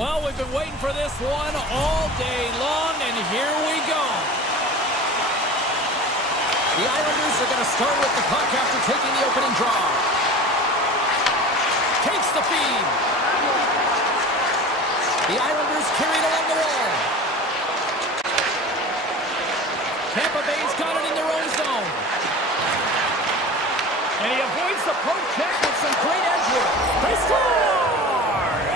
Well, we've been waiting for this one all day long, and here we go. The Islanders are going to start with the puck after taking the opening draw. Takes the feed. The Islanders carried along the wall. Tampa Bay's got it in their own zone. And he avoids the poke check with some great edge work. They score!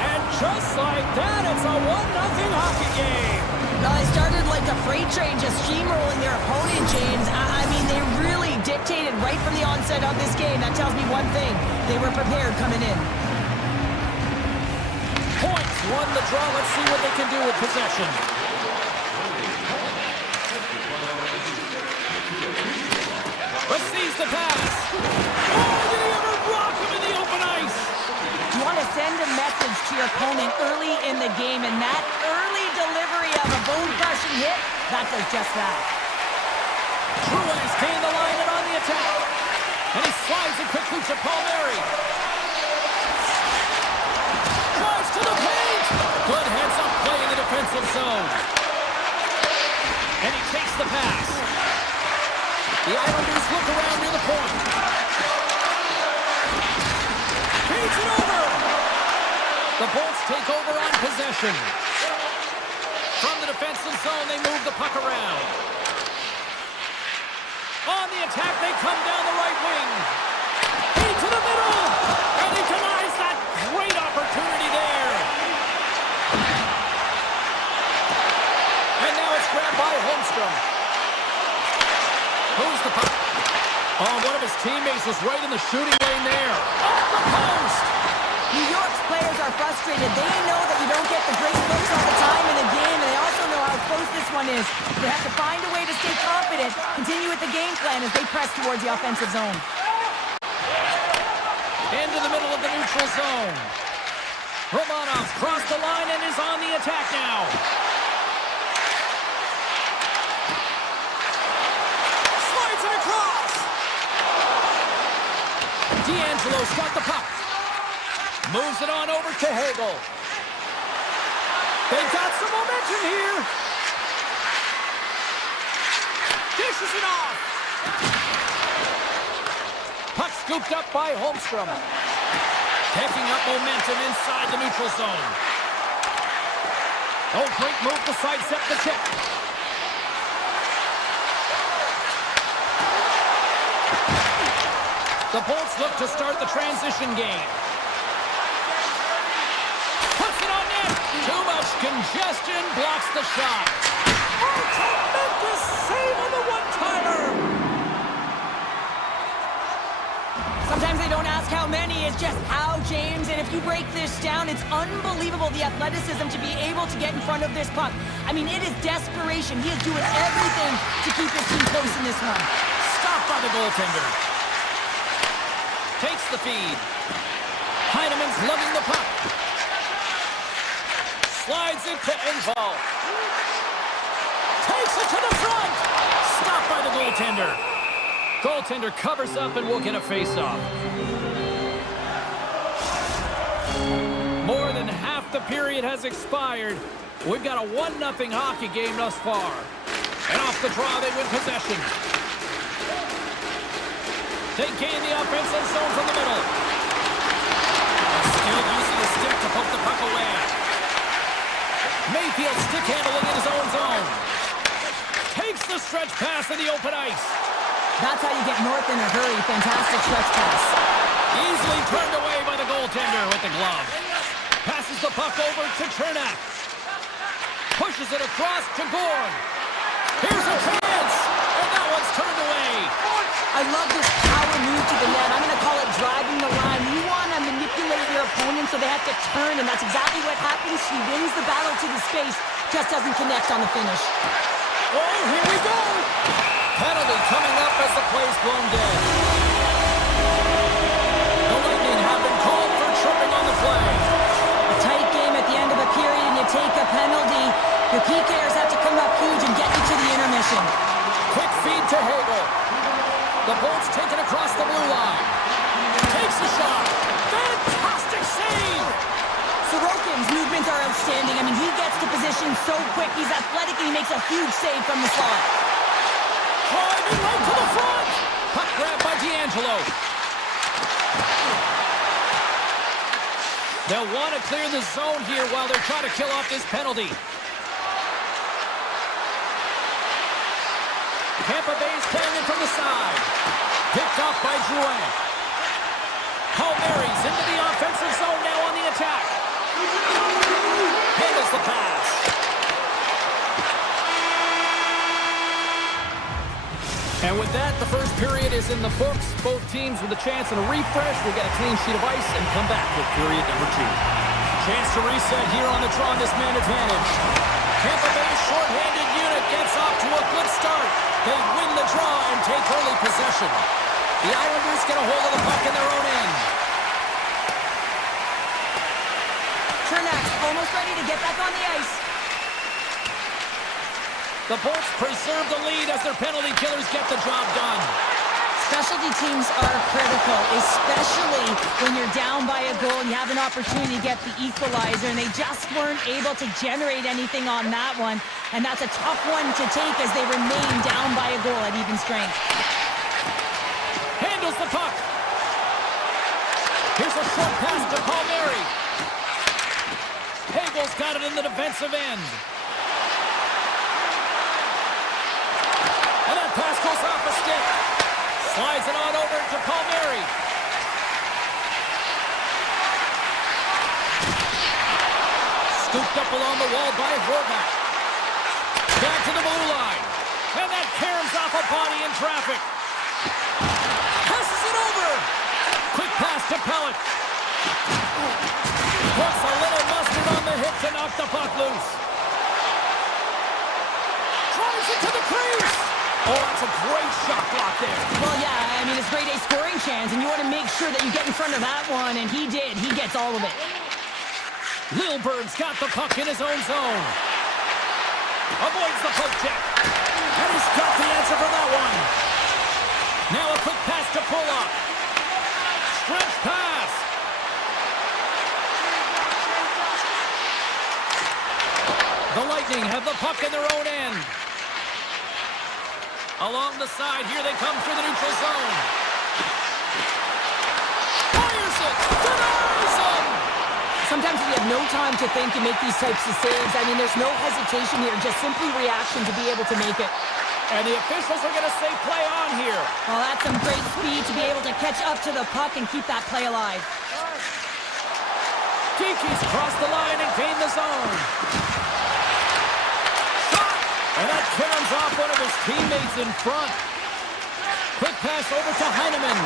And just like that, it's a 1-0 hockey game. Well, they started like a freight train, just steamrolling their opponent, James. I mean, they really dictated right from the onset of this game. That tells me one thing. They were prepared coming in. Points won the draw. Let's see what they can do with possession. Receives the pass. Oh, did he ever rock him in the open ice? You want to send a message to your opponent early in the game, and that early delivery of a bone-crushing hit, that does just that. Truex gained the line and on the attack. And he slides it quickly to Palmieri. Drives to the paint. Good heads-up play in the defensive zone. And he takes the pass. The Islanders look around near the point. Feeds it over. The Bolts take over on possession. From the defensive zone, they move the puck around. On the attack, they come down the right wing. Feed to the middle. And he denies that great opportunity there. And now it's grabbed by Holmstrom. Moves the puck. Oh, one of his teammates was right in the shooting lane there. Off the post! New York's players are frustrated. They know that you don't get the great looks all the time in the game, and they also know how close this one is. They have to find a way to stay confident, continue with the game plan as they press towards the offensive zone. Into the middle of the neutral zone. Romanov crossed the line and is on the attack now. D'Angelo's got the puck. Moves it on over to Hagel. They've got some momentum here. Dishes it off. Puck scooped up by Holmstrom. Picking up momentum inside the neutral zone. Oh, great move to sidestep the chip. The Bolts look to start the transition game. Puts it on net. Too much congestion blocks the shot. Oh, tremendous save on the one-timer. Sometimes they don't ask how many, it's just how, James. And if you break this down, it's unbelievable the athleticism to be able to get in front of this puck. I mean, it is desperation. He is doing everything to keep his team close in this one. Stopped by the goaltender. Takes the feed. Heinemann's lugging the puck. Slides it to Engvall. Takes it to the front. Stopped by the goaltender. Goaltender covers up and will get a face-off. More than half the period has expired. We've got a 1-0 hockey game thus far. And off the draw, they win possession. They gain the offensive zone from the middle. Still using the stick to poke the puck away. Mayfield stick handling in his own zone. Takes the stretch pass in the open ice. That's how you get north in a hurry. Fantastic stretch pass. Easily turned away by the goaltender with the glove. Passes the puck over to Chernak. Pushes it across to Gorn. Here's a chance. And that one's turned away. I love this power move to the net. I'm going to call it driving the line. You want to manipulate your opponent so they have to turn, and that's exactly what happens. He wins the battle to the space, just doesn't connect on the finish. Oh, here we go. Penalty coming up as the play's blown dead. The Lightning have been called for tripping on the play. A tight game at the end of the period, and you take a penalty. Your PKers have to come up huge and get you to the intermission. Quick feed to Hagel. The Bolts take it across the blue line. Takes a shot. Fantastic save. Sorokin's movements are outstanding. I mean, he gets to position so quick. He's athletic and he makes a huge save from the slot. Driving right to the front. Puck grab by D'Angelo. They'll want to clear the zone here while they're trying to kill off this penalty. Tampa Bay's playing it from the side. Picked off by Drouin. Paul Mary's into the offensive zone now on the attack. Handles the pass. And with that, the first period is in the books. Both teams with a chance and a refresh will get a clean sheet of ice and come back with period number 2. Chance to reset here on the draw on this man advantage. Tampa Bay's shorthanded unit gets off to a good start. They win the draw and take early possession. The Islanders get a hold of the puck in their own end. Chernak's almost ready to get back on the ice. The Bolts preserve the lead as their penalty killers get the job done. Specialty teams are critical, especially when you're down by a goal and you have an opportunity to get the equalizer, and they just weren't able to generate anything on that one. And that's a tough one to take as they remain down by a goal at even strength. Handles the puck. Here's a short pass to Palmieri. Hagel's got it in the defensive end. And that pass goes off a stick. Slides it on over to Palmieri. Scooped up along the wall by Horvat. Back to the blue line. And that caroms off a body in traffic. Passes it over. Quick pass to Pellick. Puts a little mustard on the hip to knock the puck loose. Drives it to the crease. Oh, that's a great shot block there. Well, yeah, I mean, it's grade A scoring chance, and you want to make sure that you get in front of that one, and he did. He gets all of it. Lilberg's got the puck in his own zone. Avoids the poke check. And he's got the answer for that one. Now a quick pass to Pulock. Stretch pass. The Lightning have the puck in their own end. Along the side, here they come through the neutral zone. Fires it! Denies him! Sometimes we have no time to think and make these types of saves. I mean, there's no hesitation here, just simply reaction to be able to make it. And the officials are going to say play on here. Well, that's some great speed to be able to catch up to the puck and keep that play alive. Dickey's crossed the line and gained the zone. And that caroms off one of his teammates in front. Quick pass over to Heineman.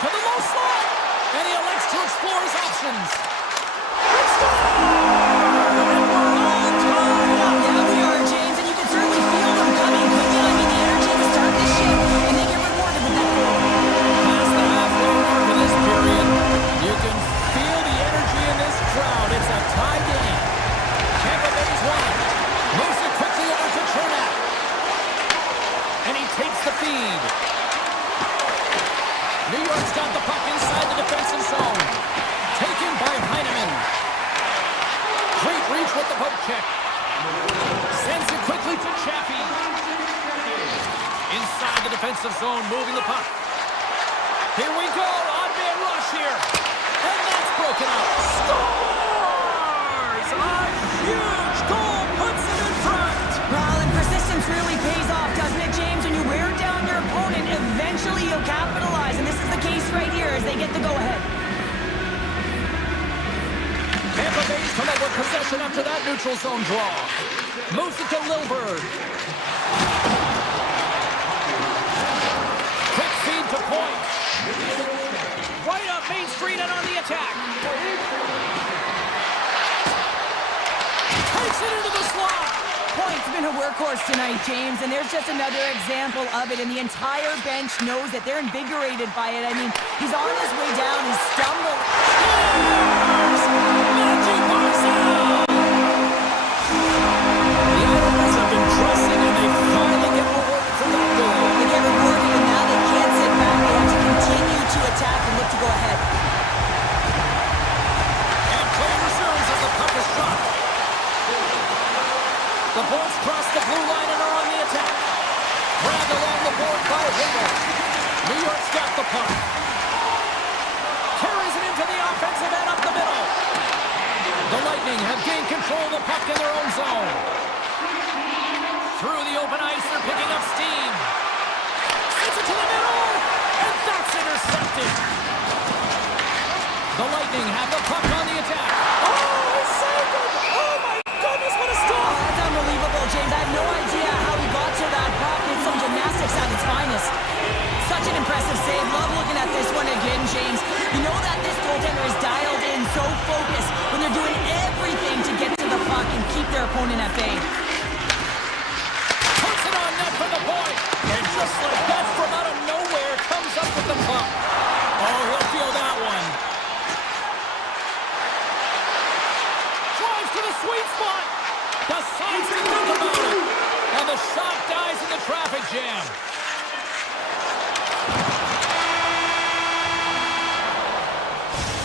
To the low slot. And he elects to explore his options. It's gone! And we're all tied up. Yeah, we are, James, and you can certainly feel them coming. I mean, the energy to start this shift, and they get rewarded with that goal. Past the halfway mark of this period, you can feel the energy in this crowd. It's a tie game. Tampa Bay's won. Moves it quickly over to Chernak. And he takes the feed. New York's got the puck inside the defensive zone. Taken by Heineman. Great reach with the poke check. Sends it quickly to Chaffee. Inside the defensive zone, moving the puck. Here we go. Odd man rush here. And that's broken up. Scores! A huge goal puts it in front. Well, and persistence really pays off, doesn't it, James? When you wear down your opponent, eventually you'll capitalize. And this is the case right here as they get the go-ahead. Tampa Bay's come up with possession after that neutral zone draw. Moves it to Lilberg. Quick feed to Point. Right up Main Street and on the attack. Takes it into the slot. Point's been a workhorse tonight, James, and there's just another example of it, and the entire bench knows that they're invigorated by it. I mean, he's on his way down, he's stumbled. Magic Marcel! The Islanders have been pressing, and they finally get rewarded for that goal. They get rewarded, and now they can't sit back. They have to continue to attack and look to go ahead. The Bulls cross the blue line and are on the attack. Grabbed along the board by Himmel. New York's got the puck. Carries it into the offensive end up the middle. The Lightning have gained control of the puck in their own zone. Through the open ice, they're picking up steam. Sends it to the middle, and that's intercepted. The Lightning have the puck on the attack. Oh, he saved it! Oh my goodness, what a stop! Oh, that's unbelievable, James. I have no idea how he got to that puck. It's some gymnastics at its finest. Such an impressive save. Love looking at this one again, James. You know that this goaltender is dialed in, so focused when they're doing everything to get to the puck and keep their opponent at bay. Puts it on net for the point. And just like that, from out of nowhere, comes up with the puck. Oh, he'll feel that one. Drives to the sweet spot. Decides to think about it. And the shot dies in the traffic jam.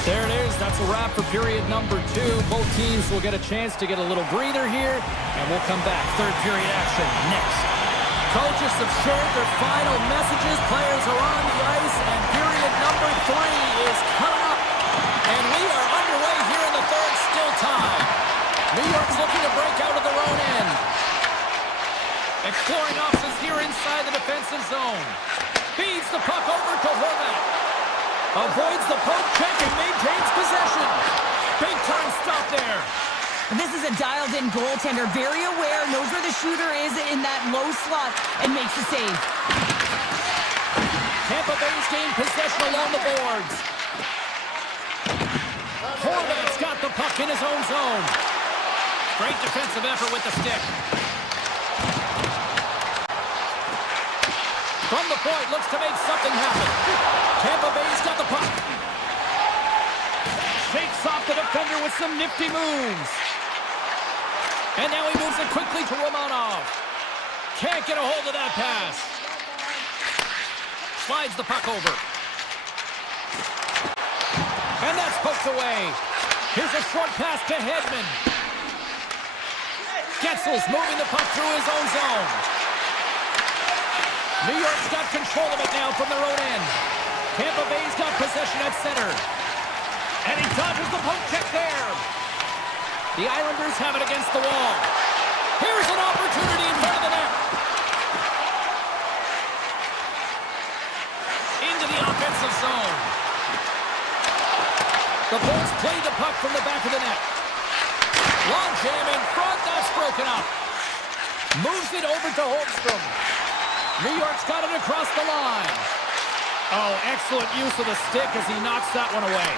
There it is. That's a wrap for period number 2. Both teams will get a chance to get a little breather here, and we'll come back. Third period action next. Coaches have shared their final messages. Players are on the ice, and period number 3 is coming up. And we are underway here in the third, still tied. New York's looking to break out of their own end. Exploring options here inside the defensive zone. Feeds the puck over to Horvat. Avoids the poke check and maintains possession. Big time stop there. This is a dialed-in goaltender, very aware, knows where the shooter is in that low slot, and makes the save. Tampa Bay's gained possession along the boards. Horvat's got the puck in his own zone. Great defensive effort with the stick. From the point, looks to make something happen. Tampa Bay's got the puck. Shakes off the defender with some nifty moves. And now he moves it quickly to Romanov. Can't get a hold of that pass. Slides the puck over. And that's poked away. Here's a short pass to Hedman. Getzel's moving the puck through his own zone. New York's got control of it now from their own end. Tampa Bay's got possession at center. And he dodges the poke check there. The Islanders have it against the wall. Here's an opportunity in front of the net. Into the offensive zone. The Bulls play the puck from the back of the net. Long jam in front, that's broken up. Moves it over to Holmstrom. New York's got it across the line. Oh, excellent use of the stick as he knocks that one away.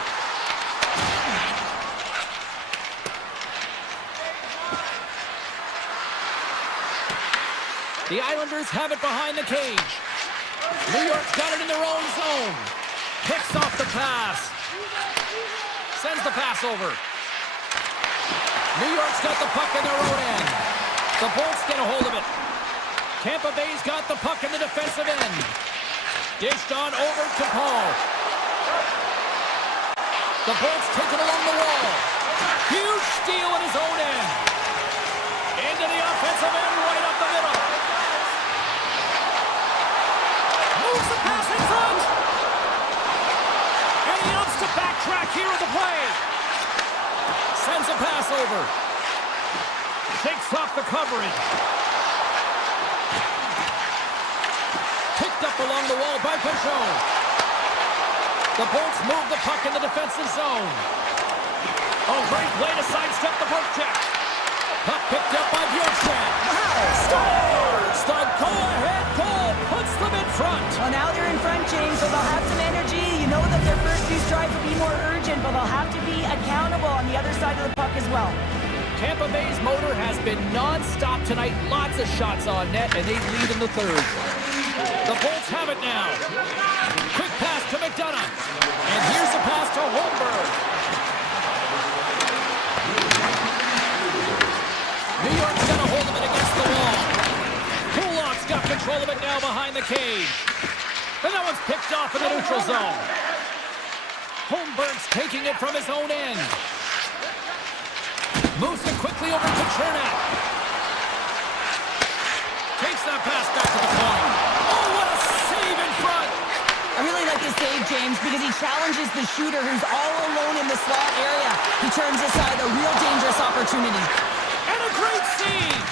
The Islanders have it behind the cage. New York's got it in their own zone. Picks off the pass. Sends the pass over. New York's got the puck in their own end. The Bolts get a hold of it. Tampa Bay's got the puck in the defensive end. Dished on over to Paul. The Bolts take it along the wall. Huge steal in his own end. Into the offensive end, right up the middle. Moves the pass in front. And he opts to backtrack here with the play. Sends a pass over. Takes off the coverage. Picked up along the wall by Peugeot. The Bolts move the puck in the defensive zone. Oh, great play to sidestep the poke check. Puck picked up by Bjorkstrand. Scores! The go-ahead goal puts them in front. Well, now they're in front, James, so they'll have some energy. You know that their first few strides will be more urgent, but they'll have to be accountable on the other side of the puck as well. Tampa Bay's motor has been non-stop tonight. Lots of shots on net, and they lead in the third. The Bolts have it now. Quick pass to McDonough. And here's a pass to Holmberg. New York's got a hold of it against the wall. Kulak's got control of it now behind the cage. And that one's picked off in the neutral zone. Holmberg's taking it from his own end. Moves it quickly over to Chernak. challenges the shooter who's all alone in the slot area. He turns aside a real dangerous opportunity. And a great save!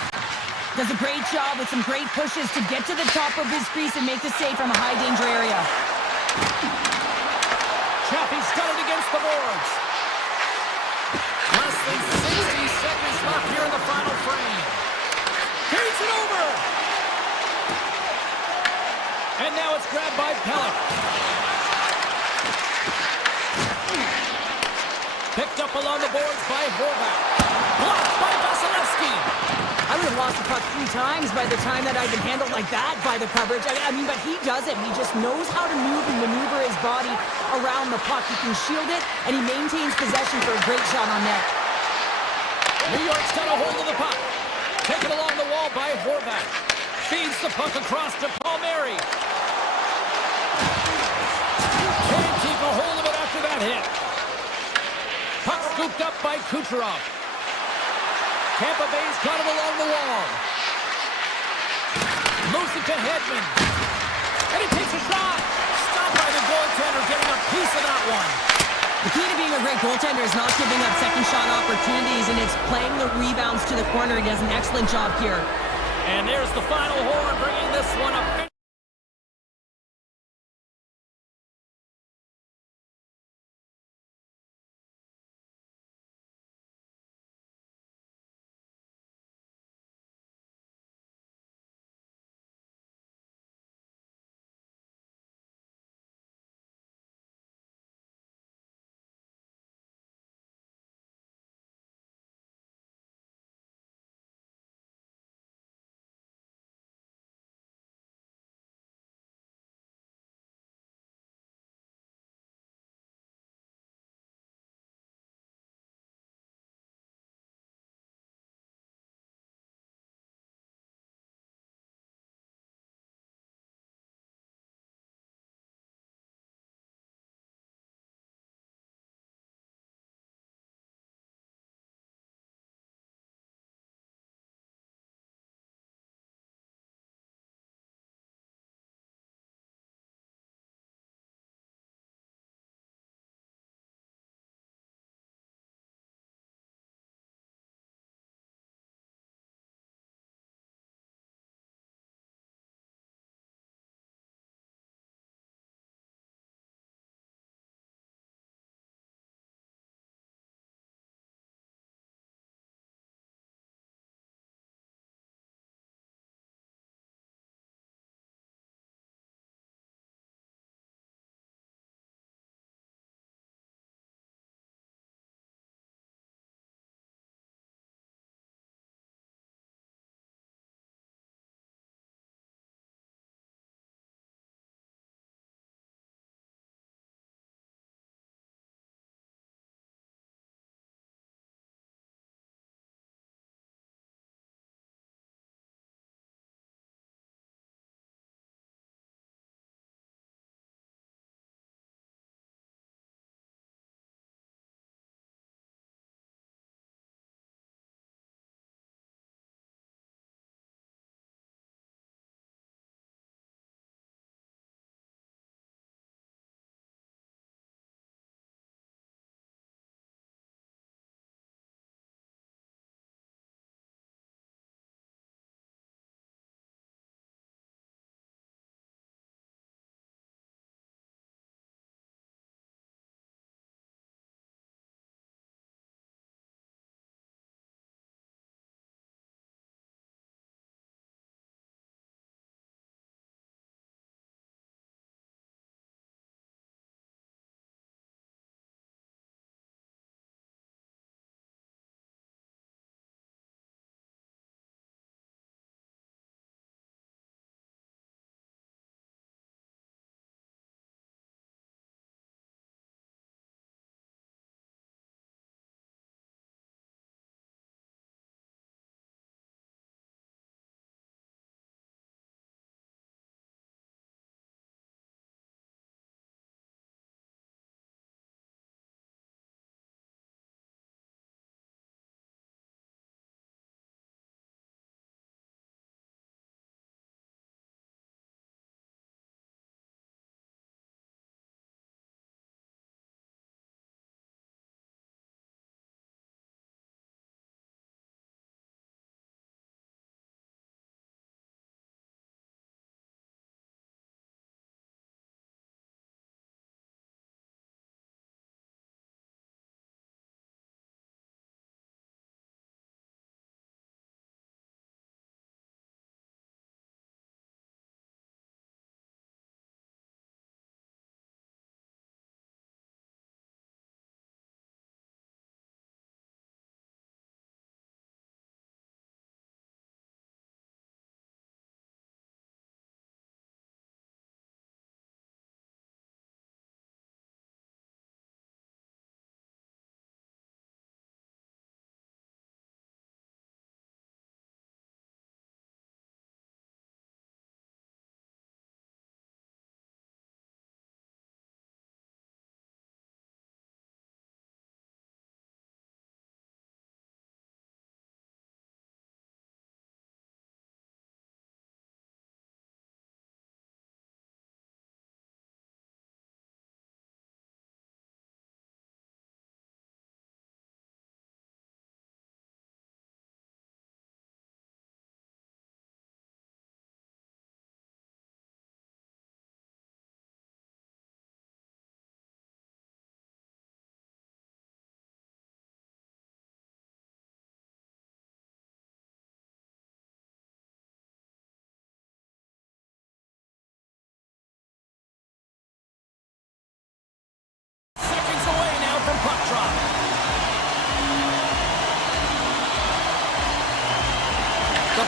Does a great job with some great pushes to get to the top of his crease and make the save from a high danger area. Chaffee's got it against the boards. Less than 60 seconds left here in the final frame. Feeds it over! And now it's grabbed by Pellick. Picked up along the boards by Horvath. Blocked by Vasilevsky. I would have lost the puck 3 times by the time that I'd been handled like that by the coverage. I mean, but he does it. He just knows how to move and maneuver his body around the puck. He can shield it, and he maintains possession for a great shot on net. New York's got a hold of the puck. Taken along the wall by Horvath. Feeds the puck across to Palmieri. Can't keep a hold of it after that hit. Puck scooped up by Kucherov. Tampa Bay's got it along the wall. Moves it to Hedman. And he takes a shot. Stopped by the goaltender, getting a piece of that one. The key to being a great goaltender is not giving up second shot opportunities, and it's playing the rebounds to the corner. He does an excellent job here. And there's the final horn, bringing this one up.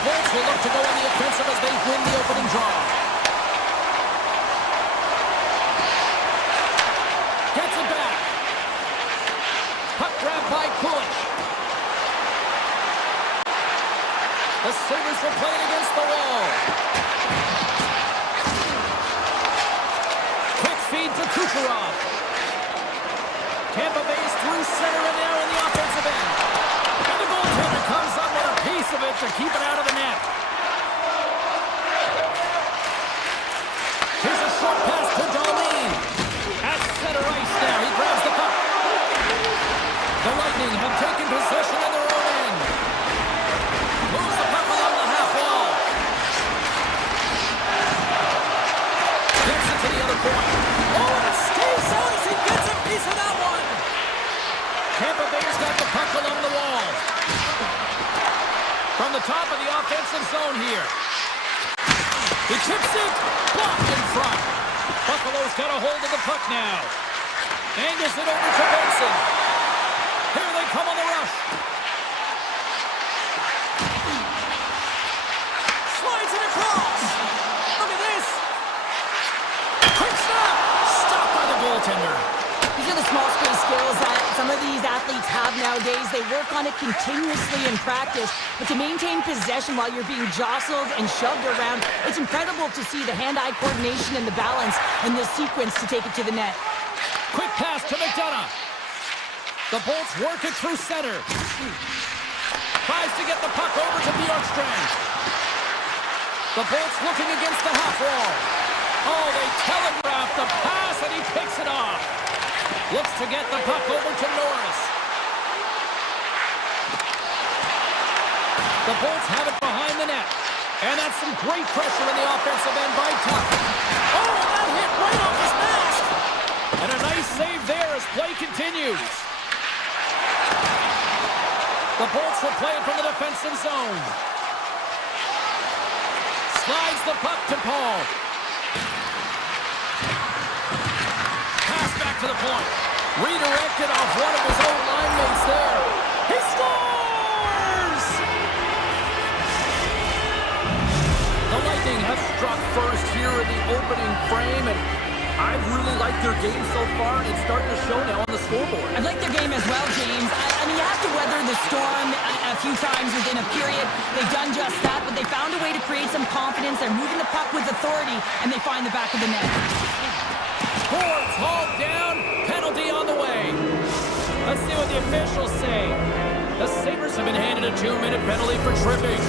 Bolts will look to go on the offensive as they win the opening draw. Gets it back. Puck grab by Kulich. The Sabres were playing against the wall. Quick feed to Kucherov. Tampa Bay's through center and now in the offensive end. And the goaltender comes up with a piece of it to keep it out of the net. Here's a short pass to Darlene. At center ice now, he grabs the puck. The Lightning have taken possession of their own end. Moves the puck along the half wall. Gets it to the other point. Oh, and it stays out as he gets a piece of that one. Tampa Bay's got the puck along the wall. From the top of the offensive zone here. He tips it. Blocked in front. Buffalo's got a hold of the puck now. Angles it over to Benson. Here they come on the rush. Slides it across. Look at this. Quick snap. Stopped by the goaltender. These are the small space skills that some of these athletes have nowadays. They work on it continuously in practice, but to maintain possession while you're being jostled and shoved around, it's incredible to see the hand-eye coordination and the balance in this sequence to take it to the net. Quick pass to McDonough. The Bolts work it through center. Tries to get the puck over to Bjorkstrand. The Bolts looking against the half wall. Oh, they telegraph the pass and he picks it off. Looks to get the puck over to Norris. The Bolts have it behind the net. And that's some great pressure in the offensive end by Tuck. Oh, that hit right off his mask. And a nice save there as play continues. The Bolts will play it from the defensive zone. Slides the puck to Paul. Pass back to the point. Redirected off one of his own line mates there. He scores! The Lightning have struck first here in the opening frame, and I've really liked their game so far, and it's starting to show now on the scoreboard. I like their game as well, James. I mean, you have to weather the storm a few times within a period. They've done just that, but they found a way to create some confidence. They're moving the puck with authority, and they find the back of the net. Boards hauled down, penalty on the way. Let's see what the officials say. The Sabres have been handed a 2-minute penalty for tripping.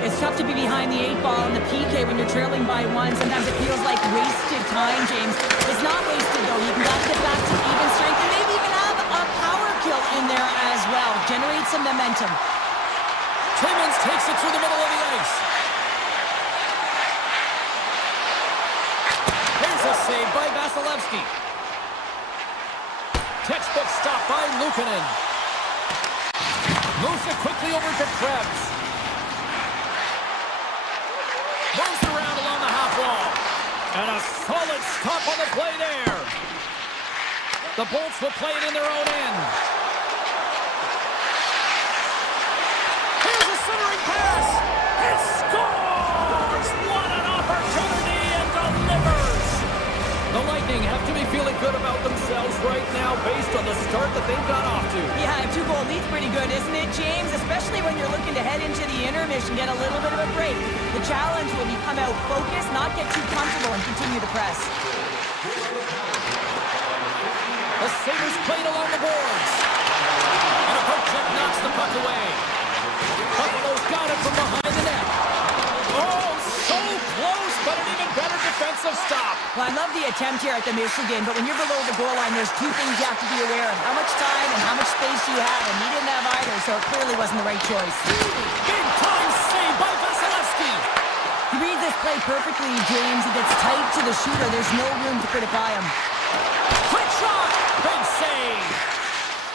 It's tough to be behind the 8-ball in the PK when you're trailing by one. Sometimes it feels like wasted time, James. It's not wasted, though. You can get back to even strength and maybe even have a power kill in there as well. Generate some momentum. Timmins takes it through the middle of the ice. Here's a save by Vasilevsky. Textbook stop by Luukkonen. Moves it quickly over to Krebs. Moves around along the half wall. And a solid stop on the play there. The Bolts will play it in their own end. Here's a centering pass. It scores! What an opportunity and delivers! The Lightning have to be feeling good about themselves right now based on the start that they've got off to. Yeah, a 2-goal lead's pretty good, isn't it, James? Especially when you're looking to head into the intermission, get a little bit of a break. The challenge will be come out focused, not get too comfortable, and continue the press. The Sabres played along the boards. And a poke check knocks the puck away. Buffalo's got it from behind the net. Oh, so close, but an even better defensive stop. Well, I love the attempt here at the Michigan, but when you're below the goal line, there's two things you have to be aware of. How much time and how much space you have, and he didn't have either, so it clearly wasn't the right choice. Big time save by Vasilevsky. He reads this play perfectly, James. He gets tight to the shooter. There's no room to put it by him. Quick shot. Big save.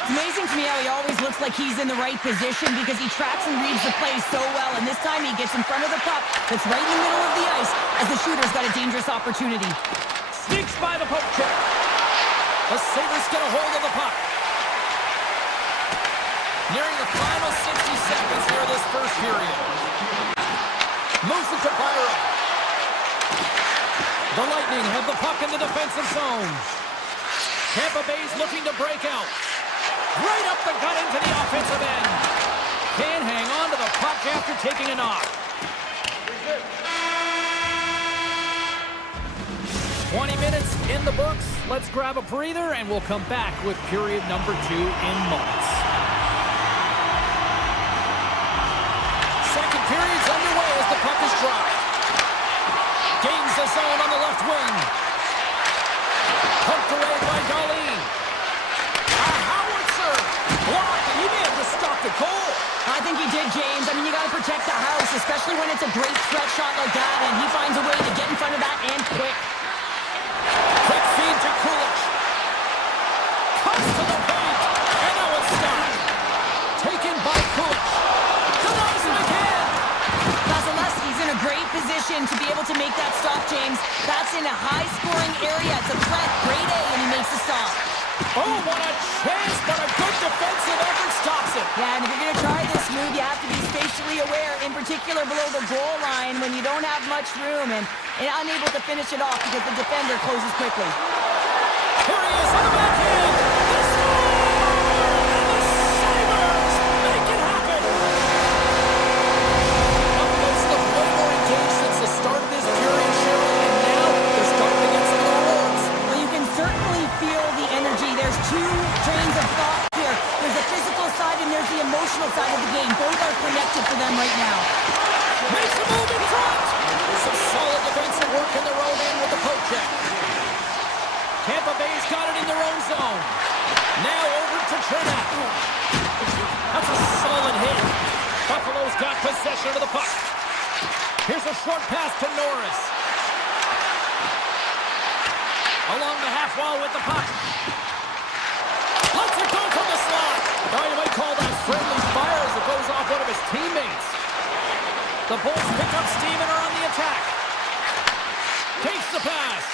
It's amazing to me how he always looks like he's in the right position because he tracks and reads the play so well, and this time he gets in front of the puck that's right in the middle of the ice as the shooter's got a dangerous opportunity. Sneaks by the poke check. The Sabres get a hold of the puck. Nearing the final 60 seconds here of this first period. Moves it to Byron. The Lightning have the puck in the defensive zone. Tampa Bay's looking to break out. Right up the gut into the offensive end. Can't hang on to the puck after taking a knock. 20 minutes in the books. Let's grab a breather and we'll come back with period number 2 in moments. Second period's underway as the puck is dropped. Gains the zone on the left wing. Pumped away by Darlene. A howitzer. Blocked. He may have just stopped the goal. I think he did, James. I mean, you got to protect the house, especially when it's a great stretch shot like that, and he finds a way to get in front of that and quick. Quick feed to Kulich. Comes to the paint. And now it's stopped. Taken by Kulich. Denies it again. Vasilevsky's in a great position to be able to make that stop, James. That's in a high-scoring area. It's a threat. Grade A, and he makes the stop. Oh, what a chance, but a good defensive effort stops it. Yeah, and if you're going to try this move, you have to be spatially aware, in particular below the goal line when you don't have much room and unable to finish it off because the defender closes quickly. Here he is on the backhand. The score! And the Sabres make it happen. Buffalo's looked way more engaged since the start of this period, Cheryl, and now they're starting to get some of the rewards. Well, you can certainly feel the energy. There's two trains of thought here. There's the physical side and there's the emotional side of the game. Both are connected for them right now. Makes a move in front. Some solid defensive work in their own end with the poke check. Tampa Bay's got it in their own zone. Now over to Chernak. That's a solid hit. Buffalo's got possession of the puck. Here's a short pass to Norris. Along the half wall with the puck. Lets it go from the slot. Oh, you might call that friendly fire as it goes off one of his teammates. The Bulls pick up steam and are on the attack. Takes the pass.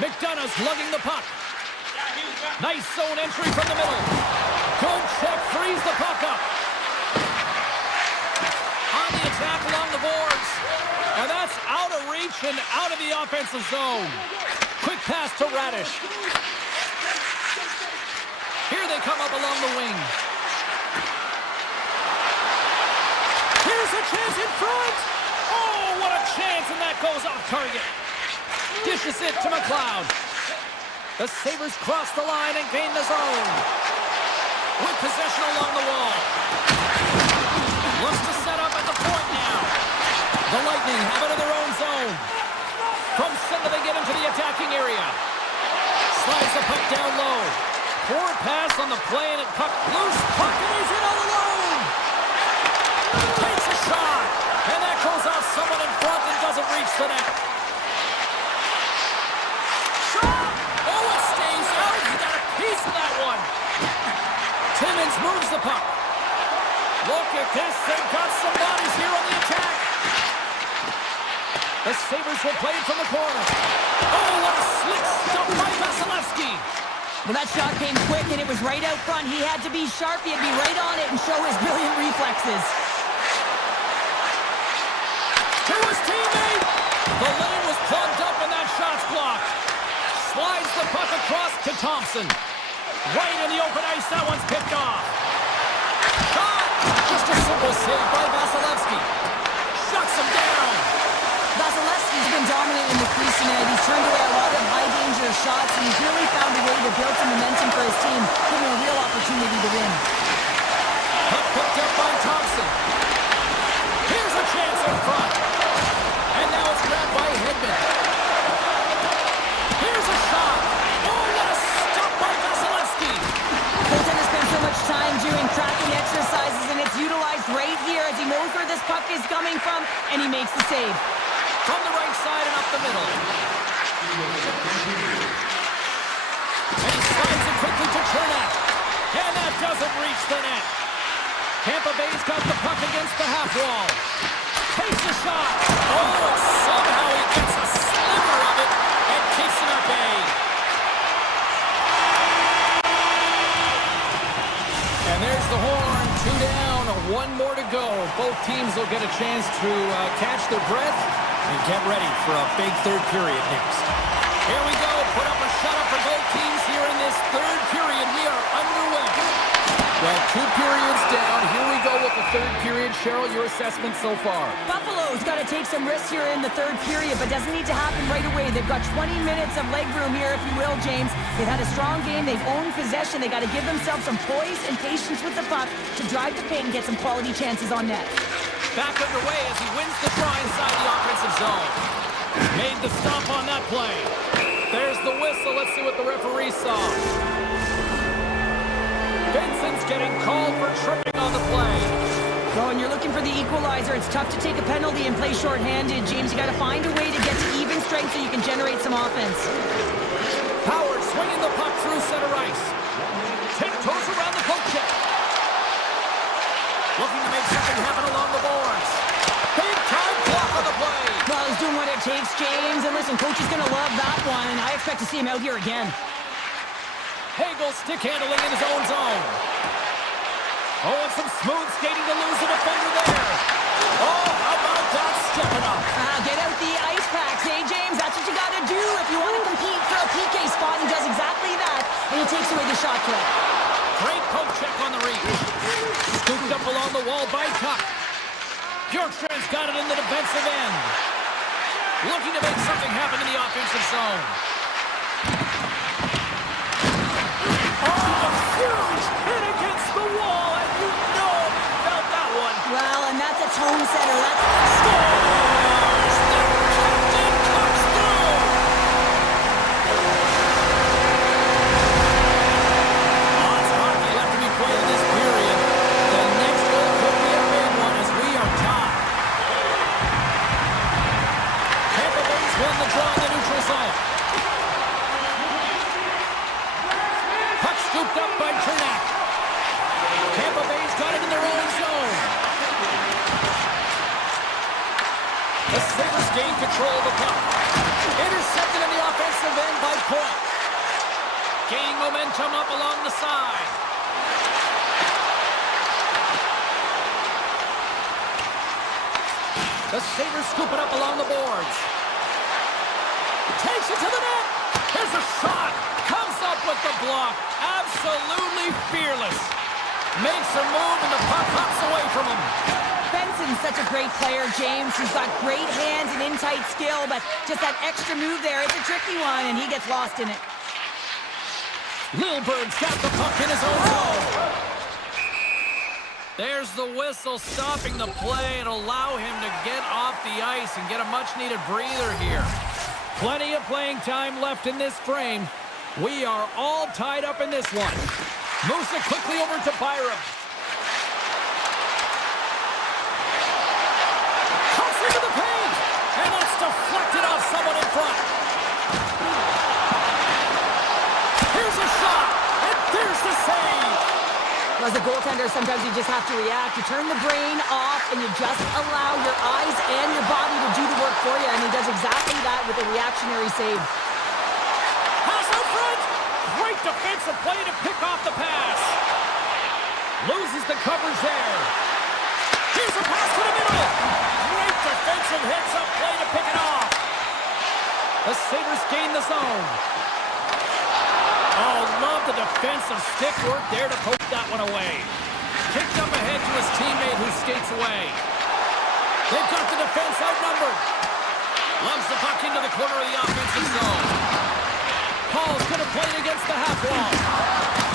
McDonough's lugging the puck. Nice zone entry from the middle. Good check, frees the puck up. On the attack along the boards. And that's out of reach and out of the offensive zone. Quick pass to Radish. Here they come up along the wing. Here's a chance in front. Oh, what a chance, and that goes off target. Dishes it to McLeod. The Sabres cross the line and gain the zone. With possession along the wall. Looks to set up at the point now. The Lightning have it in their own zone. From center they get into the attacking area. Slides the puck down low. Poor pass on the play and it puck loose. Puck and he's in all alone. Takes a shot. And that goes off someone in front and doesn't reach the net. Shot. Oh, it stays out. He got a piece of that one. Timmins moves the puck. Look at this. They've got some bodies here on the attack. The Sabres will play it from the corner. Oh, what a slick stop by Vasilevsky. Well, that shot came quick, and it was right out front. He had to be sharp. He had to be right on it and show his brilliant reflexes. To his teammate. The lane was plugged up, and that shot's blocked. Slides the puck across to Thompson. Right in the open ice, that one's picked off. Shot! Just a simple save by Vasilevsky. Shuts him down. Vasilevsky's been dominant in the crease tonight. He's turned away a lot of high-danger shots, and he's really found a way to build some momentum for his team, giving a real opportunity to win. Puck picked up by Thompson. Here's a chance in front. And now it's grabbed by Hedman. Here's a shot. Oh, what a stop by Vasilevsky. Colton has spent so much time doing tracking exercises, and it's utilized right here as he knows where this puck is coming from, and he makes the save. From the right side and up the middle. And he slides it quickly to Chernak. And that doesn't reach the net. Tampa Bay's got the puck against the half wall. Takes a shot. Oh, and somehow he gets a sliver of it and keeps it at bay. And there's both teams will get a chance to catch their breath and get ready for a big third period next. Here we go. Put up a shot up for both teams here in this third period. We are underway. Well, 2 periods down. Here we go with the third period. Cheryl, your assessment so far? Buffalo's got to take some risks here in the third period, but doesn't need to happen right away. They've got 20 minutes of leg room here, if you will, James. They've had a strong game. They've owned possession. They got to give themselves some poise and patience with the puck to drive the paint and get some quality chances on net. Back underway as he wins the draw inside the offensive zone. Made the stop on that play. There's the whistle. Let's see what the referee saw. Benson's getting called for tripping on the play. Well, when you're looking for the equalizer, it's tough to take a penalty and play shorthanded. James, you got to find a way to get to even strength so you can generate some offense. Howard swinging the puck through center ice. Tiptoes around the poke check. Looking to make something happen along the boards. Big time block on the play. Well, he's doing what it takes, James. And listen, coach is going to love that one, and I expect to see him out here again. Hagel stick handling in his own zone. Oh, and some smooth skating to lose a defender there. Oh, how about that stepping up? Get out the ice packs, eh, James? That's what you got to do if you want to compete for a PK spot. He does exactly that, and he takes away the shot threat. Great poke check on the reach. Scooped up along the wall by Tuck. Bjorkstrand's got it in the defensive end. Looking to make something happen in the offensive zone. Huge hit against the wall, and you know he felt that one. Well, and that's a tone setter. That's scores! The captain comes through! Lots of hockey left to be played in this period. The next goal could be a big one as we are tied. Tampa Bay's won the draw in the neutral zone. Scooped up by Chernak. Tampa Bay's got it in their own zone. The Sabres gain control of the puck. Intercepted in the offensive end by Point. Gaining momentum up along the side. The Sabres scoop it up along the boards. Takes it to the net. Here's a shot. Comes up with the block. Absolutely fearless. Makes a move and the puck hops away from him. Benson's such a great player, James. He's got great hands and in-tight skill, but just that extra move there, it's a tricky one, and he gets lost in it. Lilburn's got the puck in his own zone. There's the whistle stopping the play and allow him to get off the ice and get a much-needed breather here. Plenty of playing time left in this frame. We are all tied up in this one. Moves it quickly over to Byram. Comes into the paint. And that's deflected off someone in front. Here's a shot. And there's the save. As a goaltender, sometimes you just have to react. You turn the brain off and you just allow your eyes and your body to do the work for you. And he does exactly that with a reactionary save. Pass out front. Great defensive play to pick off the pass. Loses the coverage there. Here's a pass to the middle. Great defensive hits up play to pick it off. The Sabres gain the zone. Oh, love the defensive stick work there to poke that one away. Kicked up ahead to his teammate who skates away. They've got the defense outnumbered. Lumps the puck into the corner of the offensive zone. Paul's going to play it against the half wall.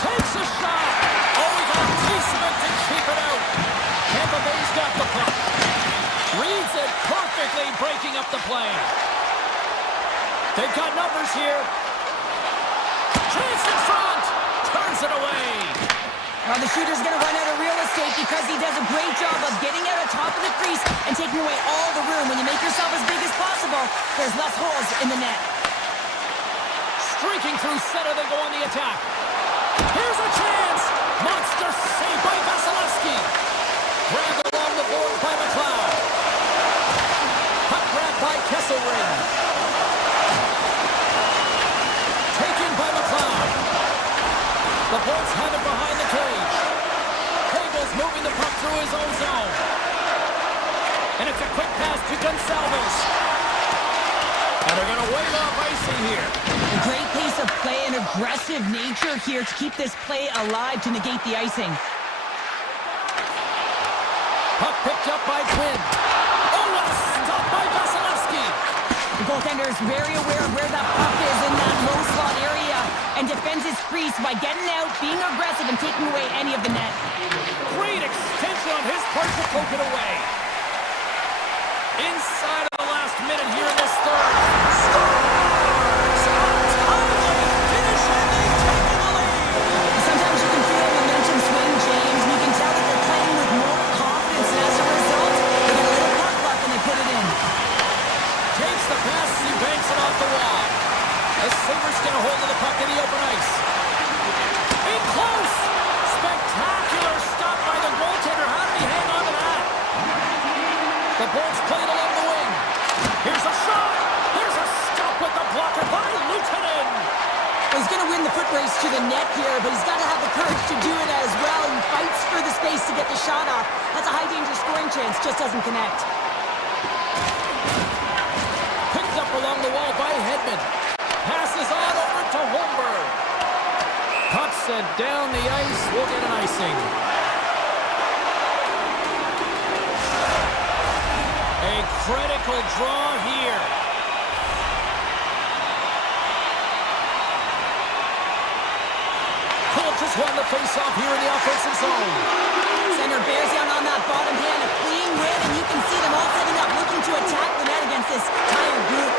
Takes a shot. Oh, he got a piece of it to keep it out. Tampa Bay's got the puck. Reads it perfectly, breaking up the play. They've got numbers here. Chance in front. Turns it away. Well, the shooter's going to run out of real estate because he does a great job of getting out of top of the crease and taking away all the room. When you make yourself as big as possible, there's less holes in the net. Streaking through center, they go on the attack. Here's a chance. Monster save by Vasilevsky. Grabbed along the board by McLeod. Puck grabbed by Kesselring. Taken by McLeod. The Bolts have it behind the cage. Hagel's moving the puck through his own zone. And it's a quick pass to Gonsalves. And they're going to wave off icing here. A great pace of play and aggressive nature here to keep this play alive to negate the icing. Puck picked up by Quinn. Oh, what a stop by Vasilevsky. The goaltender is very aware of where that puck is in that low slot area and defends his crease by getting out, being aggressive, and taking away any of the net. Great extension on his part to poke it away. Inside of the last minute here in this third. Scores! A timely finish, and they take the lead. Sometimes you can feel momentum swing, James, and you can tell that they're playing with more confidence, and as a result, they get a little puck luck and they put it in. Takes the pass as he banks it off the wall. The Sabres get a hold of the puck in the open ice. In close! Spectacular stop by the goaltender. How did he hang on to that? The Bolts played along the wing. Here's a shot! There's a stop with the blocker by Luukkonen! He's going to win the foot race to the net here, but he's got to have the courage to do it as well. He fights for the space to get the shot off. That's a high-danger scoring chance, just doesn't connect. Picked up along the wall by Hedman. Passes on over to Holmberg. Puck sent down the ice. We'll get an icing. A critical draw here. Colt just won the face-off here in the offensive zone. Center bears down on that bottom hand, a clean win, and you can see them all setting up, looking to attack the net against this tired group.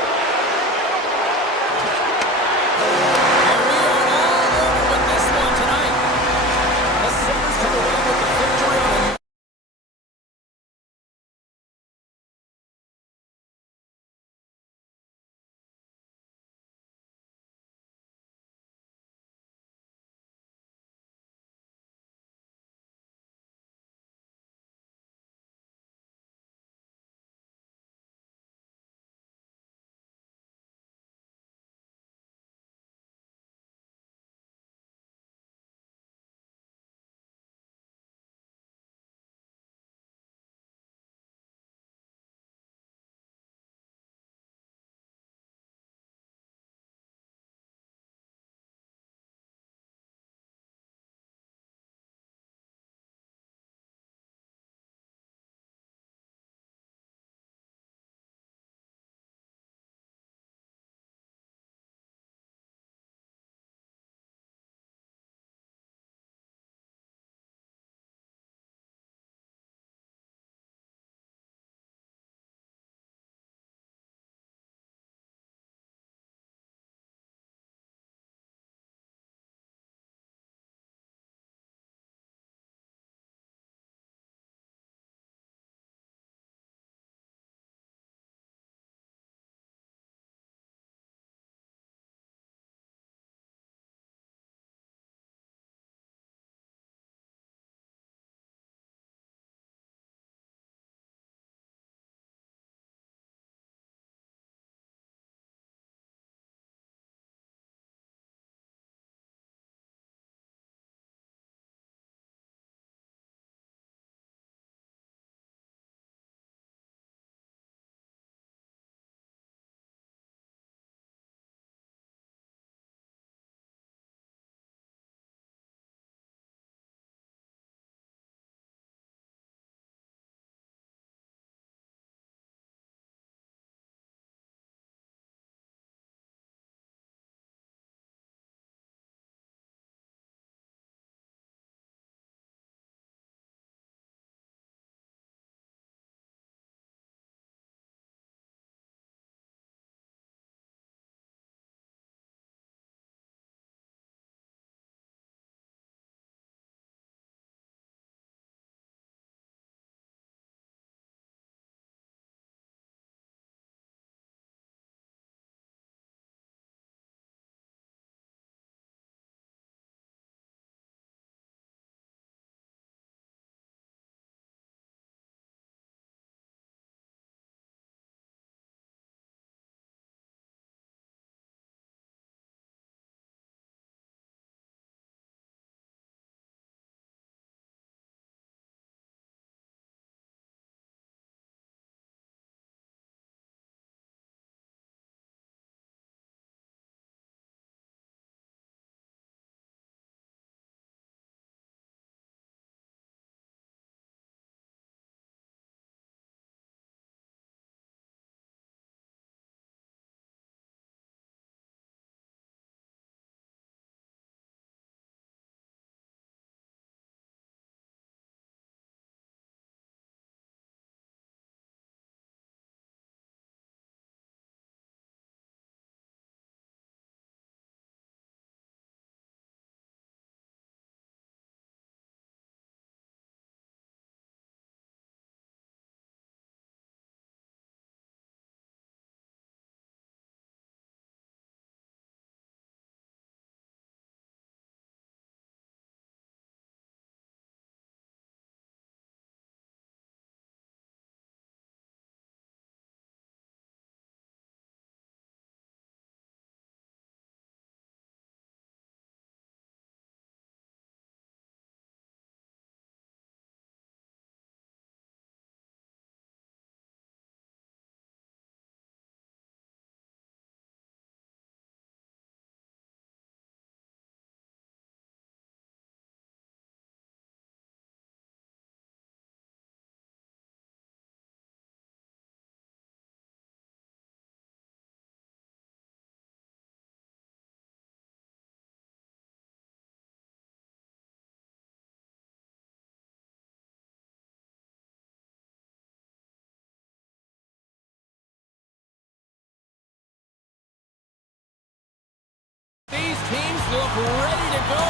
teams look ready to go,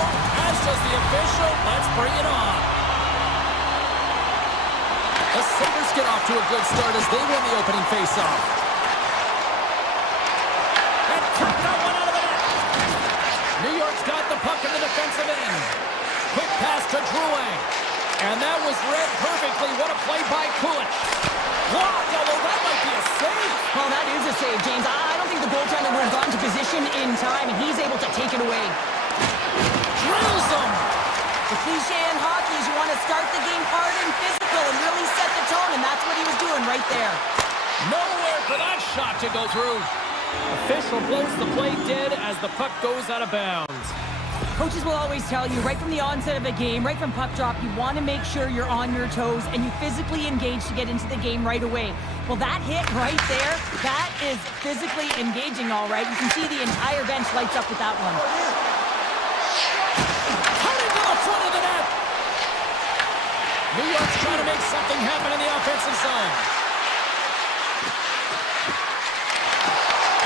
as does the official. Let's bring it on. The Sabres get off to a good start as they win the opening faceoff. And cut that one out of the net. New York's got the puck in the defensive end. Quick pass to Drouin. And that was read perfectly. What a play by Kulich. Blocked, although that might be a save. Well, that is a save, James. I don't think the goaltender would have gotten to position in time, and he's able to take it away. Drills him. The cliche in hockey is you want to start the game hard and physical and really set the tone, and that's what he was doing right there. Nowhere for that shot to go through. Official blows the play dead as the puck goes out of bounds. Coaches will always tell you, right from the onset of a game, right from puck drop, you want to make sure you're on your toes and you physically engage to get into the game right away. Well, that hit right there, that is physically engaging, all right. You can see the entire bench lights up with that one. Cutting to the front of the net. New York's trying to make something happen in the offensive zone.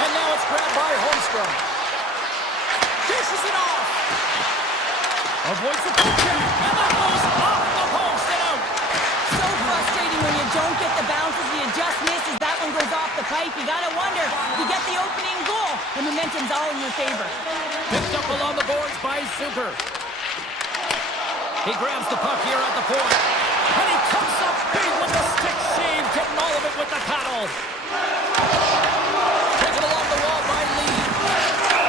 And now it's grabbed by Holmstrom. Dishes it off. Avoids the puck check, and that goes off the post and out. So frustrating when you don't get the bounces, you just miss as that one goes off the pipe. You gotta wonder, if you get the opening goal, the momentum's all in your favor. Picked up along the boards by Zucker. He grabs the puck here at the point. And he comes up big with the stick shave, getting all of it with the paddle. Taken along the wall by Lee.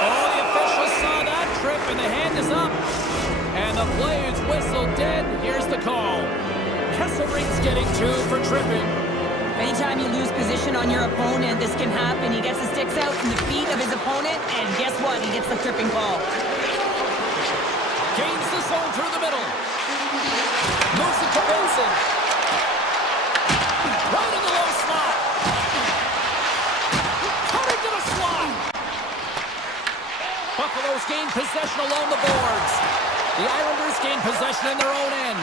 Oh, the official saw that trip, and the hand is up. And the play is whistled dead. Here's the call. Kesselring's getting 2 for tripping. Anytime you lose position on your opponent, this can happen. He gets the sticks out from the feet of his opponent, and guess what? He gets the tripping call. Gains the zone through the middle. Moves it to Benson. Right in the low slot. Cutting to the slot. Buffalo's gain possession along the boards. The Islanders gain possession in their own end.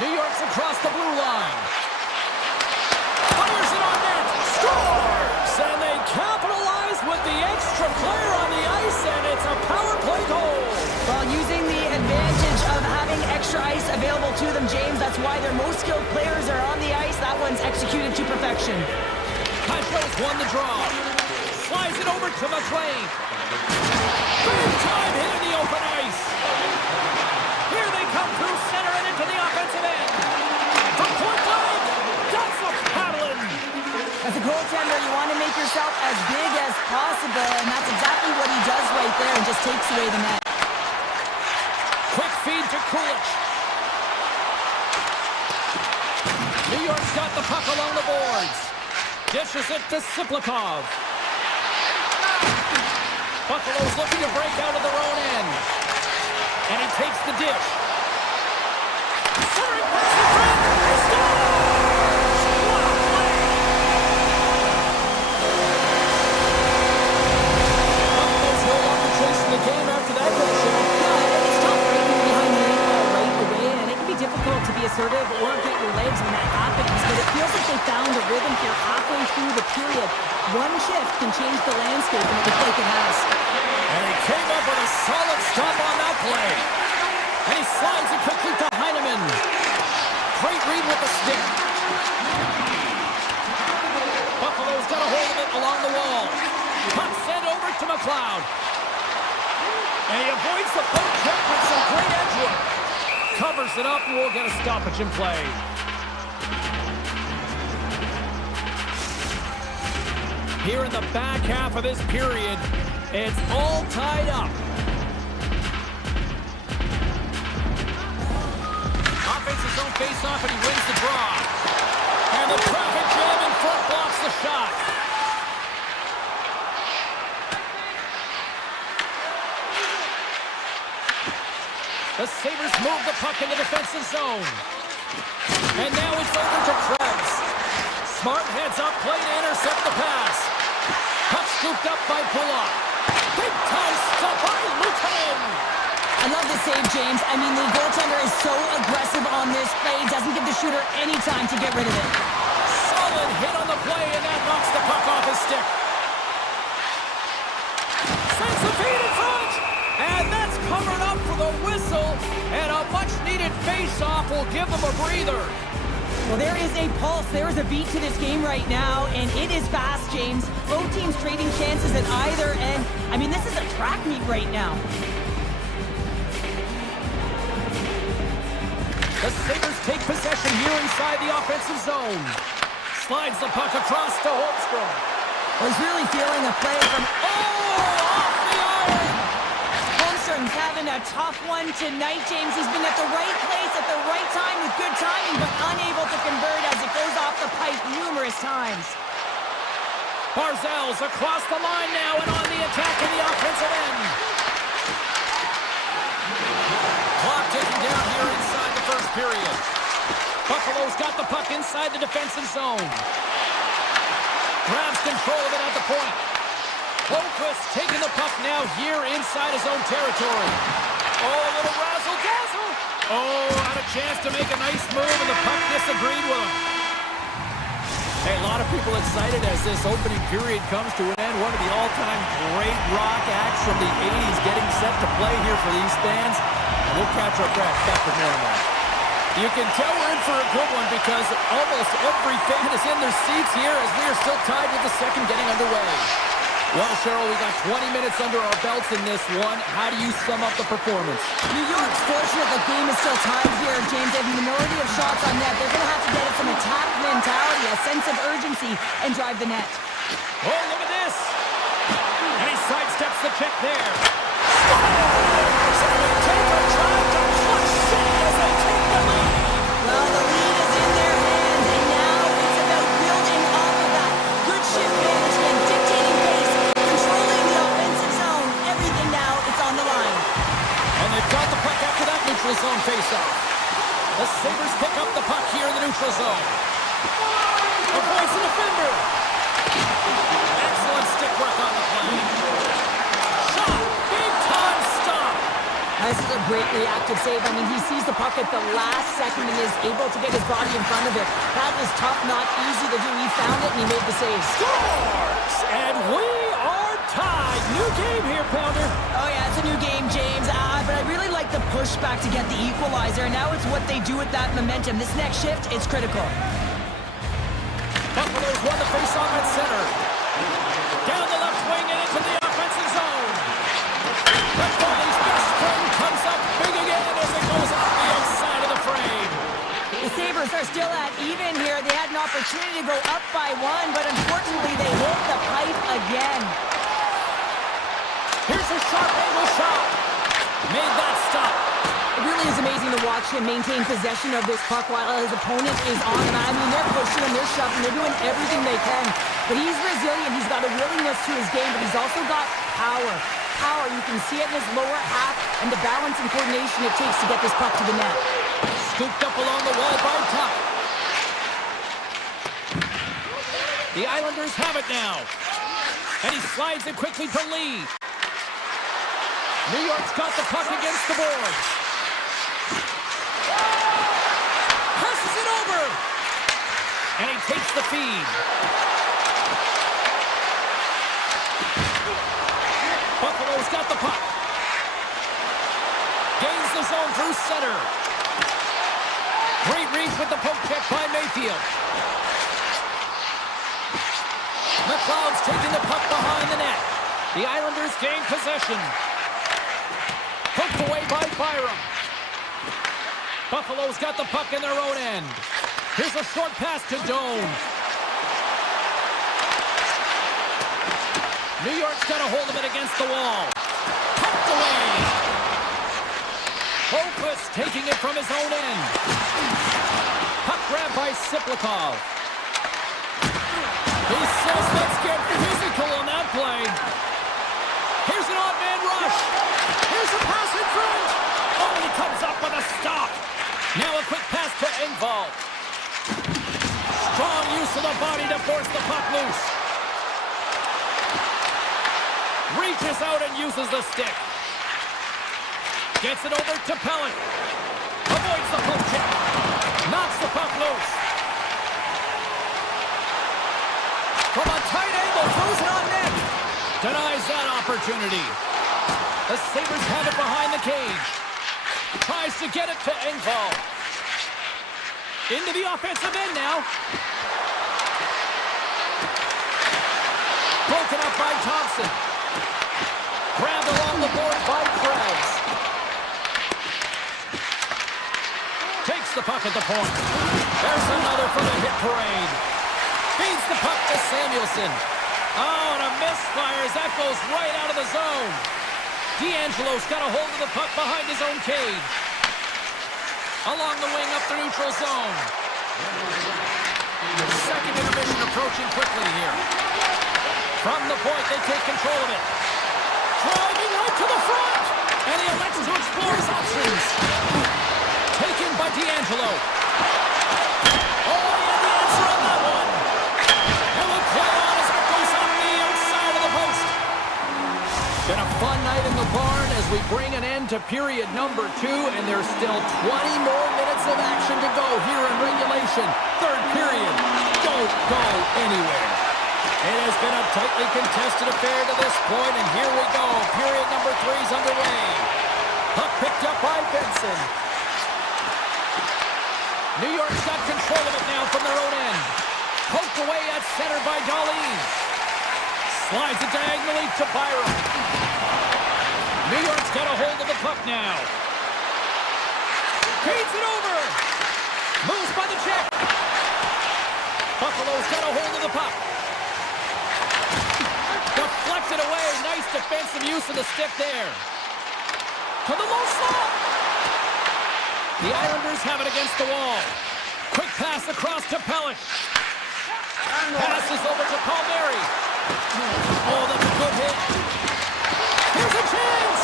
New York's across the blue line. Fires it on net. Scores! And they capitalize with the extra player on the ice, and it's a power play goal. While using the advantage of having extra ice available to them, James, that's why their most skilled players are on the ice. That one's executed to perfection. Kajos won the draw. Slides it over to McLean. Big time hit in the open ice. Here they come through center and into the offensive end. From point blank, that's a paddling. As a goaltender, you want to make yourself as big as possible, and that's exactly what he does right there and just takes away the net. Quick feed to Kulich. New York's got the puck along the boards. Dishes it to Siplikov. Buffalo's looking to break out of their own end. And he takes the dish. Centering pass to Trent. He scores! What a play! Buffalo's no longer chasing the game after that goal shot. It's tough right behind the eight ball right away, and it can be difficult to be assertive or get your legs when that happens, but it feels like they found a rhythm here halfway through the period. One shift can change the landscape, and it looks like it has. And he came up with a solid stop on that play. And he slides it quickly to Heineman. Great read with the stick. Buffalo's got a hold of it along the wall. Puck sent over to McLeod. And he avoids the poke check with some great edge work. Covers it up and we'll get a stoppage in play. Here in the back half of this period, it's all tied up. Offensive zone face-off, and he wins the draw. And the traffic jam in front blocks the shot. The Sabres move the puck in the defensive zone. And now it's over to Krebs. Smart heads up, play to intercept the pass. Puck scooped up by Pullock. Big time stop by Lukanen. I love the save, James. I mean, the goaltender is so aggressive on this play. Doesn't give the shooter any time to get rid of it. Solid hit on the play, and that knocks the puck off his stick. Sends the feed in front. face-off will give them a breather. Well, there is a pulse, there is a beat to this game right now, and it is fast, James. Both teams trading chances at either end. I mean, this is a track meet right now. The Sabres take possession here inside the offensive zone. Slides the puck across to Holmstrom. Was really feeling a play from... Off the iron! Holmstrom's having a tough one tonight, James. He's been at the right place at the right time with good timing, but unable to convert as it goes off the pipe numerous times. Barzell's across the line now and on the attack in the offensive end. Clock ticking down here inside the first period. Buffalo's got the puck inside the defensive zone. Grabs control of it at the point. Holmquist taking the puck now here inside his own territory. Oh, a little razzle-dazzle. Oh, had a chance to make a nice move, and the puck disagreed with him. Hey, a lot of people excited as this opening period comes to an end. One of the all-time great rock acts from the 80s getting set to play here for these fans. And we'll catch our breath back for more now. You can tell we're in for a good one because almost every fan is in their seats here as we are still tied with the second getting underway. Well, Cheryl, we got 20 minutes under our belts in this one. How do you sum up the performance? New York's fortunate the game is still tied here, James. They have a minority of shots on net. They're going to have to get it some attack mentality, a sense of urgency, and drive the net. Oh, look at this. And he sidesteps the check there. Well, the lead is in their hands, and now it's about building off of that. Good shift management, dictating pace, controlling the offensive zone. Everything now, it's on the line. And they've got the puck after that neutral zone faceoff. The Sabres pick up the puck here in the neutral zone. Avoids the defender. Excellent stick work on the play. Shot. Big time stop. This is a great reactive save. I mean, he sees the puck at the last second and is able to get his body in front of it. That was tough, not easy to do. He found it and he made the save. Scores! And we are tied. New game here, Pounder. Oh, yeah, it's a new game, James. But I really like the pushback to get the equalizer. And now it's what they do with that momentum. This next shift, it's critical. Buffalo's won the faceoff at center. Down the left wing and into the offensive zone. But Foley's best friend comes up big again as it goes off the outside of the frame. The Sabres are still at even here. They had an opportunity to go up by one, but unfortunately they hit the pipe again. Here's a sharp angle shot. Made that stop. It really is amazing to watch him maintain possession of this puck while his opponent is on him. I mean, they're pushing him, they're shoving, they're doing everything they can. But he's resilient. He's got a willingness to his game, but he's also got power. Power, you can see it in his lower half and the balance and coordination it takes to get this puck to the net. Scooped up along the wall by Tuck. The Islanders have it now. And he slides it quickly to Lee. New York's got the puck against the boards. Passes it over. And he takes the feed. Buffalo's got the puck. Gains the zone through center. Great reach with the poke check by Mayfield. McLeod's taking the puck behind the net. The Islanders gain possession. Poked away by Byram. Buffalo's got the puck in their own end. Here's a short pass to Doan. New York's got a hold of it against the wall. Pumped away. Holmquist taking it from his own end. Puck grab by Siplikov. He says let's get physical on that play. Here's an odd man rush. Here's a pass in front. Oh, he comes up with a stop. Now a quick pass to Engvall. Strong use of the body to force the puck loose. Reaches out and uses the stick. Gets it over to Pellet. Avoids the poke check. Knocks the puck loose. From a tight angle, throws it on net. Denies that opportunity. The Sabres have it behind the cage. Tries to get it to Engvall. Into the offensive end now. Broken up by Thompson. Grabbed along the board by Krebs. Takes the puck at the point. There's another for the hit parade. Feeds the puck to Samuelson. Oh, and a misfire as that goes right out of the zone. D'Angelo's got a hold of the puck behind his own cage. Along the wing up the neutral zone. Second intermission approaching quickly here. From the point, they take control of it. Driving right to the front. And he elects to explore his options. Taken by D'Angelo. Oh, he had the answer on that one. And will play on as it goes on the outside of the post. Been a fun night in the barn as we bring an end to period number 2, and there's still 20 more minutes of action to go here in regulation. Third period. Don't go anywhere. It has been a tightly contested affair to this point, and here we go. Period number 3 is underway. Puck picked up by Benson. New York's got control of it now from their own end. Poked away at center by Darlene. Slides it diagonally to Byram. New York's got a hold of the puck now. Feeds it over. Moves by the check. Buffalo's got a hold of the puck. Deflected away. Nice defensive use of the stick there. To the low slot. The Islanders have it against the wall. Quick pass across to Pellick. Passes over to Palmieri. Oh, that's a good hit. Here's a chance.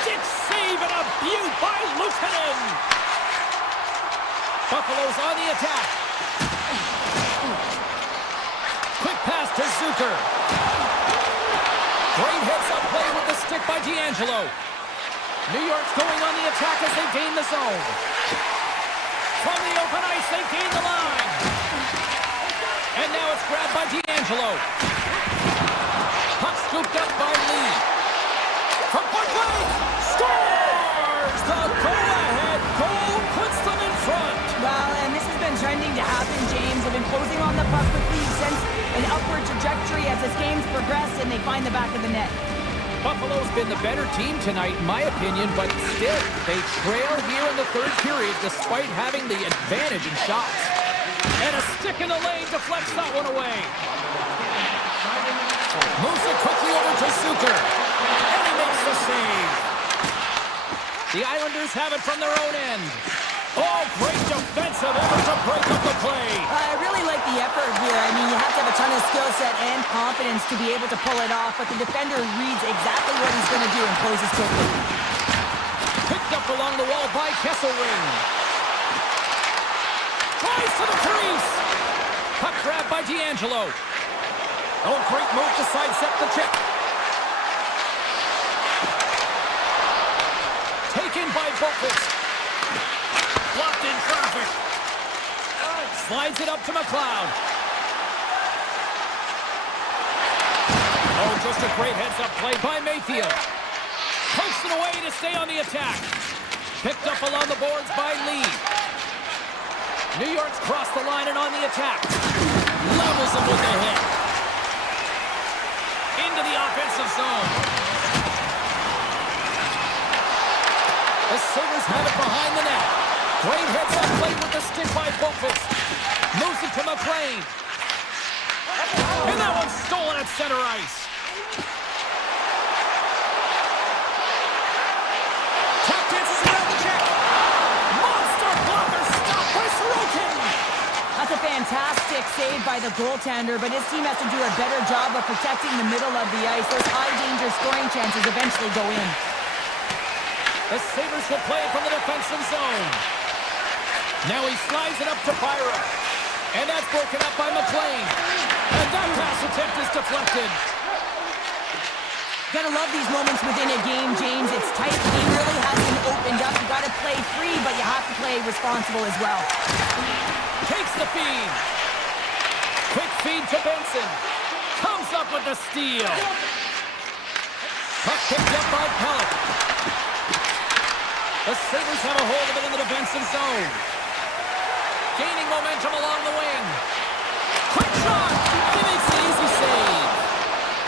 Stick save and a beaut by Luukkonen. Buffalo's on the attack. Quick pass to Zucker. Great hits up play with the stick by D'Angelo. New York's going on the attack as they gain the zone. From the open ice, they gain the line. And now it's grabbed by D'Angelo. Puck scooped up by Lee. From point blank, scores! The go-ahead goal puts them in front. Well, and this has been trending to happen, James. They've been closing on the puck quickly since an upward trajectory as this game's progressed, and they find the back of the net. Buffalo's been the better team tonight, in my opinion, but still, they trail here in the third period despite having the advantage in shots. And a stick in the lane deflects that one away. Moves it quickly over to Zucker. And he makes the save. The Islanders have it from their own end. Oh, great defensive effort to break up the play. I really like the effort here. I mean, you have to have a ton of skill set and confidence to be able to pull it off, but the defender reads exactly what he's going to do and closes quickly. Picked up along the wall by Kesselring. Tries to the crease. Puck grab by D'Angelo. Oh, great move to sidestep the check. Taken by Bokus. Blocked in traffic. Slides it up to McLeod. Oh, just a great heads-up play by Mayfield. Pokes it away to stay on the attack. Picked up along the boards by Lee. New York's crossed the line and on the attack. Levels them with the hit. Into the offensive zone. The Sabres have it behind the net. Great heads-up play with the stick by Bokus. Moves it to McLean. And that one's stolen at center ice. Tap dances around the check. Monster blocker stopped by Sorokin. That's a fantastic save by the goaltender, but his team has to do a better job of protecting the middle of the ice. Those high-danger scoring chances eventually go in. The Sabres will play it from the defensive zone. Now he slides it up to Byram. And that's broken up by McLean. And that pass attempt is deflected. Gotta love these moments within a game, James. It's tight. The game really hasn't opened up. You gotta play free, but you have to play responsible as well. Takes the feed. Quick feed to Benson. Comes up with the steal. Puck picked up by Pellick. The Sabres have a hold of it in the defensive zone. Gaining momentum along the wing. Quick shot! He makes the easy save.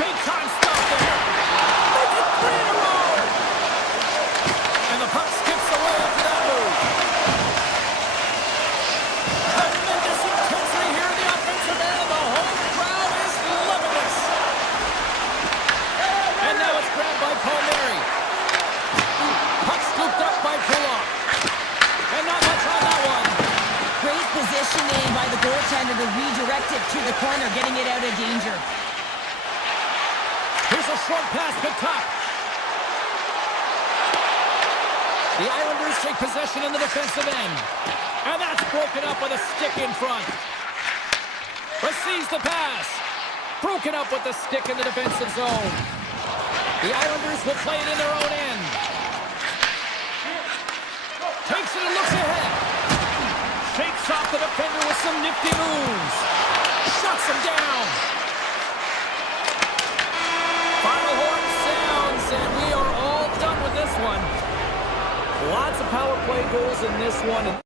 Big time stop there. Make it 3 in a row! And the puck skips away after that move. Tremendous intensity here in the offensive end. The home crowd is loving this. And now it's grabbed by Palmieri. Puck scooped up by Kulak. And not much on that one. Great positioning by the goaltender to redirect it to the corner, getting it out of danger. Here's a short pass picked up. The Islanders take possession in the defensive end. And that's broken up with a stick in front. Receives the pass. Broken up with the stick in the defensive zone. The Islanders will play it in their own end. Takes it and looks ahead. Shakes off the defender with some nifty moves. Shuts him down. Final horn sounds, and we are all done with this one. Lots of power play goals in this one.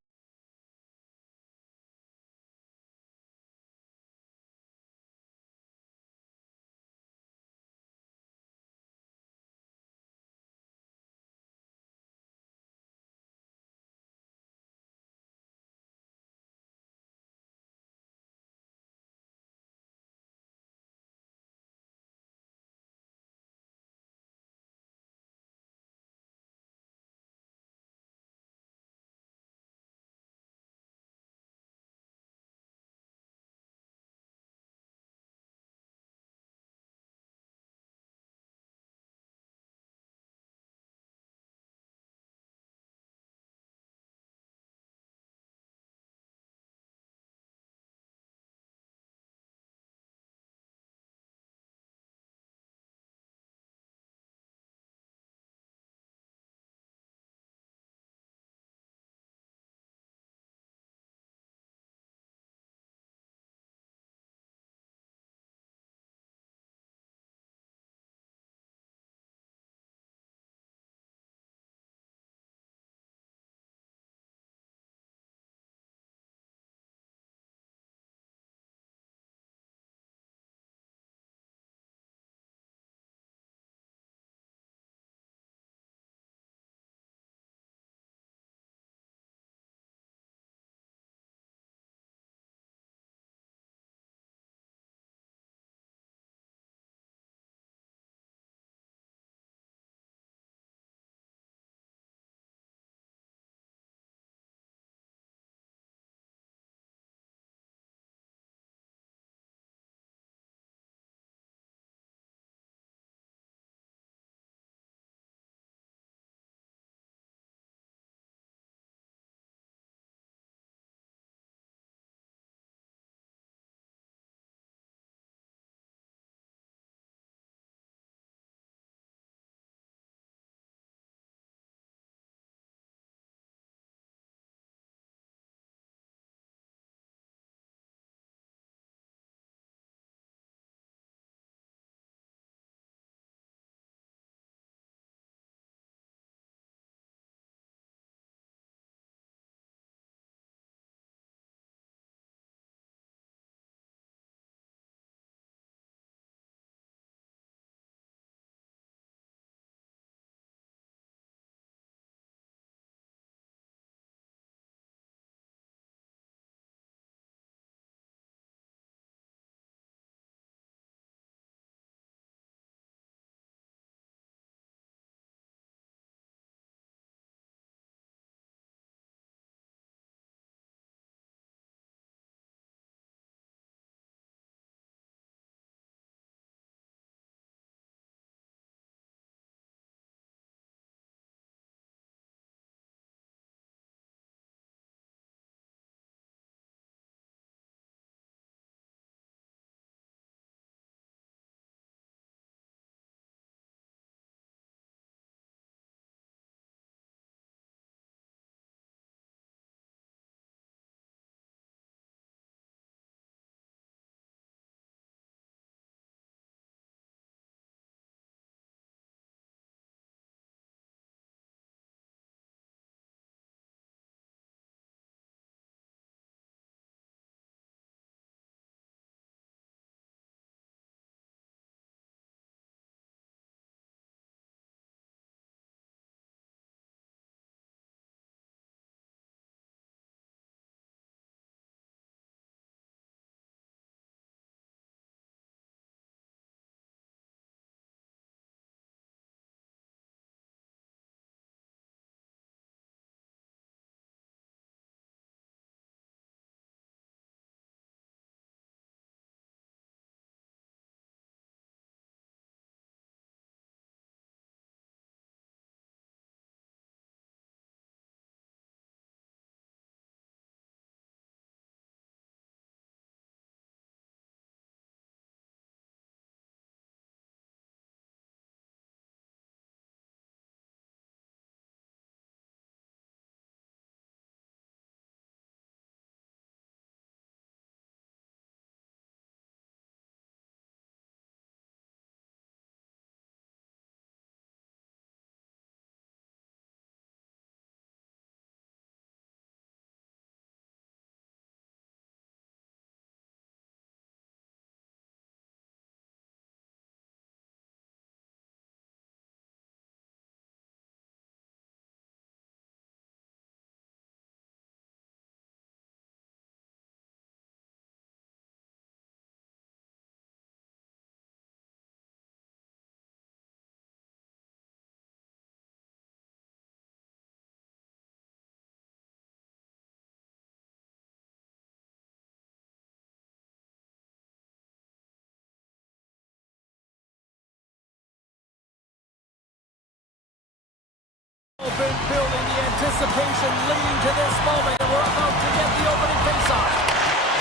Been building the anticipation leading to this moment, and we're about to get the opening faceoff.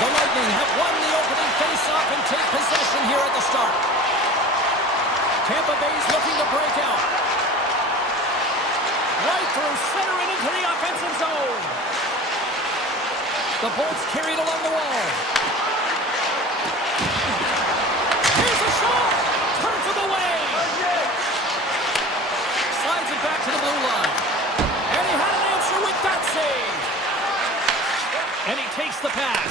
The Lightning have won the opening faceoff and take possession here at the start. Tampa Bay's looking to break out. Right through center and into the offensive zone. The Bolts carried along the wall. Here's a shot! Turns him away! Slides it back to the blue line. And he had an answer with that save. And he takes the pass.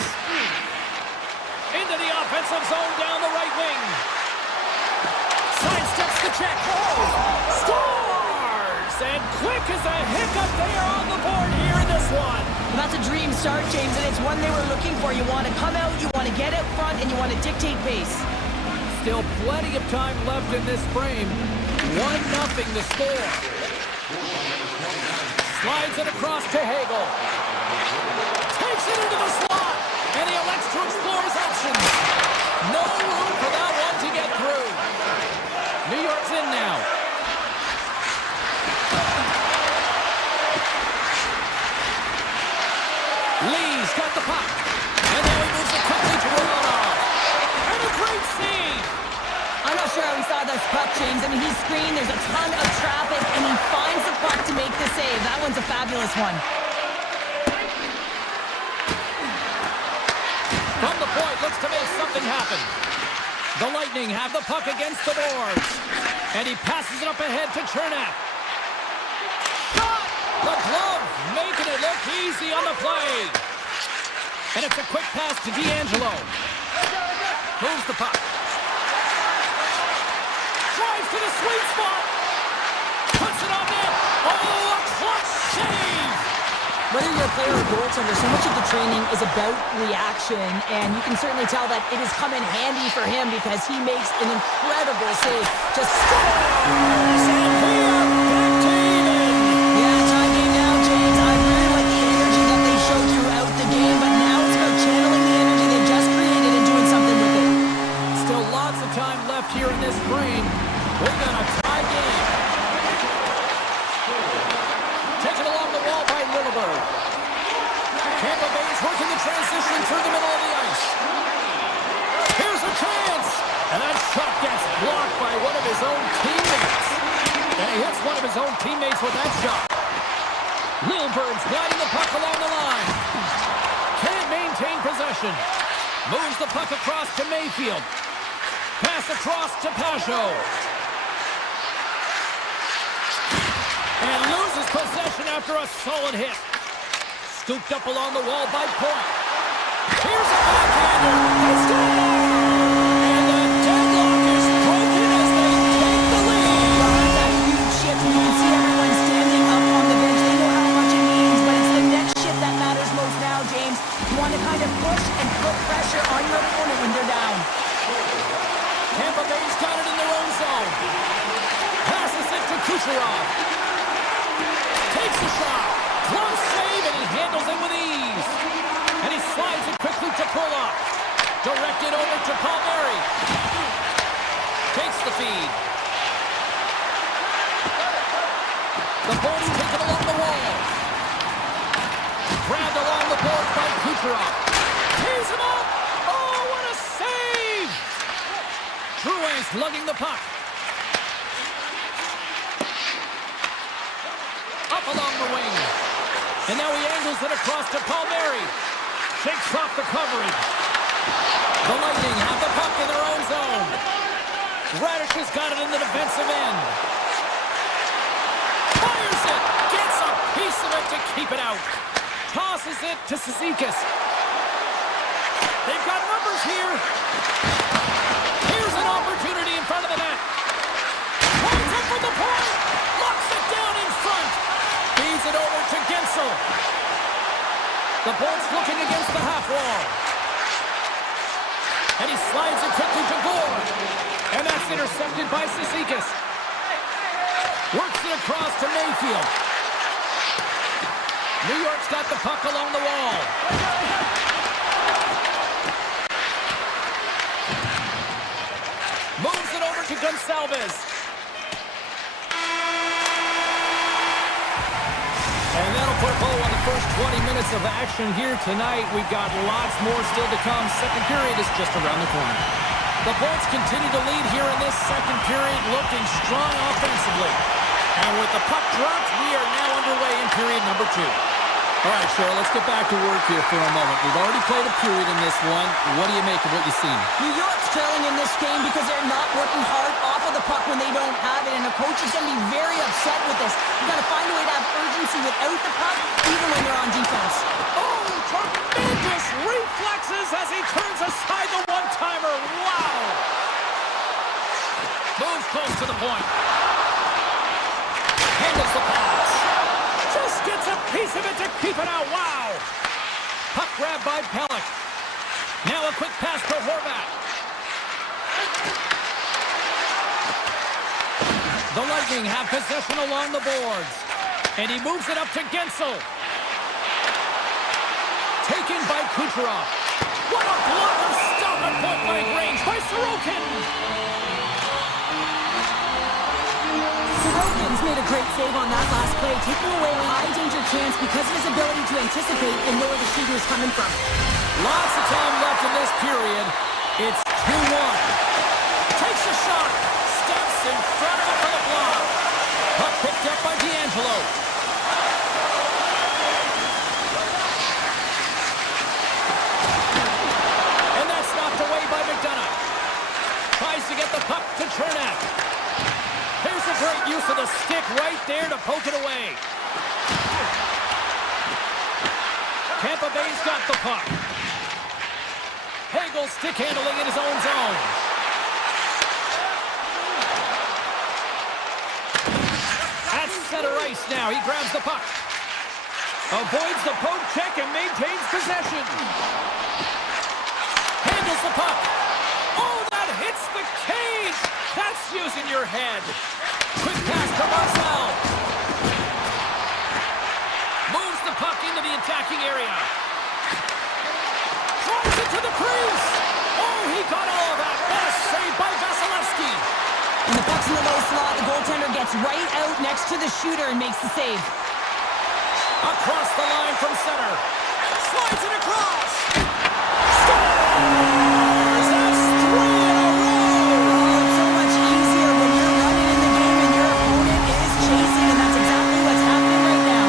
Into the offensive zone down the right wing. Sidesteps the check. Scores! And quick as a hiccup, they are on the board here in this one. Well, that's a dream start, James, and it's one they were looking for. You want to come out, you want to get out front, and you want to dictate pace. Still plenty of time left in this frame. 1-0 the score. Slides it across to Hagel. Takes it into the slot. And he elects to explore his options. No room for that one to get through. New York's in now. Lee's got the puck. And now he moves it quickly to Romanov. And a great save. I'm not sure how he saw this puck, James. I mean, he's screened, there's a ton of traffic, and he finds the puck to make the save. That one's a fabulous one. From the point, looks to make something happen. The Lightning have the puck against the boards. And he passes it up ahead to Chernak. Shot! The glove making it look easy on the play. And it's a quick pass to D'Angelo. Moves the puck. Drives to the sweet spot. Puts it on net. Oh, a clutch save! Whether you're a player or goaltender, so much of the training is about reaction, and you can certainly tell that it has come in handy for him because he makes an incredible save. Just scores! And we are back to even! Yeah, tie game now, James. I really like the energy that they showed throughout the game, but now it's about channeling the energy they just created and doing something with it. Still lots of time left here in this frame. We've got a tie game. Taken along the wall by Lilleberg. Tampa Bay's working the transition through the middle of the ice. Here's a chance! And that shot gets blocked by one of his own teammates. And he hits one of his own teammates with that shot. Lilleberg's gliding the puck along the line. Can't maintain possession. Moves the puck across to Mayfield. Pass across to Pajot. And loses possession after a solid hit. Scooped up along the wall by Point. Here's a backhander. They score! And the deadlock is broken as they take the lead. That's a huge shift. You can see everyone standing up on the bench. They know how much it means, but it's the next shift that matters most now, James. You want to kind of push and put pressure on your opponent when they're down. Tampa Bay's got it in their own zone. Passes it to Kucherov. Takes the shot. Close save, and he handles it with ease. And he slides it quickly to Pulock. Directed over to Palmieri. Takes the feed. The Bolts take it along the wall. Grabbed along the boards by Kucherov. Tees him up. Oh, what a save! Truex lugging the puck. Up along the wing. And now he angles it across to Palmieri. Shakes off the coverage. The Lightning have the puck in their own zone. Radish has got it in the defensive end. Fires it. Gets a piece of it to keep it out. Tosses it to Cizikas. They've got numbers here. Here's an opportunity in front of the net. Points up for the point. Locks it down in front. Feeds it over to Gensel. The Bolts looking against the half wall. And he slides it quickly to Gore. And that's intercepted by Cizikas. Works it across to Mayfield. New York's got the puck along the wall. Moves it over to Gonçalves. first 20 minutes of action here tonight. We've got lots more still to come. Second period is just around the corner. The Bolts continue to lead here in this second period, looking strong offensively. And with the puck dropped, we are now underway in period number 2. All right, Cheryl, let's get back to work here for a moment. We've already played a period in this one. What do you make of what you've seen? New York's trailing in this game because they're not working hard off of the puck when they don't have it, and the coach is going to be very upset with this. You've got to find a way to have urgency without the puck, even when you're on defense. Oh, tremendous reflexes as he turns aside the one-timer. Wow! Moves close to the point. Handles the pass. Just gets a piece of it to keep it out. Wow! Puck grab by Pellick. Now a quick pass to Horvat. The Lightning have possession along the boards. And he moves it up to Gensel. Taken by Kucherov. What a block of stop at point-blank range by Sorokin! Sorokin's made a great save on that last play, taking away a high-danger chance because of his ability to anticipate and know where the shooter is coming from. Lots of time left in this period. It's 2-1. Takes a shot. Steps in front of it for the block. Puck picked up by D'Angelo. And that's knocked away by McDonough. Tries to get the puck to Chernak. Here's a great use of the stick right there to poke it away. Tampa Bay's got the puck. Hagel stick handling in his own zone. At center ice now. He grabs the puck. Avoids the poke check and maintains possession. Handles the puck. Oh, that hits the cage. That's using your head. Quick pass to Marcel. Moves the puck into the attacking area. Drives it to the crease. Oh, he got all of that. What a save by Vasilevsky. And the puck's in the low slot. The goaltender gets right out next to the shooter and makes the save. Across the line from center. Slides it across. Scores! That's 3 in a row. It's so much easier when you're running in the game and your opponent is chasing, and that's exactly what's happening right now.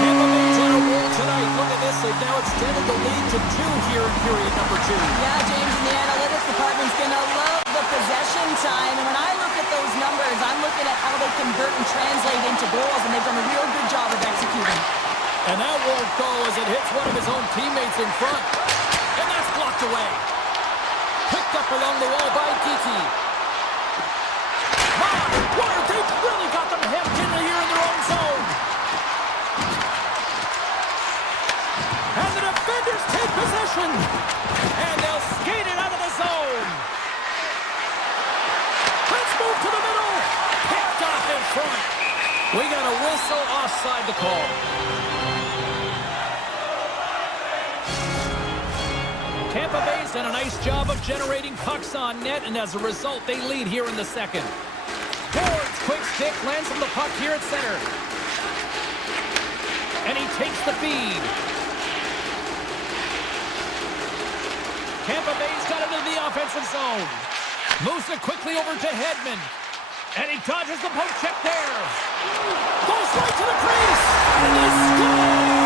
Tampa Bay's on a roll tonight. Look at this. They've now extended the lead to 2 here in period number 2. Yeah, James, and the analytics department's going to love the possession time. And when I look at those numbers, I'm looking at how they convert and translate into goals, and they've done a real good job of executing. And that won't go as it hits one of his own teammates in front. And that's blocked away. Picked up along the wall by Geeky. My word, they've really got them hemmed in here in their own zone. And the defenders take possession. And they'll skate it out of the zone. Let's move to the middle. Picked off in front. We got a whistle offside the call. Tampa Bay's done a nice job of generating pucks on net, and as a result, they lead here in the second. Ford's quick stick lands from the puck here at center. And he takes the feed. Tampa Bay's got it into the offensive zone. Moves it quickly over to Hedman. And he dodges the poke check there. Goes right to the crease. And they score!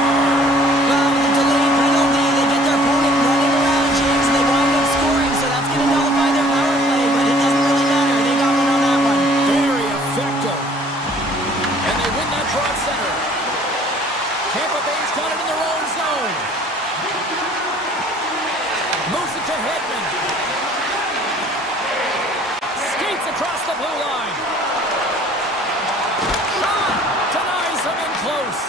Well, with the delayed penalty, they get their opponent running around, James, and they wind up scoring, so that's going to nullify their power play, but it doesn't really matter. They got one on that one. Very effective. And they win that draw at center. Tampa Bay's got it in their own zone. Moves it to Hedman. Skates across the blue line. Shot! Denies him in close.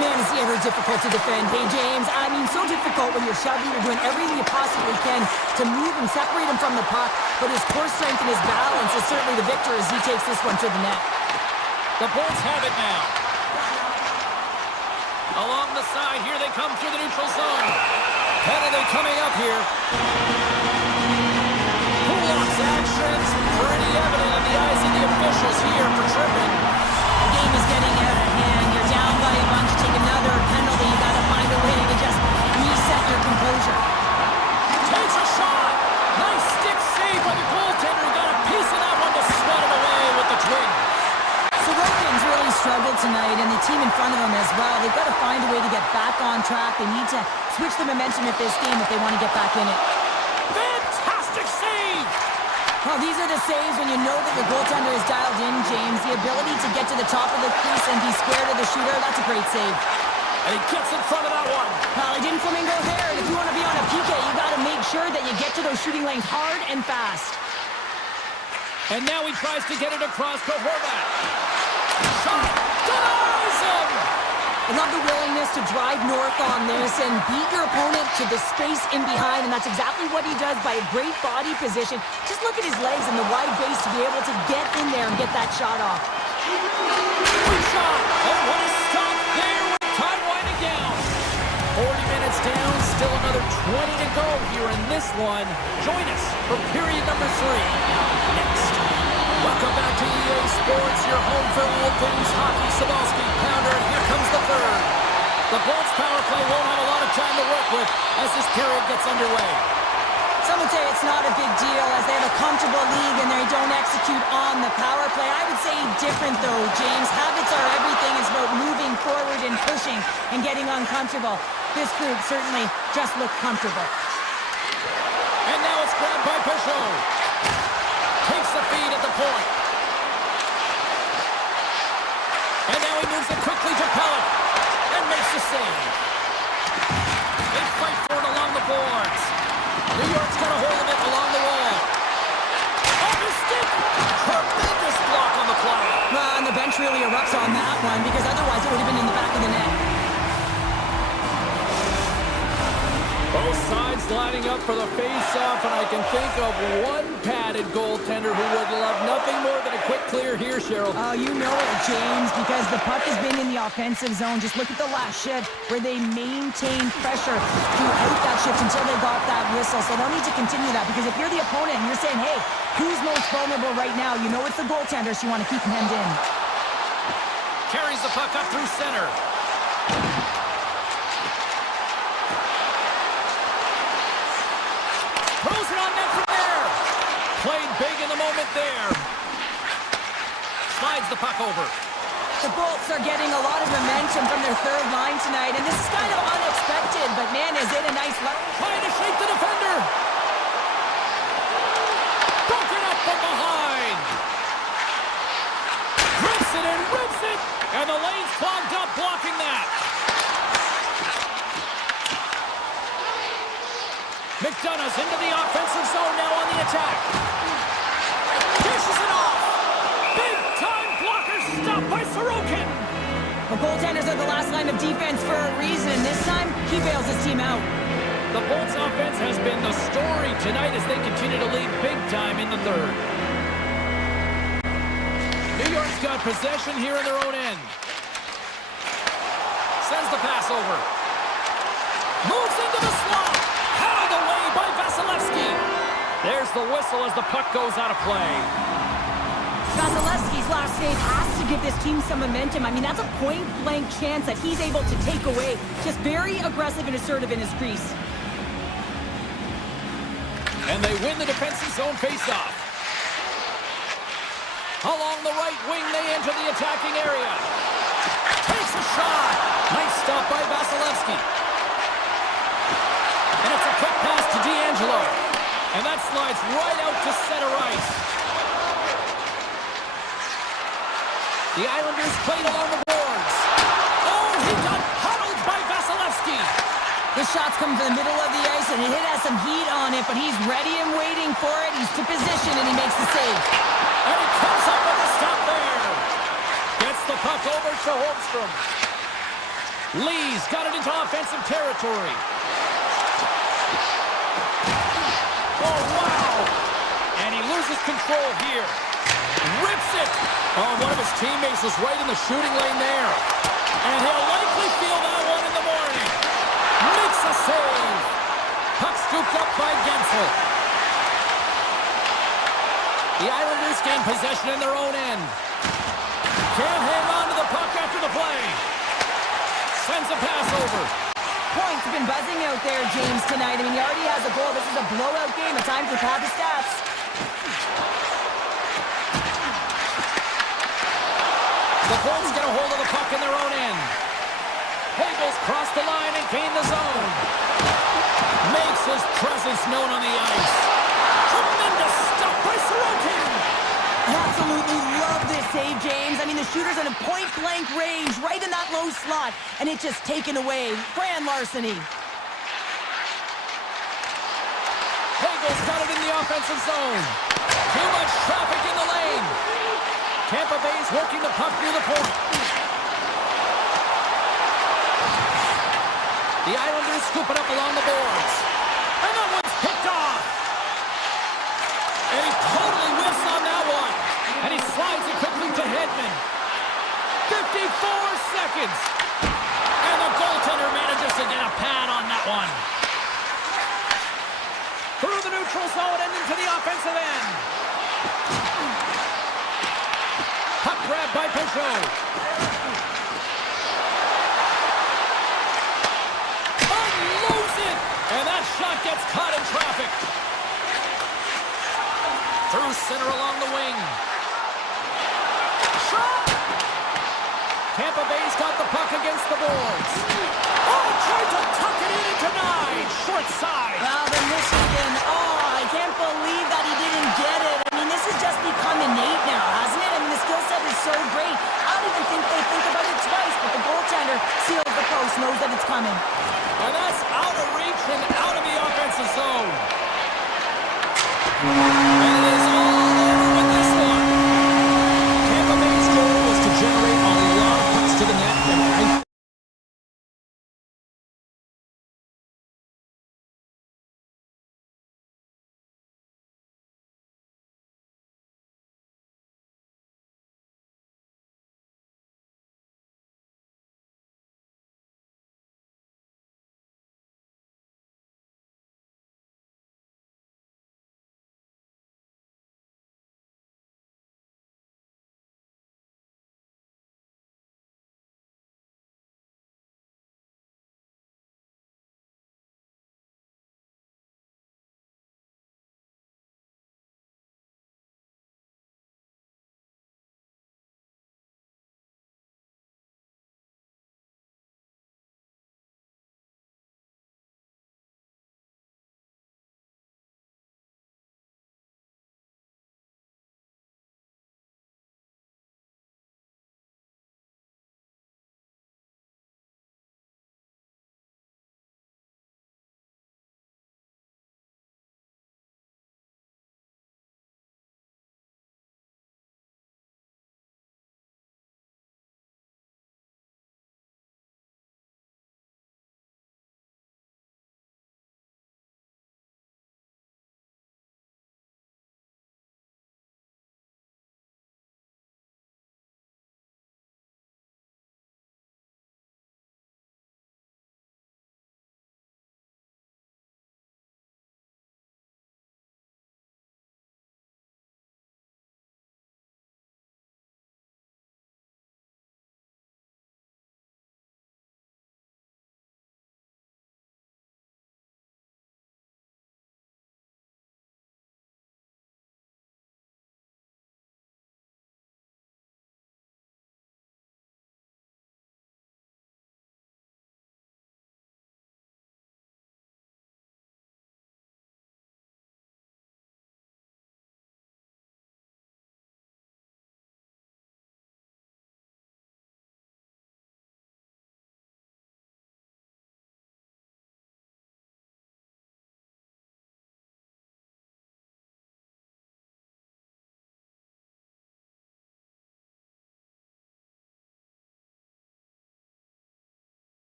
Man, is he ever difficult to defend. Hey, James, I mean, so difficult when you're shoving. You're doing everything you possibly can to move and separate him from the puck, but his core strength and his balance is certainly the victor as he takes this one to the net. The Bolts have it now. Along the side, here they come through the neutral zone. Penalty coming up here. Pull-off's actions pretty evident in the eyes of the officials here for tripping. The game is getting out of hand. You're down by a bunch. Take another penalty. team in front of them as well. They've got to find a way to get back on track. They need to switch the momentum of this game if they want to get back in it. Fantastic save! Well, these are the saves when you know that your goaltender is dialed in, James. The ability to get to the top of the crease and be square to the shooter, that's a great save. And he gets in front of that one. Well, he didn't flamingo there. And if you want to be on a PK, you got to make sure that you get to those shooting lanes hard and fast. And now he tries to get it across to Horvat. Shot! Denies him! I love the willingness to drive north on this and beat your opponent to the space in behind, and that's exactly what he does by a great body position. Just look at his legs and the wide base to be able to get in there and get that shot off. Good shot! Oh, what a stop there with time winding down. 40 minutes down, still another 20 to go here in this one. Join us for period number 3. Next. Welcome back to EA Sports, your home for all things hockey. Sabalski, pounder, and here comes the third. The Bolts power play won't have a lot of time to work with as this period gets underway. Some would say it's not a big deal as they have a comfortable lead and they don't execute on the power play. I would say different though, James. Habits are everything. It's about moving forward and pushing and getting uncomfortable. This group certainly just looked comfortable. And now it's grabbed by Peugeot. Takes the feed at the point. And now he moves it quickly to Pellet. And makes the save. They fight for it along the boards. New York's got a hold of it along the wall. Off his stick! Tremendous block on the play. And the bench really erupts on that one because otherwise it would have been in the back of the net. Both sides lining up for the face-off, and I can think of one padded goaltender who would love nothing more than a quick clear here, Cheryl. Oh, you know it, James, because the puck has been in the offensive zone. Just look at the last shift where they maintained pressure throughout that shift until they got that whistle. So they'll need to continue that because if you're the opponent and you're saying, hey, who's most vulnerable right now? You know it's the goaltender, so you want to keep him hemmed in. Carries the puck up through center. Throws it on net from there. Played big in the moment there. Slides the puck over. The Bolts are getting a lot of momentum from their third line tonight, and this is kind of unexpected, but man, is it a nice run. Trying to shake the defender. Broken up from behind. Rips it and rips it. And the lane's clogged up blocking that. McDonough's into the offensive zone now on the attack. Dishes it off. Big-time blocker stopped by Sorokin. The goaltenders are the last line of defense for a reason. This time, he bails his team out. The Bolts offense has been the story tonight as they continue to lead big time in the third. New York's got possession here in their own end. Sends the pass over. Moves into the slot. Held away by Vasilevsky. There's the whistle as the puck goes out of play. Vasilevsky's last save has to give this team some momentum. I mean, that's a point-blank chance that he's able to take away. Just very aggressive and assertive in his crease. And they win the defensive zone faceoff. Along the right wing, they enter the attacking area. Takes a shot. Nice stop by Vasilevsky. And it's a quick pass to D'Angelo. And that slides right out to center ice. The Islanders played along the boards. Oh, he got huddled by Vasilevsky. The shot's come to the middle of the ice, and it has some heat on it, but he's ready and waiting for it. He's to position, and he makes the save. And he comes up with a stop there. Gets the puck over to Holmstrom. Lee's got it into offensive territory. Oh, wow. And he loses control here. Rips it. Oh, one of his teammates was right in the shooting lane there. And he'll likely feel that one in the morning. Makes a save. Puck scooped up by Gensel. The Islanders gain possession in their own end. Can't hang on to the puck after the play. Sends a pass over. Points have been buzzing out there, James, tonight. I mean, he already has a goal. This is a blowout game. A time to pad the stats. The Bolts get a hold of the puck in their own end. Hagel's crossed the line and gained the zone. Makes his presence known on the ice. Tremendous stop by Sorokin. Absolutely love this save, James. I mean, the shooter's in a point-blank range, right in that low slot, and it's just taken away. Grand larceny. Hagel's got it in the offensive zone. Too much traffic in the lane. Tampa Bay's working the puck near the point. The Islanders scoop it up along the boards. And that one's picked off. And he totally whiffs on that one. And he slides it quickly to Hedman. 54 seconds. And the goaltender manages to get a pad on that one. Through the neutral zone and into the offensive end. Puck grab by Peugeot. Unloads it! And that shot gets caught in traffic. Through center along the wing. Shot! Tampa Bay's got the puck against the boards. Oh, tried to tuck it in and denied. Short side. Well, the Michigan, I can't believe that he didn't get it. I mean, this has just become innate now, hasn't it? I mean, the skill set is so great. I don't even think they think about it twice, but the goaltender seals the post, knows that it's coming. And that's out of reach and out of the offensive zone. And it is all over with this one. Tampa Bay's goal was to generate a lot of pucks to the net, and I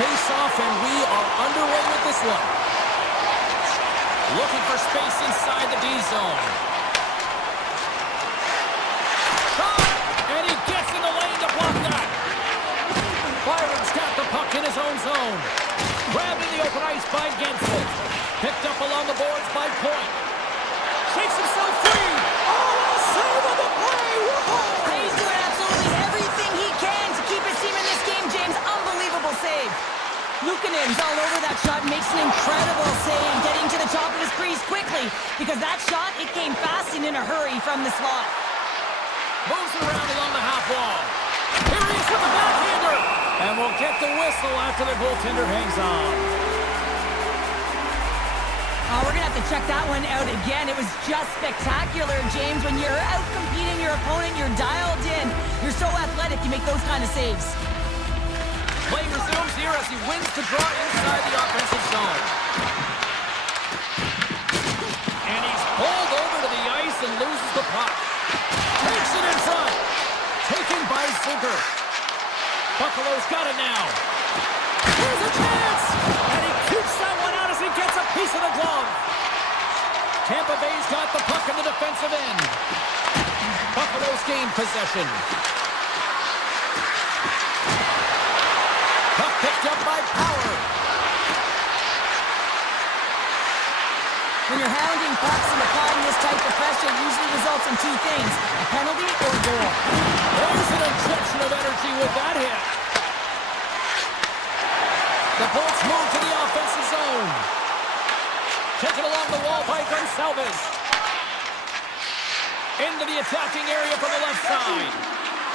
face-off, and we are underway with this one. Looking for space inside the D zone. Shot! And he gets in the lane to block that. Byron's got the puck in his own zone. Grabbed in the open ice by Gensel. Picked up along the boards by Point. Shakes himself free. Oh, a save of the play! Whoa! He's doing absolutely everything he can to keep his team in this game, James. Unbelievable save. Luukkonen's all over that shot, makes an incredible save, getting to the top of his crease quickly, because that shot, it came fast and in a hurry from the slot. Moves it around along the half wall. Here he is with the backhander. And we'll get the whistle after the goaltender hangs on. We're going to have to check that one out again. It was just spectacular, James. When you're out competing your opponent, you're dialed in. You're so athletic, you make those kind of saves. Play resumes here as he wins the draw inside the offensive zone. And he's pulled over to the ice and loses the puck. Takes it in front. Taken by Zucker. Buffalo's got it now. Here's a chance! And he keeps that one out as he gets a piece of the glove. Tampa Bay's got the puck in the defensive end. Buffalo's gained possession. Puck picked up by Power. When you're hounding pucks and applying this type of pressure, it usually results in two things, a penalty or a goal. There's an injection of energy with that hit. The Bolts move to the offensive zone. Taken along the wall by Gonçalves. Into the attacking area from the left side.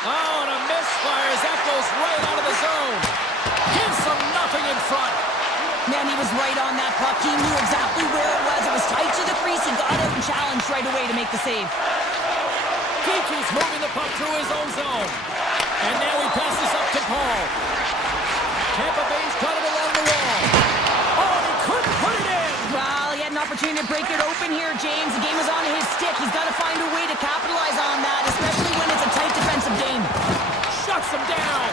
Oh, and a misfire as that goes right out of the zone. Gives them nothing in front. Man, he was right on that puck. He knew exactly where it was. It was tight to the crease. He got out and challenged right away to make the save. Geeky's moving the puck through his own zone. And now he passes up to Paul. Tampa Bay's got it along the wall. Oh, he couldn't put it in. Well, he had an opportunity to break it open here, James. The game was on his stick. He's got to find a way to capitalize on that, especially when it's a tight defensive game. Shuts him down.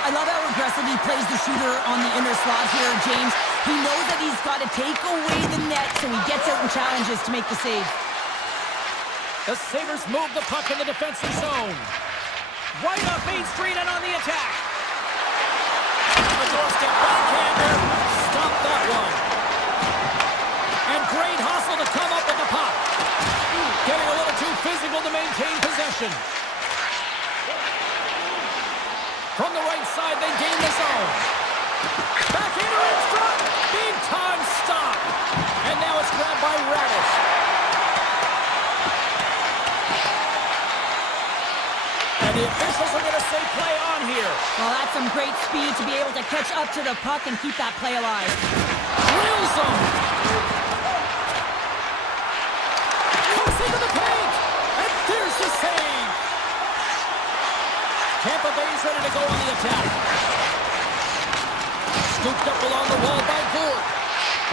I love how aggressive he plays the shooter on the inner slot here, James. He knows that he's got to take away the net, so he gets out and challenges to make the save. The Sabres move the puck in the defensive zone. Right up Main Street and on the attack. The doorstep backhander. Stop that one. And great hustle to come up with the puck. Getting a little too physical to maintain possession. From the right side, they gain the zone. Backhander in front. Big time stop. And now it's grabbed by Radish. And the officials are going to say play on here. Well, that's some great speed to be able to catch up to the puck and keep that play alive. Drills him. Comes into the paint. And there's the save. Tampa Bay's ready to go on the attack. Scooped up along the wall by Gould.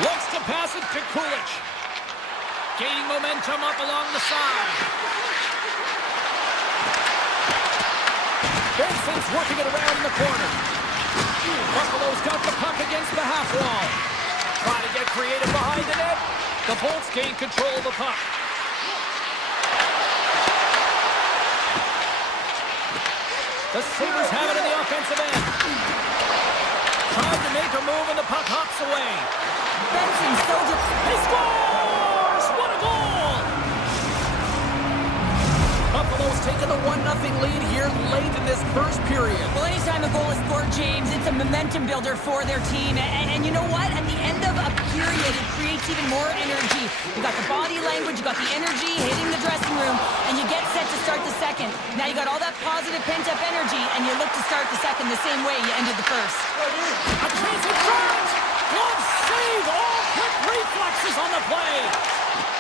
Looks to pass it to Kulich. Gaining momentum up along the side. Benson's working it around in the corner. Buffalo's got the puck against the half wall. Trying to get creative behind the net. The Bolts gain control of the puck. The Sabres have it in the offensive end. Trying to make a move and the puck hops away. Benson's so He scores! What a goal! Buffalo's taken a 1-0 lead here late in this first period. Well, anytime a goal is scored, James, it's a momentum builder for their team. And you know what? At the end of a period, it creates even more energy. You got the body language, you got the energy hitting the dressing room, and you get set to start the second. Now you got all that positive pent-up energy, and you look to start the second the same way you ended the first. A chance in front! Glove save! All quick reflexes on the play!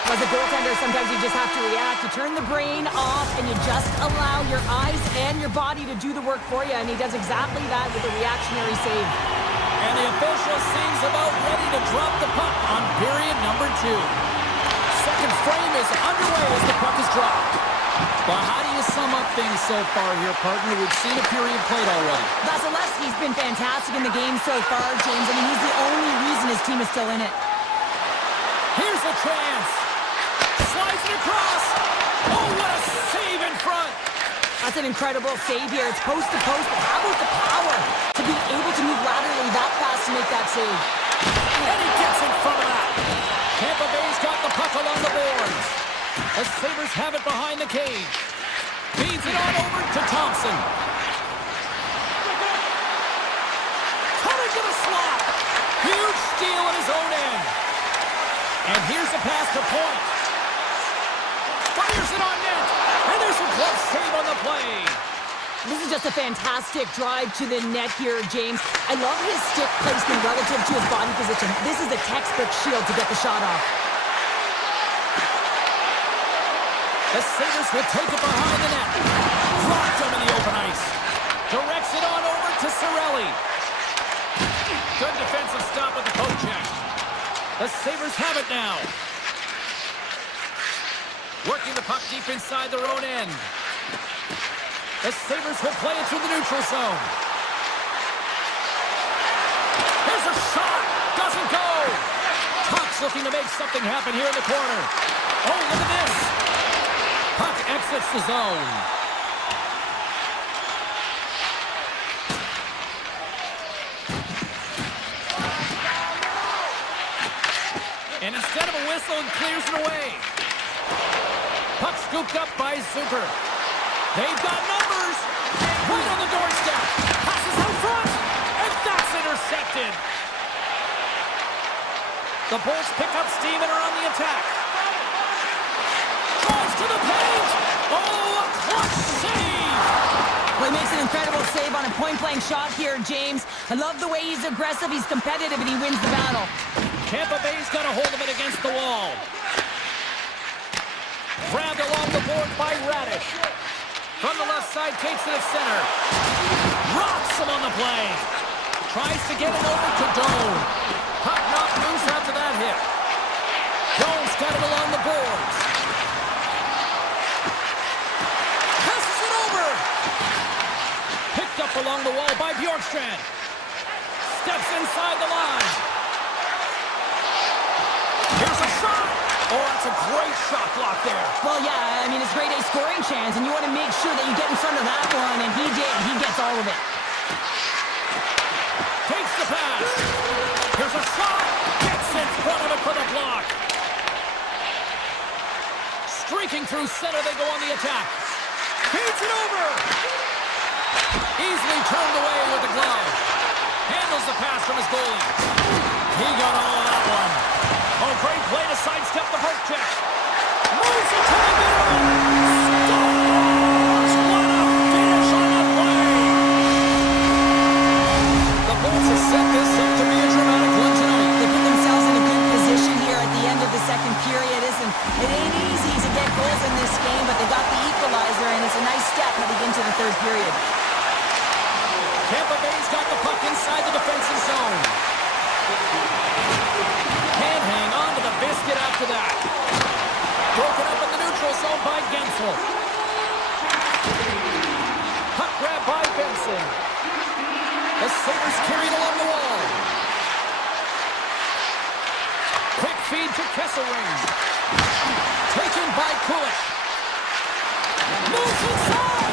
As a goaltender, sometimes you just have to react. You turn the brain off, and you just allow your eyes and your body to do the work for you, and he does exactly that with a reactionary save. And the official seems about ready to drop the puck on period number 2. Second frame is underway as the puck is dropped. Well, how do you sum up things so far here, partner? We've seen a period played already. Vasilevsky's been fantastic in the game so far, James. I mean, he's the only reason his team is still in it. Here's a chance. Slides it across. Oh, what a save in front. That's an incredible save here. It's post to post, but how about the power to be able to move laterally that fast to make that save? And he gets in front of that. Tampa Bay's got the puck along the boards. The Sabres have it behind the cage. Feeds it on over to Thompson. Coming to the slot. Huge steal at his own end. And here's a pass to Point. Fires it on net. And there's a glove save on the play. This is just a fantastic drive to the net here, James. I love his stick placement relative to his body position. This is a textbook shield to get the shot off. The Sabres will take it behind the net. Dropped him in the open ice. Directs it on over to Cirelli. Good defensive stop with the poke check. The Sabres have it now. Working the puck deep inside their own end. The Sabres will play it through the neutral zone. Here's a shot. Doesn't go. Tuck's looking to make something happen here in the corner. Oh, look at this. Puck exits the zone. And instead of a whistle, it clears it away. Puck scooped up by Zucker. They've got numbers. Right on the doorstep. Passes out front. And that's intercepted. The Bolts pick up steam and are on the attack. Drives to the page. Oh, a clutch save. Well, he makes an incredible save on a point-blank shot here, James. I love the way he's aggressive, he's competitive, and he wins the battle. Tampa Bay's got a hold of it against the wall. Grabbed along the board by Radish. From the left side, takes it at center. Rocks him on the play. Tries to get it over to Doan. Puck knocked loose after that hit. Doan's got it along the boards. Passes it over. Picked up along the wall by Bjorkstrand. Steps inside the line. Here's a shot. Oh, that's a great shot block there. Well, yeah, I mean, it's grade A scoring chance, and you want to make sure that you get in front of that one, and he did. He gets all of it. Takes the pass. Here's a shot. Gets in front of it for the block. Streaking through center, they go on the attack. Feeds it over. Easily turned away with the glove. Handles the pass from his goalie. He got all of that one. Oh, great play to sidestep the poke check. Moves it to the middle. Scores! What a finish on the play! The Bolts have set this up to be a dramatic one tonight. They put themselves in a good position here at the end of the second period. It ain't easy to get goals in this game, but they got the equalizer, and it's a nice step heading into the third period. Tampa Bay's got the puck inside the defensive zone. Can't hang on to the biscuit after that. Broken up in the neutral zone by Gensel. Puck grab by Benson. The Sabres carried along the wall. Quick feed to Kesselring. Taken by Kulich. Moves inside.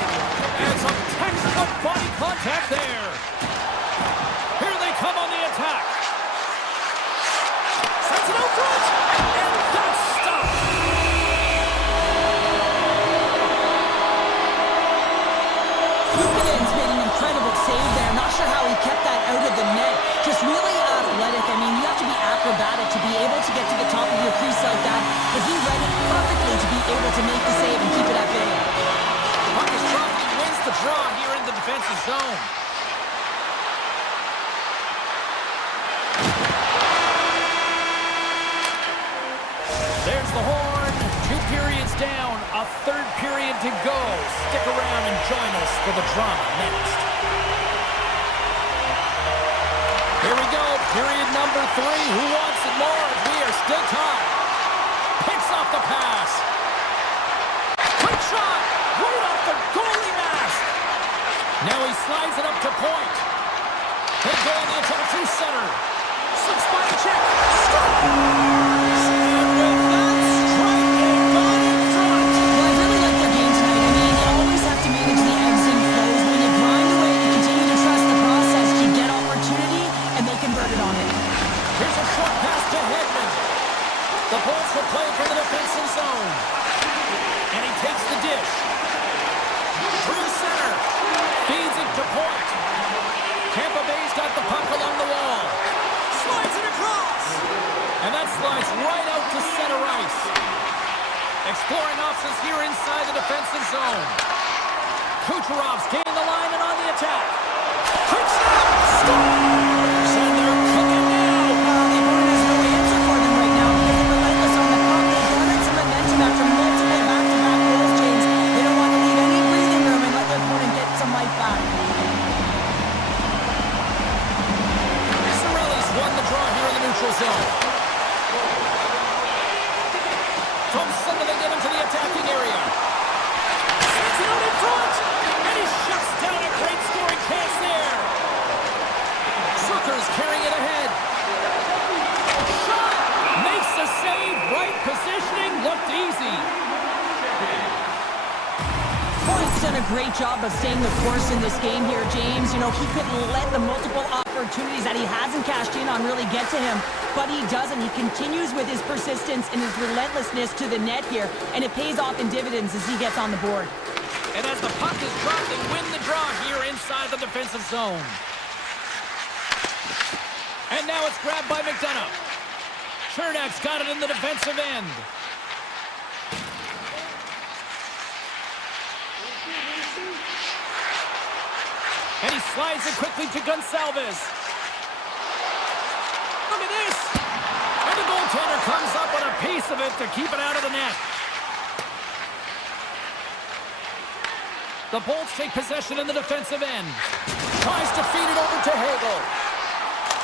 And some textbook body contact there. Here they come on the attack. Sends it out front. And that's stopped. Lukinen's made an incredible save there. Not sure how he kept that out of the net. Just really athletic. I mean, you have to be acrobatic to be able to get to the top of your crease like that. But he read it perfectly to be able to make the save and keep it at bay. Puck is dropped. He wins the draw here in the defensive zone. There's the horn. 2 periods down. A third period to go. Stick around and join us for the drama next. Here we go. Period number 3. Who wants it more? We are still tied. Picks off the pass. Quick shot. shot! Right off the goalie mask! Now he slides it up to point. They go on the attack through center. Slips by the check. Scores! And with that strike, they got in front. Well, I really like their game tonight. I mean, you always have to manage the ebbs and flows. When you grind away, you continue to trust the process. You get opportunity, and they converted on it. Here's a short pass to Hedman. The Bolts will play for the defensive zone. And he takes the dish. Through center. Feeds it to point. Tampa Bay's got the puck along the wall. Slides it across. And that slides right out to center ice. Exploring options here inside the defensive zone. Kucherov's gained the line and on the attack. Quick snap. Scores! And they're cooking now. The opponent has no answer for them right now because they're relentless on the puck. They garnered some momentum after multiple back-to-back goals, James. They don't want to leave any breathing room and let their opponent get some life back. Won the draw here in the neutral zone. From center they get into the attacking area. Sends it out in front. And he shuts down a great scoring chance there. Zucker's carrying it ahead. Shot! Makes the save. Right positioning. Looked easy. Point's done a great job of staying the course in this game here, James. You know, he couldn't let the multiple opportunities that he hasn't cashed in on really get to him, but he doesn't. He continues with his persistence and his relentlessness to the net here, and it pays off in dividends as he gets on the board. And as the puck is dropped, they win the draw here inside the defensive zone. And now it's grabbed by McDonough. Chernak's got it in the defensive end. And he slides it quickly to Gonsalves. Look at this! And the goaltender comes up with a piece of it to keep it out of the net. The Bolts take possession in the defensive end. Tries to feed it over to Hagel.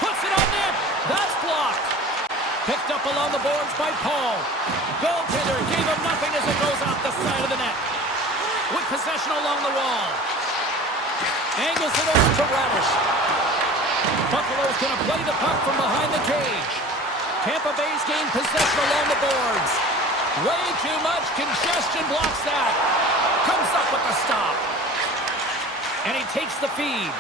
Puts it on net. That's blocked. Picked up along the boards by Paul. Goaltender gave him nothing as it goes off the side of the net. With possession along the wall. Angles it over to Radish. Buffalo's going to play the puck from behind the cage. Tampa Bay's gained possession along the boards. Way too much congestion blocks that. Comes up with the stop. And he takes the feed.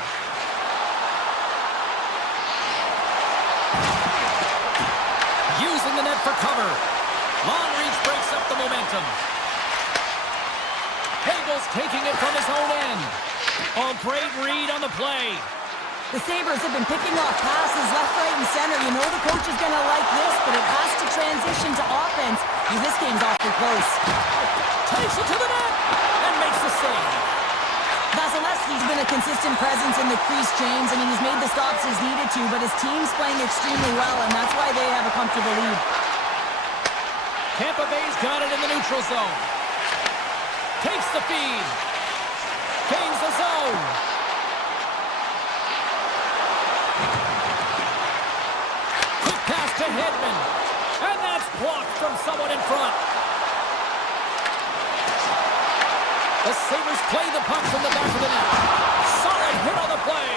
Using the net for cover. Long reach breaks up the momentum. Hagel's taking it from his own end. Oh, great read on the play. The Sabres have been picking off passes left, right, and center. You know the coach is going to like this, but it has to transition to offense. This game's awfully close. Takes it to the net and makes the save. Vasilevsky's been a consistent presence in the crease, James. I mean, he's made the stops as needed to, but his team's playing extremely well, and that's why they have a comfortable lead. Tampa Bay's got it in the neutral zone. Takes the feed. Gains the zone. Quick pass to Hedman. And that's blocked from someone in front. The Sabres play the puck from the back of the net. Solid hit on the play.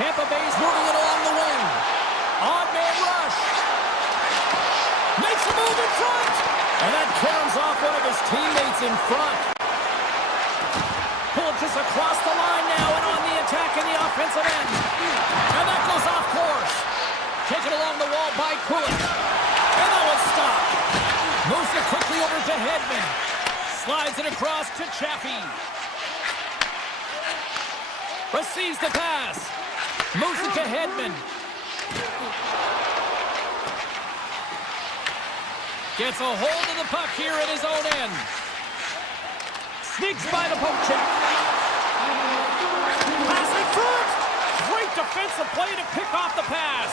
Tampa Bay's moving it along the wing. Odd man rush. Makes a move in front. And that caroms off one of his teammates in front. Pulitz across the line now and on the attack in the offensive end. And that goes off course. Taken along the wall by Pulitz. And that was stopped. Moves it quickly over to Hedman. Slides it across to Chaffee. Receives the pass. Moves it to Hedman. Gets a hold of the puck here at his own end. Sneaks by the poke check. Pass in front. Great defensive play to pick off the pass.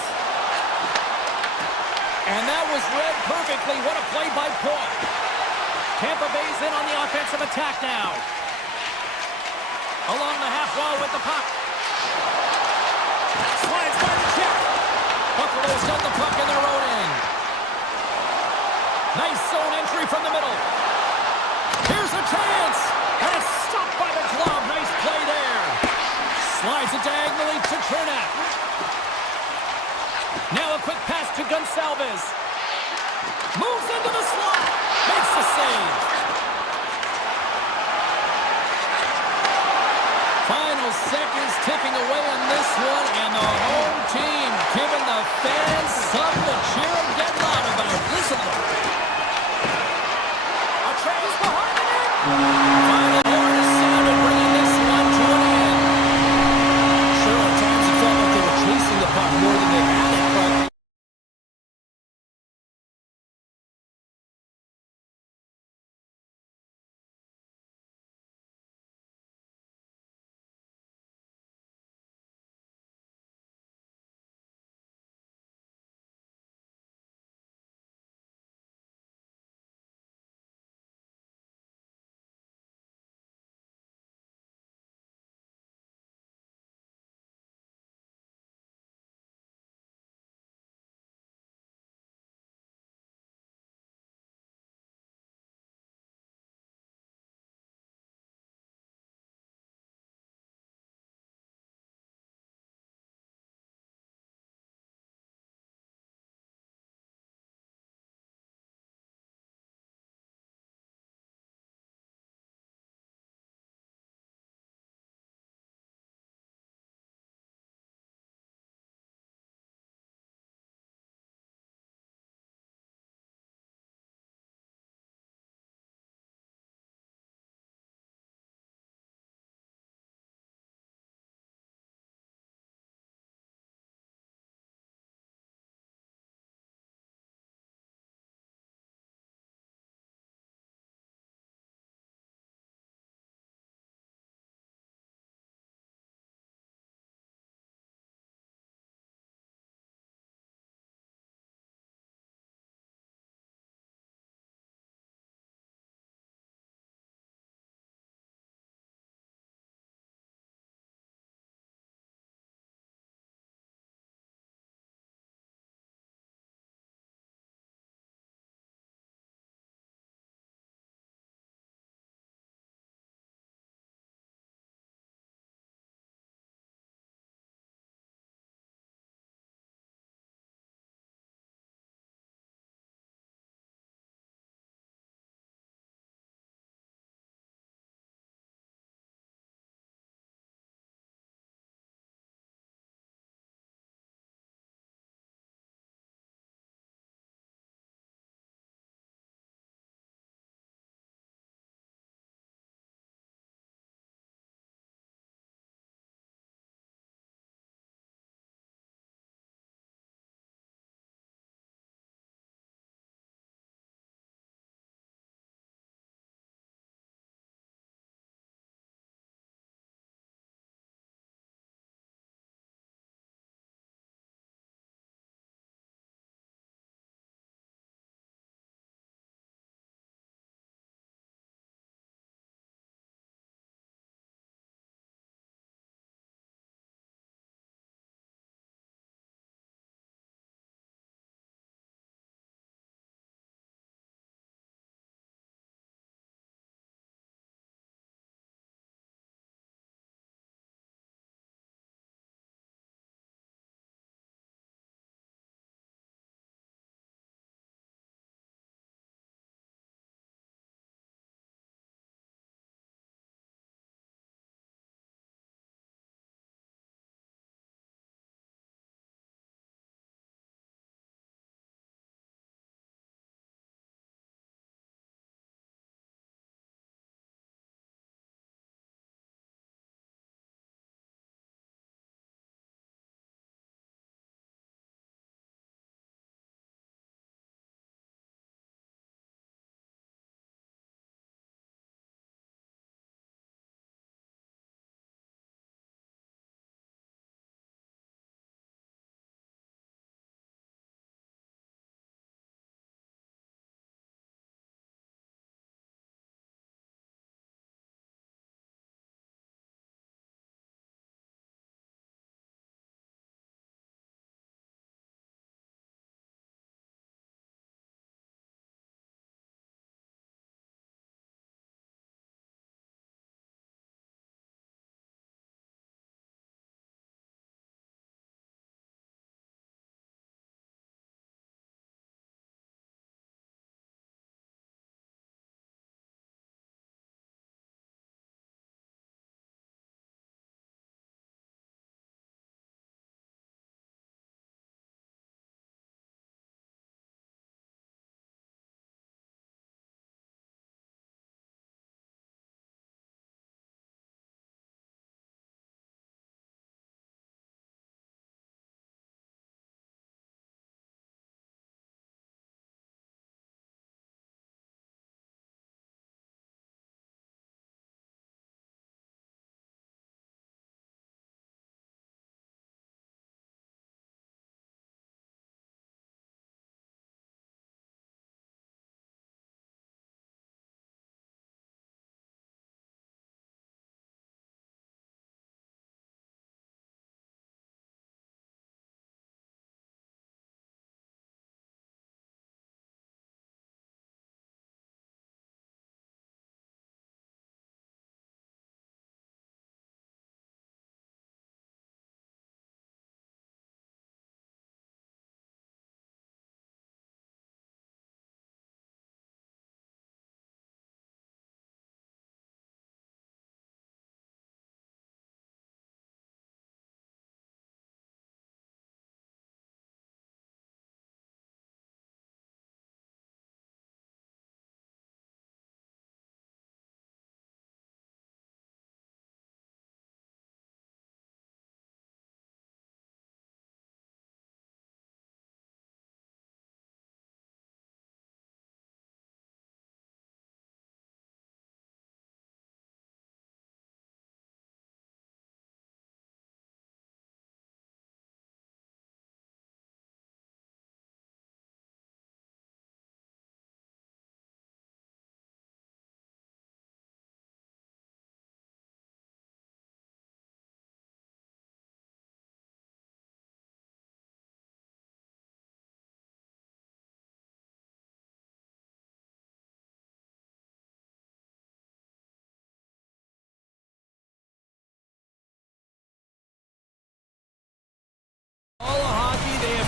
And that was read perfectly. What a play by Paul. Tampa Bay's in on the offensive attack now. Along the half wall with the puck. Slides by the check. Buffalo's got the puck in their own end. Nice zone entry from the middle. is. Moves into the slot. Makes the save. Final seconds ticking away on this one, and the home team giving the fans something to cheer and get loud about. Listen to them. A trace behind the net. Final horn is sounded, bringing this one to an end. Sure, at times it felt like they were chasing the puck more than they had it, but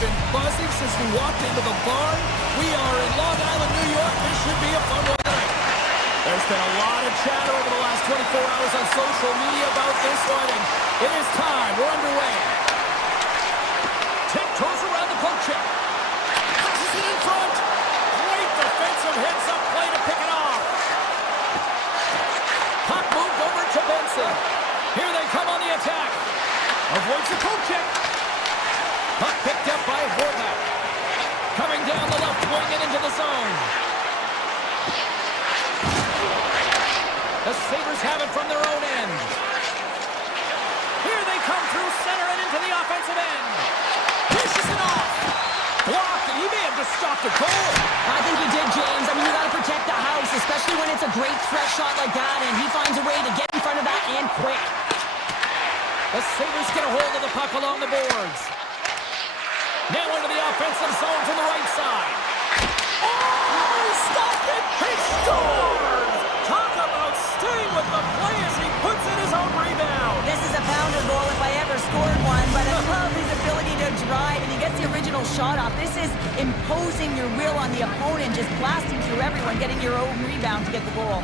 been buzzing since we walked into the barn. We are in Long Island, New York. This should be a fun one tonight. There's been a lot of chatter over the last 24 hours on social media about this one, and it is time. We're underway. Tiptoes around the poke check. Passes it in front. Great defensive heads-up play to pick it off. Puck moved over to Benson. Here they come on the attack. Avoids the poke check. Puck picked up by Horvath. Coming down the left wing and into the zone. The Sabres have it from their own end. Here they come through center and into the offensive end. Pushes it off. Blocked, and he may have just stopped a goal. I think he did, James. I mean, you got to protect the house, especially when it's a great fresh shot like that, and he finds a way to get in front of that and quick. The Sabres get a hold of the puck along the boards. Now into the offensive zone from the right side. Oh, he stopped it! He scores! Talk about staying with the play as he puts in his own rebound. This is a pounder goal if I ever scored one, but I love his ability to drive, and he gets the original shot off. This is imposing your will on the opponent, just blasting through everyone, getting your own rebound to get the goal.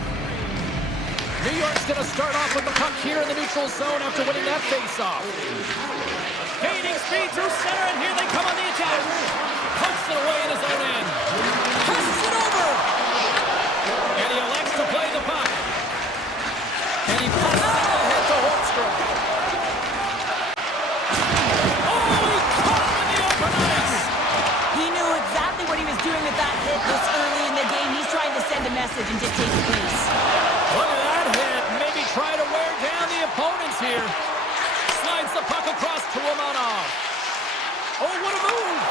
New York's going to start off with the puck here in the neutral zone after winning that faceoff. Gaining speed through center, and here they come on the attack. Pumps it away in his own end. Passes it over. And he elects to play the puck. And he passes it ahead to Holmstrom. Oh, he caught him in the open ice. He knew exactly what he was doing with that hit this early in the game. He's trying to send a message and dictate the pace. Look at that hit. Maybe try to wear down the opponents here. Slides the puck across to Romanov. Oh, what a move!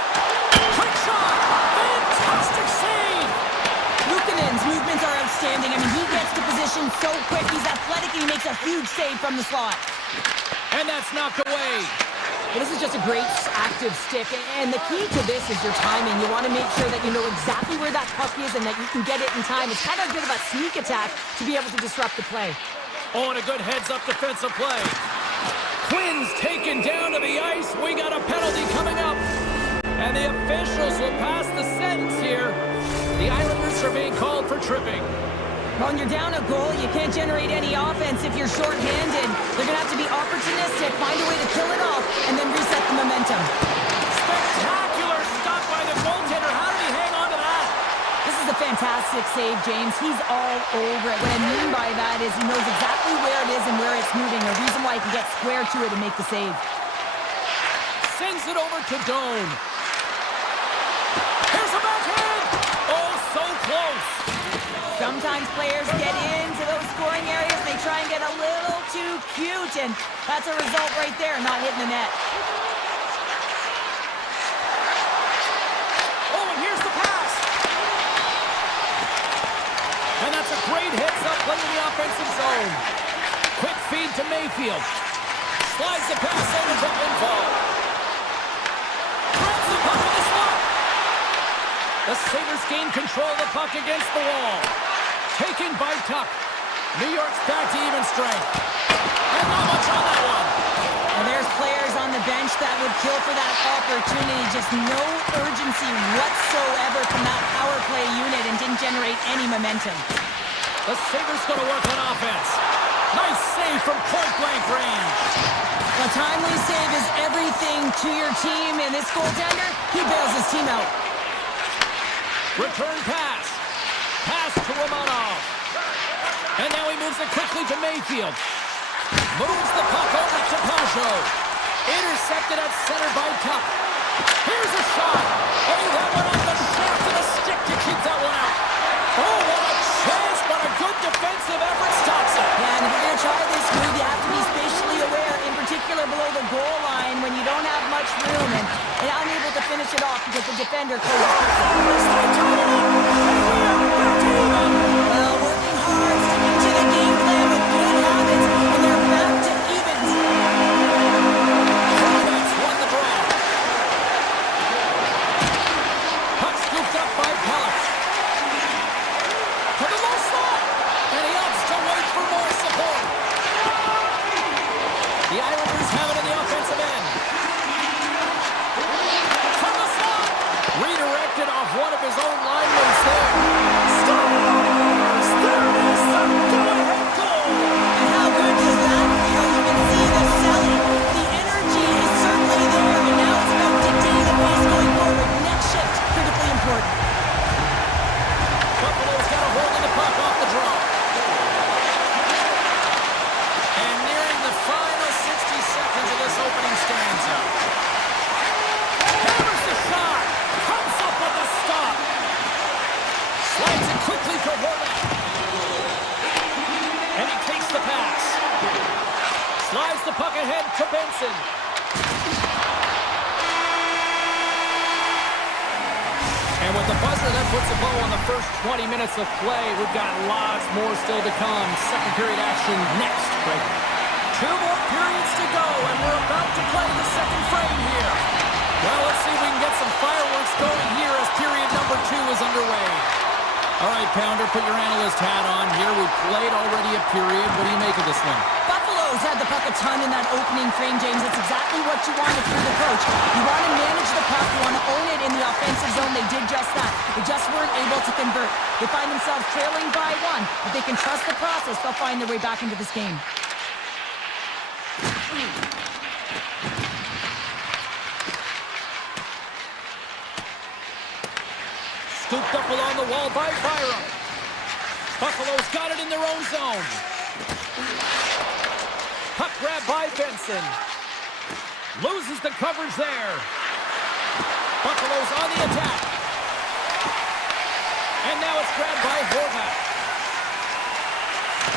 Quick shot! Fantastic save! Luukkonen's movements are outstanding. I mean, he gets to position so quick. He's athletic, and he makes a huge save from the slot. And that's knocked away. Well, this is just a great active stick, and the key to this is your timing. You want to make sure that you know exactly where that puck is and that you can get it in time. It's kind of a bit of a sneak attack to be able to disrupt the play. Oh, and a good heads-up defensive play. Quinn's taken down to the ice. We got a penalty coming up. And the officials will pass the sentence here. The Islanders are being called for tripping. When you're down a goal, you can't generate any offense if you're shorthanded. They're going to have to be opportunistic, find a way to kill it off, and then reset the momentum. Spectacular stop by the goaltender. How did he hang on to that? This is a fantastic save, James. He's all over it. What I mean by that is he knows exactly where it is and where it's moving. A reason why he can get square to it and make the save. Sends it over to Doan. Here's a backhand. Oh, so close. Sometimes players get into those scoring areas. They try and get a little too cute, and that's a result right there, not hitting the net. Oh, and here's the pass. And that's a great heads-up play in the offensive zone. Quick feed to Mayfield. Slides the pass over to Info. Grabs the puck in the slot. The Sabres gain control of the puck against the wall. Taken by Tuck. New York's back to even strength. And not much on that one. And there's players on the bench that would kill for that opportunity. Just no urgency whatsoever from that power play unit and didn't generate any momentum. The Sabres going to work on offense. Nice save from point-blank range. A timely save is everything to your team, and this goaltender, he bails his team out. Return pass. Pass to Romanov. And now he moves it quickly to Mayfield. Moves the puck over to Pajot. Intercepted at center by Tuck. Here's a shot. Oh, that one off the shaft of the stick to keep that one out. Oh, what a chance, but a good defensive effort stops it. Yeah, and if you're going to try this move, you have to be spatially aware, in particular below the goal line when you don't have much room and unable to finish it off because the defender closes well, working hard, sticking to the game plan with good habits, and they're back to evens. That's won the draw. Puck scooped up by Pellich. To the low slot. And he opts to wait for more support. The Islanders have it in the offensive end. From the With the buzzer, that puts a bow on the first 20 minutes of play. We've got lots more still to come. Second period action next. Great. 2 more periods to go, and we're about to play the second frame here. Well, let's see if we can get some fireworks going here as period number 2 is underway. All right, Pounder, put your analyst hat on here. We played already a period. What do you make of this one? Buffalo's had the puck a ton in that opening frame, James. It's exactly what you want if you're the coach. You want to manage the puck. You want to own it in the offensive zone. They did just that. They just weren't able to convert. They find themselves trailing by 1. If they can trust the process, they'll find their way back into this game. Scooped up along the wall by Byram. Buffalo's got it in their own zone. Puck grab by Benson. Loses the coverage there. Buffalo's on the attack. And now it's grabbed by Horvath.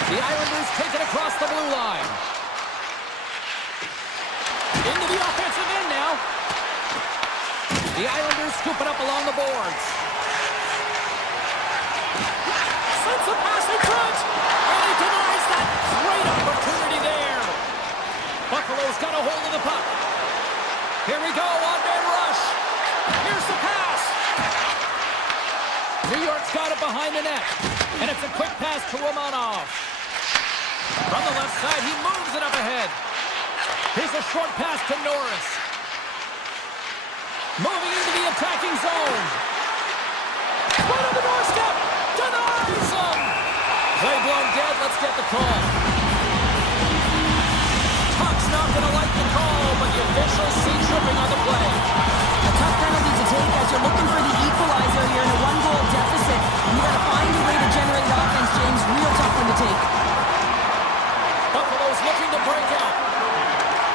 The Islanders take it across the blue line. Into the offensive end now. The Islanders scoop it up along the boards. Sends a pass in front, and he denies that. Great opportunity there. Buffalo's got a hold of the puck. Here we go, on-man rush. Here's the pass. New York's got it behind the net. And it's a quick pass to Romanov. From the left side, he moves it up ahead. Here's a short pass to Norris. Moving into the attacking zone. Right on the doorstep. Denies him. Play blown dead. Let's get the call. Tuck's not going to like the call, but the officials see tripping on the play. A tough penalty to take as you're looking for the equalizer here in a 1-goal deficit. And you got to find a way to generate offense, James. Real tough one to take. Buffalo's looking to break out.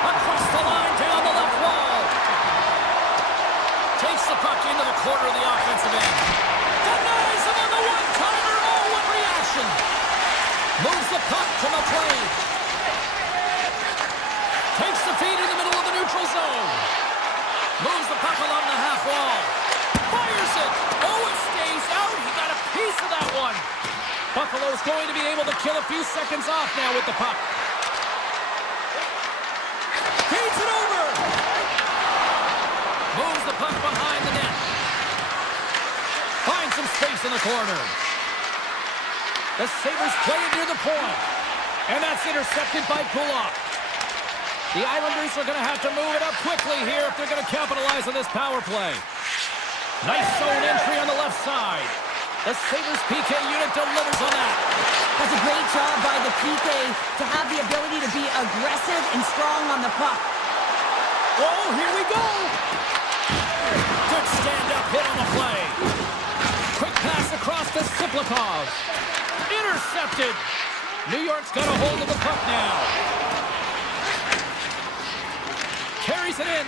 Across the line, down the left wall. Takes the puck into the corner of the offensive end. Denies him on the one-timer. Oh, what reaction. Moves the puck to McLean. Takes the feed in the middle of the neutral zone. Moves the puck along the half wall. Fires it. Oh, it stays out. He got a piece of that one. Buffalo's going to be able to kill a few seconds off now with the puck. Feeds it over. Moves the puck behind the net. Finds some space in the corner. The Sabres play it near the point. And that's intercepted by Kulak. The Islanders are going to have to move it up quickly here if they're going to capitalize on this power play. Nice zone entry on the left side. The Sabres PK unit delivers on that. That's a great job by the PK to have the ability to be aggressive and strong on the puck. Oh, here we go. Good stand-up hit on the play. Quick pass across to Siplikov. Intercepted. New York's got a hold of the puck now. Carries it in.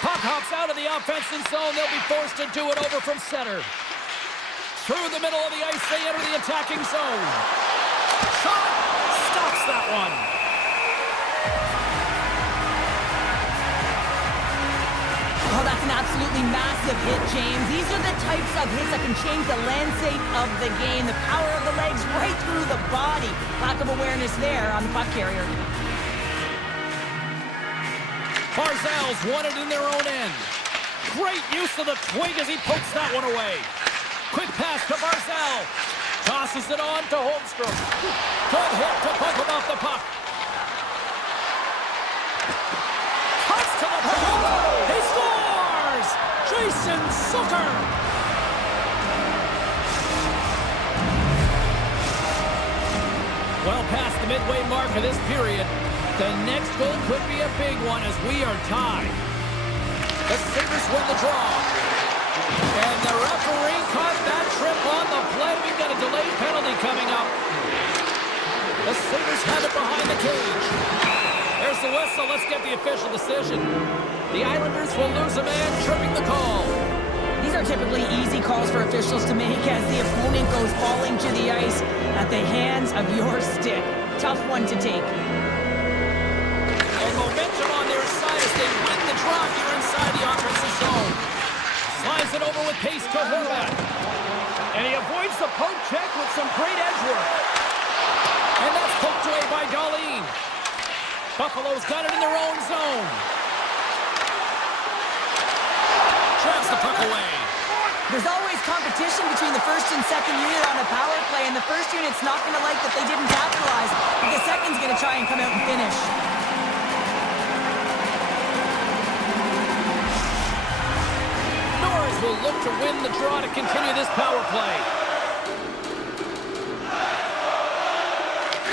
Puck hops out of the offensive zone. They'll be forced to do it over from center. Through the middle of the ice, they enter the attacking zone. Shot! Stops that one. Oh, that's an absolutely massive hit, James. These are the types of hits that can change the landscape of the game. The power of the legs right through the body. Lack of awareness there on the puck carrier. Barzal's won it in their own end. Great use of the twig as he pokes that one away. Quick pass to Barzal. Tosses it on to Holmstrom. Good hit to poke him off the puck. Cuts to the puck. He scores! Jason Zucker. Well past the midway mark of this period. The next goal could be a big one as we are tied. The Sabres win the draw. And the referee caught that trip on the play. We've got a delayed penalty coming up. The Sabres have it behind the cage. There's the whistle. Let's get the official decision. The Islanders will lose a man, tripping the call. These are typically easy calls for officials to make as the opponent goes falling to the ice at the hands of your stick. Tough one to take. And momentum on their side as they win the draw here inside the offensive zone. Slides it over with pace to Horvath. And he avoids the poke check with some great edge work. And that's poked away by Darlene. Buffalo's got it in their own zone. Drives the puck away. There's always competition between the first and second unit on a power play, and the first unit's not going to like that they didn't capitalize, but the second's going to try and come out and finish. Norris will look to win the draw to continue this power play.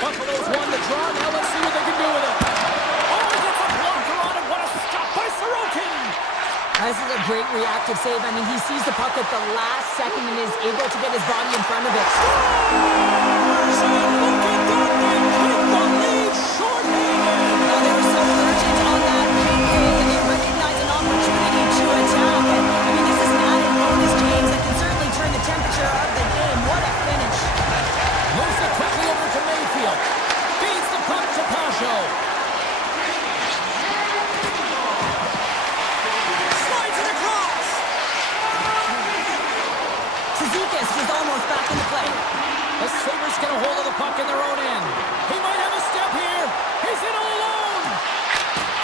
Buffalo's won the draw. Now let's see what they can do with it. Oh, he gets a blocker on it. What a stop by Sorokin. This is a great reactive save. I mean, he sees the puck at the last second and is able to get his body in front of it. Scores! And look at that, they take the lead shorthanded. Now, they were so urgent on that PK, and they recognize an opportunity to attack. And, I mean, this is an added bonus, James, that can certainly turn the temperature of the game. What a finish. Moves it quickly over to Mayfield. Feeds the puck to Pasho. Slides it across. Cizikas is almost back into play. The Sabres get a hold of the puck in their own end. He might have a step here. He's in all alone.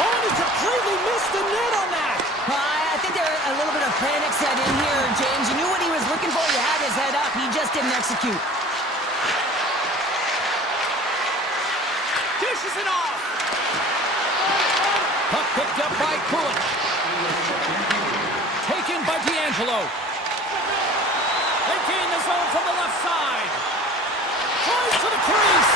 Oh, and he completely missed the net on that. I think there a little bit of panic set in here, James. You knew what he was looking for. He had his head up. He just didn't execute. Dishes it off. Puck picked up by Kulich. Taken by D'Angelo. They gain the zone from the left side. Tries to the crease.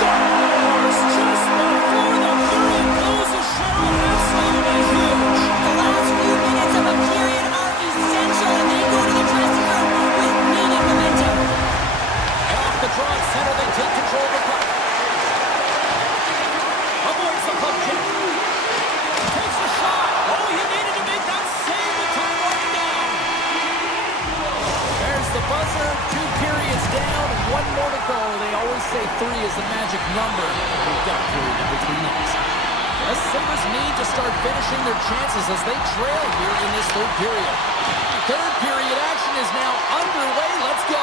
Scores just before the period closes. Cheryl, absolutely huge. The last few minutes of a period are essential, and they go to the dressing room with needed momentum. And off the draw at center, they take control of the puck. Avoids the puck check. Takes a shot. Oh, he needed to make that save. The time running down. There's the buzzer. 2 periods down. 1 more to go. They always say 3 is the magic number. We've got period number 3 next. The Sabres need to start finishing their chances as they trail here in this 3rd period. 3rd period action is now underway. Let's go.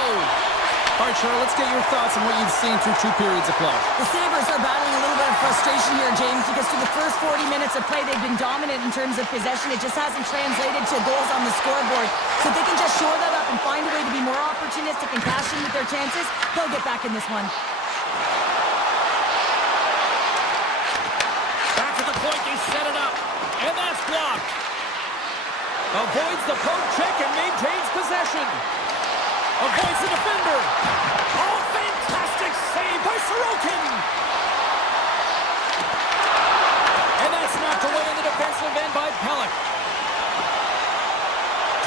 All right, Cheryl, let's get your thoughts on what you've seen through 2 periods of play. The Sabres are battling a little bit of frustration here, James, because through the first 40 minutes of play, they've been dominant in terms of possession. It just hasn't translated to goals on the scoreboard. So if they can just shore that up and find a way to be more opportunistic and cash in with their chances, they'll get back in this one. Back at the point, they set it up. And that's blocked. Avoids the poke check and maintains possession. Avoids the defender. Oh, fantastic save by Sorokin. And that's knocked away in the defensive end by Pellick.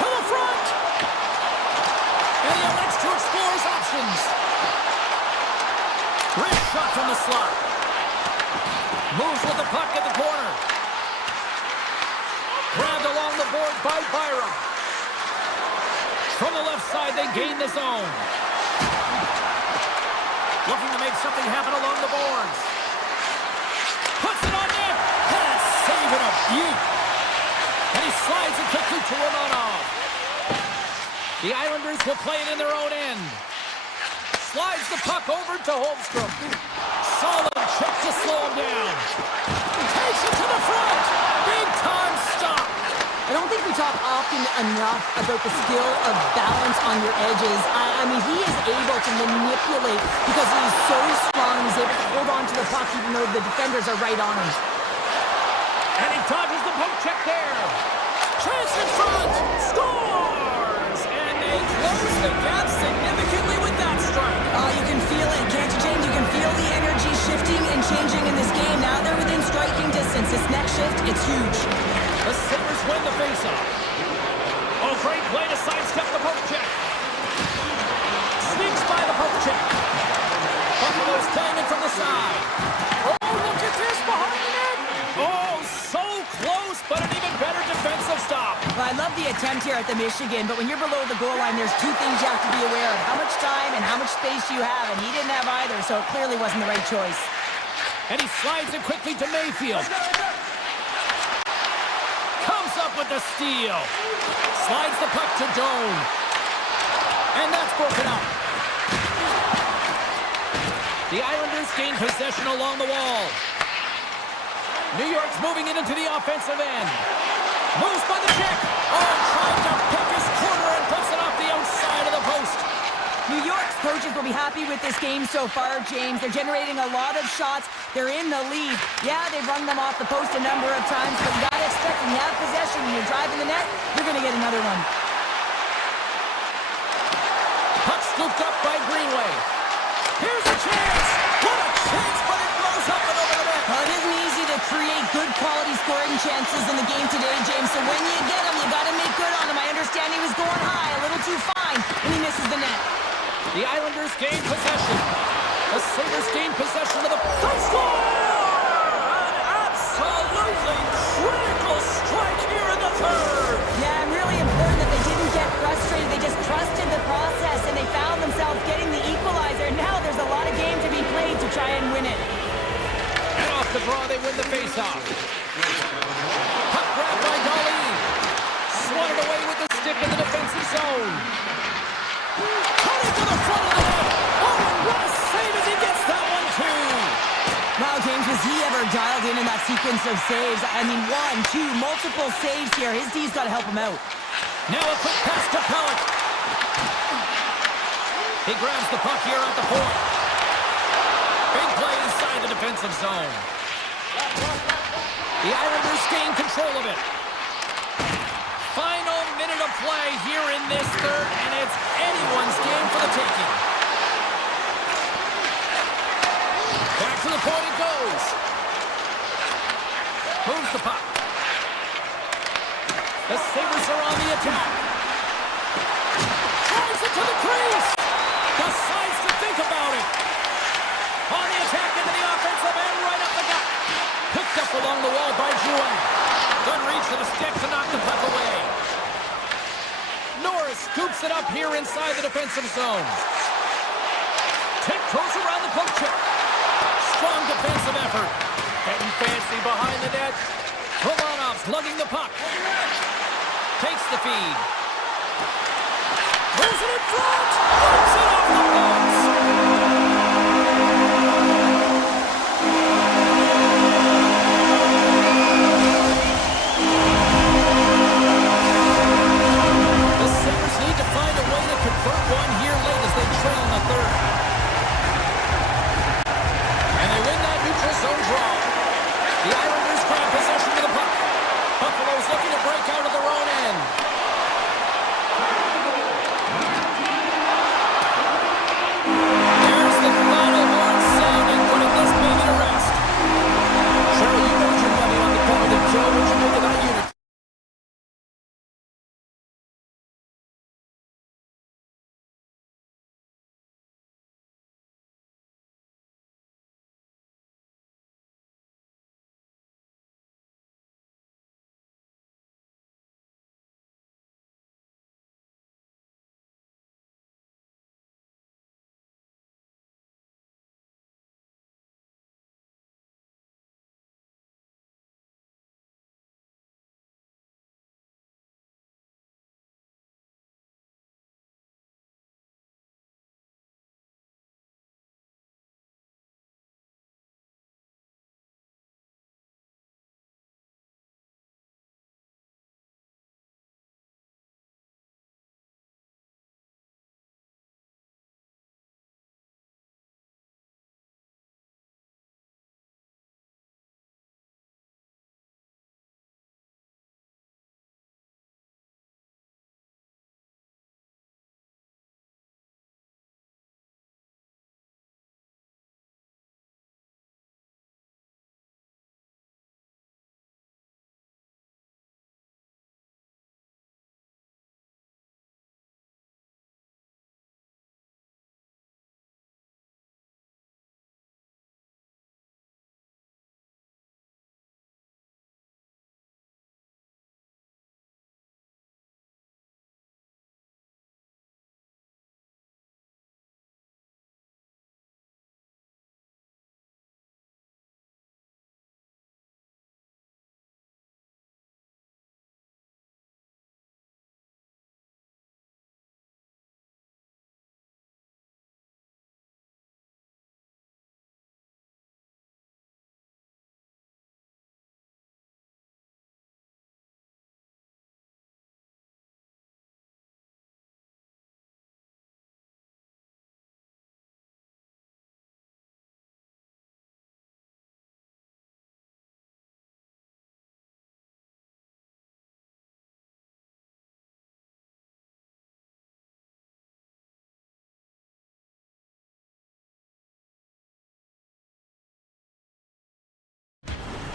To the front. And he elects to explore his options. Wrist shot from the slot. Moves with the puck at the corner. Grabbed along the board by Byram. From the left side, they gain the zone. Looking to make something happen along the boards. Puts it on net. That's saving a beaut. And he slides it quickly to Romanov. The Islanders will play it in their own end. Slides the puck over to Holmstrom. Solid check to slow him down. Takes it to the front. Big time stop. I don't think we talk often enough about the skill of balance on your edges. I mean, he is able to manipulate because he is so strong. He's able to hold on to the puck even though the defenders are right on him. And he dodges the poke check there. Chance in front. Scores! And they close the gap significantly with that strike. You can feel it, can't you, James? You can feel the energy shifting and changing in this game. Now they're within striking distance. This next shift, it's huge. The Sabres win the faceoff. Oh, great play to sidestep the poke check. Sneaks by the poke check. Buffalo's playing it from the side. Oh, look at this behind the net. Oh, so close, but an even better defensive stop. Well, I love the attempt here at the Michigan, but when you're below the goal line, there's 2 things you have to be aware of. How much time and how much space you have, and he didn't have either, so it clearly wasn't the right choice. And he slides it quickly to Mayfield. Comes up up with the steal. Slides the puck to Doan. And that's broken up. The Islanders gain possession along the wall. New York's moving it into the offensive end. Moves by the check. Oh, trying to pick his corner and puts it off the outside of the post. New York's coaches will be happy with this game so far, James. They're generating a lot of shots. They're in the lead. Yeah, they've run them off the post a number of times, but you gotta expect when you have possession, when you're driving the net, you're gonna get another one. Puck scooped up by Greenway. Here's a chance. What a chance, but it blows up and over the net. Well, it isn't easy to create good quality scoring chances in the game today, James. So when you get them, you gotta make good on them. I understand he was going high, a little too fine, and he misses the net. The Islanders gain possession. The Sabres gain possession of the... They score! An absolutely critical strike here in the third. Yeah, and really important that they didn't get frustrated. They just trusted the process, and they found themselves getting the equalizer. Now there's a lot of game to be played to try and win it. And off the draw, they win the faceoff. Puck grabbed by Darlene. Swatted away with the stick in the defensive zone. Cutting to the front of the net. Oh, what a save as he gets that one, too. Wow, James, was he ever dialed in that sequence of saves? I mean, 1, 2, multiple saves here. His D's got to help him out. Now a quick pass to Pellick. He grabs the puck here at the point. Big play inside the defensive zone. The Islanders gain control of it. Final minute of play here in this third, and it's anyone's game for the taking. Back to the point it goes. Moves the puck. The Sabres are on the attack. Drives it to the crease. Decides to think about it. On the attack into the offensive end, right up the gut. Picked up along the wall by Drouin. Good reach to the stick to knock the puck away. Norris scoops it up here inside the defensive zone. Tiptoes around the poke check. Strong defensive effort. Getting fancy behind the net. Romanov's lugging the puck. Takes the feed. Moves it in front. Rips it off the post. The Sabres need to find a way to convert one here late as they trail in the third. And they win that neutral zone draw. The Islanders grab possession of the puck. Buffalo's looking to break out of their own end.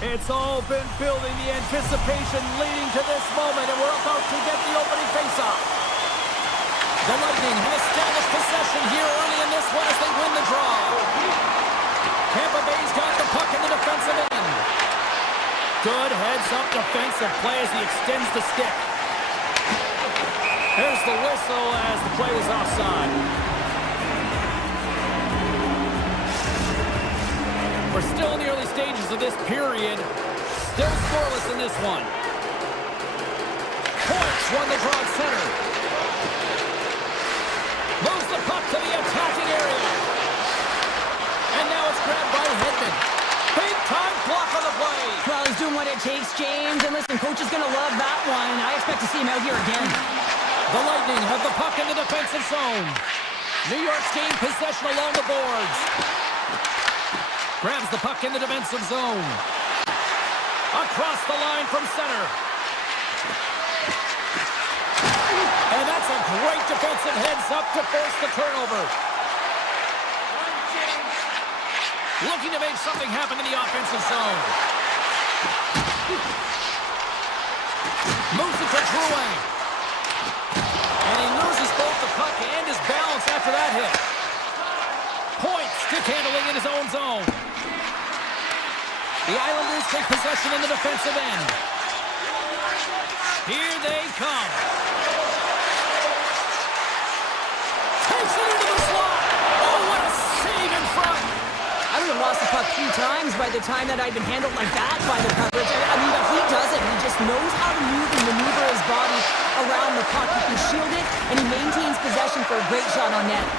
It's all been building, the anticipation leading to this moment, and we're about to get the opening faceoff. The Lightning have established possession here early in this one as they win the draw. Tampa Bay's got the puck in the defensive end. Good heads-up defensive play as he extends the stick. There's the whistle as the play is offside. We're still in the early stages of this period. Still scoreless in this one. Points won the draw at center. Moves the puck to the attacking area. And now it's grabbed by Hedman. Big time block on the play. Well, he's doing what it takes, James. And listen, coach is going to love that one. I expect to see him out here again. The Lightning have the puck in the defensive zone. New York's gained possession along the boards. Grabs the puck in the defensive zone. Across the line from center. And that's a great defensive heads-up to force the turnover. Looking to make something happen in the offensive zone. Moves it to Drouin. And he loses both the puck and his balance after that hit. Point, stick handling in his own zone. The Islanders take possession in the defensive end. Here they come. Takes it into the slot. Oh, what a save in front. I would have lost the puck 3 times by the time that I'd been handled like that by the coverage. I mean, but he doesn't. He just knows how to move and maneuver his body around the puck. He can shield it, and he maintains possession for a great shot on net.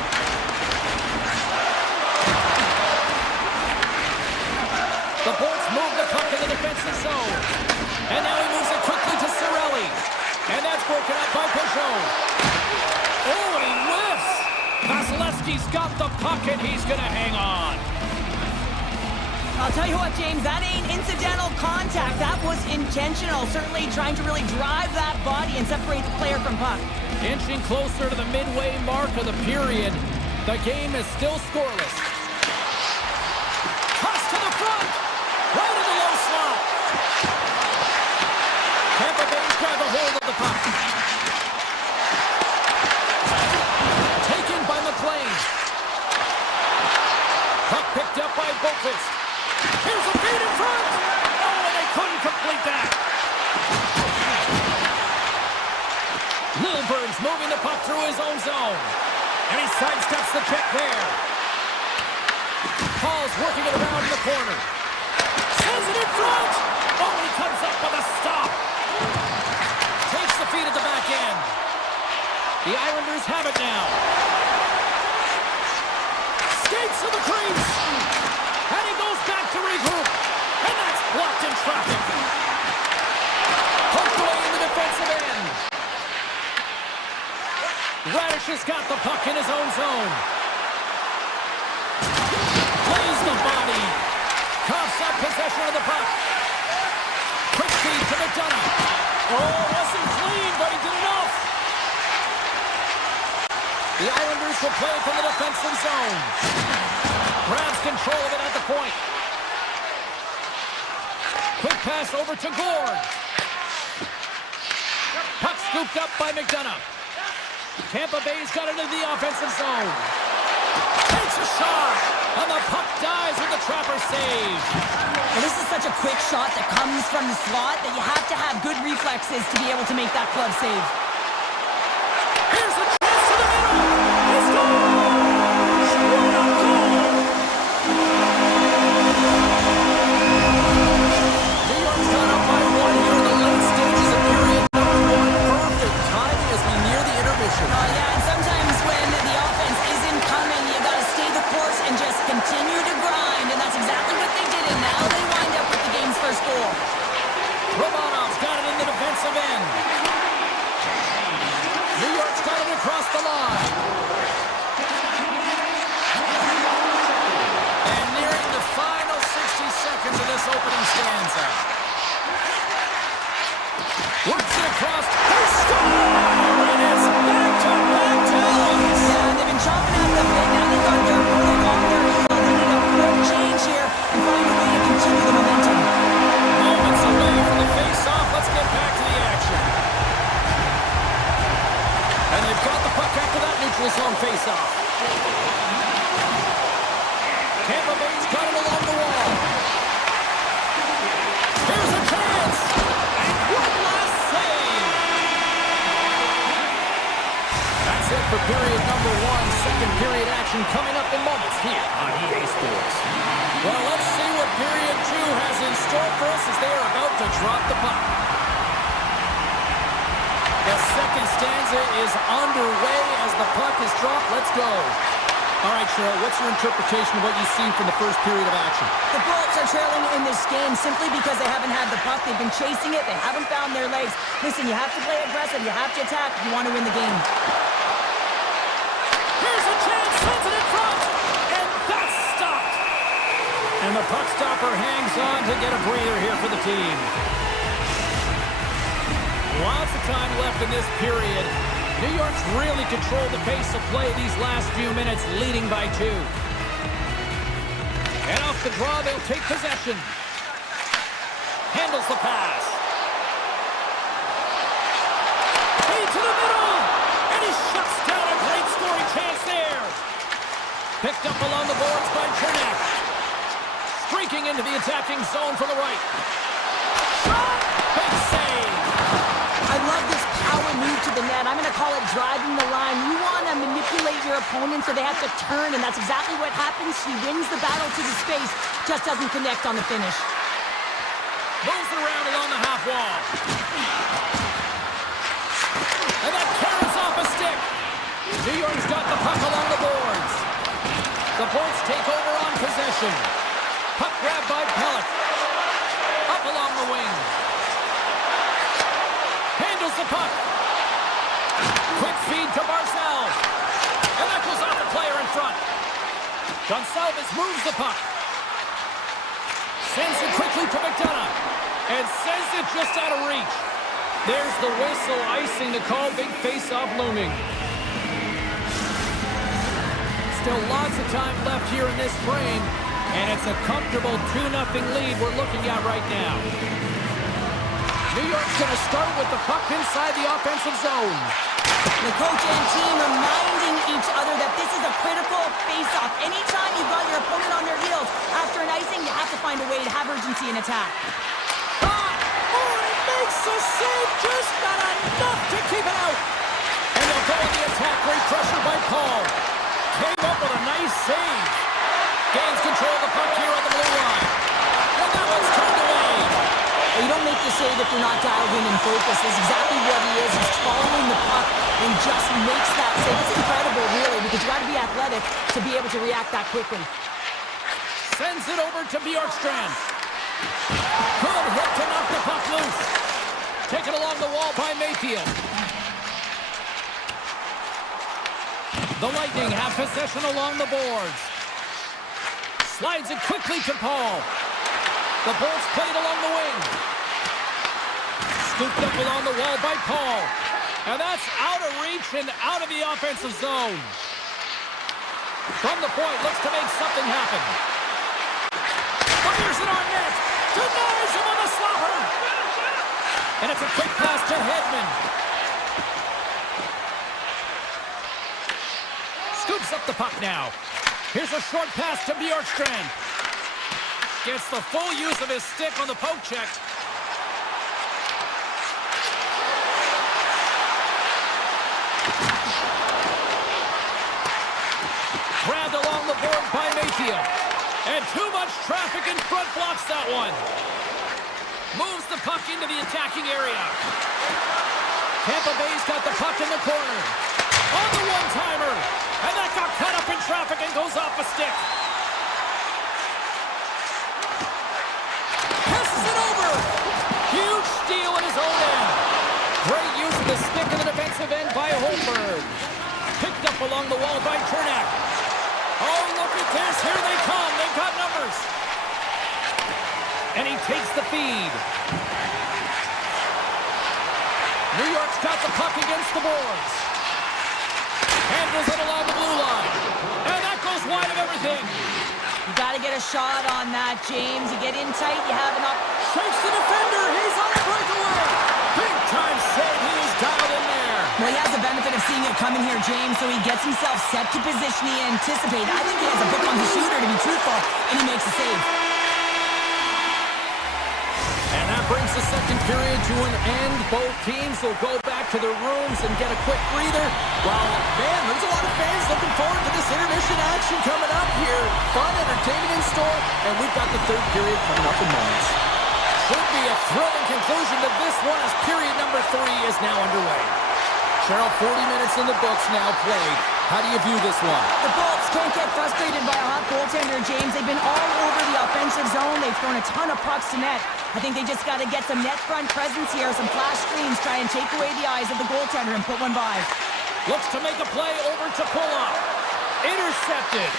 The Bolts move the puck in the defensive zone. And now he moves it quickly to Cirelli. And that's broken up by Peugeot. Oh, and he whiffs. Vasilevsky's got the puck, and he's going to hang on. I'll tell you what, James, that ain't incidental contact. That was intentional. Certainly trying to really drive that body and separate the player from puck. Inching closer to the midway mark of the period. The game is still scoreless. Toss to the front. Right in the low slot. Tampa Bay's got a hold of the puck. Taken by McLean. Puck picked up by Boqvist. Here's a feed in front. Oh, and they couldn't complete that. Lilburn's moving the puck through his own zone. And he sidesteps the check there. Paul's working it around in the corner. Sends it in front. Oh, he comes up with a stop. Takes the feed at the back end. The Islanders have it now. Skates to the crease. And he goes back to regroup. And that's blocked in traffic. Poked away in the defensive end. Radish has got the puck in his own zone. Plays the body. Coughs up possession of the puck. Quick feed to McDonough. Oh, wasn't clean, but he did enough. The Islanders will play from the defensive zone. Grabs control of it at the point. Quick pass over to Gord. Puck scooped up by McDonough. Tampa Bay's got it into the offensive zone. Takes a shot, and the puck dies with the trapper save. Well, this is such a quick shot that comes from the slot that you have to have good reflexes to be able to make that glove save. Here's the chance to the middle. He scores! What a goal! New York's gone up by 1 here in the late stages of period number 1. Perfect timing as we near the intermission. Yeah, and sometimes when the offense isn't coming, you got to stay the course and just continue to grind, and that's exactly what they did, and now they wind up with the game's first goal. Romanov's got it in the defensive end. New York's got it across the line. neutral zone faceoff. Tampa Bay's got it along the wall. Here's a chance. And one last save. That's it for period number one. Second period action coming up in moments here on EA Sports. Well, let's see what period two has in store for us as they are about to drop the puck. The second stanza is underway as the puck is dropped. Let's go. All right, Cheryl, what's your interpretation of what you've seen from the first period of action? The Bullets are trailing in this game simply because they haven't had the puck. They've been chasing it. They haven't found their legs. Listen, you have to play aggressive. You have to attack if you want to win the game. Here's a chance. Sends it in front. And that's stopped. And the puck stopper hangs on to get a breather here for the team. Lots of time left in this period. New York's really controlled the pace of play these last few minutes, leading by 2. And off the draw, they'll take possession. Handles the pass. Feed to the middle! And he shuts down a great scoring chance there. Picked up along the boards by Chernak. Streaking into the attacking zone from the right. Shot! Big save! I love this power move to the net. I'm going to call it driving the line. You want to manipulate your opponent so they have to turn, and that's exactly what happens. He wins the battle to the space, just doesn't connect on the finish. Moves it around along the half wall. And that carries off a stick. New York's got the puck along the boards. The Bolts take over on possession. Puck grab by Pellet. Up along the wing. Handles the puck. Quick feed to Barzal. And that goes off the player in front. Gonçalves moves the puck. Sends it quickly to McDonough. And sends it just out of reach. There's the whistle, icing the call. Big face-off looming. Still lots of time left here in this frame. And it's a comfortable 2-0 lead we're looking at right now. New York's going to start with the puck inside the offensive zone. The coach and team reminding each other that this is a critical face-off. Anytime you've got your opponent on their heels, after an icing, you have to find a way to have urgency in attack. Shot! Oh, it makes the save, just not enough to keep it out. And they'll go on the attack, great pressure by Paul. Came up with a nice save. Gains control of the puck here on the blue line. And that one's turned away. Well, you don't make the save if you're not dialed in and focused. That's exactly what he is. He's following the puck and just makes that save. It's incredible, really, because you got to be athletic to be able to react that quickly. Sends it over to Bjorkstrand. Good hit to knock the puck loose. Taken along the wall by Mayfield. The Lightning have possession along the boards. Slides it quickly to Paul. The Bolts played along the wing. Scooped up along the wall by Paul. And that's out of reach and out of the offensive zone. From the point, looks to make something happen. Fires it on net. Denies him on the slapper. And it's a quick pass to Hedman. Scoops up the puck now. Here's a short pass to Bjorkstrand. Gets the full use of his stick on the poke check. Grabbed along the board by Mayfield. And too much traffic in front blocks that one. Moves the puck into the attacking area. Tampa Bay's got the puck in the corner. On the one-timer. And that got cut up in traffic and goes off a stick. Passes it over. Huge steal at his own end. Great use of the stick in the defensive end by Holmberg. Picked up along the wall by Chernak. Oh, look at this. Here they come. They've got numbers. And he takes the feed. New York's got the puck against the boards. Handles it along the blue line. And that goes wide of everything. You got to get a shot on that, James. You get in tight, you have an up. Shakes the defender. He's on a breakaway. Big time save. He was dialed in there. Well, he has the benefit of seeing seeing it coming here, James, so he gets himself set to position he anticipated. I think he has a book on the shooter, to be truthful, and he makes a save. And that brings the second period to an end. Both teams will go back to their rooms and get a quick breather. Well, man, there's a lot of fans looking forward to this intermission action coming up here. Fun, entertainment in store, and we've got the third period coming up in moments. Should be a thrilling conclusion to this one as period number 3 is now underway. Cheryl, 40 minutes in the books now played. How do you view this one? The Bolts can't get frustrated by a hot goaltender, James. They've been all over the offensive zone. They've thrown a ton of pucks to net. I think they just got to get some net front presence here, some flash screens, try and take away the eyes of the goaltender and put one by. Looks to make a play over to Pulock. Intercepted.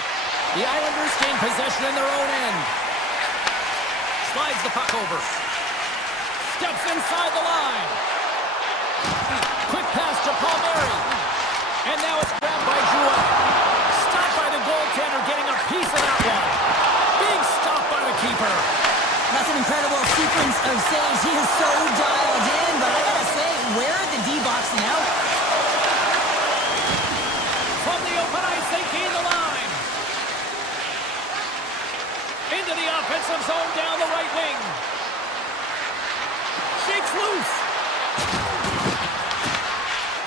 The Islanders gain possession in their own end. Slides the puck over. Steps inside the line. Quick pass to Palmieri. And now it's grabbed by Jouet. Stopped by the goaltender, getting a piece of that one. Big stop by the keeper. That's an incredible sequence of saves. He is so dialed in, but I gotta say, where are the D-boxing out? From the open ice, they gain the line. Into the offensive zone down the right wing. Shakes loose.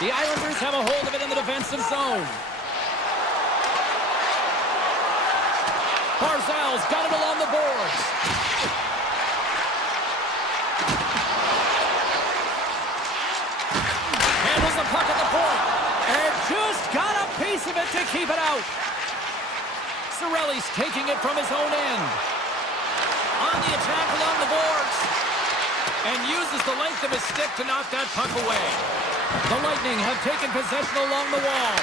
The Islanders have a hold of it in the defensive zone. Barzal's got it along the boards. Handles the puck at the point. And just got a piece of it to keep it out. Cirelli's taking it from his own end. On the attack along the boards. And uses the length of his stick to knock that puck away. The Lightning have taken possession along the wall.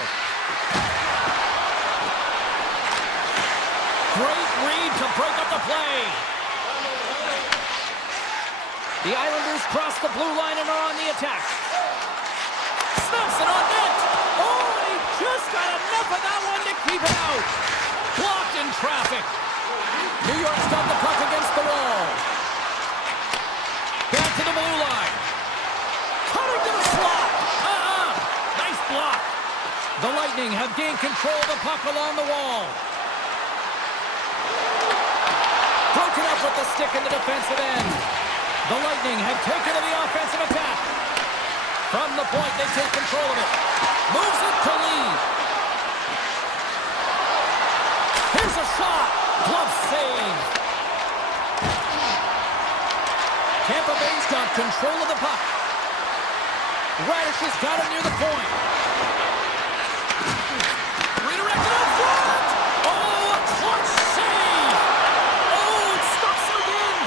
Great read to break up the play. The Islanders cross the blue line and are on the attack. Snaps it on net. Oh, and he just got enough of that one to keep it out. Blocked in traffic. New York's got the puck against the wall. Back to the blue line. Cutting to the slot. Nice block. The Lightning have gained control of the puck along the wall. Broken up with the stick in the defensive end. The Lightning have taken to the offensive attack. From the point, they take control of it. Moves it to Lee. Here's a shot. Glove save. Tampa Bay's got control of the puck. Radish has got it near the point. Redirected up front. Oh, a clutch save. Oh, it stops it again.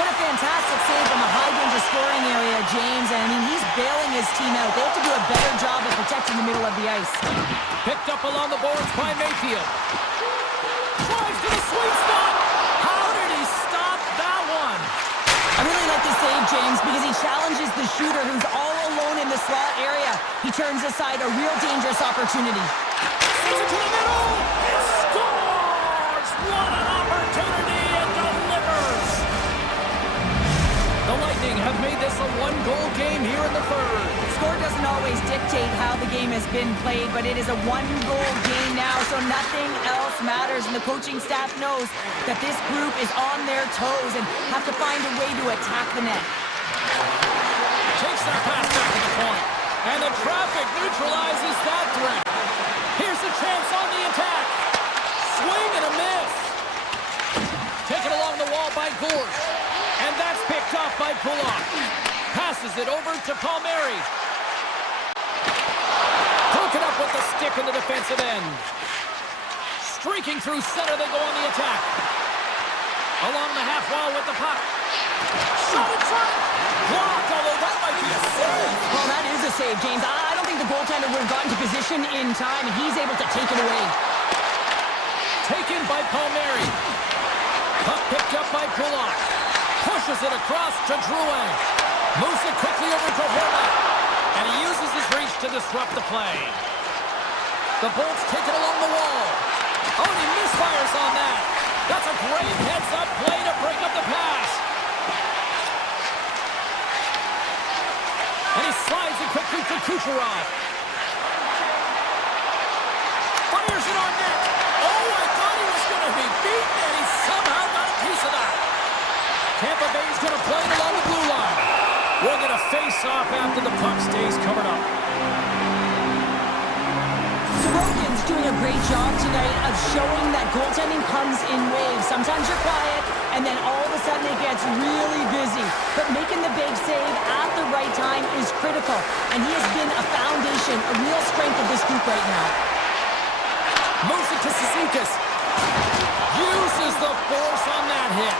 What a fantastic save from a high-danger scoring area, James. And I mean, he's bailing his team out. They have to do a better job of protecting the middle of the ice. Picked up along the boards by Mayfield. Drives to the sweet spot. How did he stop that one? I really like this save, James, because he challenges the shooter who's all alone in the slot area. He turns aside a real dangerous opportunity. Sends it to the middle. It scores. What an opportunity. It delivers. The Lightning have made this a one-goal game here in the third. Score doesn't always dictate how the game has been played, but it is a one-goal game now, so nothing else matters. And the coaching staff knows that this group is on their toes and have to find a way to attack the net. Takes that pass back to the point. And the traffic neutralizes that threat. Here's a chance on the attack. Swing and a miss. Taken along the wall by Gord. And that's picked up by Pulock. Passes it over to Palmieri. Broken up with the stick in the defensive end. Streaking through center, they go on the attack. Along the half wall with the puck. Shot in front. Blocked, although that might be a save. Well, that is a save, James. I don't think the goaltender would have gotten to position in time, and he's able to take it away. Taken by Palmieri. Puck picked up by Pulock. Pushes it across to Drouin. Moves it quickly over to Horvat. And he uses his reach to disrupt the play. The Bolts take it along the wall. Oh, and he misfires on that. That's a great heads-up play to break up the pass. And he slides it quickly to Kucherov. Tampa Bay's going to play it along the blue line. We'll get a face-off after the puck stays covered up. Sorokin's doing a great job tonight of showing that goaltending comes in waves. Sometimes you're quiet, and then all of a sudden it gets really busy. But making the big save at the right time is critical, and he has been a foundation, a real strength of this group right now. Moves it to Cizikas. Uses the force on that hit.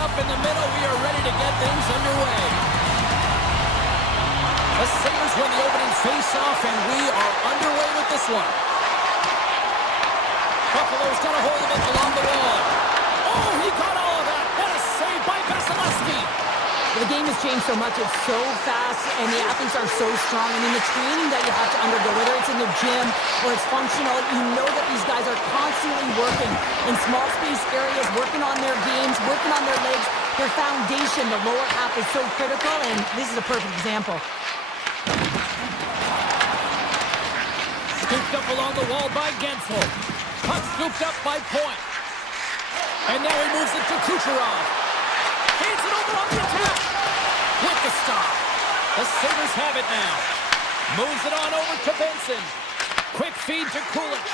up in the middle. We are ready to get things underway. The Sabres win the opening face-off, and we are underway with this one. Buffalo's got a hold of it along the wall. Oh, he got all of that. What a save by Vasilevsky. The game has changed so much. It's so fast, and the athletes are so strong. I mean, the training that you have to undergo, whether it's in the gym or it's functional, you know that these guys are constantly working in small space areas, working on their games, working on their legs. Their foundation, the lower half, is so critical, and this is a perfect example. Scooped up along the wall by Gensel. Puck scooped up by Point. And now he moves it to Kucherov. Feeds it over on the attack. With the stop. The Sabres have it now. Moves it on over to Benson. Quick feed to Kulich.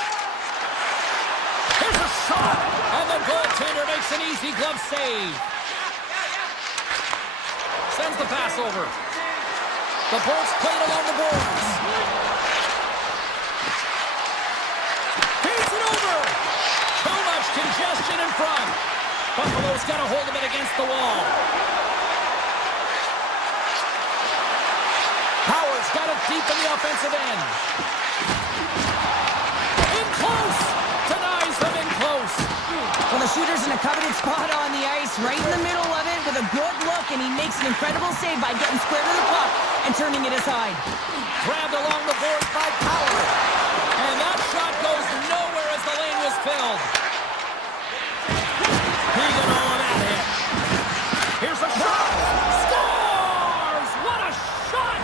Here's a shot. And the goaltender makes an easy glove save. Sends the pass over. The Bolts played along the boards. Feeds it over. Too much congestion in front. Buffalo's got a hold of it against the wall. Powers got it deep in the offensive end. In close. Denies them in close. Well, the shooter's in a coveted spot on the ice, right in the middle of it with a good look, and he makes an incredible save by getting square to the puck and turning it aside. Grabbed along the boards by Power. And that shot goes nowhere as the lane was filled. He got all of that hit. Here's a shot. Scores! What a shot!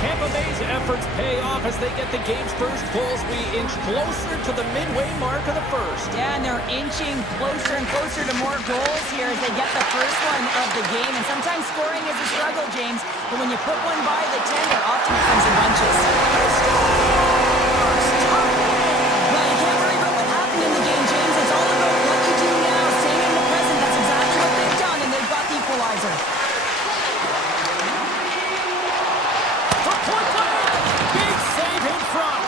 Tampa Bay's efforts pay off as they get the game's first goals. We inch closer to the midway mark of the first. Yeah, and they're inching closer and closer to more goals here as they get the first one of the game. And sometimes scoring is a struggle, James, but when you put one by the tender, often it comes in bunches. Well, you can't worry about what happened in the game, James. It's all about what you do now, staying in the present. That's exactly what they've done, and they've got the equalizer. For point blank! Big save in front.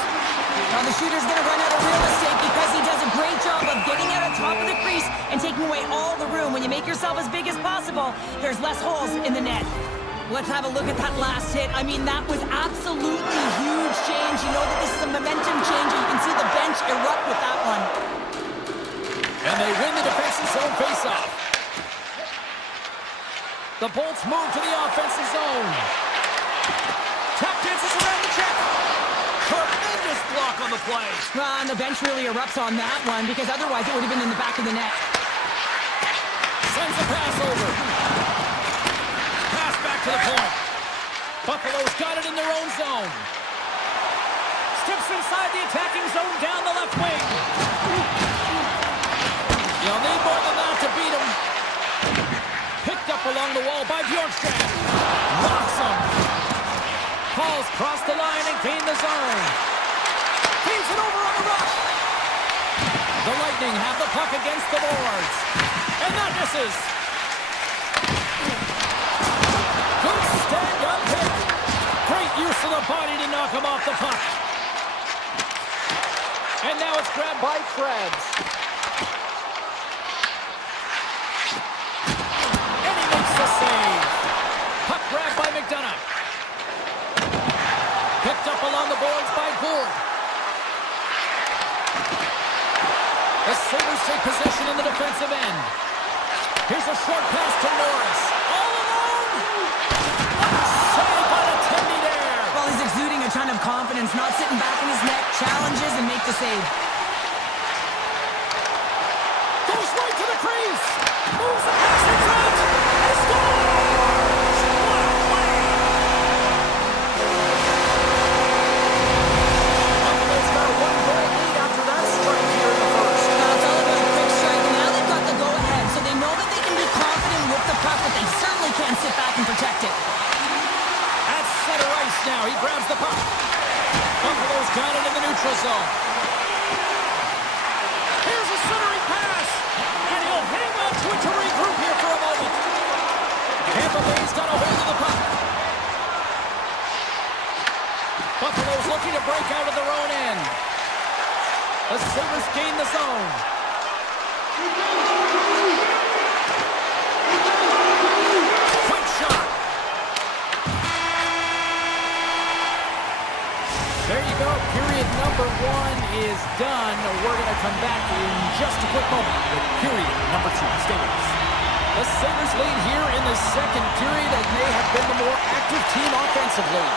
Now the shooter's going to run out of real estate because he does a great job of getting out on top of the crease and taking away all the room. When you make yourself as big as possible, there's less holes in the net. Let's have a look at that last hit. I mean, that was absolutely huge change. You know that this is a momentum change, and you can see the bench erupt with that one. And they win the defensive zone faceoff. The Bolts move to the offensive zone. Tap dances around the check. Tremendous block on the play. Well, and the bench really erupts on that one because otherwise it would have been in the back of the net. Sends the pass over. Pass back to the point. Buffalo's got it in their own zone. Steps inside the attacking zone down the left wing. You'll need more than that to beat him. Picked up along the wall by Bjorkstrand. Rocks him. Paul's crossed the line and gained the zone. Feeds it over on the rush. The Lightning have the puck against the boards. And that misses. Good stand-up hit. Great use of the body to knock him off the puck. And now it's grabbed by Krebs. And he makes the save. Puck grabbed by McDonough. Picked up along the boards by Gould. The Sabres take possession in the defensive end. Here's a short pass to Norris. All alone! Save by the Tendy there. Well, he's exuding a ton of confidence, not sitting back in his net, challenges and make the save. Goes right to the crease. Moves the pass in front. And scores! What a play! Buffalo's got a one-goal lead after that strike here in the first. Now it's all about a quick strike, and now they've got the go-ahead, so they know that they can be confident with the puck, but they certainly can't sit back and protect it. At center ice now, he grabs the puck. Buffalo's got it in the neutral zone. Here's a centering pass, and he'll hang on to it to regroup here for a moment. Tampa Bay's got a hold of the puck. Buffalo's looking to break out of their own end. The Sabres gain the zone. Quick shot. There you go. Period number 1 is done. We're going to come back in just a quick moment with period number 2. Stay with us. The Sabres lead here in the second period and may have been the more active team offensively.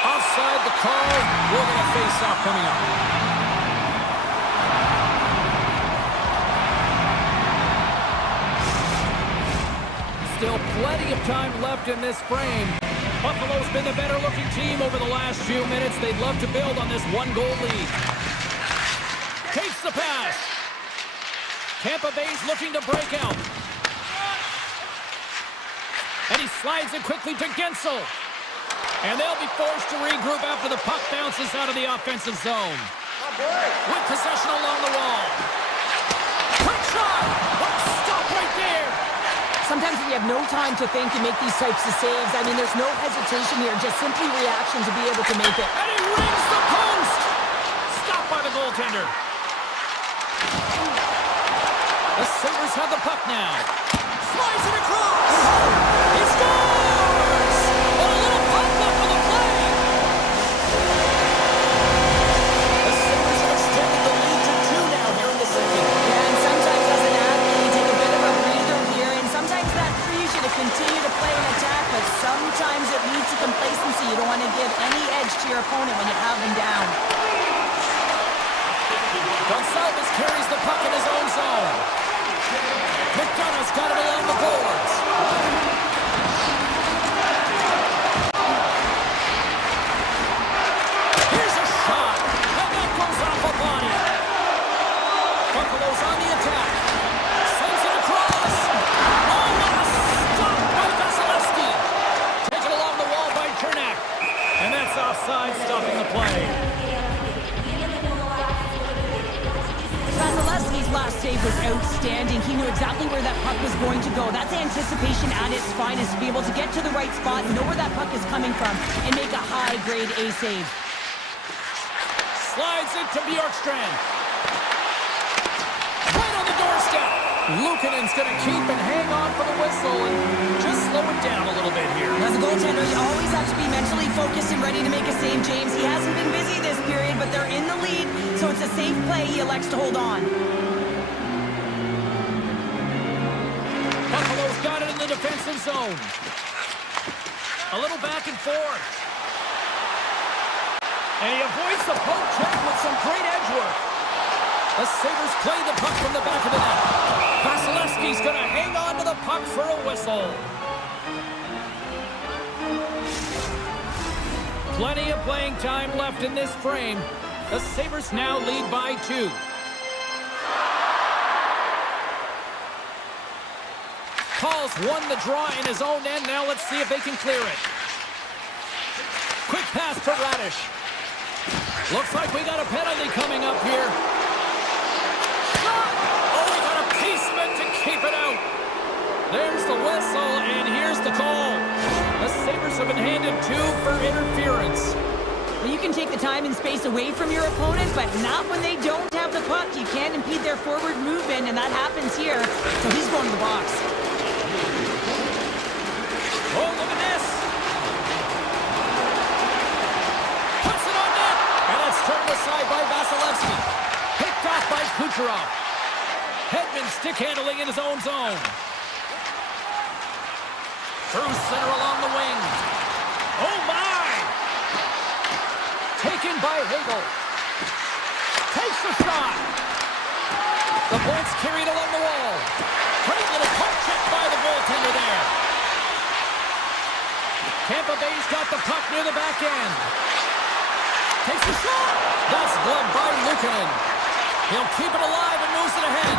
Offside the call. We're going to face off coming up. Still plenty of time left in this frame. Buffalo's been the better looking team over the last few minutes. They'd love to build on this 1-goal lead. Takes the pass. Tampa Bay's looking to break out. And he slides it quickly to Gensel. And they'll be forced to regroup after the puck bounces out of the offensive zone. With possession along the wall. Quick shot! Stop right there! Sometimes when you have no time to think and make these types of saves, I mean, there's no hesitation here, just simply reaction to be able to make it. And he rings the post! Stopped by the goaltender. The Sabres have the puck now. Slides it across! He scores! A little pop up for the play! The Sabres have extended the lead to 2 now here in the second. Yeah, and sometimes as an athlete, you take a bit of a breather here, and sometimes that frees you to continue to play an attack, but sometimes it leads to complacency. You don't want to give any edge to your opponent when you have them down. Gonçalves carries the puck in his own zone. McDonough's got it along the boards. Here's a shot. And that goes off a body. Buffalo's on the attack. Sends it across. Oh, what a stop by Vasilevsky. Taken along the wall by Chernak. And that's offside, stopping the play. Vasilevsky's last save was outstanding. He knew exactly where that puck was going to go. That's anticipation at its finest, to be able to get to the right spot, know where that puck is coming from, and make a high-grade A save. Slides it to Bjorkstrand. Right on the doorstep. Luukkonen's going to keep and hang on for the whistle and just slow it down a little bit here. As a goaltender, you always have to be mentally focused and ready to make a save, James. He hasn't been busy this period, but they're in the lead, so it's a safe play. He elects to hold on. Buffalo's got it in the defensive zone. A little back and forth. And he avoids the poke check with some great edge work. The Sabres play the puck from the back of the net. Vasilevsky's going to hang on to the puck for a whistle. Plenty of playing time left in this frame. The Sabres now lead by 2. Paul's won the draw in his own end. Now let's see if they can clear it. Quick pass to Radish. Looks like we got a penalty coming up here. Oh, we got a pieceman to keep it out. There's the whistle, and here's the call. The Sabres have been handed 2 for interference. Well, you can take the time and space away from your opponent, but not when they don't have the puck. You can't impede their forward movement, and that happens here. So he's going to the box. Oh, look at this. Puts it on net. And it's turned aside by Vasilevsky. Picked off by Kucherov. Hedman stick handling in his own zone. Through center along the wing. Oh, my! Taken by Hagel. Takes the shot. The points carried along the wall. Great little poke check by the goaltender there. Tampa Bay's got the puck near the back end. Takes the shot. That's gloved by Luukkonen. He'll keep it alive and moves it ahead.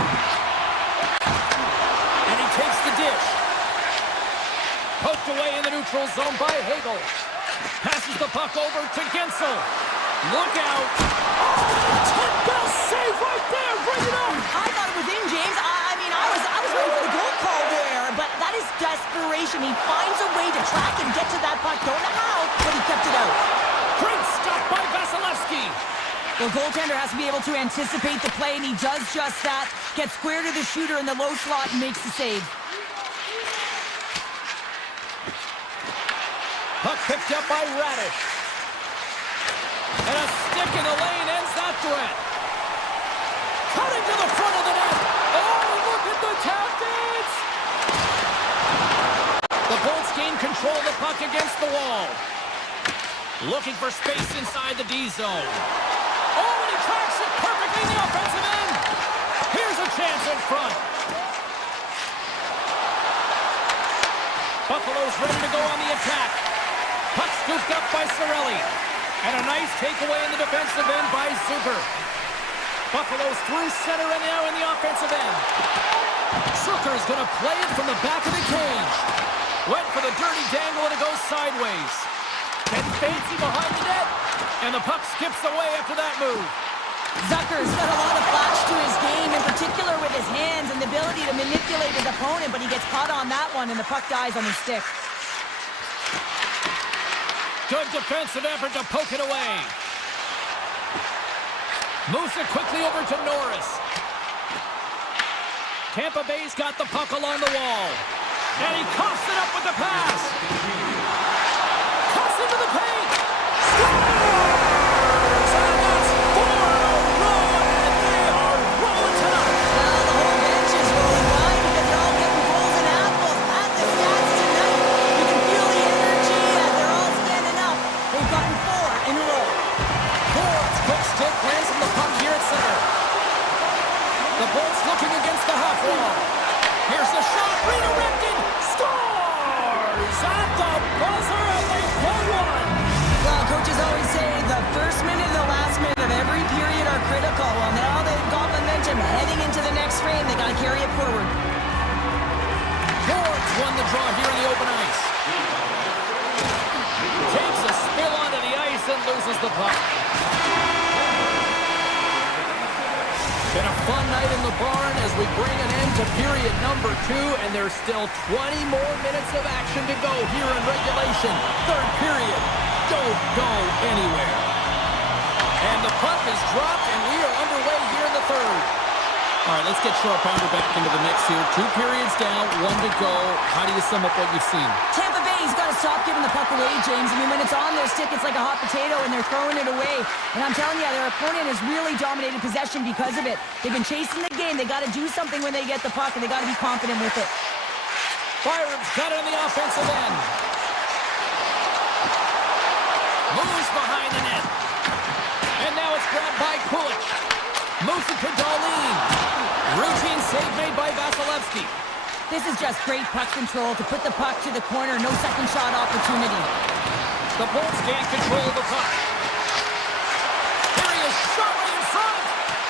And he takes the dish. Poked away in the neutral zone by Hagel. Passes the puck over to Gensel. Look out. Oh, best save right there. Bring it on. I thought it was in, James. I mean, I was ready for the goal call there, but that is desperation. He finds a way to track and get to that puck. Don't know how, but he kept it out. Great stop by Vasilevsky. The goaltender has to be able to anticipate the play, and he does just that. Gets square to the shooter in the low slot and makes the save. Puck picked up by Radish. And a stick in the lane ends that threat. Cutting to the front of the net. Oh, look at the tap dance! The Bolts gain control of the puck against the wall. Looking for space inside the D zone. Oh, and he tracks it perfectly in the offensive end. Here's a chance in front. Buffalo's ready to go on the attack. Puck scooped up by Cirelli. And a nice takeaway in the defensive end by Zucker. Buffalo's through center and now in the offensive end. Zucker's going to play it from the back of the cage. Went for the dirty dangle and it goes sideways. Getting fancy behind the net. And the puck skips away after that move. Zucker's got a lot of flash to his game, in particular with his hands and the ability to manipulate his opponent, but he gets caught on that one and the puck dies on his stick. Good defensive effort to poke it away. Moves it quickly over to Norris. Tampa Bay's got the puck along the wall. And he coughs it up with the pass. Cuffs into the paint. Scores! And that's 4 in a row, and they are rolling tonight. Well, the whole bench is rolling wide because they're all getting goals and apples at the stats tonight. You can feel the energy as they're all standing up. They've gotten 4 in a row. Ford's quick stick lands on the puck here at center. The Bolts looking against the half wall. Here's the shot, redirected, scores! At the buzzer, and they play one. Well, coaches always say the first minute and the last minute of every period are critical. Well, now they've got momentum heading into the next frame. They got to carry it forward. Ford's won the draw here in the open ice. Takes a spill onto the ice and loses the puck. Been a fun night in the barn as we bring an end to period number 2, and there's still 20 more minutes of action to go here in regulation. Third period. Don't go anywhere. And the puck is dropped, and we are underway here in the third. All right, let's get Short Pounder back into the mix here. 2 periods down, 1 to go. How do you sum up what you've seen? Tampa Bay's got to stop giving the puck away, James. I mean, when it's on their stick, it's like a hot potato, and they're throwing it away. And I'm telling you, their opponent has really dominated possession because of it. They've been chasing the game. They got to do something when they get the puck, and they got to be confident with it. Byram's got it on the offensive end. Moves behind the net. And now it's grabbed by Kulich. Moves it to Darlene. Routine save made by Vasilevsky. This is just great puck control to put the puck to the corner. No second shot opportunity. The Bolts gain control of the puck. Here he is, shot right in front.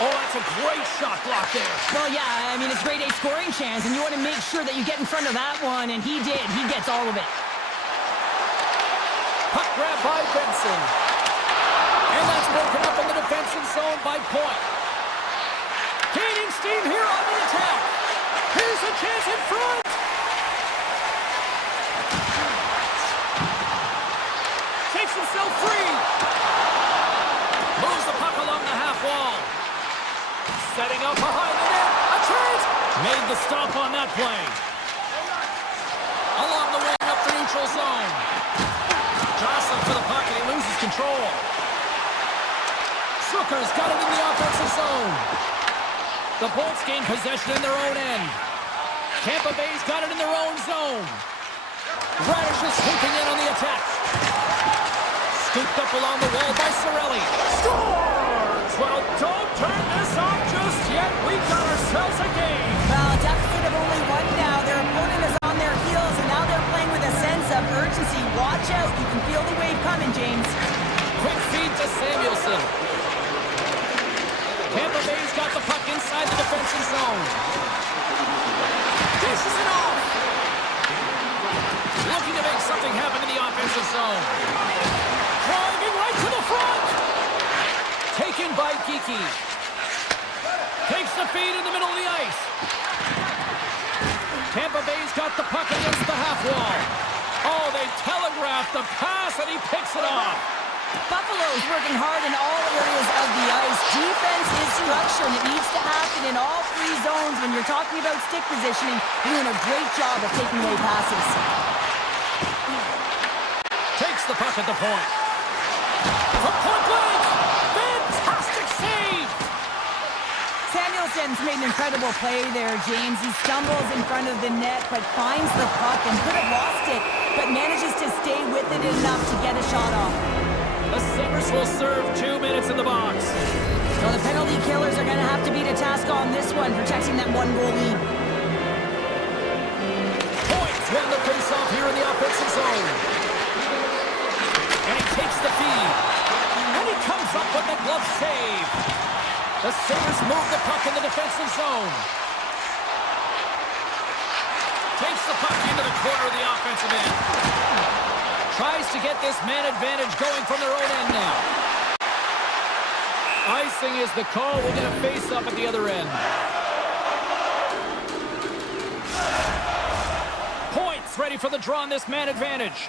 Oh, that's a great shot block there. Well, yeah, I mean, it's grade A scoring chance, and you want to make sure that you get in front of that one, and he did. He gets all of it. Puck grab by Benson. And that's broken up in the defensive zone by Point. Gaining steam here on the attack. Here's a chance in front. Takes himself free. Moves the puck along the half wall. Setting up behind the net. A chance. Made the stop on that play. Along the wing up the neutral zone. Jostling for the puck and he loses control. Zucker's got it in the offensive zone. The Bolts gain possession in their own end. Tampa Bay's got it in their own zone. Radish is sweeping in on the attack. Scooped up along the wall by Cirelli. Scores! Well, don't turn this off just yet. We got ourselves a game. Well, a deficit of only 1 now. Their opponent is on their heels, and now they're playing with a sense of urgency. Watch out. You can feel the wave coming, James. Quick feed to Samuelson. Tampa Bay's got the puck inside the defensive zone. Dishes it off. Looking to make something happen in the offensive zone. Driving right to the front. Taken by Geeky. Takes the feed in the middle of the ice. Tampa Bay's got the puck against the half wall. Oh, they telegraphed the pass and he picks it off. Buffalo's working hard in all areas of the ice. Defense is structure, and it needs to happen in all three zones. When you're talking about stick positioning, you're doing a great job of taking away passes. Takes the puck at the point. From point blank! Fantastic save! Samuelson's made an incredible play there, James. He stumbles in front of the net, but finds the puck and could have lost it, but manages to stay with it enough to get a shot off. The Sabres will serve 2 minutes in the box. So the penalty killers are going to have to beat a task on this one, protecting that one-goal lead. Points won the face-off here in the offensive zone. And he takes the feed. And he comes up with the glove save. The Sabres move the puck in the defensive zone. Takes the puck into the corner of the offensive end. Tries to get this man advantage going from their own end now. Icing is the call. We'll get a face-up at the other end. Points ready for the draw on this man advantage.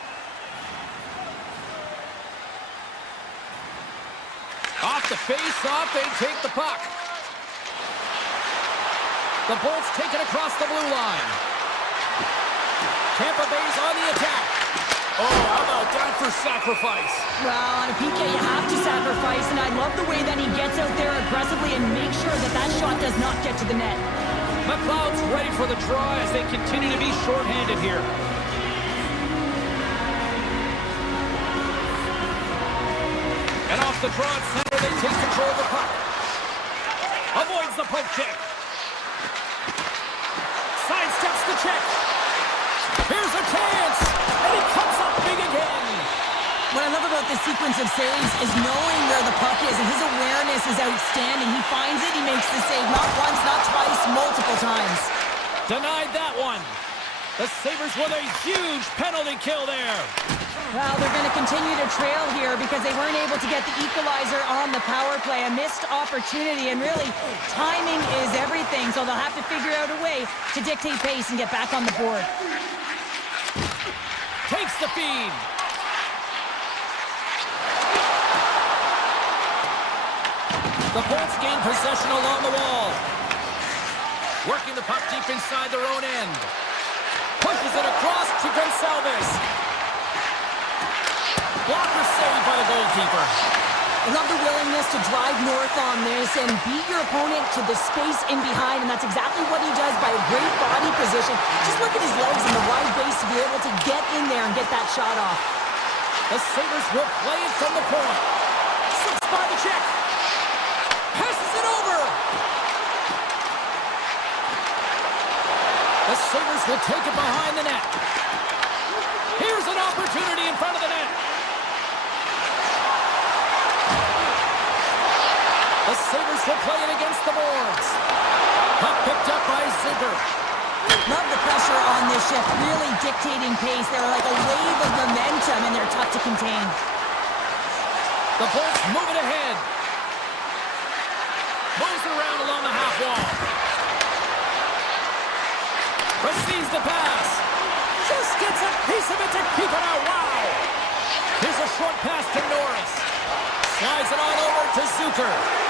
Off the face-off, they take the puck. The Bolts take it across the blue line. Tampa Bay's on the attack. Oh, how about that for sacrifice? Well, on a PK, you have to sacrifice, and I love the way that he gets out there aggressively and makes sure that that shot does not get to the net. McLeod's ready for the draw as they continue to be shorthanded here. And off the draw at center, they take control of the puck. Avoids the poke check. Sidesteps the check. Here's a chance, and he comes up big again. What I love about this sequence of saves is knowing where the puck is, and his awareness is outstanding. He finds it, he makes the save not once, not twice, multiple times. Denied that one. The Sabres with a huge penalty kill there. Well, they're going to continue to trail here because they weren't able to get the equalizer on the power play. A missed opportunity, and really, timing is everything, so they'll have to figure out a way to dictate pace and get back on the board. Takes the feed. The Bolts gain possession along the wall. Working the puck deep inside their own end. Pushes it across to Gonsalves. Blocker saved by the goalkeeper. I love the willingness to drive north on this and beat your opponent to the space in behind, and that's exactly what he does by a great body position. Just look at his legs and the wide base to be able to get in there and get that shot off. The Sabres will play it from the point. Slips by the check. Passes it over. The Sabres will take it behind the net. Here's an opportunity in front of the net. The Sabres will play it against the boards. Puck picked up by Ziegler. Love the pressure on this shift, really dictating pace. They're like a wave of momentum, and they're tough to contain. The Bolts move it ahead. Moves it around along the half wall. Receives the pass. Just gets a piece of it to keep it out. Wow. Here's a short pass to Norris. Slides it on over to Zucker.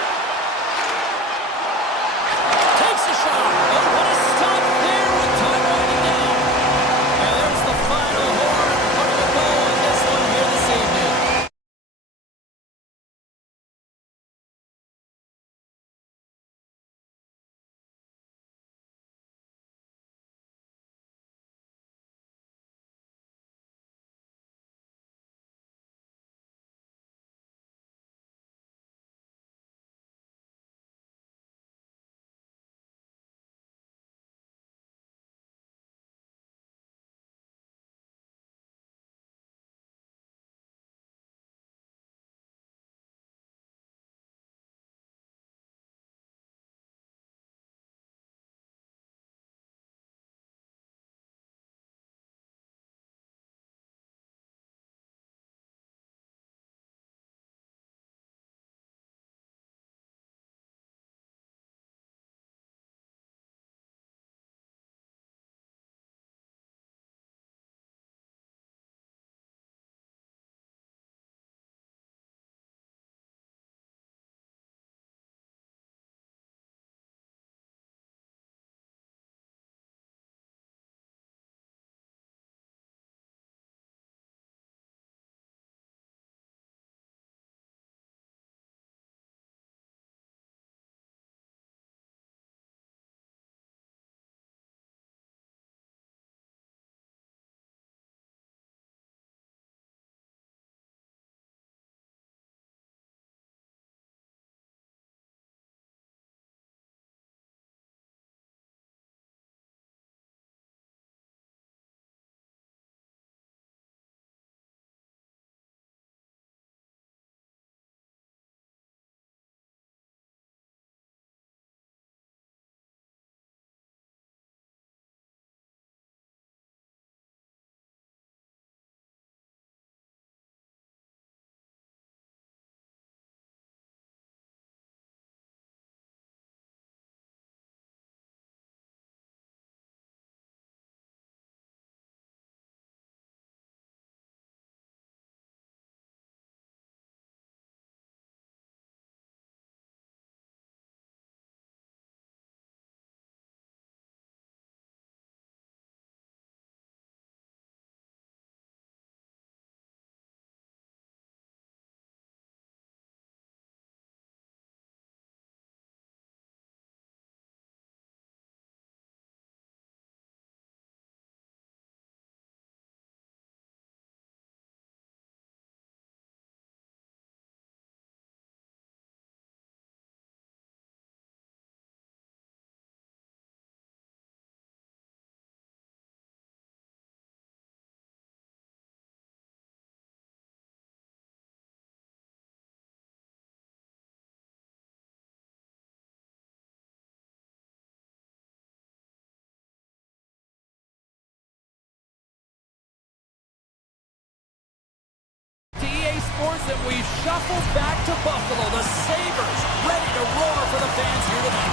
scores, and we shuffle back to Buffalo. The Sabres ready to roar for the fans here tonight.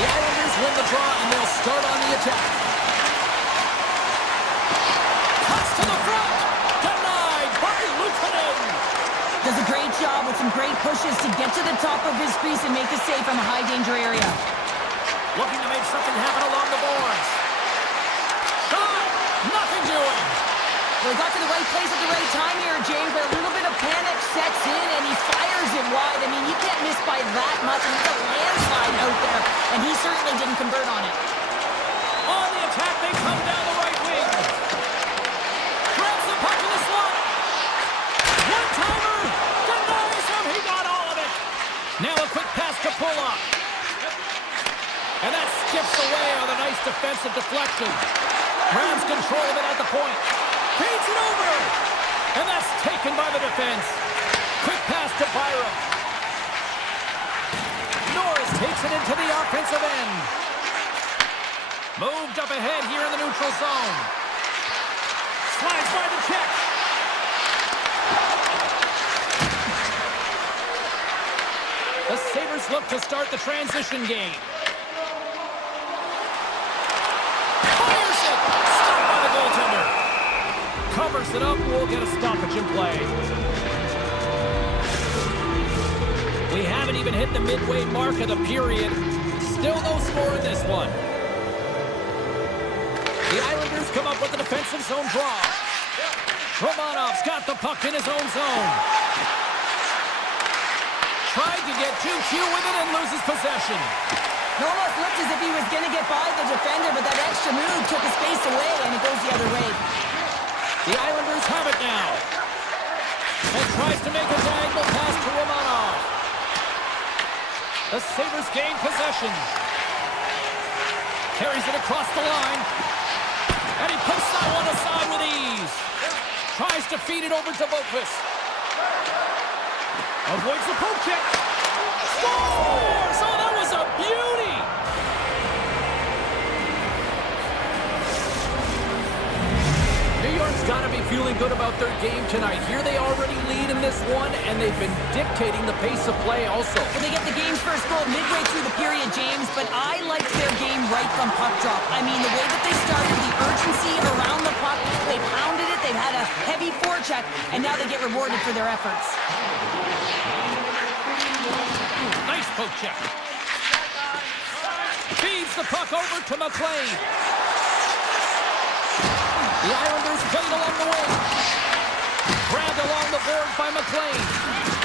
The Islanders win the draw, and they'll start on the attack. Cuts to the front. Denied by Luukkonen. Does a great job with some great pushes to get to the top of his crease and make a save from a high-danger area. Looking to make something happen along the boards. Shot! Nothing doing. Well, he got to the right place at the right time here, James, but a little bit of panic sets in, and he fires it wide. I mean, you can't miss by that much. And it's a landslide out there, and he certainly didn't convert on it. On the attack, they come down the right wing. Grabs the puck in the slot. One-timer. Denies him. He got all of it. Now a quick pass to Pulla. And that skips away on a nice defensive deflection. Grabs control of it at the point. Feeds it over. And that's taken by the defense. Quick pass to Byram. Norris takes it into the offensive end. Moved up ahead here in the neutral zone. Slides by the check. The Sabres look to start the transition game. Fires it! Stopped by the goaltender. Covers it up. We'll get a stoppage in play. We haven't even hit the midway mark of the period. Still no score in this one. The Islanders come up with a defensive zone draw. Romanov's got the puck in his own zone. Tried to get too cute with it and loses possession. It almost looked as if he was going to get by the defender, but that extra move took his space away, and it goes the other way. The Islanders have it now. And tries to make a diagonal pass to Romanov. The Sabres gain possession. Carries it across the line. And he puts that one aside with ease. Tries to feed it over to Boqvist. Avoids the poke check. Scores! Oh, that was a beauty! New York's got to be feeling good about their game tonight. Here they already lead in this one, and they've been dictating the pace of play also. Well, they get the game's first goal midway through the period, James, but I liked their game right from puck drop. I mean, the way that they started, the urgency around the puck, they pounded it, they've had a heavy forecheck, and now they get rewarded for their efforts. Nice poke check. Feeds the puck over to McLean. The Islanders played along the wing. Grabbed along the board by McLean.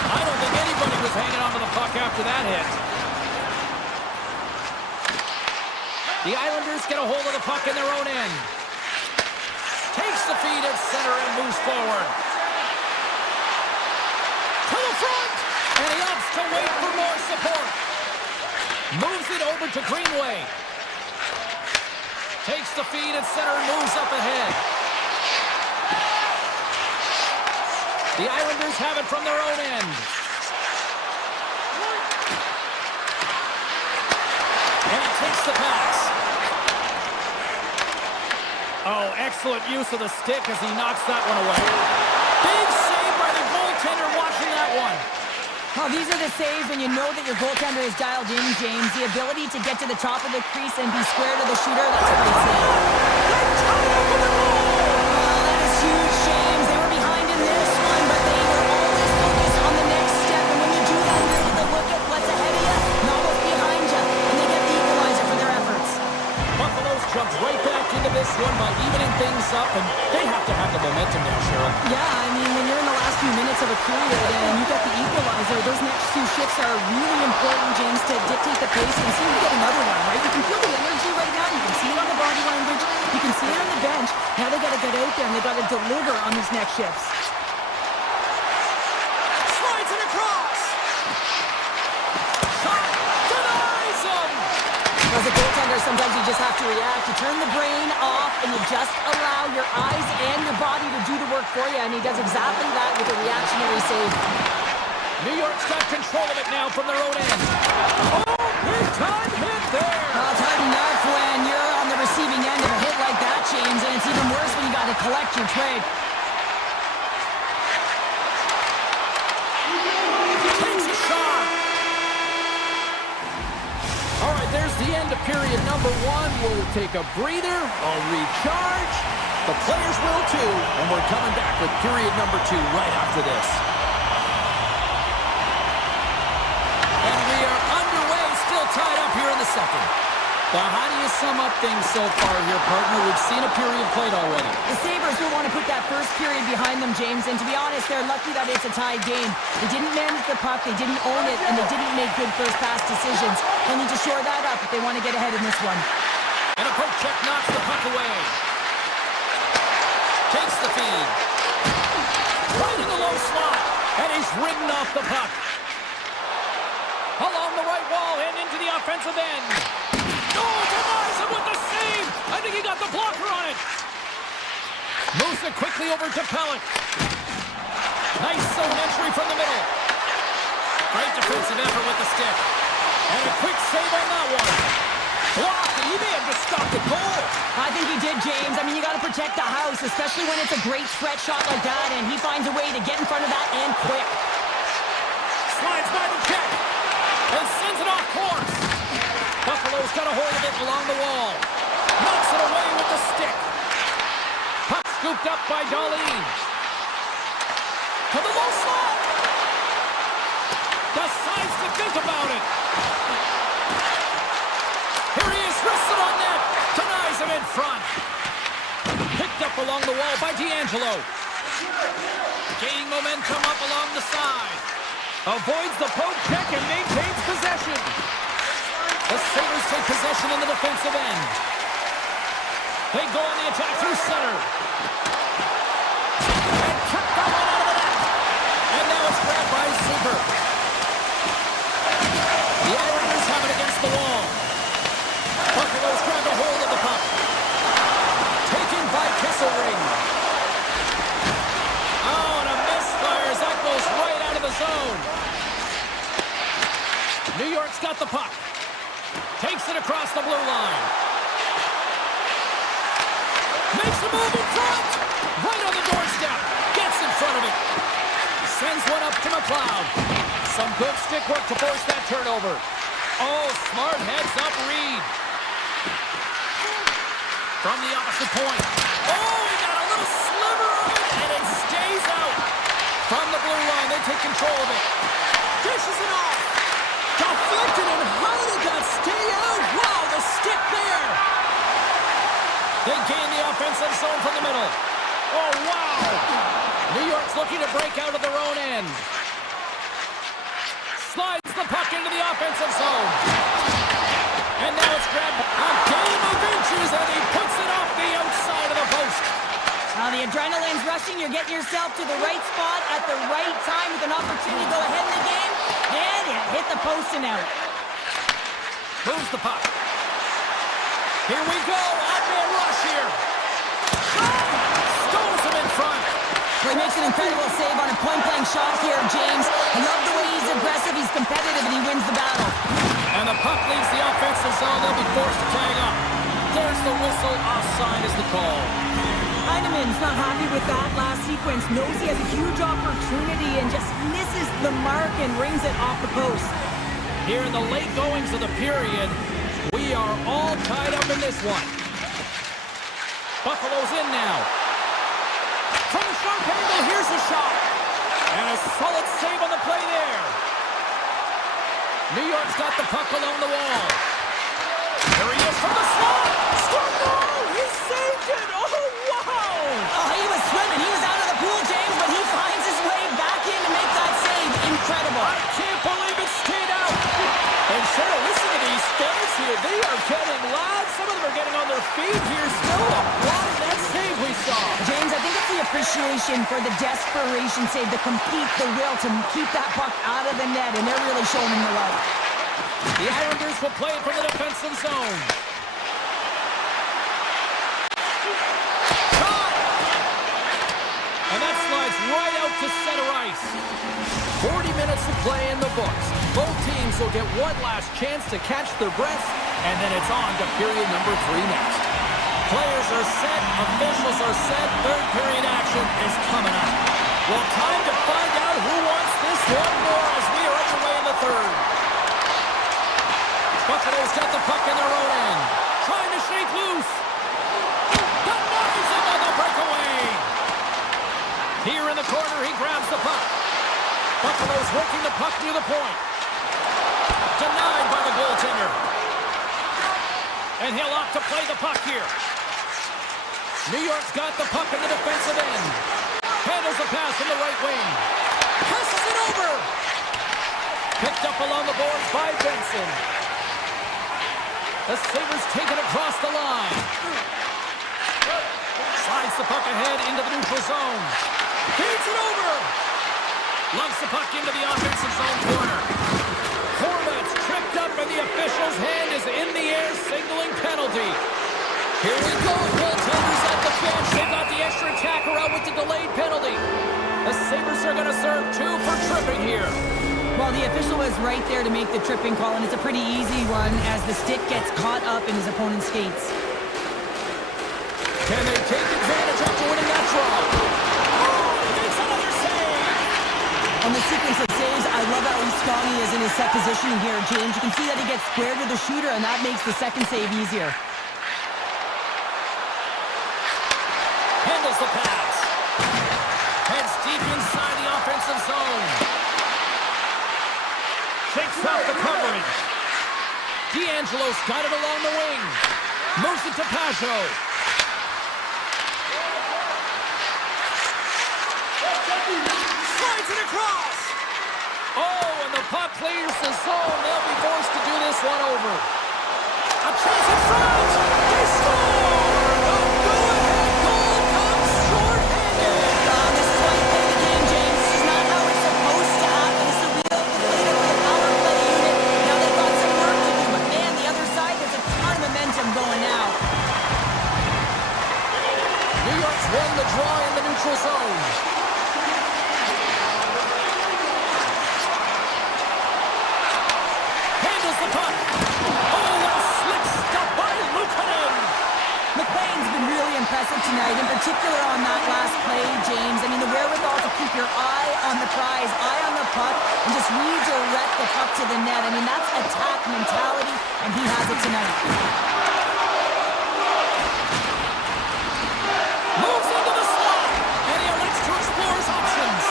I don't think anybody was hanging onto the puck after that hit. The Islanders get a hold of the puck in their own end. Takes the feed at center and moves forward. To the front! And he opts to wait for more support. Moves it over to Greenway. Takes the feed at center and moves up ahead. The Islanders have it from their own end. And he takes the pass. Oh, excellent use of the stick as he knocks that one away. Big save by the goaltender watching that one. Oh, these are the saves when you know that your goaltender is dialed in, James. The ability to get to the top of the crease and be square to the shooter, that's a great save. Oh, that is huge, James. They were behind in this one, but they were always focused on the next step. And when you do that, you're able to look at what's ahead of you and almost behind you, and they get the equalizer for their efforts. Buffalo's jumped right back into this one by evening things up, and they have to have the momentum now, Cheryl. Yeah, I mean, when you're in the last few minutes of a period and you get the equalizer, those next two shifts are really important, James, to dictate the pace and see if you get another one, right? You can feel the energy right now. You can see it on the body language. You can see it on the bench. Now they got to get out there and they got to deliver on these next shifts. Slides it across. Shot denies him. As a goaltender, sometimes you just have to react. You turn the brain off and you just allow your eyes and your body to do the work for you, and he does exactly that with a reactionary save. New York's got control of it now from their own end. Oh, big time hit there. Well, it's hard enough when you're on the receiving end of a hit like that, James, and it's even worse when you got to collect your trade. into period number one. We'll take a breather, I'll recharge. The players will too, and we're coming back with period number two right after this. And we are underway, still tied up here in the second. Well, how do you sum up things so far here, partner? We've seen a period played already. The Sabres will want to put that first period behind them, James, and to be honest, they're lucky that it's a tied game. They didn't manage the puck, they didn't own it, and they didn't make good first pass decisions. They'll need to shore that up if they want to get ahead in this one. And a poke check knocks the puck away. Takes the feed. Right in the low slot, and he's ridden off the puck. Along the right wall and into the offensive end. Oh, denies him with the save! I think he got the blocker on it. Moves it quickly over to Pellick. Nice zone entry from the middle. Great defensive effort with the stick. And a quick save on that one. Blocked, and he may have just stopped the goal. I think he did, James. I mean, you got to protect the house, especially when it's a great stretch shot like that, and he finds a way to get in front of that and quick. Slides by the check and sends it off course. Buffalo's got a hold of it along the wall. Knocks it away with the stick. Puck scooped up by Darlene. To the low slot. Decides to think about it. Here he is, wristed on net. Denies him in front. Picked up along the wall by D'Angelo. Gaining momentum up along the side. Avoids the poke check and maintains possession. The Sabres take possession in the defensive end. They go on the attack through center. And kept that one out of the net. And now it's grabbed by Super. The Islanders have it against the wall. Buffalo's grabbed a hold of the puck. Taken by Kesselring. Oh, and a misfire as that goes right out of the zone. New York's got the puck. Takes it across the blue line. Makes a move in front. Right on the doorstep. Gets in front of it. Sends one up to McLeod. Some good stick work to force that turnover. Oh, smart heads up Reed. From the opposite point. Oh, he got a little sliver of it, and it stays out. From the blue line, they take control of it. Dishes it off. Deflected, and how did that stay out? Wow, the stick there. They gain the offensive zone from the middle. Oh, wow. New York's looking to break out of their own end. Slides the puck into the offensive zone. And now it's grabbed. A game of inches, and he puts it off the outside of the post. Now the adrenaline's rushing. You're getting yourself to the right spot at the right time with an opportunity to go ahead in the game. And it hit the post and out. Moves the puck. Here we go. Odd-man rush here. Shot! Stones him in front. Well, he makes an incredible save on a point-blank shot here, James. I love the way he's aggressive, he's competitive, and he wins the battle. And the puck leaves the offensive zone. They'll be forced to tag up. There's the whistle. Offside is the call. Heineman's not happy with that last sequence. Knows he has a huge opportunity and just misses the mark and rings it off the post. Here in the late goings of the period, we are all tied up in this one. Buffalo's in now. From the sharp angle, here's the shot. And a solid save on the play there. New York's got the puck along the wall. Here he is from the slot. Score goal! He saved it! Oh, wow! Oh, he was swimming. He was out of the pool, James, but he finds his way back in to make that save. Incredible. I can't believe it stayed out. And Cheryl, listen to these fans here. They are getting loud. Some of them are getting on their feet here still. Applauding that save we saw. James, I think it's the appreciation for the desperation save, the compete, the will to keep that puck out of the net, and they're really showing him the love. The Islanders will play it from the defensive zone. Shot! And that slides right out to center ice. 40 minutes to play in the books. Both teams will get one last chance to catch their breath, and then it's on to period number 3 next. Players are set, officials are set, third period action is coming up. Well, time to find out who wants this one more as we are underway in the third. Buffalo's got the puck in their own end. Trying to shake loose. Denies him on the breakaway. Here in the corner, he grabs the puck. Buffalo's working the puck near the point. Denied by the goaltender. And he'll opt to play the puck here. New York's got the puck in the defensive end. Handles the pass from the right wing. Passes it over. Picked up along the boards by Benson. The Sabres take it across the line. Slides the puck ahead into the neutral zone. Feeds it over. Lumps the puck into the offensive zone corner. Hornets tripped up and the official's hand is in the air signaling penalty. Here we go. Goaltenders at the bench. They got the extra attacker out with the delayed penalty. The Sabres are going to serve 2 for tripping here. Well, the official was right there to make the tripping call, and it's a pretty easy one as the stick gets caught up in his opponent's skates. Can they take advantage after winning that draw? Oh, he makes another save! On the sequence of saves, I love how strong he is in his set positioning here, James. You can see that he gets square to the shooter, and that makes the second save easier. Handles the pass. Heads deep inside the offensive zone. Shakes off the coverage. D'Angelo's got it along the wing. Moves it to Pajot. Slides it across. Oh, and the puck clears the zone. They'll be forced to do this one over. A chance in front. They score. The go-ahead goal comes short-handed. This is why you play the game, James. This is not how it's supposed to happen. It's a real deflator for the power play unit. Now they've got some work to do, but man, the other side, there's a ton of momentum going now. New York's won the draw in the neutral zone. Handles the puck. Oh, what a slick stop by Luukkonen. McLean's been really impressive tonight, in particular on that last play, James. I mean, the wherewithal to keep your eye on the prize, eye on the puck, and just redirect the puck to the net. I mean, that's attack mentality, and he has it tonight. Moves into the slot, and he elects to explore his options.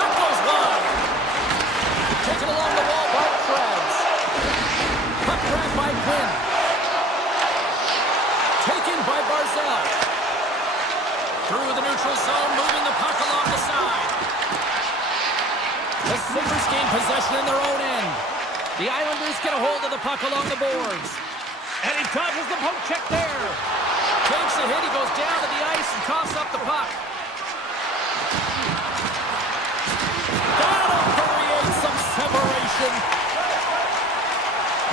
That goes wide. Taken along the wall by Krebs. Puck grabbed by Quinn. Taken by Barzell. Through the neutral zone, moving the puck along the side. The Sabres gain possession in their own end. The Islanders get a hold of the puck along the boards. And he dodges the poke check there. Takes a hit, he goes down to the ice and coughs up the puck. That'll create some separation.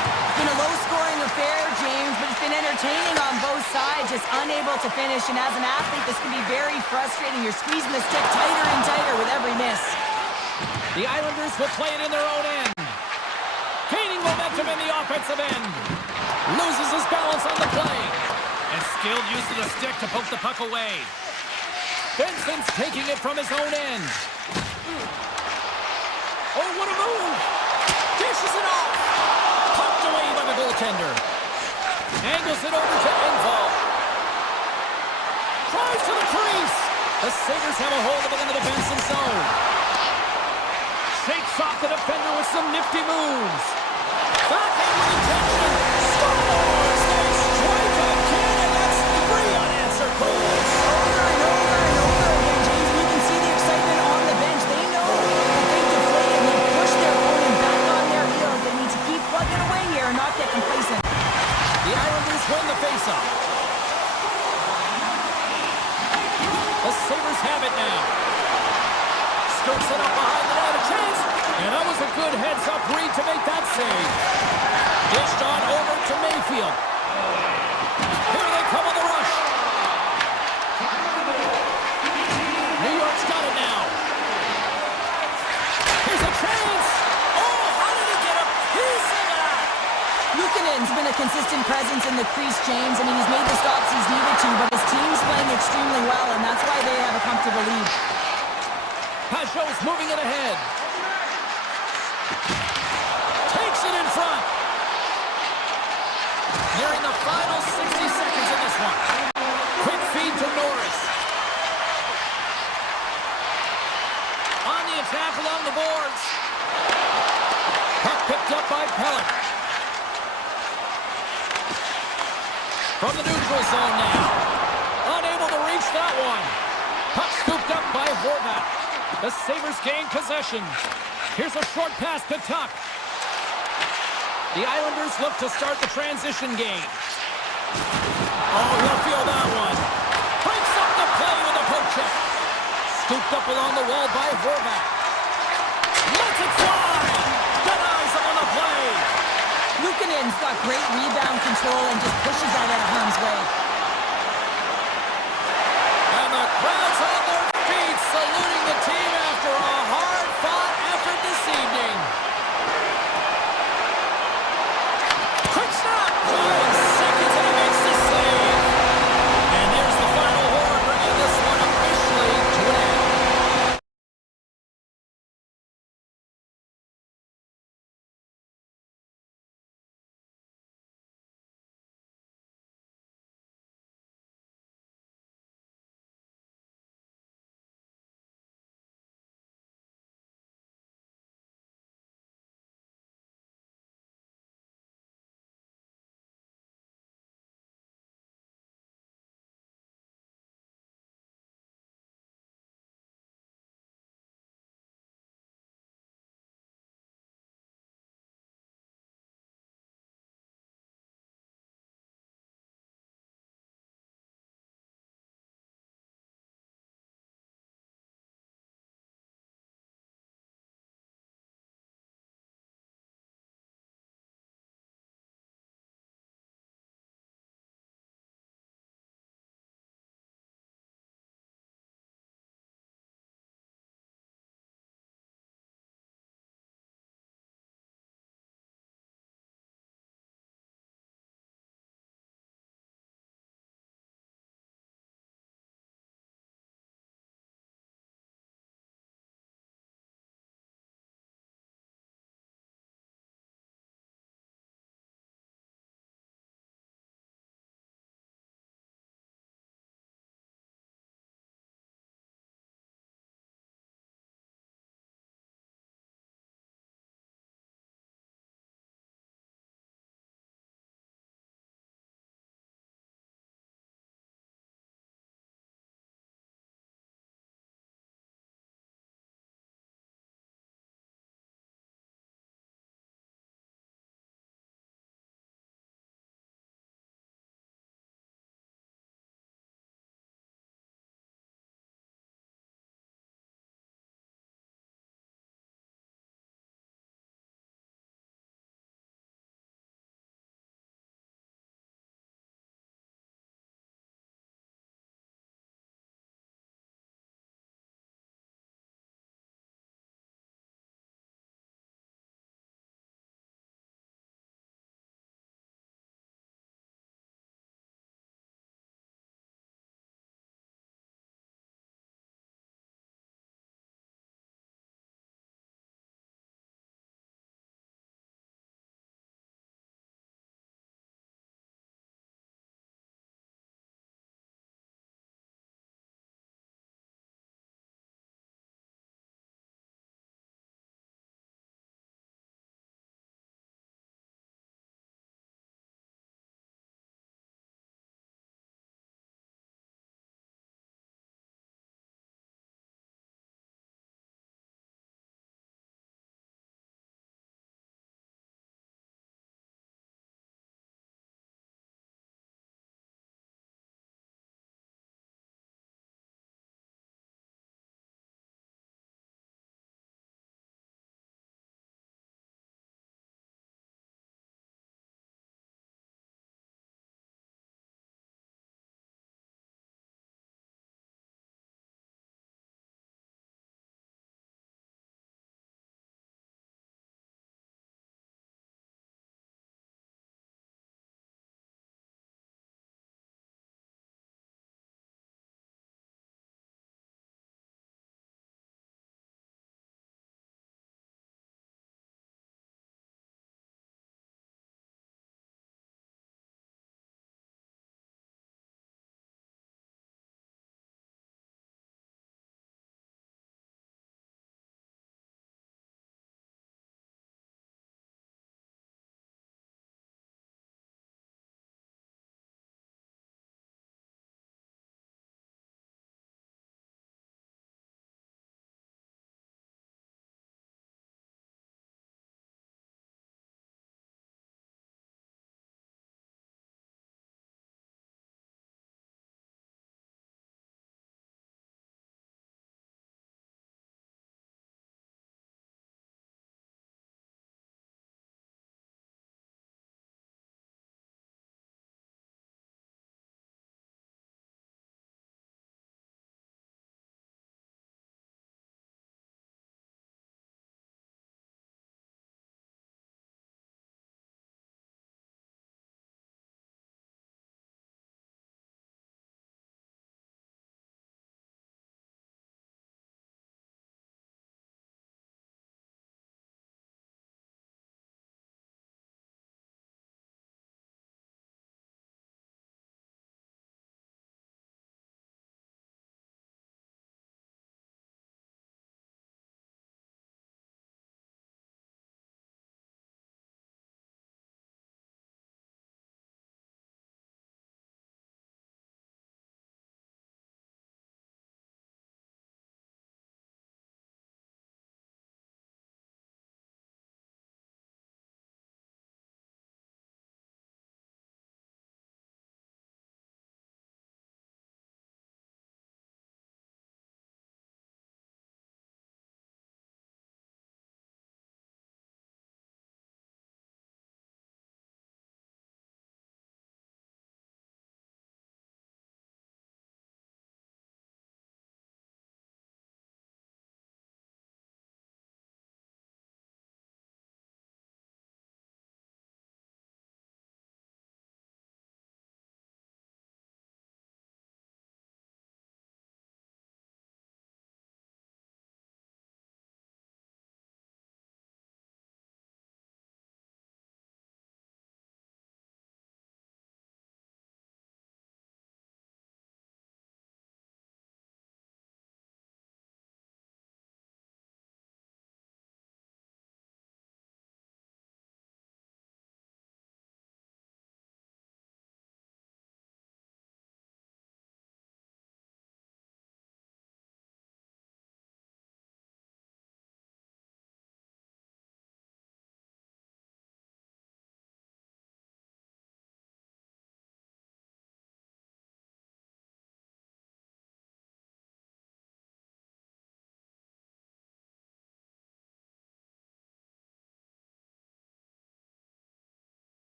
It's been a low-scoring affair, James, but it's been entertaining on both sides, just unable to finish. And as an athlete, this can be very frustrating. You're squeezing the stick tighter and tighter with every miss. The Islanders will play it in their own end. Gaining momentum in the offensive end. Loses his balance on the play. And skilled use of the stick to poke the puck away. Benson's taking it from his own end. Oh, what a move! Dishes it off! Pumped away by the goaltender. Angles it over to Engvall. Tries to the crease. The Sabres have a hold of it in the defensive zone. Shakes off the defender with some nifty moves. Backhand with intention. Scores! They strike again, and that's 3 unanswered goals. Over and over and over again, James, and you can see the excitement on the bench. They know that they deflate and they push their opponent back on their heels. They need to keep plugging away here and not get complacent. The Islanders win the faceoff. The Sabres have it now. Skirts it up behind the net, a chance. And that was a good heads-up read to make that save. Dished on over to Mayfield. Here they come on the rush. New York's got it now. Here's a chance. Oh, how did he get a piece of that? Luukkonen's been a consistent presence in the crease, James. I mean, he's made the stops he's needed to, but his team's playing extremely well, and that's why they have a comfortable lead. Pajot's moving it ahead. Nearing the final 60 seconds in this one. Quick feed to Norris. On the attack along the boards. Puck picked up by Pellick. From the neutral zone now. Unable to reach that one. Puck scooped up by Horvat. The Sabres gain possession. Here's a short pass to Tuck. The Islanders look to start the transition game. Oh, he'll feel that one. Breaks up the play with a poke check. Scooped up along the wall by Horvat. Lets it fly. Denies him on the play. Luukkonen's got great rebound control and just pushes that out of harm's way. And the crowd's on their feet saluting the team after a hard-fought effort this evening. Quick snap! Giant seconds and he makes the save. And there's the final horn, bringing this one officially to an end.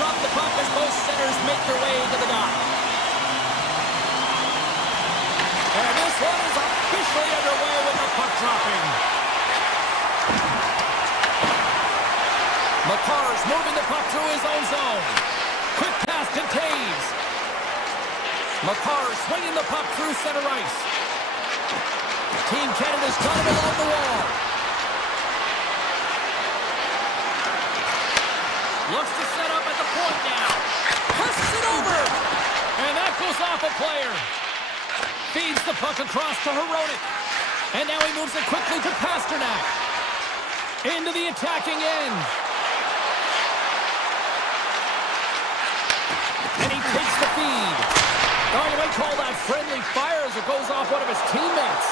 drop the puck as both centers make their way to the dot. And this one is officially underway with the puck dropping. McCarr's moving the puck through his own zone. Quick pass to Taves. McCarr swinging the puck through center ice. Team Canada's got it along the wall. Looks to set up at the point now. Passes it over. And that goes off a player. Feeds the puck across to Hronek. And now he moves it quickly to Pasternak. Into the attacking end. And he takes the feed. Oh, you might call that friendly fire as it goes off one of his teammates.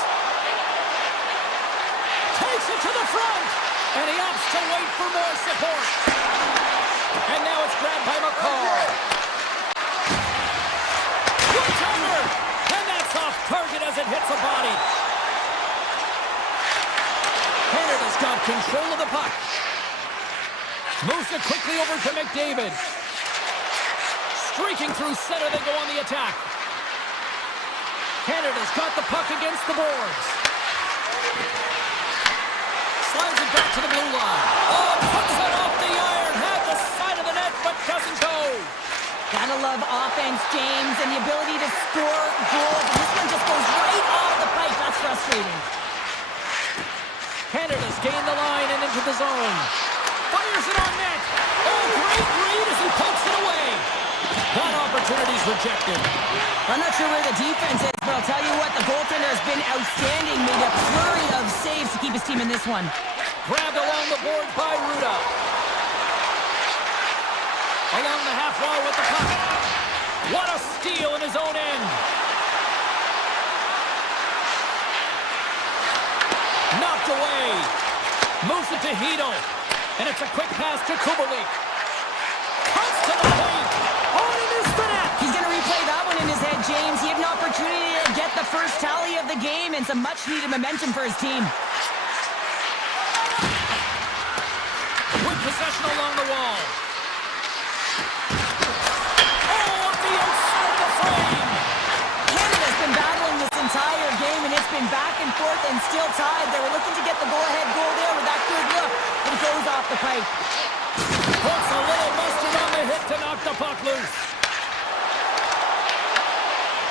Takes it to the front. And he opts to wait for more support. And now it's grabbed by McCarr. One-timer. And that's off target as it hits a body. Canada's got control of the puck. Moves it quickly over to McDavid. Streaking through center, they go on the attack. Canada's got the puck against the boards. Slides it back to the blue line. Oh, puts it off the iron. Had the side of the net, but doesn't go. Gotta love offense, James, and the ability to score goals. This one just goes right off the pipe. That's frustrating. Canada's gained the line and into the zone. Fires it on net. Oh, great read as he pokes it away. That opportunity's rejected. I'm not sure where the defense is, but I'll tell you what, the goaltender has been outstanding. Made a flurry of saves to keep his team in this one. Grabbed along the board by Ruda. Along the half wall with the puck. What a steal in his own end. Knocked away. Moves it to Hedl. And it's a quick pass to Kubalik. Cuts to the point. Oh, and it is the net. He's going to replay that one in his head, James. He had an opportunity to get the first tally of the game and some much-needed momentum for his team. With possession along the wall. Oh, up the outside of the frame. Canada's been battling this entire game, and it's been back and forth and still tied. They were looking to get the go-ahead goal there with that good look, but it goes off the pipe. Puts a little mustard on the hit to knock the puck loose.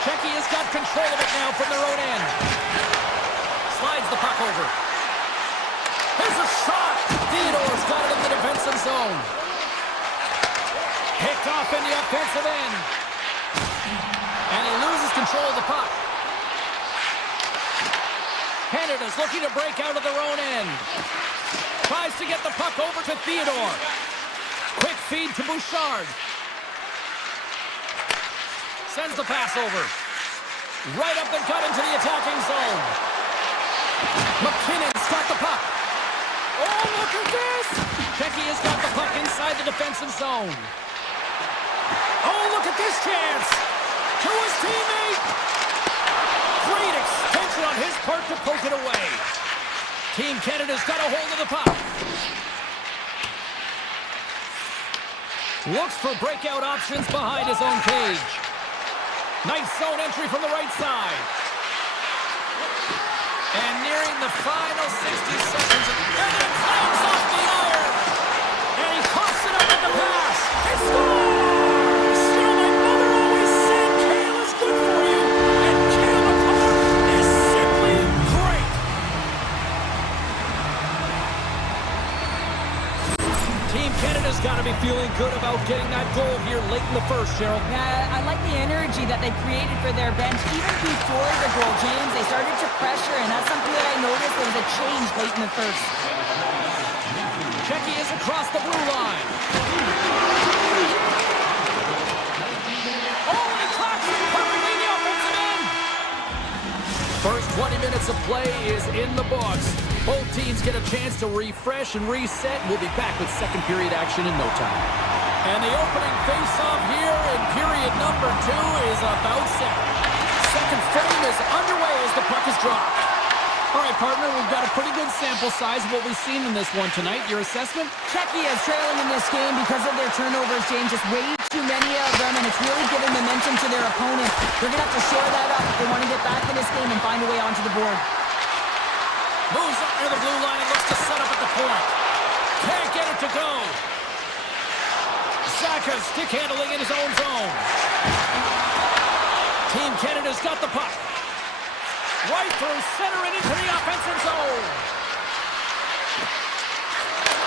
Czechia has got control of it now from their own end. Slides the puck over. Here's a shot. Theodore's got it in the defensive zone. Picked off in the offensive end. And he loses control of the puck. Canada's looking to break out of their own end. Tries to get the puck over to Theodore. Quick feed to Bouchard. Sends the pass over. Right up the gut into the attacking zone. McKinnon's got the puck. Oh, look at this! Czechia's got the puck inside the defensive zone. Oh, look at this chance! To his teammate! Great extension on his part to poke it away. Team Canada's got a hold of the puck. Looks for breakout options behind his own cage. Nice zone entry from the right side. And nearing the final 60 seconds. And it climbs off the iron. And he coughs it up with the pass. He scores! Still, my mother always said Kale is good for you. And Kale McCarr is simply great. Team Canada's got to be feeling good about getting that goal here late in the first, Cheryl. Yeah, I like the energy that they created for their bench. Even before the goal, James, they started to pressure, and that's something that I noticed. There was a change late in the first. Czechia is across the blue line. Oh, and he clocks it perfectly in the offensive end. First 20 minutes of play is in the books. Both teams get a chance to refresh and reset. We'll be back with second period action in no time. And the opening face-off here in period number 2 is about set. Second frame is underway as the puck is dropped. All right, partner, we've got a pretty good sample size of what we've seen in this one tonight. Your assessment? Czechia is trailing in this game because of their turnovers, James. Just way too many of them, and it's really giving momentum to their opponent. They're going to have to share that up if they want to get back in this game and find a way onto the board. Moves up near the blue line and looks to set up at the point. Can't get it to go. Zaka stick handling in his own zone. Team Canada's got the puck. Right through center and into the offensive zone.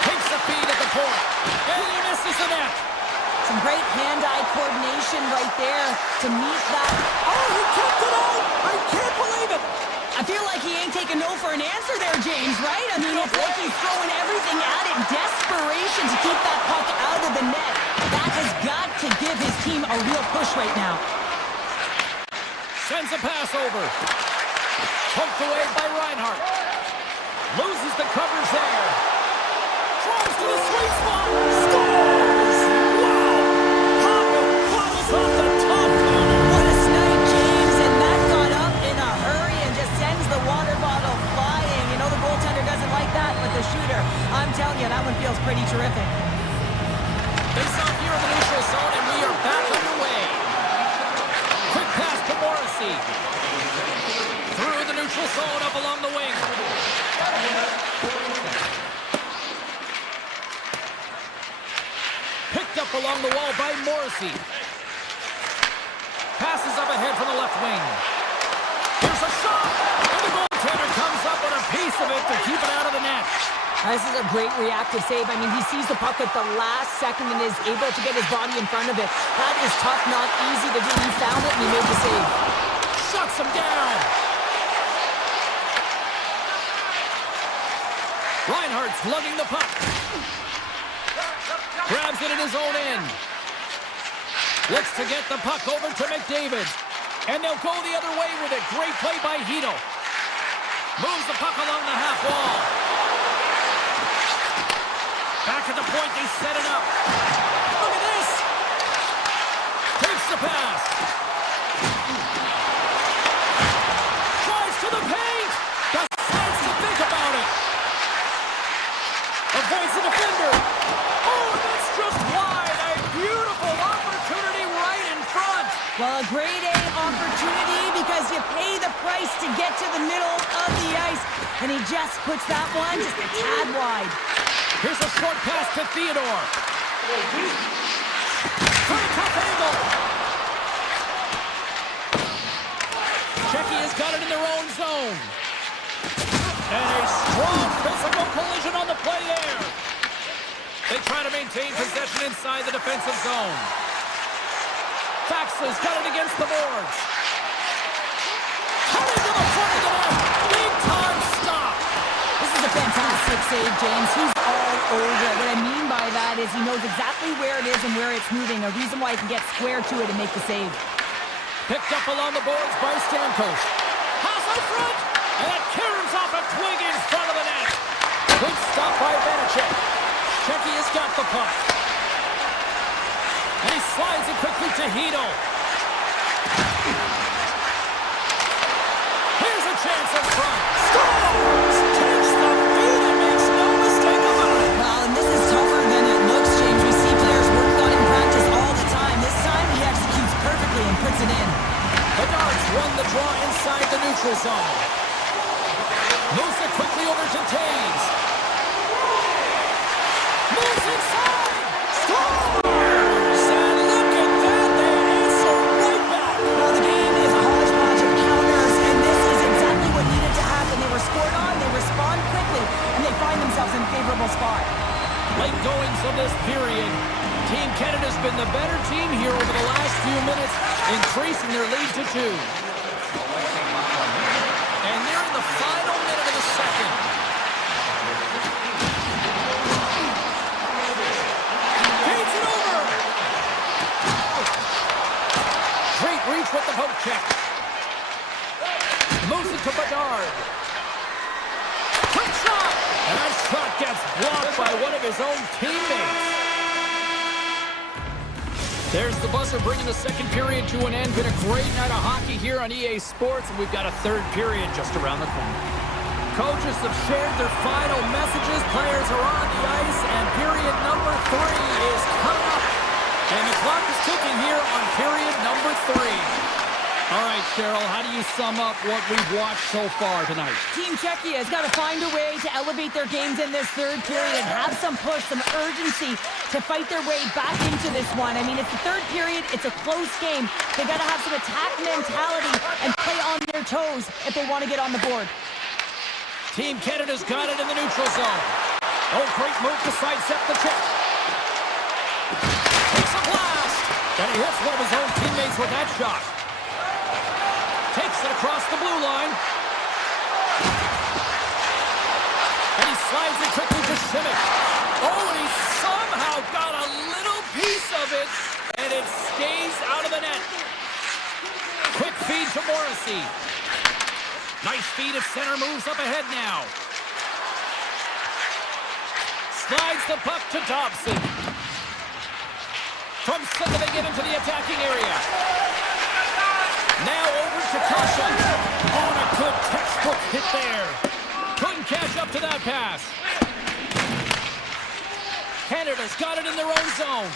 Takes the feed at the point. And he misses the net. Some great hand-eye coordination right there to meet that. Oh, he kept it out! I can't believe it! I feel like he ain't taking no for an answer there, James, right? I mean, it's like he's throwing everything at it in desperation to keep that puck out of the net. That has got to give his team a real push right now. Sends a pass over. Poked away by Reinhardt. Loses the covers there. Throws to the sweet spot. Scores! Wow! Hopper follows off the top corner. What a snipe, James, and that got up in a hurry and just sends the water bottle flying. You know the goaltender doesn't like that, but the shooter, I'm telling you, that one feels pretty terrific. Face off here in the neutral zone, and we are back underway. Quick pass to Morrissey. Through the neutral zone, up along the wing. Picked up along the wall by Morrissey. Passes up ahead from the left wing. Here's a shot! And the goaltender comes up with a piece of it to keep it out of the net. This is a great reactive save. I mean, he sees the puck at the last second and is able to get his body in front of it. That is tough, not easy to do. He found it and he made the save. Shuts him down. Reinhardt's lugging the puck. Grabs it in his own end. Looks to get the puck over to McDavid. And they'll go the other way with it. Great play by Hito. Moves the puck along the half wall. Back at the point, they set it up. Look at this. Takes the pass. Drives to the paint. Decides to think about it. Avoids the defender. Oh, that's just wide. A beautiful opportunity right in front. Well, a grade A opportunity because you pay the price to get to the middle of the ice. And he just puts that one just a tad wide. Here's a short pass to Theodore. For a tough angle. Czechia's got it in their own zone. And a strong physical collision on the play there. They try to maintain possession inside the defensive zone. Faxa's got it against the boards. Coming to the front of the net. Big time stop. This is a fantastic save, James. He's all over it. What I mean by that is he knows exactly where it is and where it's moving. A reason why he can get square to it and make the save. Picked up along the boards by Stamkos. Pass out front. And that caroms off a twig in front of the net. Good stop by Vanacek. Czechia's got the puck. And he slides it quickly to Hito. Here's a chance up front. Scores! Takes the feed and makes no mistake about it. Well, and this is tougher than it looks, James. We see players work on in practice all the time. This time he executes perfectly and puts it in. The Darts run the draw inside the neutral zone. Moves it quickly over to Taves. Moves inside. Scores! And look at that. They answer right back. Well, the game is a hodgepodge of counters, and this is exactly what needed to happen. They were scored on, they respond quickly, and they find themselves in a favorable spot. Late goings of this period. Team Canada's been the better team here over the last few minutes, increasing their lead to 2. And they're in the final minute of the second. Feeds it over. Great reach with the poke check. Moves it to Bedard. Quick shot. And that shot gets blocked by one of his own teammates. There's the buzzer bringing the second period to an end. Been a great night of hockey here on EA Sports, and we've got a third period just around the corner. Coaches have shared their final messages. Players are on the ice, and period number 3 is coming up. And the clock is ticking here on period number 3. All right, Cheryl, how do you sum up what we've watched so far tonight? Team Czechia has got to find a way to elevate their games in this third period and have some push, some urgency to fight their way back into this one. I mean, it's the third period. It's a close game. They got to have some attack mentality and play on their toes if they want to get on the board. Team Canada's got it in the neutral zone. Oh, great move to sidestep the Czech. Takes a blast. And he hits one of his own teammates with that shot. Takes it across the blue line. And he slides it quickly to Simic. Oh, and he somehow got a little piece of it, and it stays out of the net. Quick feed to Morrissey. Nice feed at center, moves up ahead now. Slides the puck to Dobson. From center they get into the attacking area. Now over to Kasha. On a good textbook hit there. Couldn't catch up to that pass. Canada's got it in their own zone.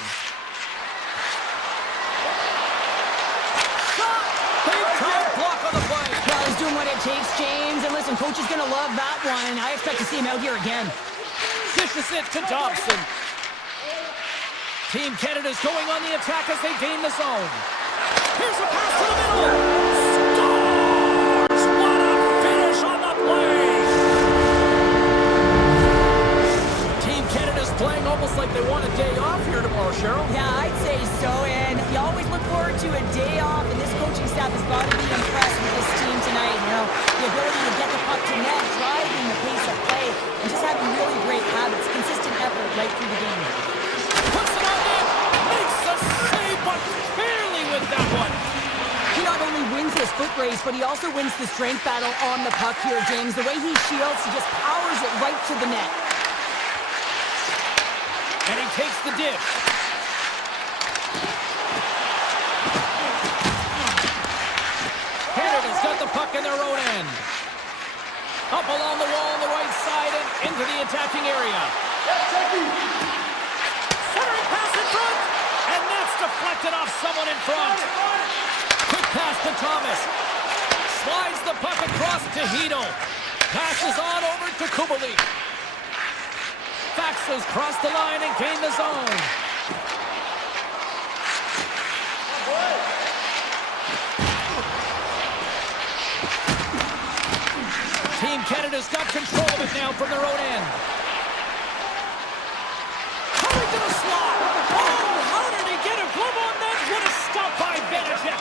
Shot! Big time block on the play. Well, he's doing what it takes, James. And listen, coach is going to love that one, and I expect to see him out here again. Dishes it to Dobson. Team Canada's going on the attack as they gain the zone. Here's a pass to the middle. Scores! What a finish on the play! Team Canada's playing almost like they want a day off here tomorrow, Cheryl. Yeah, I'd say so, and you always look forward to a day off, and this coaching staff has got to be impressed with this team tonight. You know, the ability to get the puck to net, driving the pace of play, and just having really great habits, consistent effort right through the game. Puts it on net, makes the save, but barely with that one. He not only wins his foot race, but he also wins the strength battle on the puck here, James. The way he shields, he just powers it right to the net. And he takes the dish. Canada's got the puck in their own end. Up along the wall on the right side and into the attacking area. Centering pass in front, and that's deflected off someone in front. Quick pass to Thomas. Slides the puck across to Hedel. Passes on over to Kubalik. Faxes cross the line and gain the zone. Team Canada's got control of it now from their own end. Hurry to the slot. Oh, how did he get a glove on that? What a stop by Vanacek.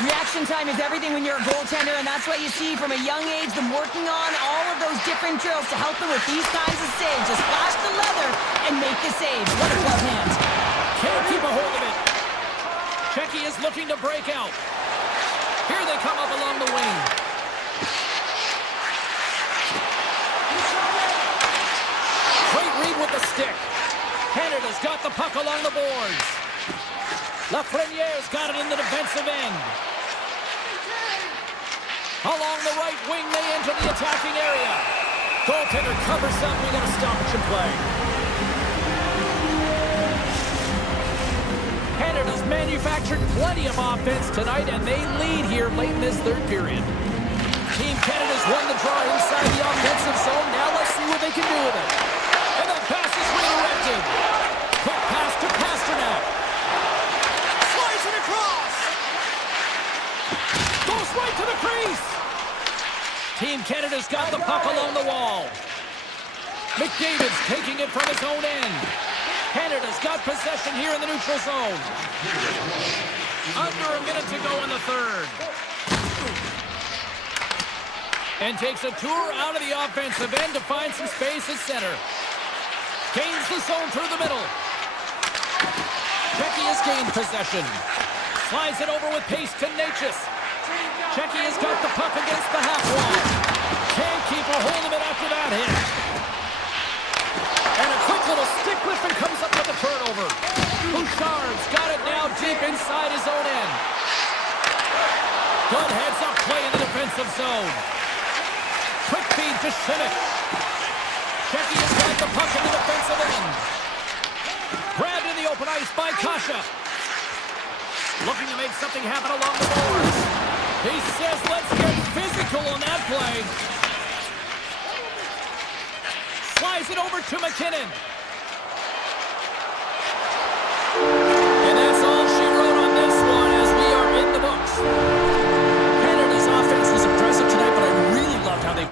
Reaction time is everything when you're a goaltender, and that's what you see from a young age, them working on all of those different drills to help them with these kinds of saves. Just flash the leather and make the save. What a glove hand. Can't keep a hold of it. Checky is looking to break out. Here they come up along the wing. Great read with the stick. Canada's got the puck along the boards. Lafreniere's got it in the defensive end. Along the right wing, they enter the attacking area. Goaltender covers up. We got a stoppage in play. Canada's manufactured plenty of offense tonight, and they lead here late in this third period. Team Canada's won the draw inside the offensive zone. Now let's see what they can do with it. And the pass is redirected. Quick pass to Pasternak. Slides it across. Goes right to the crease. Team Canada's got the puck along the wall. McDavid's taking it from his own end. Canada's got possession here in the neutral zone. Under a minute to go in the third. And takes a tour out of the offensive end to find some space at center. Gains the zone through the middle. Checky has gained possession. Slides it over with pace to Natchez. Checky has got the puck against the half wall. Can't keep a hold of it after that hit. And a quick little stick lift and comes up with a turnover. Bouchard's got it now deep inside his own end. Good heads-up play in the defensive zone. Quick feed to Shimmick. Checking inside the puck in the defensive end. Grabbed in the open ice by Kasha. Looking to make something happen along the boards. He says, let's get physical on that play. Slides it over to McKinnon. And that's all she wrote on this one as we are in the books. Canada's offense was impressive tonight, but I really loved how they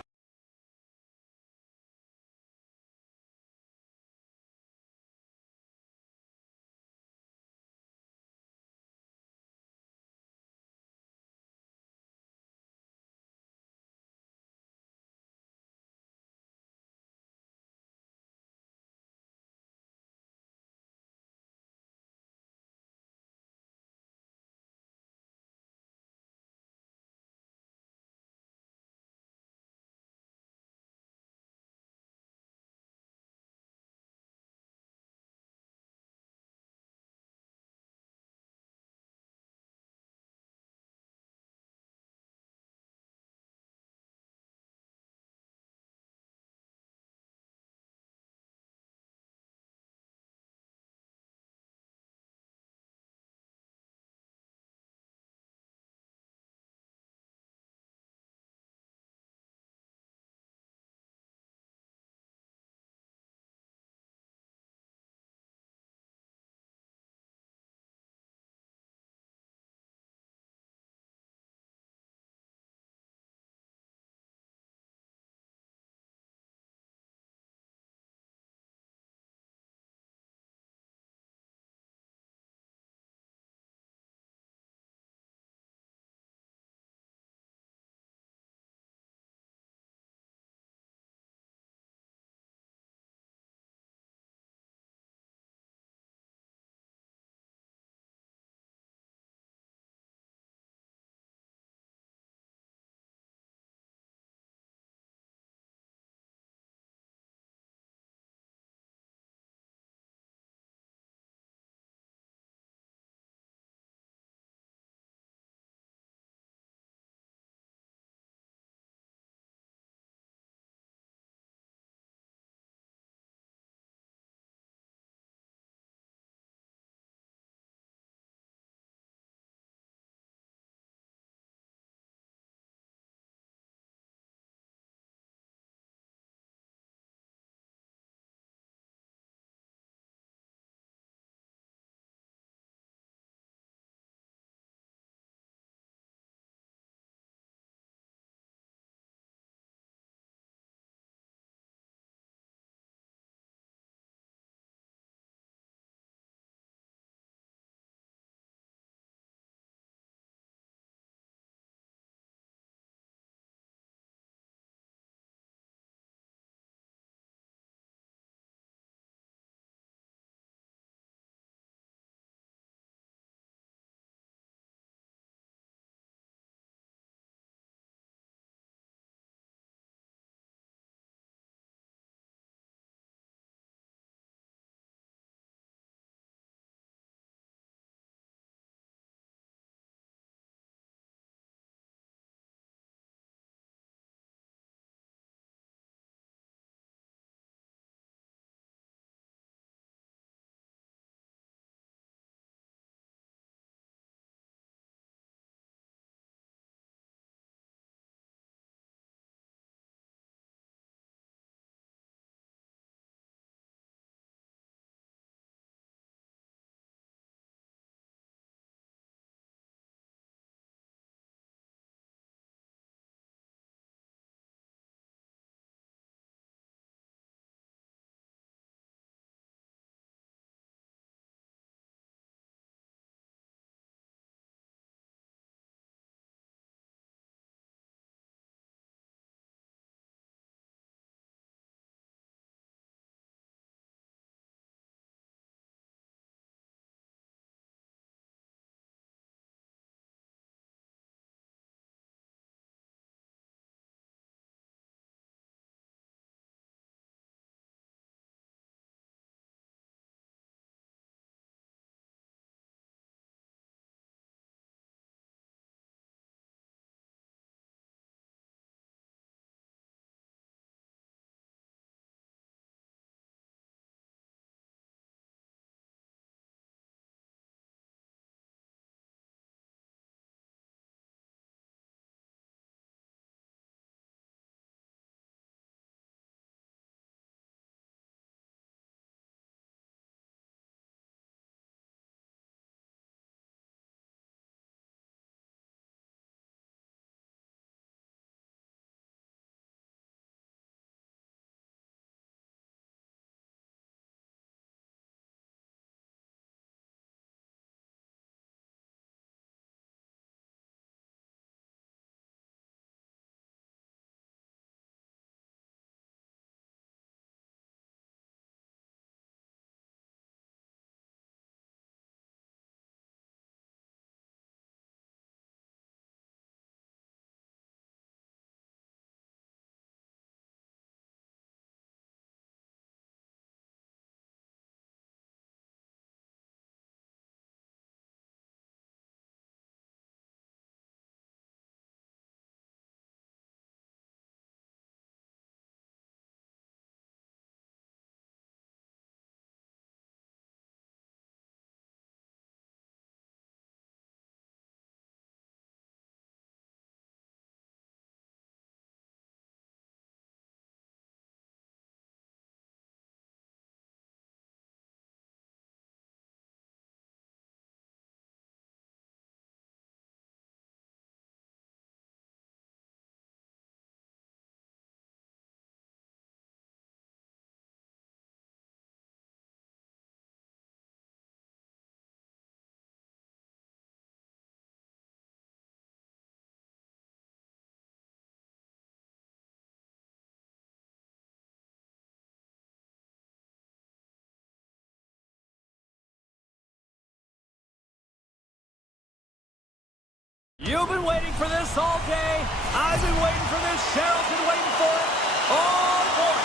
You've been waiting for this all day. I've been waiting for this. Cheryl's been waiting for it. Oh, boy.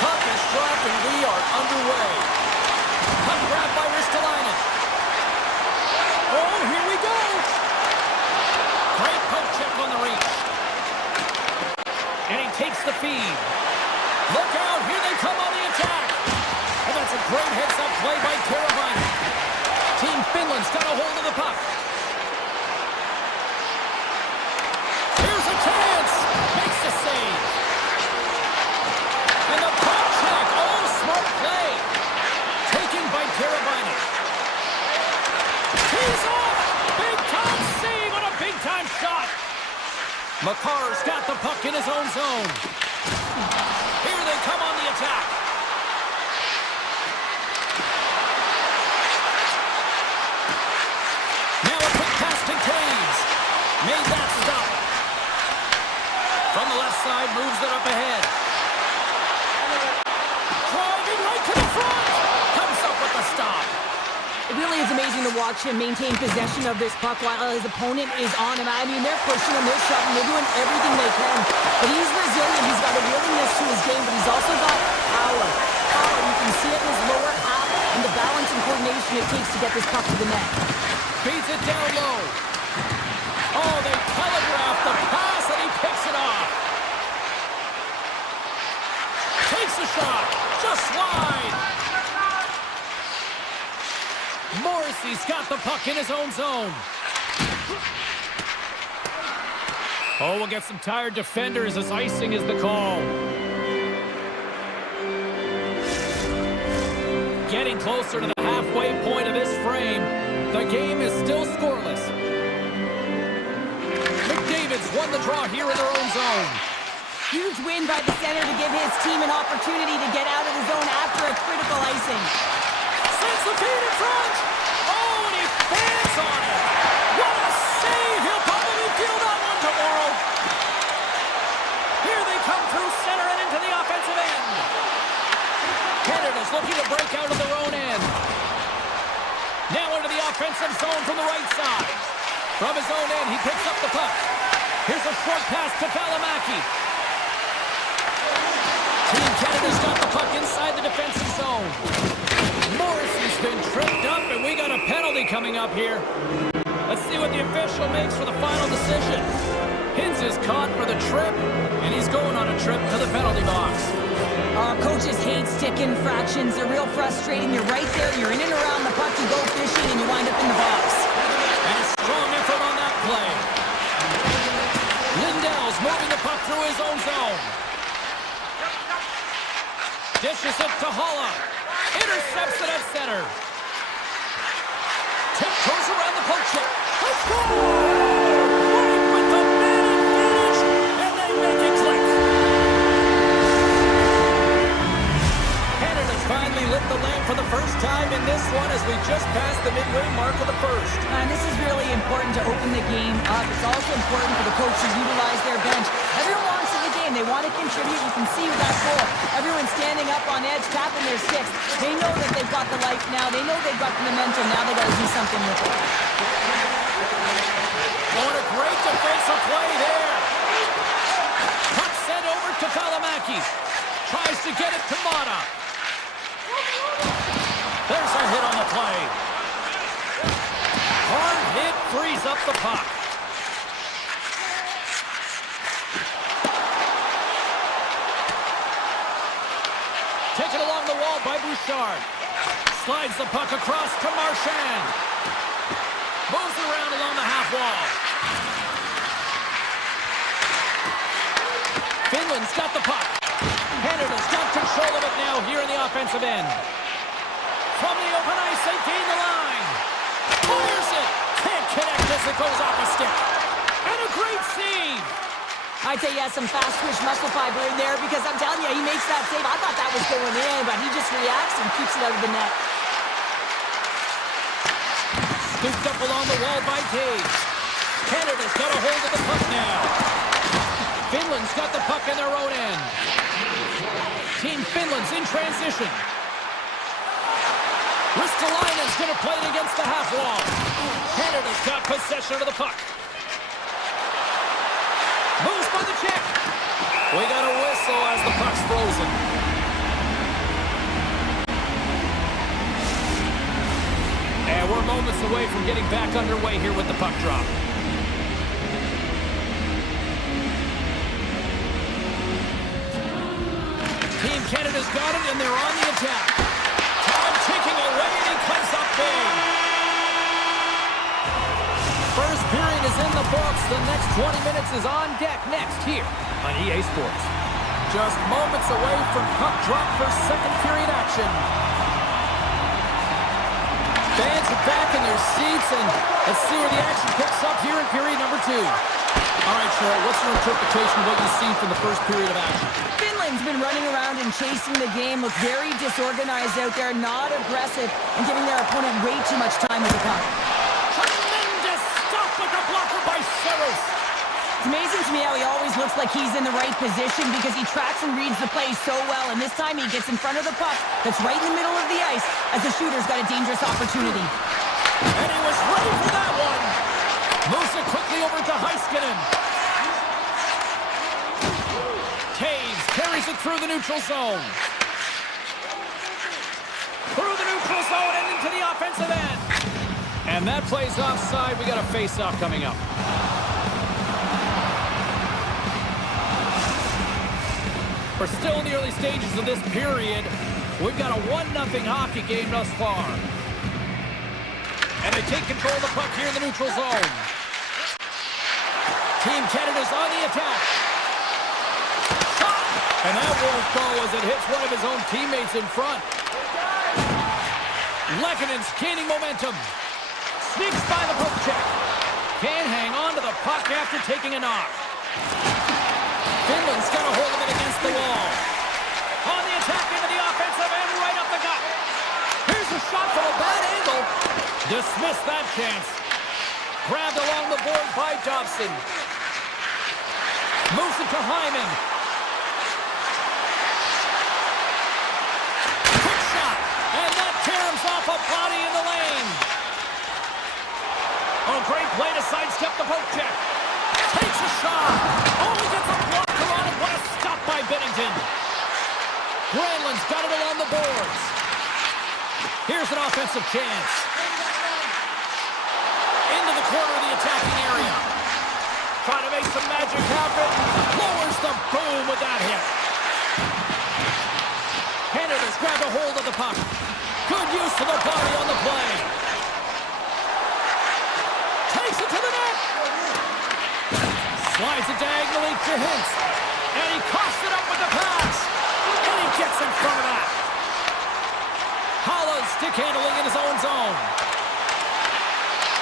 Puck is dropped and we are underway. Puck grabbed by Ristolainen. Oh, here we go. Great poke check on the reach. And he takes the feed. Look out, here they come on the attack. And that's a great heads-up play by Teravainen. Team Finland's got a hold of the puck. Here's a chance. Makes the save. And the puck check. Oh, smart play. Taken by Teravainen. He's off. Big-time save on a big-time shot. Makar's got the puck in his own zone. Here they come on the attack. Now a quick pass to Caves. Made that stop. From the left side, moves it up ahead. Driving right to the front. Comes up with the stop. It really is amazing to watch him maintain possession of this puck while his opponent is on him. I mean, they're pushing him, they're shoving, they're doing everything they can. But he's resilient, he's got a willingness to his game, but he's also got power. Power, you can see it in his lower half and the balance and coordination it takes to get this puck to the net. Feeds it down low. Oh, they telegraph the pass and he picks it off. Takes a shot, just wide. Morrissey's got the puck in his own zone. Oh, we'll get some tired defenders as icing is the call. Getting closer to the halfway point of this frame. The game is still scoreless. McDavid's won the draw here in their own zone. Huge win by the center to give his team an opportunity to get out of the zone after a critical icing. Sends the feed in front. Oh, and he fans on it. What a save. He'll probably feel that one tomorrow. Here they come through center and into the offensive end. Canada's looking to break out of their own end. Now into the offensive zone from the right side. From his own end, he picks up the puck. Here's a short pass to Valimaki. Team Canada's got the puck inside the defensive zone. Morrissey's been tripped up, and we got a penalty coming up here. Let's see what the official makes for the final decision. Hintz is caught for the trip, and he's going on a trip to the penalty box. Coaches hate stick infractions. They're real frustrating. You're right there. You're in and around the puck. You go fishing, and you wind up in the box. And a strong effort on that play. Lindell's moving the puck through his own zone. Dishes it to Holla. Intercepts it at center. Tiptoes around the poke check. Let's go! Right with the man advantage, and they make it click. Canada's finally lit the lamp for the first time in this one as we just passed the midway mark of the first. And this is really important to open the game up. It's also important for the coach to utilize their bench. Everyone wants in the game. They want to contribute. You can see with that goal. Everyone's standing up on edge, tapping their sticks. They know that they've got the life now. They know they've got the momentum. Now they've got to do something with it. Oh, and a great defensive play there. Puck sent over to Valimaki. Tries to get it to Mata. There's a hit on the play. Hard hit frees up the puck. Taken along the wall by Bouchard. Slides the puck across to Marchand. Moves around along the half wall. Finland's got the puck. Canada's got control of it now here in the offensive end. From the open ice, they gain the line. Fires it. Can't connect as it goes off a stick. And a great save. I'd say he has some fast twitch muscle fiber in there because I'm telling you, he makes that save. I thought that was going in, but he just reacts and keeps it out of the net. Scooped up along the wall by Taves. Canada's got a hold of the puck now. Finland's got the puck in their own end. Team Finland's in transition. Wrist Ristolainen's going to play it against the half wall. Canada's got possession of the puck. Moves by the check. We got a whistle as the puck's frozen. And we're moments away from getting back underway here with the puck drop. Team Canada's got it, and they're on the attack. Time ticking away, and he comes up big. First period is in the books. The next 20 minutes is on deck next here on EA Sports. Just moments away from puck drop for second period action. Fans are back in their seats, and let's see where the action picks up here in period number 2. All right, Cheryl, what's your interpretation of what you've seen from the first period of action? Finland's been running around and chasing the game, look very disorganized out there, not aggressive, and giving their opponent way too much time with the puck. Tremendous stop with the blocker by Saros. It's amazing to me how he always looks like he's in the right position because he tracks and reads the play so well, and this time he gets in front of the puck that's right in the middle of the ice as the shooter's got a dangerous opportunity. And he was ready for that one. Moves it quickly over to Heiskanen. Taves carries it through the neutral zone. Through the neutral zone and into the offensive end. And that plays offside. We got a face-off coming up. We're still in the early stages of this period. We've got a 1-0 hockey game thus far. And they take control of the puck here in the neutral zone. Team Canada's on the attack. Shot! And that won't go as it hits one of his own teammates in front. Lekkonen's gaining momentum. Sneaks by the poke check. Can't hang on to the puck after taking a knock. Finland's got a hold of it against the wall. On the attack into the offensive end, right up the gut. Here's a shot from a bad angle. Dismissed that chance. Grabbed along the board by Dobson. Moves it to Hyman. Quick shot. And that tears off a body in the lane. Oh, great play to sidestep the poke check. Takes a shot. Oh, he gets a blocker on it. What a stop by Bennington. Granlund's got it along the boards. Here's an offensive chance. Into the corner of the attacking area. Trying to make some magic happen. Lowers the boom with that hit. Canada's grabbed a hold of the puck. Good use of the body on the play. Takes it to the net. Slides it diagonally to Hintz. And he coughs it up with the pass. And he gets in front of that. Holland's stick handling in his own zone.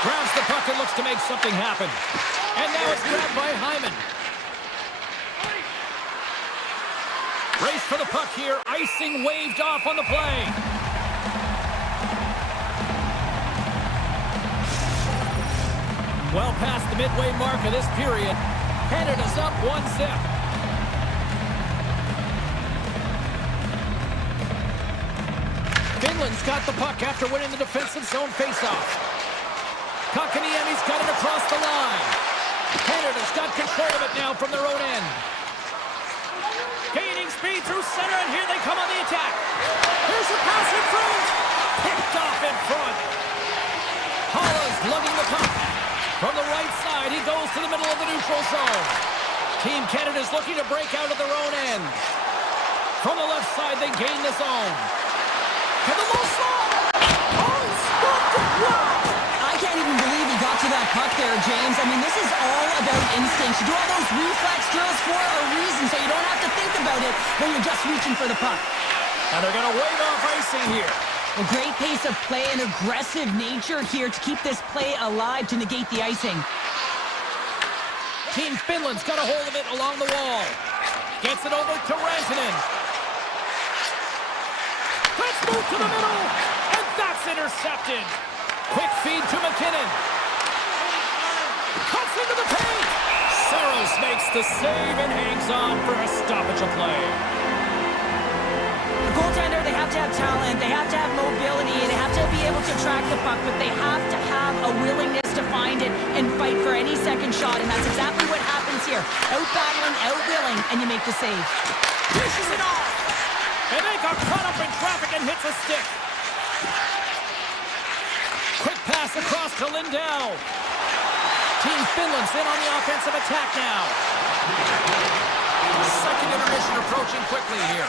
Grabs the puck and looks to make something happen. And now it's grabbed by Hyman. Race for the puck here. Icing waved off on the play. Well past the midway mark of this period. Canada's up 1-0. Finland's got the puck after winning the defensive zone faceoff. Kotkaniemi's got it across the line. Canada's got control of it now from their own end. Gaining speed through center, and here they come on the attack. Here's a pass in front. Picked off in front. Holland's lugging the puck. From the right side, he goes to the middle of the neutral zone. Team Canada's looking to break out of their own end. From the left side, they gain the zone. To the low slot. Oh, stopped it. Wow. I can't even believe he got to that puck there, James. I mean, this is all about instinct. You do all those reflex drills for a reason, so you don't have to think about it when you're just reaching for the puck. And they're going to wave off icing here. A great pace of play and aggressive nature here to keep this play alive to negate the icing. Team Finland's got a hold of it along the wall. Gets it over to Rantanen. Let's move to the middle. And that's intercepted. Quick feed to McKinnon. Cuts into the paint. Saros makes the save and hangs on for a stoppage of play. The goaltender, they have to have talent, they have to have mobility, they have to be able able to track the puck, but they have to have a willingness to find it and fight for any second shot, and that's exactly what happens here. Out-battling, out-willing, and you make the save. Dishes it off! And they got caught up in traffic and hits a stick. Quick pass across to Lindell. Team Finland's in on the offensive attack now. Second intermission approaching quickly here.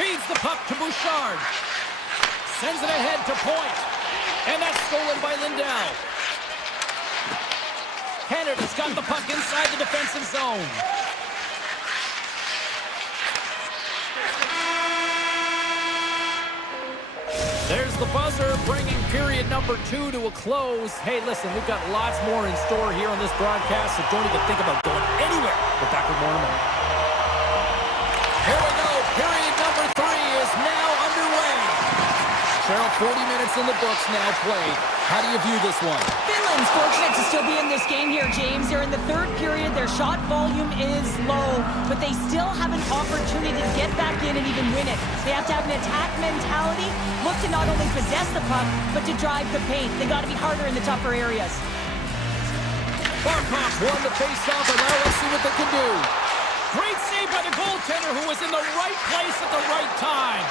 Feeds the puck to Bouchard. Sends it ahead to point. And that's stolen by Lindell. Canada's got the puck inside the defensive zone. There's the buzzer, bringing period number 2 to a close. Hey, listen, we've got lots more in store here on this broadcast, so don't even think about going anywhere. We're back with more in a minute. Here we go. Period number 3 is now underway. Cheryl, 40 minutes in the books now played. How do you view this one? Finland's fortunate to still be in this game here, James. They're in the third period. Their shot volume is low, but they still have an opportunity to get back in and even win it. They have to have an attack mentality, look to not only possess the puck, but to drive the paint. They got to be harder in the tougher areas. Barkov won the face-off, and now let's see what they can do. Great save by the goaltender, who was in the right place at the right time.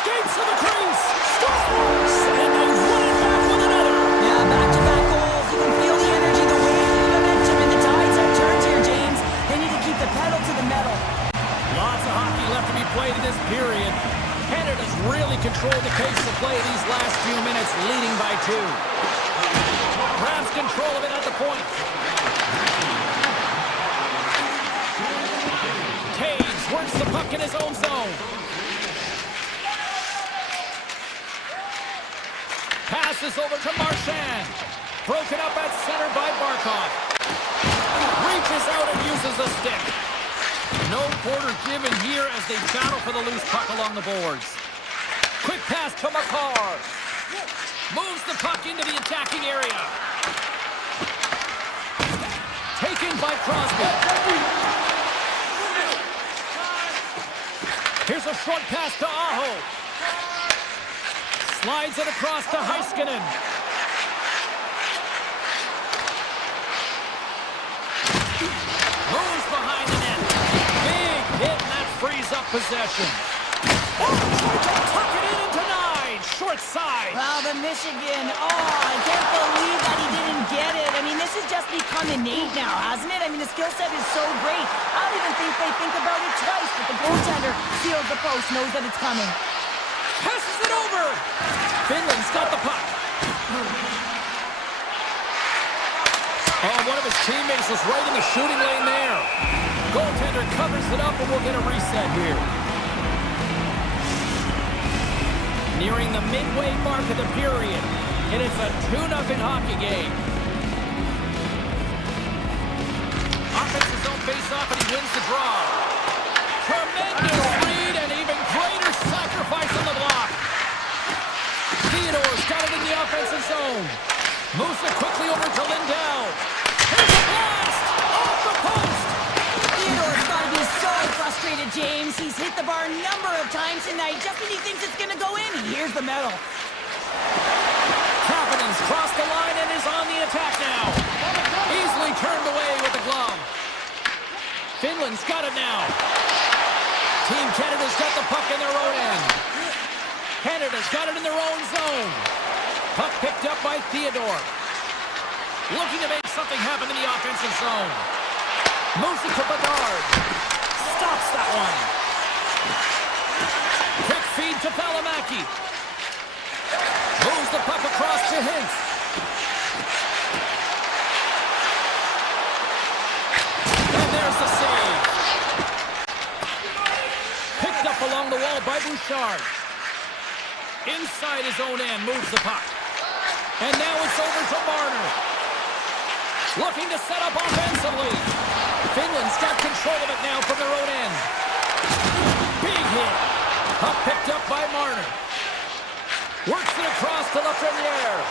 Skates to the crease, scores, and they run it back with another. Yeah, back-to-back goals. You can feel the energy, the wave, the momentum, and the tides have turned here, James. They need to keep the pedal to the metal. Lots of hockey left to be played in this period. Canada's really controlled the pace of play these last few minutes, leading by 2. Grabs control of it at the point. Taves works the puck in his own zone. Passes over to Marchand. Broken up at center by Barkov. Reaches out and uses the stick. No quarter given here as they battle for the loose puck along the boards. Quick pass to Makar. Moves the puck into the attacking area. Taken by Crosby. Here's a short pass to Aho. Slides it across to Heiskanen. Moves behind the net. Big hit, and that frees up possession. Oh, tried to tuck it in and denied. Short side. Wow, the Michigan. Oh, I can't believe that he didn't get it. I mean, this has just become innate now, hasn't it? I mean, the skill set is so great. I don't even think they think about it twice, but the goaltender seals the post, knows that it's coming. Passes it over. Finland's got the puck. Oh, one of his teammates was right in the shooting lane there. Goaltender covers it up, and we'll get a reset here. Nearing the midway mark of the period, and it's a 2-0 hockey game. Offensive zone face-off, and he wins the draw. Tremendous lead, and even greater sacrifice on the block. Theodore's got it in the offensive zone. Moves it quickly over to Lindell. Here's a blast! Off the post! Theodore's got to be so frustrated, James. He's hit the bar a number of times tonight. Just when he thinks it's going to go in, here's the medal. Kapanen's crossed the line and is on the attack now. Easily turned away with the glove. Finland's got it now. Team Canada's got the puck in their own end. Canada's got it in their own zone. Puck picked up by Theodore. Looking to make something happen in the offensive zone. Moves it to Bedard. Stops that one. Quick feed to Valimaki. Moves the puck across to Hintz. And there's the save. Picked up along the wall by Bouchard. Inside his own end, moves the puck. And now it's over to Marner. Looking to set up offensively. Finland's got control of it now from their own end. Big hit. Puck picked up by Marner. Works it across to Lafreniere.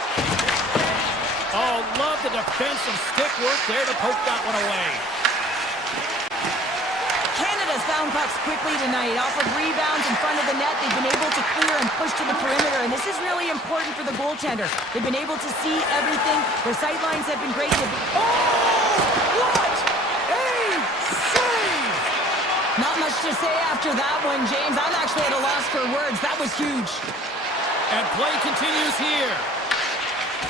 Oh, love the defensive stick work there to poke that one away. Canada's found pucks quickly tonight, off of rebounds in front of the net. They've been able to clear and push to the perimeter, and this is really important for the goaltender. They've been able to see everything. Their sight lines have been great. Oh, what a save! Not much to say after that one, James. I'm actually at a loss for words. That was huge. And play continues here.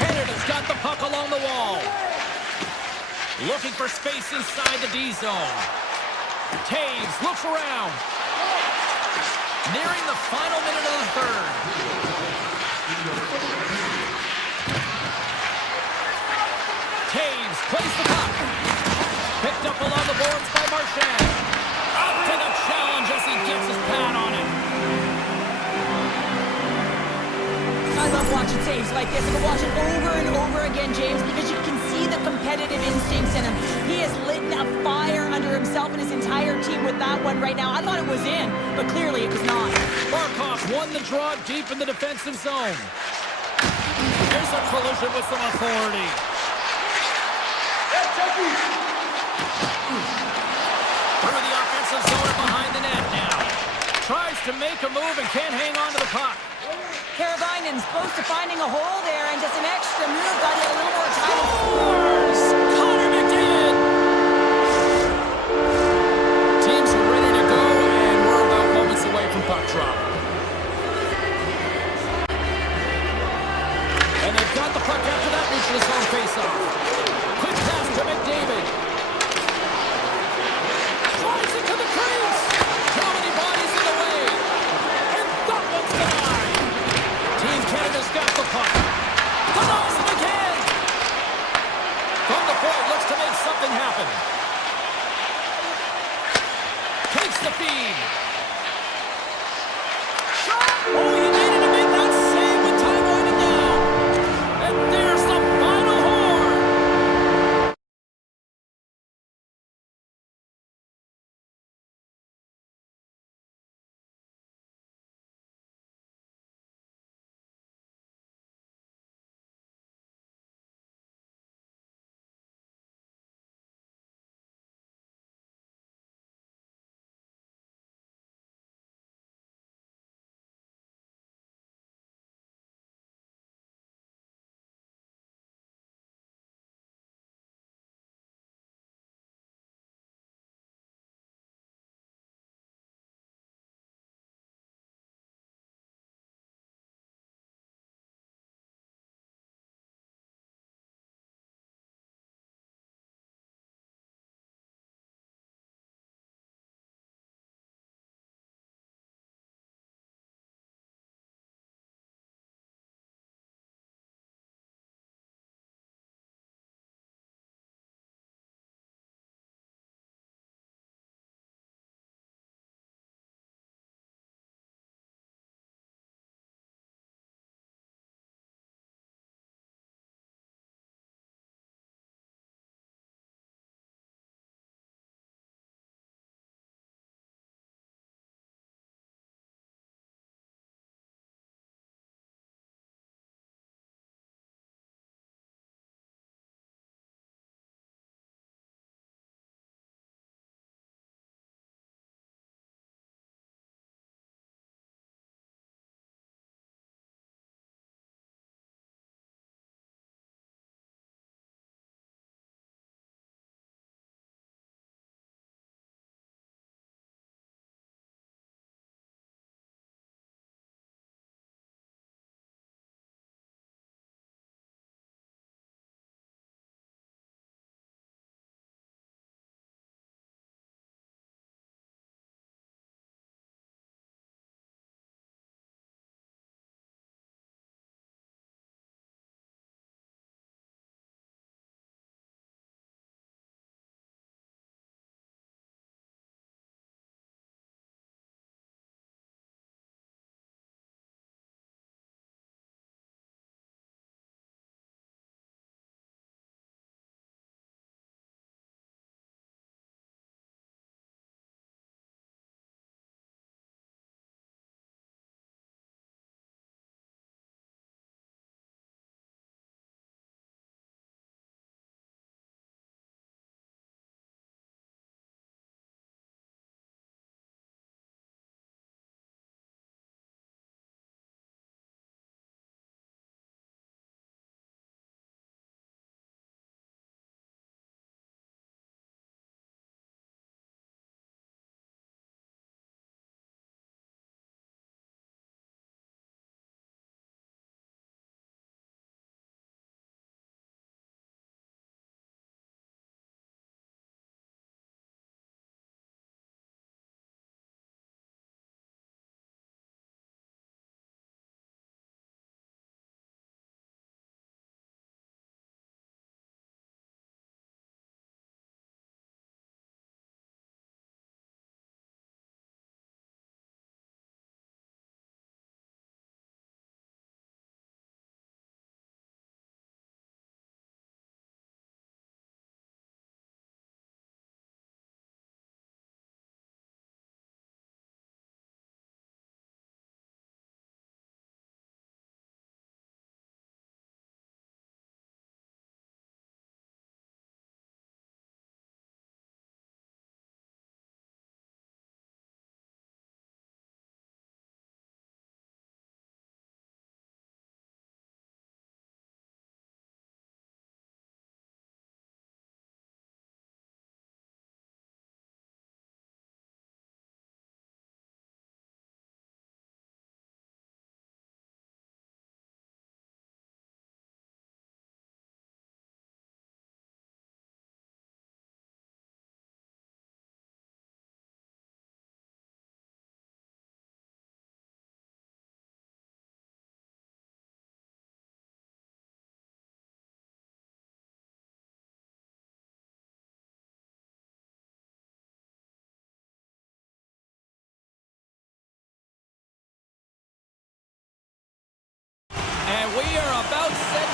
Canada's got the puck along the wall. Looking for space inside the D zone. Taves looks around. Nearing the final minute of the third. Taves plays the puck. Picked up along the boards by Marchand. Out to the challenge as he gets his pad on it. I love watching saves like this. I can watch it over and over again, James, because you can see the competitive instincts in him. He has lit a fire under himself and his entire team with that one right now. I thought it was in, but clearly it was not. Barkov won the draw deep in the defensive zone. Here's a collision with some authority. Through the offensive zone behind the net now. Tries to make a move and can't hang on to the puck. Karavainen's close to finding a hole there, and just an extra move got a little more time. Scores! Connor McDavid! Teams are ready to go, and we're about moments away from puck drop. And they've got the puck after that neutral zone face-off. Quick pass to McDavid. Drives it to the crease. Too many bodies in the way. And that one's denied. Team Canada's got the puck. Denies it again. From the point, looks to make something happen. Takes the feed. Shot! Oh, he made it to make that save with time winding down. And there's the final horn.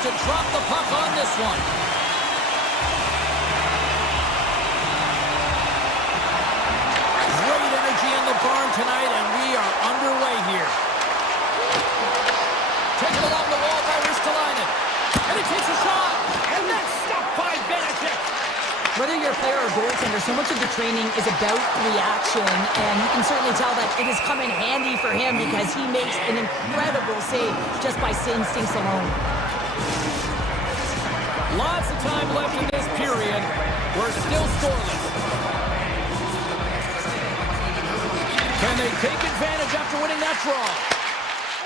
to drop the puck on this one. Great energy in the barn tonight, and we are underway here. Taken along the wall by Ristolainen. And he takes a shot. And that's stopped by Benedict. Whether you're a player or goaltender, so much of the training is about reaction, and you can certainly tell that it has come in handy for him because he makes an incredible save just by instincts alone. Lots of time left in this period. We're still scoreless. Can they take advantage after winning that draw?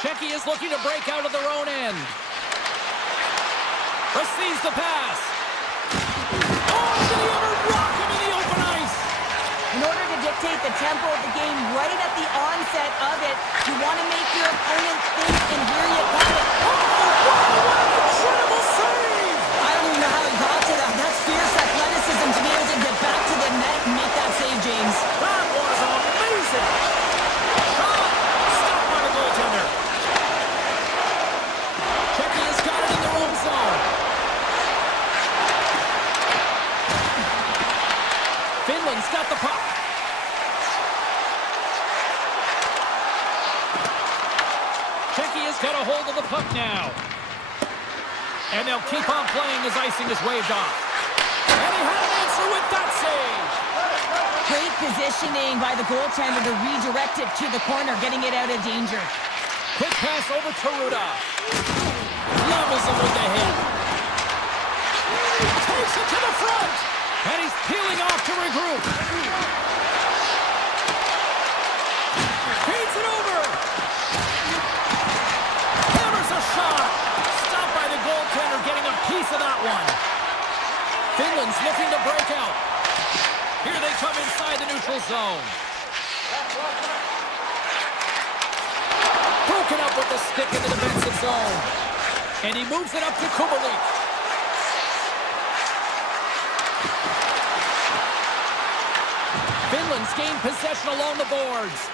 Czechia is looking to break out of their own end. Receives the pass. Oh, did he ever rock him in the open ice? In order to dictate the tempo of the game right at the onset of it, you want to make your opponent think, and here you got it. Oh, wow, what an incredible save! I don't even know how he got to that. That's fierce athleticism to be able to get back to the net and make that save, James. That was amazing. Shot. Stopped by the goaltender. Czechia's got it in their own zone. Finland's got the puck. Czechia's got a hold of the puck now. And they'll keep on playing as icing is waved off. And he had an answer with that save. Great positioning by the goaltender to redirect it to the corner, getting it out of danger. Quick pass over to Ruda. Levels him with the hit. Takes it to the front. And he's peeling off to regroup. Feeds it over. Hammers a shot. Stopped by the goaltender, getting a piece of that one. Finland's looking to break out. Here they come inside the neutral zone. Broken up with the stick in the defensive zone. And he moves it up to Kubalik. Finland's gained possession along the boards.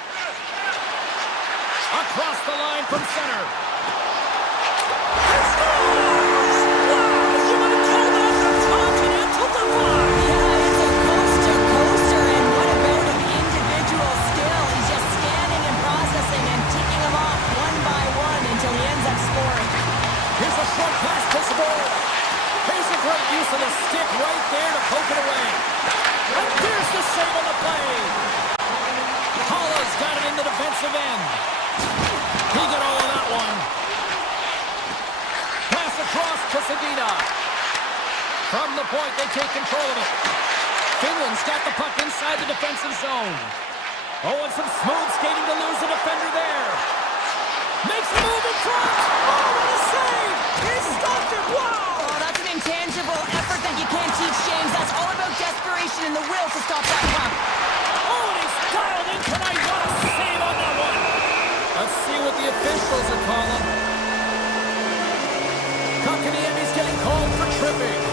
Across the line from center. He scores! Wow, you might call that the continental divide! Yeah, it's a coaster, and what about him? Individual skill. He's just scanning and processing and ticking them off one by one until he ends up scoring. Here's a short pass to Savoy. Here's a great use of the stick right there to poke it away. And there's the save on the play. Holla's got it in the defensive end. He got all of that one. Pass across to Sedina. From the point, they take control of it. Finland's got the puck inside the defensive zone. Oh, and some smooth skating to lose the defender there. Makes the move in front. Oh, what a save! He stopped it! Wow! Oh, that's an intangible effort that you can't teach, James. That's all about desperation and the will to stop that puck. Oh, and he's dialed in tonight. What a save on that one. Let's see what the officials are calling. Kakaniemi's getting called for tripping.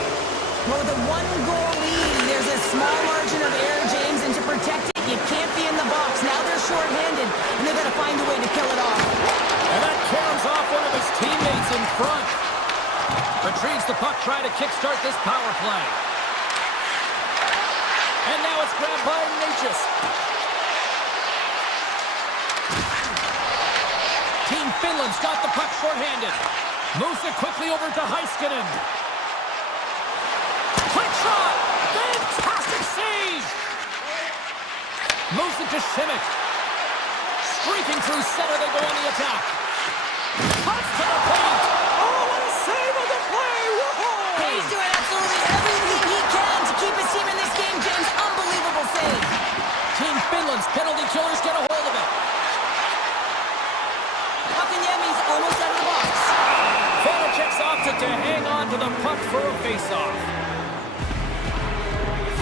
Well, with a one-goal lead, there's a small margin of error, James, and to protect it, you can't be in the box. Now they're shorthanded, and they've got to find a way to kill it off. And that caroms off one of his teammates in front. Retrieves the puck, trying to kickstart this power play. And now it's grabbed by Natchez. Team Finland's got the puck shorthanded. Moves it quickly over to Heiskanen. Quick shot! Fantastic save! Moves it to Simic. Streaking through center, they go on the attack. Cuts to the paint. Oh, what a save on the play! Whoa! He's doing absolutely everything he can to keep his team in this game, James. Unbelievable save. Team Finland's penalty killers get a hold of it. Kakaniemi's almost out of the box. Vanacek's opted to hang on to the puck for a face-off.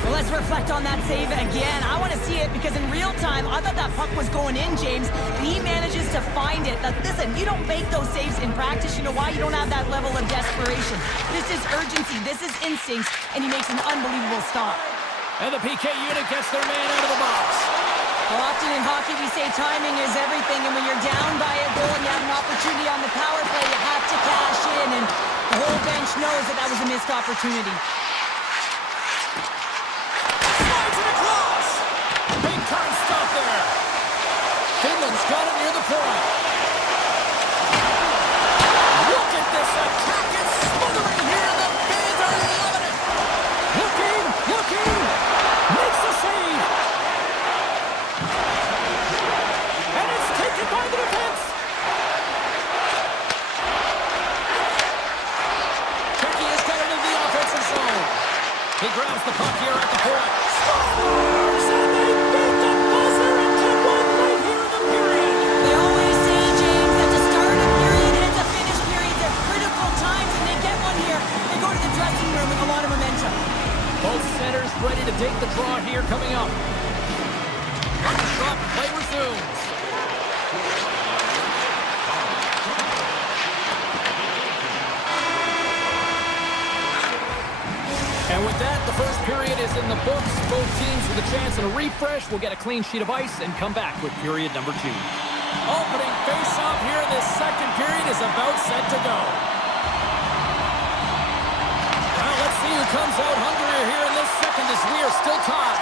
Well, let's reflect on that save again. I want to see it because in real time, I thought that puck was going in, James. And he manages to find it. Now, listen, you don't make those saves in practice. You know why? You don't have that level of desperation. This is urgency. This is instincts. And he makes an unbelievable stop. And the PK unit gets their man out of the box. Well, often in hockey we say timing is everything, and when you're down by a goal and you have an opportunity on the power play, you have to cash in, and the whole bench knows that that was a missed opportunity. Slides it across. Big time stop there. Finland's got it near the point. Look at this attack. It's smothering here. The fans are loving it. Looking. Makes the save. And it's taken by the defense. Turkey has got it in the offensive zone. He grabs the puck here at the point. Scores! And they beat the buzzer and get one right here in the period. They always say, James, that to start a period and to finish periods are critical times, and they get one here. They go to the dressing room with a lot of momentum. Both centers ready to take the draw here coming up. Puck drop, play resumes. And with that, the first period is in the books. Both teams with a chance and a refresh will get a clean sheet of ice and come back with period number 2. Opening face-off here in this second period is about set to go. Well, let's see who comes out hungrier here in this second as we are still tied.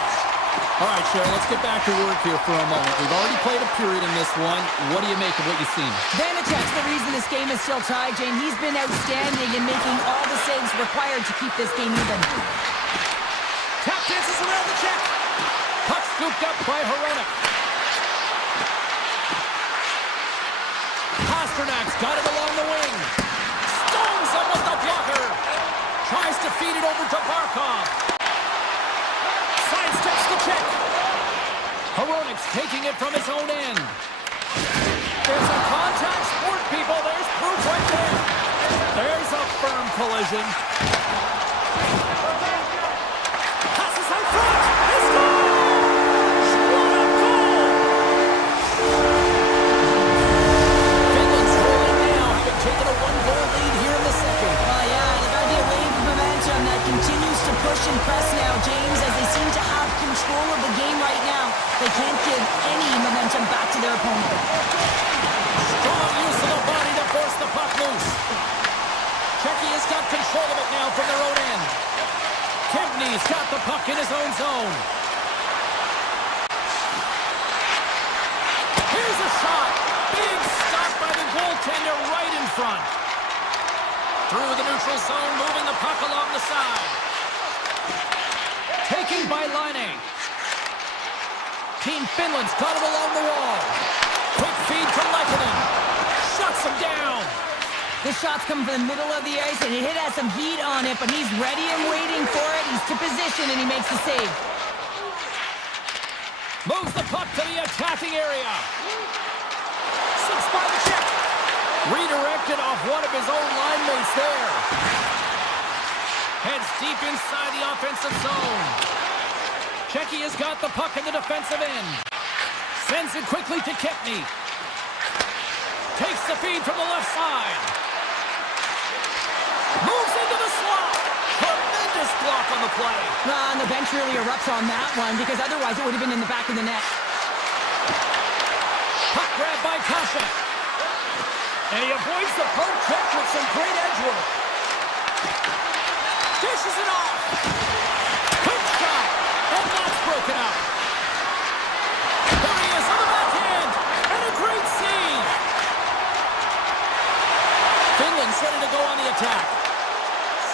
All right, Sherry, let's get back to work here for a moment. We've already played a period in this one. What do you make of what you've seen? Vanacek's the reason this game is still tied, Jane. He's been outstanding in making all the saves required to keep this game even. Tap dances around the check. Puck scooped up by Hronek. Pasternak's got it along the wing. Stones him with the blocker. Tries to feed it over to Barkov. Sidesteps the check. Hronek's taking it from his own end. There's a contact sport, people. There's proof right there. There's a firm collision. Passes out front. He scores! What a goal! Finland's rolling now, having taken a 1-goal lead here in the second. Oh, yeah, they've got to be a wave of momentum that continues to push and press now, James, as they seem to have control of the game right now. They can't give any momentum back to their opponent. Strong use of the body to force the puck loose. Czechia has got control of it now from their own end. Kempney's got the puck in his own zone. Here's a shot. Big stop by the goaltender right in front. Through the neutral zone, moving the puck along the side. Taken by Laine. Team Finland's got it along the wall. Quick feed to Lehkonen. Shuts him down. The shot's come from the middle of the ice, and it has some heat on it, but he's ready and waiting for it. He's to position, and he makes the save. Moves the puck to the attacking area. Slips by the check. Redirected off one of his own line mates there. Heads deep inside the offensive zone. Czechia has got the puck in the defensive end. Sends it quickly to Kempney. Takes the feed from the left side. Moves into the slot. Tremendous block on the play. And the bench really erupts on that one, because otherwise it would have been in the back of the net. Puck grab by Kasha. And he avoids the poke check with some great edge work. Dishes it off. Quick shot. And that's broken up. There he is on the backhand. And a great save. Finland's ready to go on the attack.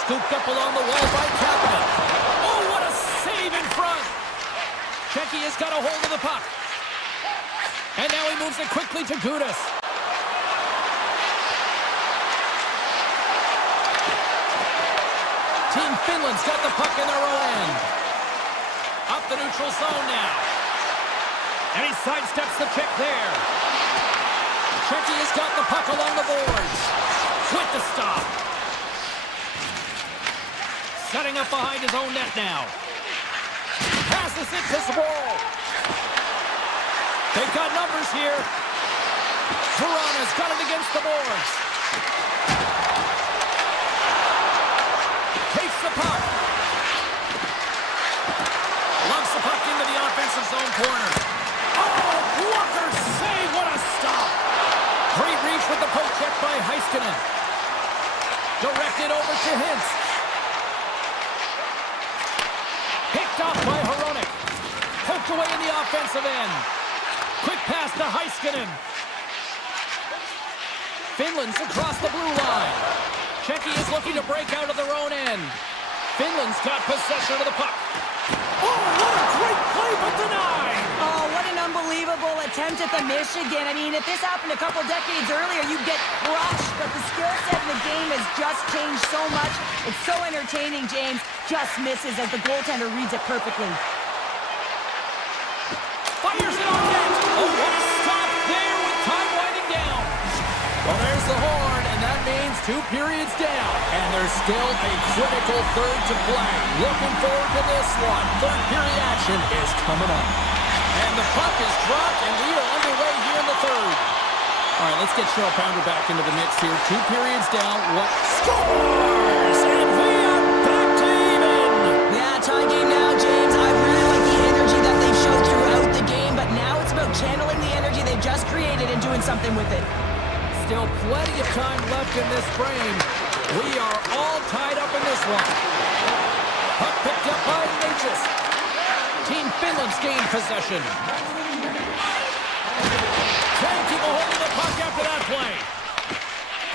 Scooped up along the wall by Kapanen. Oh, what a save in front. Czechia's got a hold of the puck. And now he moves it quickly to Gudas. Team Finland's got the puck in their own end. Up the neutral zone now. And he sidesteps the check there. Czechia's got the puck along the boards. With the stop. Setting up behind his own net now. Passes it to Zboril. They've got numbers here. Verana's got it against the boards. Takes the puck. Loves the puck into the offensive zone corner. Oh, bunch of hints. Picked off by Hronek. Poked away in the offensive end. Quick pass to Heiskanen. Finland's across the blue line. Czechia is looking to break out of their own end. Finland's got possession of the puck. Oh, what a great play, but denied! Oh, what an unbelievable attempt at the Michigan. I mean, if this happened a couple decades earlier, you'd get crushed, but the skill set in the game has just changed so much. It's so entertaining, James. Just misses as the goaltender reads it perfectly. Fires it on net. Oh, what a stop there with time winding down. Well, there's the horn, and that means 2 periods down. And there's still a critical third to play. Looking forward to this one. Third period action is coming up. And the puck is dropped, and we are underway here in the third. All right, let's get Cheryl Pounder back into the mix here. 2 periods down. What scores? And we are back to even. Yeah, tie game now, James. I really like the energy that they've showed throughout the game, but now it's about channeling the energy they've just created and doing something with it. Still plenty of time left in this frame. We are all tied up in this one. Puck picked up by Natchez. Team Finland's gained possession. Trying to keep a hold of the puck after that play.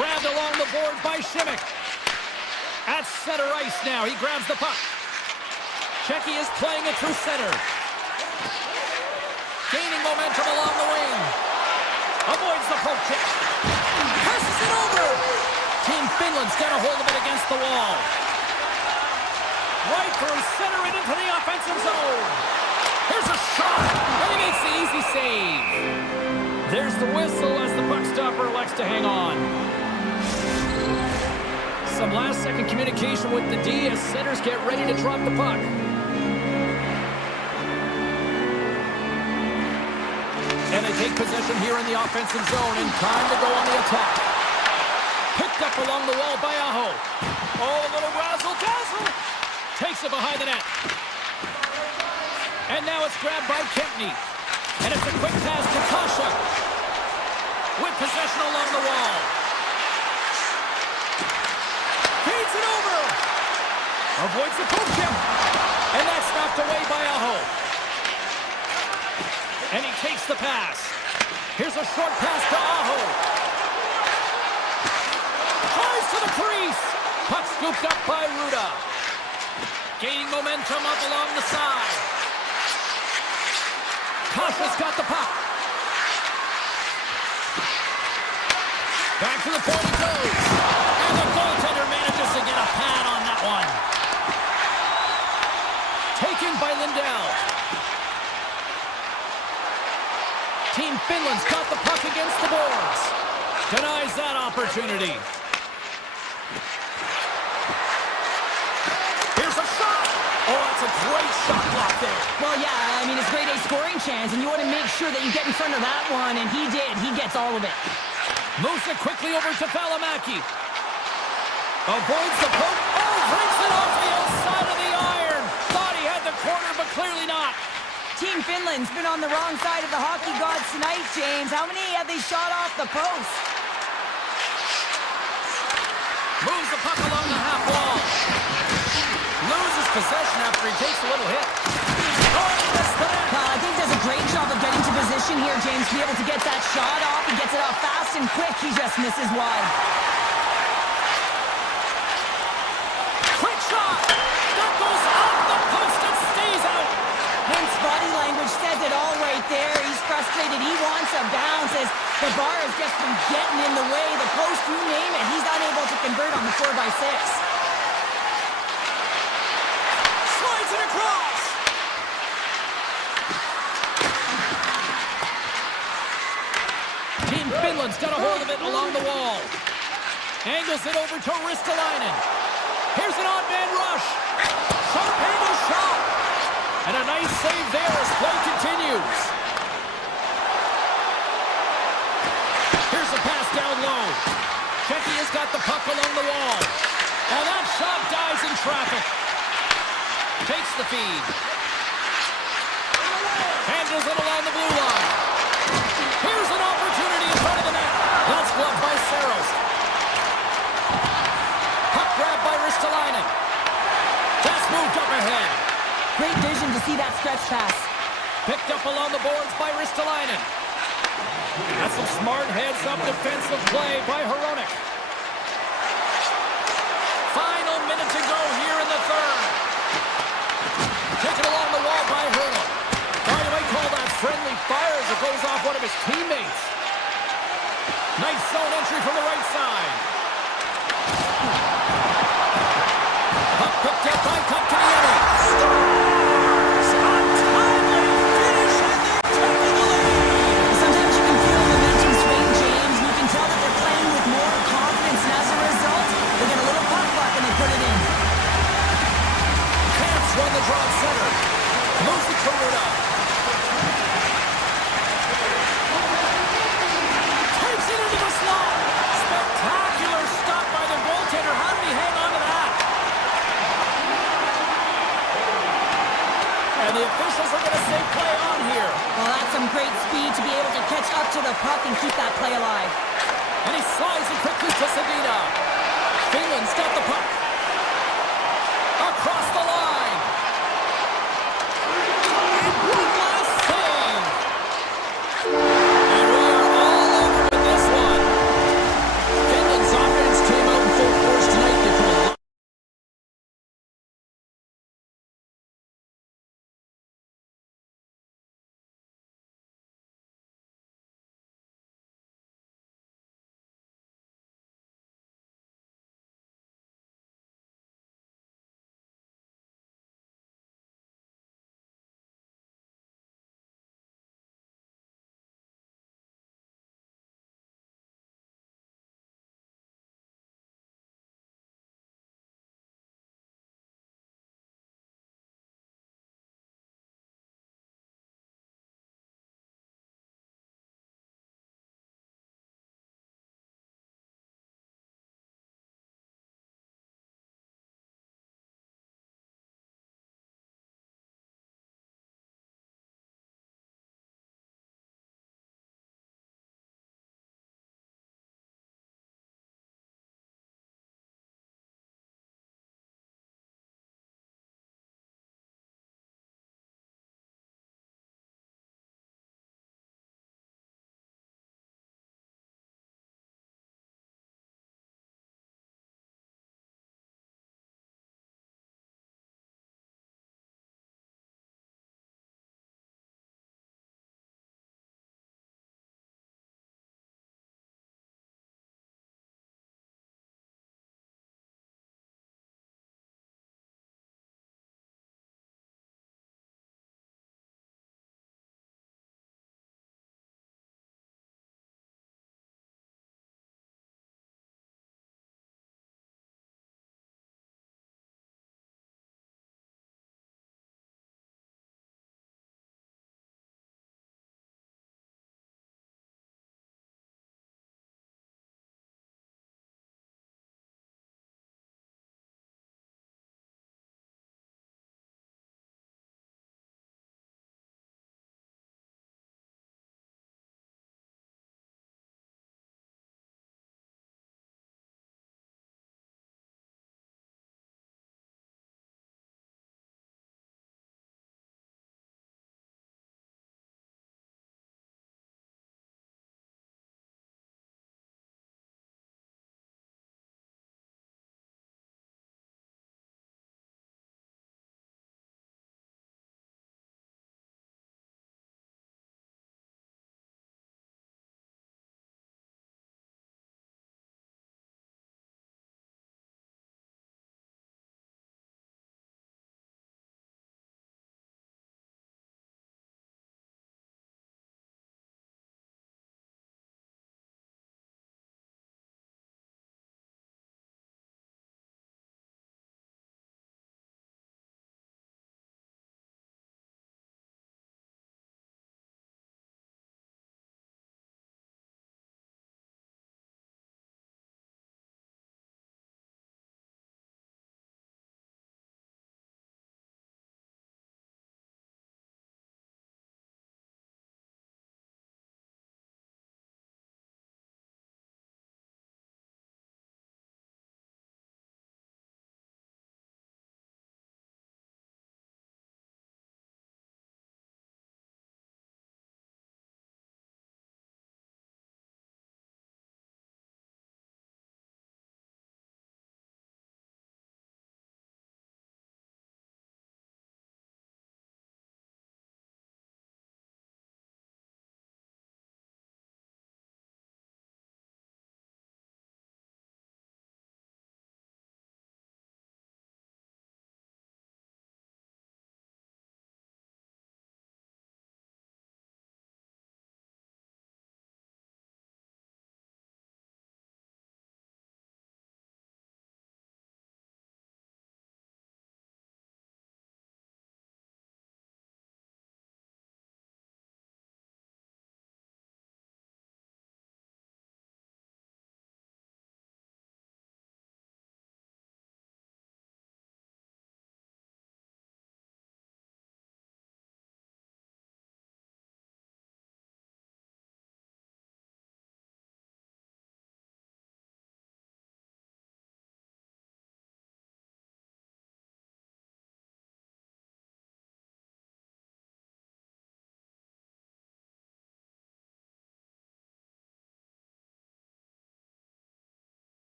Grabbed along the board by Šimik. At center ice now, he grabs the puck. Czechia is playing it through center. Gaining momentum along the wing. Avoids the poke check. Passes it over. Team Finland's got a hold of it against the wall. Right through center and into the offensive zone. Here's a shot. And he makes the easy save. There's the whistle as the puck stopper elects to hang on. Some last-second communication with the D as centers get ready to drop the puck. And they take possession here in the offensive zone, and time to go on the attack. Picked up along the wall by Aho. Oh, a little razzle-dazzle. Takes it behind the net. And now it's grabbed by Kempny. And it's a quick pass to Kasha. With possession along the wall. Feeds it over. Avoids the poke check. And that's knocked away by Aho. And he takes the pass. Here's a short pass to Aho. Tries to the crease. Puck scooped up by Ruda. Gaining momentum up along the side. Kasha's got the puck. Back to the point it goes. And the goaltender manages to get a pad on that one. Taken by Lindell. Team Finland's got the puck against the boards. Denies that opportunity. Here's a shot. Oh, that's a great shot block there. Well, yeah, I mean, it's grade A scoring chance, and you want to make sure that you get in front of that one, and he did. He gets all of it. Moves it quickly over to Valimaki. Avoids the poke. Oh, breaks it off the outside of the iron. Thought he had the corner, but clearly not. Team Finland's been on the wrong side of the hockey gods tonight, James. How many have they shot off the post? Moves the puck along the half wall. Loses possession after he takes a little hit. Oh, he missed the net. I think he does a great job of getting to position here, James, to be able to get that shot off. He gets it off fast and quick. He just misses wide. Quick shot. That goes off the post and stays out. Hence, body language says it all right there. He's frustrated. He wants a bounce as the bar has just been getting in the way. The post, you name it. He's unable to convert on the 4x6. Slides it across. Team Finland's got a hold of it along the wall. Angles it over to Ristolainen. Here's an odd man rush. Sharp angle shot. And a nice save there as play continues. Here's a pass down low. Czechia's got the puck along the wall. And that shot dies in traffic. Takes the feed. Handles it along the blue line. Here's an opportunity in front of the net. That's blocked by Saros. Puck grabbed by That's some smart heads-up defensive play by Hronek. Final minute to go here in the third. Taken along the wall by Hronek. Oh, you might call that friendly fire as it goes off one of his teammates. Nice zone entry from the right side. Puck picked up by Kotkaniemi. Stars! A timely finish, and they're taking the lead. Sometimes you can feel momentum swing, James, and you can tell that they're playing with more confidence, and as a result, they get a little puck luck and they put it in. Camps run the draw center. Moves it to Ruda. Takes it into the slot. Spectacular stop by the goaltender. How did he hang on to that? And the officials are going to say play on here. Well, that's some great speed to be able to catch up to the puck and keep that play alive. And he slides it quickly to Sedina. Finland's got the puck. Across the line. And one last save. And we are all over with this one. Finland's offense came out in full force tonight. They put a lot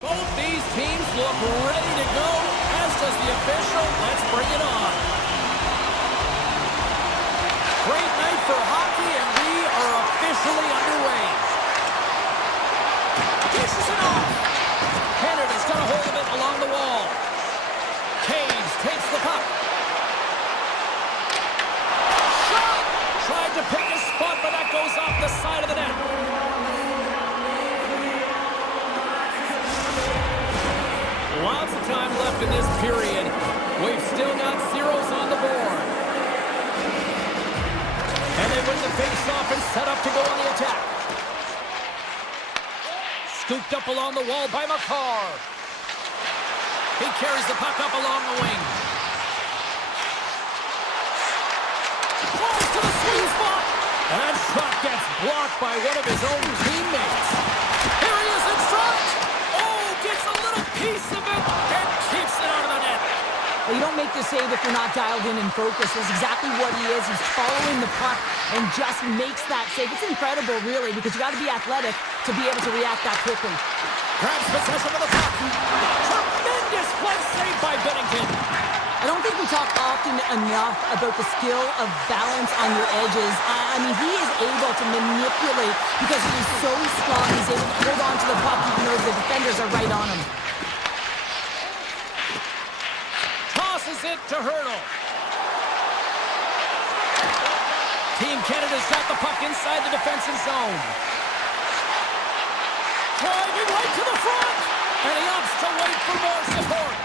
Both these teams look ready to go, as does the official. Let's bring it on. Great night for hockey, and we are officially underway. Dishes it off. Canada's got a hold of it along the wall. Caves takes the puck. Shot! Tried to pick a spot, but that goes off the side of the net. Lots of time left in this period. We've still got zeros on the board. And they win the face-off and set up to go on the attack. Scooped up along the wall by McCarr. He carries the puck up along the wing. Close to the swing spot. And that shot gets blocked by one of his own teammates. Here he is in front. Oh, gets a little piece of it and keeps it out of the net. Well, you don't make the save if you're not dialed in and focused. That's exactly what he is. He's following the puck and just makes that save. It's incredible, really, because you got to be athletic to be able to react that quickly. Grabs possession of the puck. Tremendous glove save by Bennington. I don't think we talk often enough about the skill of balance on your edges. I mean, he is able to manipulate because he is so strong. He's able to hold on to the puck even though the defenders are right on him. Tosses it to Hurdle. Team Canada's got the puck inside the defensive zone. Driving right to the front. And he opts to wait for more support.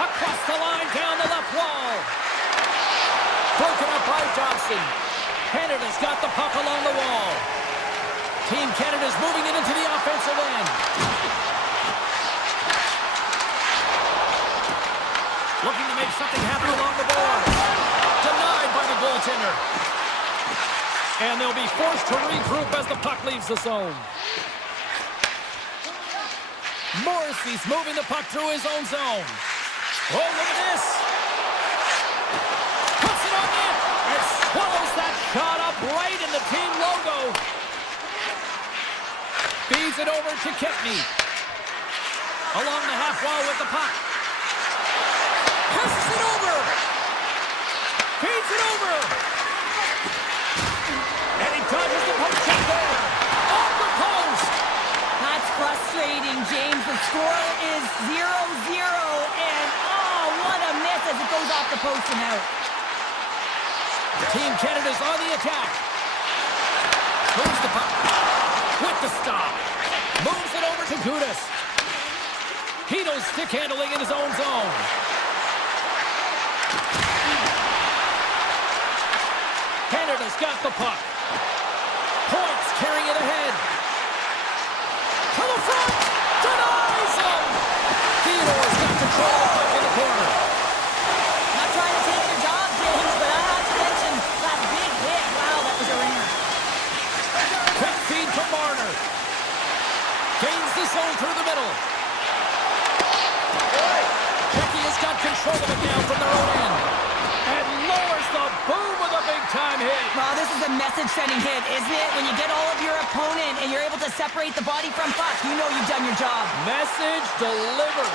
Across the line, down the left wall. Broken up by Dobson. Canada's got the puck along the wall. Team Canada's moving it into the offensive end. Looking to make something happen along the board. Denied by the goaltender. And they'll be forced to regroup as the puck leaves the zone. Morrissey's moving the puck through his own zone. Oh, look at this. Puts it on net and swallows that shot up right in the team logo. Feeds it over to Kepney. Along the half wall with the puck. Passes it over. Feeds it over. And he dodges the post check there. Off the post. That's frustrating, James. The score is 0-0, and oh, what a miss as it goes off the post and out. Team Canada's on the attack. Moves the puck. With the stop. Moves it over to Gudas. Hito's stick handling in his own zone. Canada's got the puck. Points carrying it ahead. To the front! Denies him! Theodore's got control of the puck in the corner. Not trying to take your job, James, but I have to mention that big hit. Wow, that was a ringer. Quick feed to Marner. Gains the zone through the middle. Becky has got control of it now from their own end. And lowers the boom with a big-time hit. Well, this is a message-sending hit, isn't it? When you get all of your opponent and you're able to separate the body from puck, you know you've done your job. Message delivered.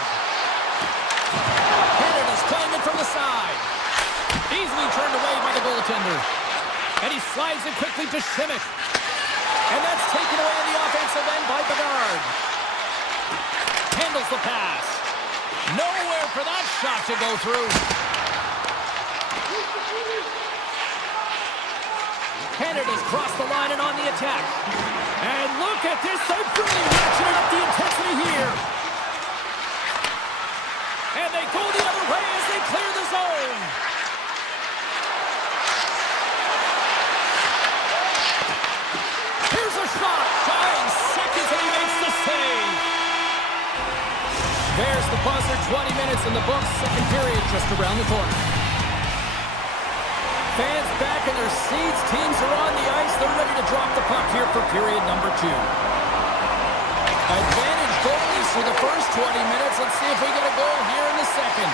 Canada's playing it from the side. Easily turned away by the goaltender. And he slides it quickly to Schmidt. And that's taken away on the offensive end by Bedard. Handles the pass. Nowhere for that shot to go through. Canada's crossed the line and on the attack. And look at this. They've really ratcheted up the intensity here. And they go the other way as they clear the zone. Here's a shot. 5 seconds and he makes the save. There's the buzzer. 20 minutes in the books. Second period just around the corner. Fans back in their seats. Teams are on the ice. They're ready to drop the puck here for period number 2. Advantage goalies for the first 20 minutes. Let's see if we get a goal here in the second.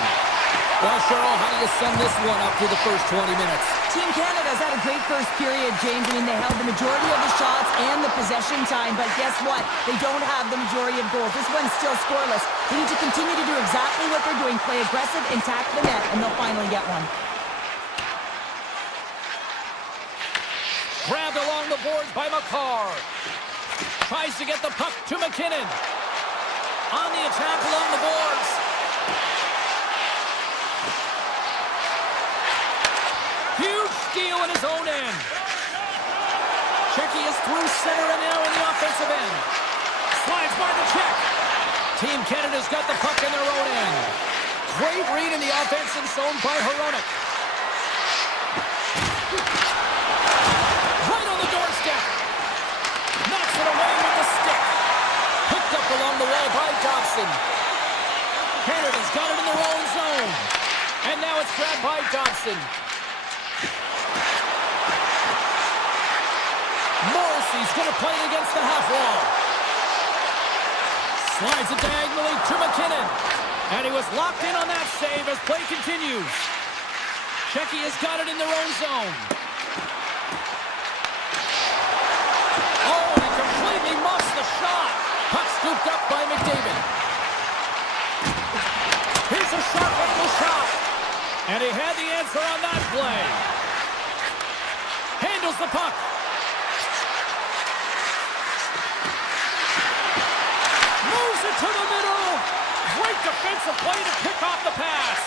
Well, Cheryl, how do you sum this one up through the first 20 minutes? Team Canada's had a great first period, James. I mean, they held the majority of the shots and the possession time, but guess what? They don't have the majority of goals. This one's still scoreless. They need to continue to do exactly what they're doing, play aggressive and tack the net, and they'll finally get one. Grabbed along the boards by McCarr. Tries to get the puck to McKinnon. On the attack along the boards. Huge steal in his own end. Checky is through center and now in the offensive end. Slides by the Czech. Team Canada's got the puck in their own end. Great read in the offensive zone by Hronek. Right on the doorstep. Knocks it away with the stick. Picked up along the wall by Dobson. Canada's got it in their own zone. And now it's grabbed by Dobson. Morrissey's going to play it against the half wall. Slides it diagonally to McKinnon. And he was locked in on that save as play continues. Checky has got it in their own zone. Oh, he completely muffs the shot. Puck scooped up by McDavid. Here's a sharp little shot. And he had the answer on that play. Handles the puck. Moves it to the middle. Great defensive play to pick off the pass.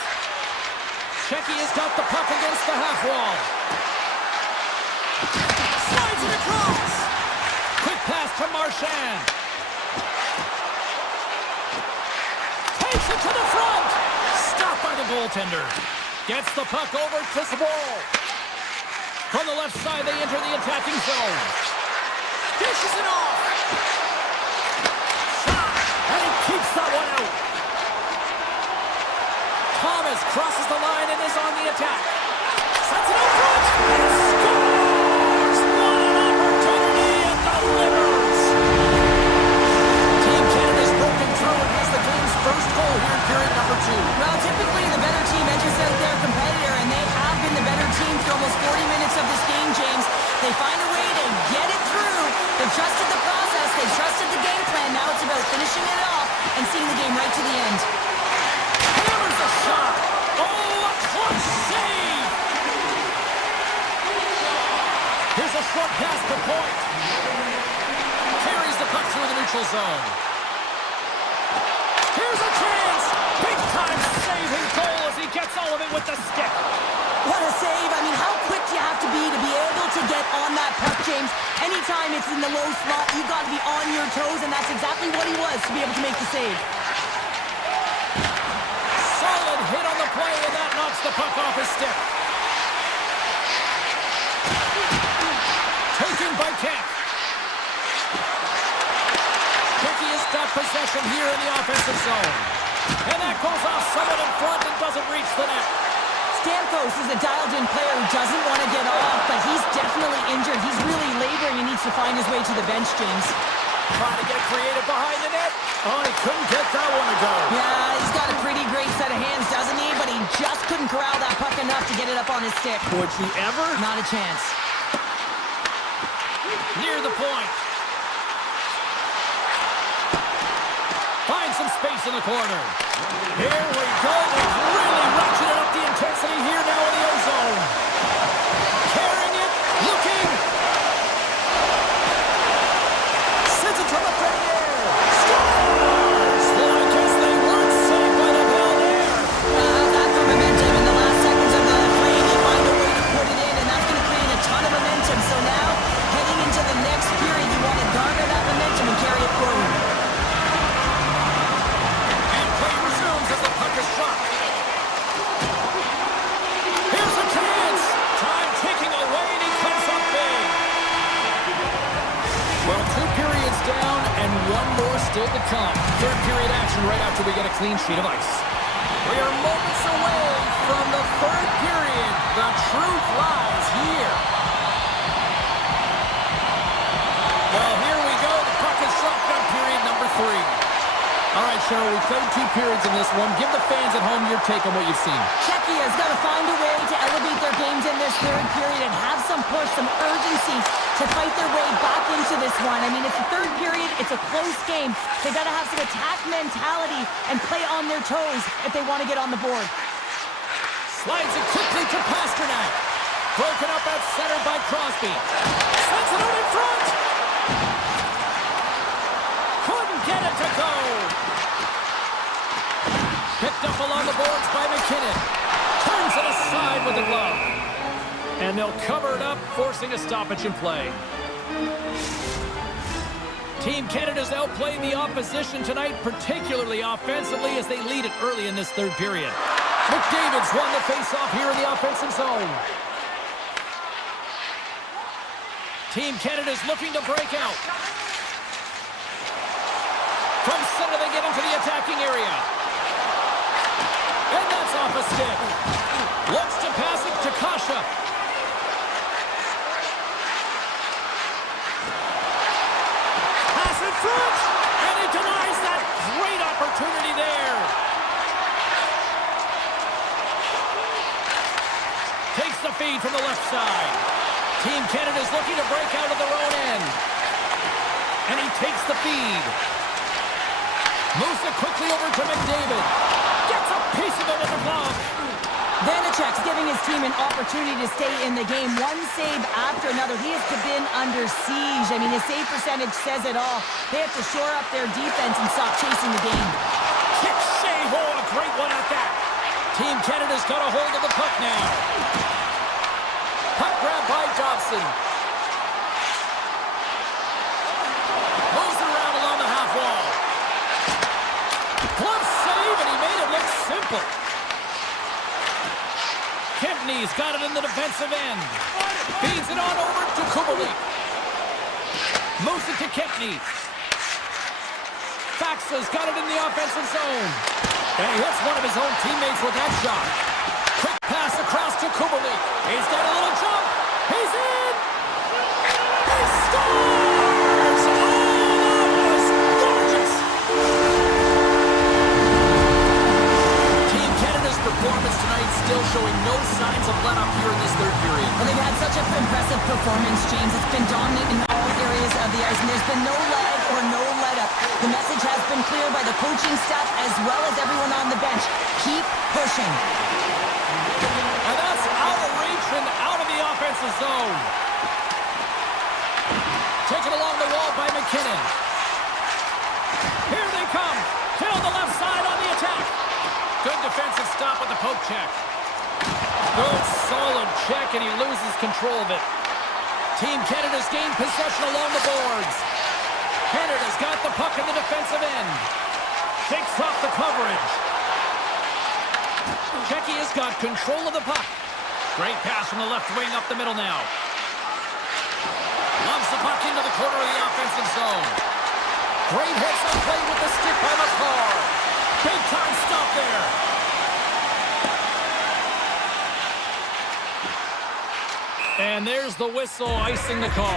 Checky has got the puck against the half wall. Slides it across. Quick pass to Marchand. Takes it to the front. Stopped by the goaltender. Gets the puck over to Sabol. From the left side, they enter the attacking zone. Dishes it off. Shot. And he keeps that one out. Thomas crosses the line and is on the attack. Sets it up front. And scores! What an opportunity at the livers. Team Canada's broken through and has the game's first goal here in period number 2. Well, typically the better team enters out their competitor, and they have been the better team for almost 40 minutes of this game, James. They find a way to get it through. They've trusted the process. They've trusted the game plan. Now it's about finishing it off and seeing the game right to the end. Hammers a shot. Oh, a clutch save. Here's a short pass to Point. Carries the puck through the neutral zone. Here's a chance. Big time save and goal as he gets all of it with the stick. What a save. I mean, how quick do you have to be able to get on that puck, James? Anytime it's in the low slot, you've got to be on your toes, and that's exactly what he was to be able to make the save. Solid hit on the play, and that knocks the puck off his stick. Taken by Kemp. Checky has got possession here in the offensive zone. And that goes off someone in front and doesn't reach the net. Stamkos is a dialed-in player who doesn't want to get off, but he's definitely injured. He's really laboring and needs to find his way to the bench, James. Trying to get creative behind the net. Oh, he couldn't get that one to go. Yeah, he's got a pretty great set of hands, doesn't he? But he just couldn't corral that puck enough to get it up on his stick. Would you ever? Not a chance. Near the point. Finds some space in the corner. Here we go. We've really ratcheted up the intensity here now in the O-zone. Carrying it. Looking. Sends it to the front air. Scores! Well, I guess they weren't saved by the ball there. That for momentum in the last seconds of the frame. You find a way to put it in, and that's going to create a ton of momentum. So now, heading into the next period, you want to garner that momentum and carry it forward. And play resumes as the puck is dropped. Here's a chance. Time ticking away, and he comes up big. Well, 2 periods down and 1 more still to come. Third period action right after we get a clean sheet of ice. We are moments away from the third period. The truth lies here. Well, here we go. The puck is dropped on period number 3. All right, Cheryl, we played 2 periods in this one. Give the fans at home your take on what you've seen. Czechia's got to find a way to elevate their games in this third period and have some push, some urgency to fight their way back into this one. I mean, it's the third period. It's a close game. They got to have some attack mentality and play on their toes if they want to get on the board. Slides it quickly to Pasternak. Broken up at center by Crosby. Sends it out in front. Couldn't get it to go. Picked up along the boards by McKinnon. Turns it aside with the glove. And they'll cover it up, forcing a stoppage in play. Team Canada's outplaying the opposition tonight, particularly offensively, as they lead it early in this third period. McDavid's won the face-off here in the offensive zone. Team Canada's looking to break out. From center, they get into the attacking area. And that's off a stick. Looks to pass it to Kasha. Pass in front! And he denies that great opportunity there. Takes the feed from the left side. Team Canada's looking to break out of their own end. And he takes the feed. Moves it quickly over to McDavid. Gets a piece of it with the glove. Vanacek's giving his team an opportunity to stay in the game. One save after another. He has been under siege. I mean, his save percentage says it all. They have to shore up their defense and stop chasing the game. Kick save. Oh, a great one at that. Team Canada's got a hold of the puck now. Puck grab by Dobson. Moves it around along the half wall. Glove save, and he made it look simple. Kempney's got it in the defensive end. Feeds it on over to Kubalik. Moves it to Kempney. Faxa's got it in the offensive zone. And he hits one of his own teammates with that shot. Quick pass across to Kubalik. He's got a little jump. He's in. He scores! Oh, that was gorgeous. Team Canada's performance tonight still showing no signs of let up here in this third period. Well, they've had such an impressive performance, James. It's been dominant in all areas of the ice, and there's been no lag or no let-up. The message has been clear by the coaching staff as well as everyone on the bench. Keep pushing. And that's out of reach and out of the offensive zone. Taken along the wall by McKinnon. Here they come. Fill the left side on the attack. Good defensive stop with the poke check. Good solid check, and he loses control of it. Team Canada's gained possession along the boards. Canada's got the puck in the defensive end. Shakes off the coverage. Czechia's got control of the puck. Great pass from the left wing up the middle now. Loves the puck into the corner of the offensive zone. Great hits on play with the stick by McCarr. Big time stop there. And there's the whistle icing the call.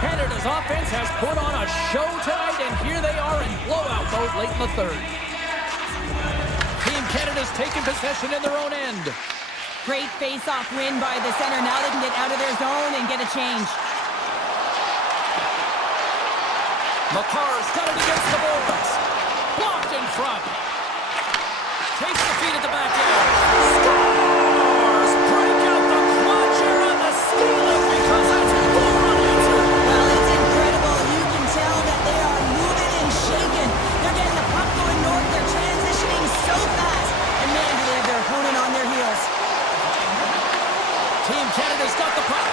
Canada's offense has put on a show tonight, and here they are in blowout mode late in the third. Team Canada's taken possession in their own end. Great face-off win by the center. Now they can get out of their zone and get a change. McCarr's got it against the boards. Blocked in front. Takes the feed at the back end. Scores! Break out the clutch here on the steal-up because that's more unanswered. Well, it's incredible. You can tell that they are moving and shaking. They're getting the puck going north. They're transitioning so fast. And man, do they have their opponent on their heels. Team Canada's got the puck.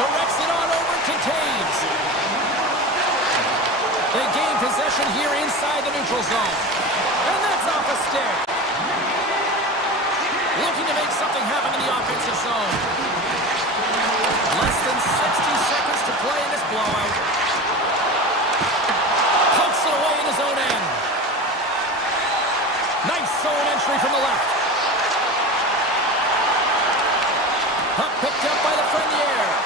Directs it on over to Taves. They gain possession here inside the neutral zone. And that's off a stick. Looking to make something happen in the offensive zone. Less than 60 seconds to play in this blowout. Pokes it away in his own end. Nice zone entry from the left. Puck picked up by the Lafreniere.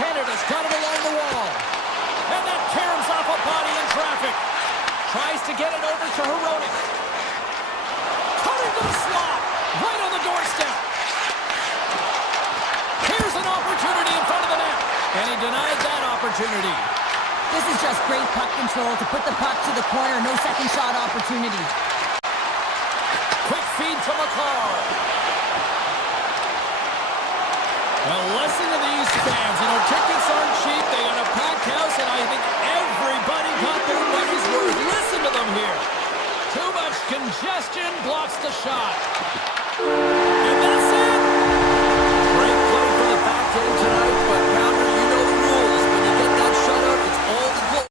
Canada's got it along the wall. And that caroms off a body in traffic. Tries to get it over to Hronek. Cut into the slot. Right on the doorstep. Here's an opportunity in front of the net. And he denied that opportunity. This is just great puck control to put the puck to the corner. No second shot opportunity. Quick feed to McCarr. A lesson to these fans. You know, tickets aren't cheap. They got a packed house, and I think everybody got their money's worth. Listen to them here. Too much congestion blocks the shot. And that's it. Great play for the back end tonight, but Pounder, you know the rules. When you get that shutout, it's all the glory.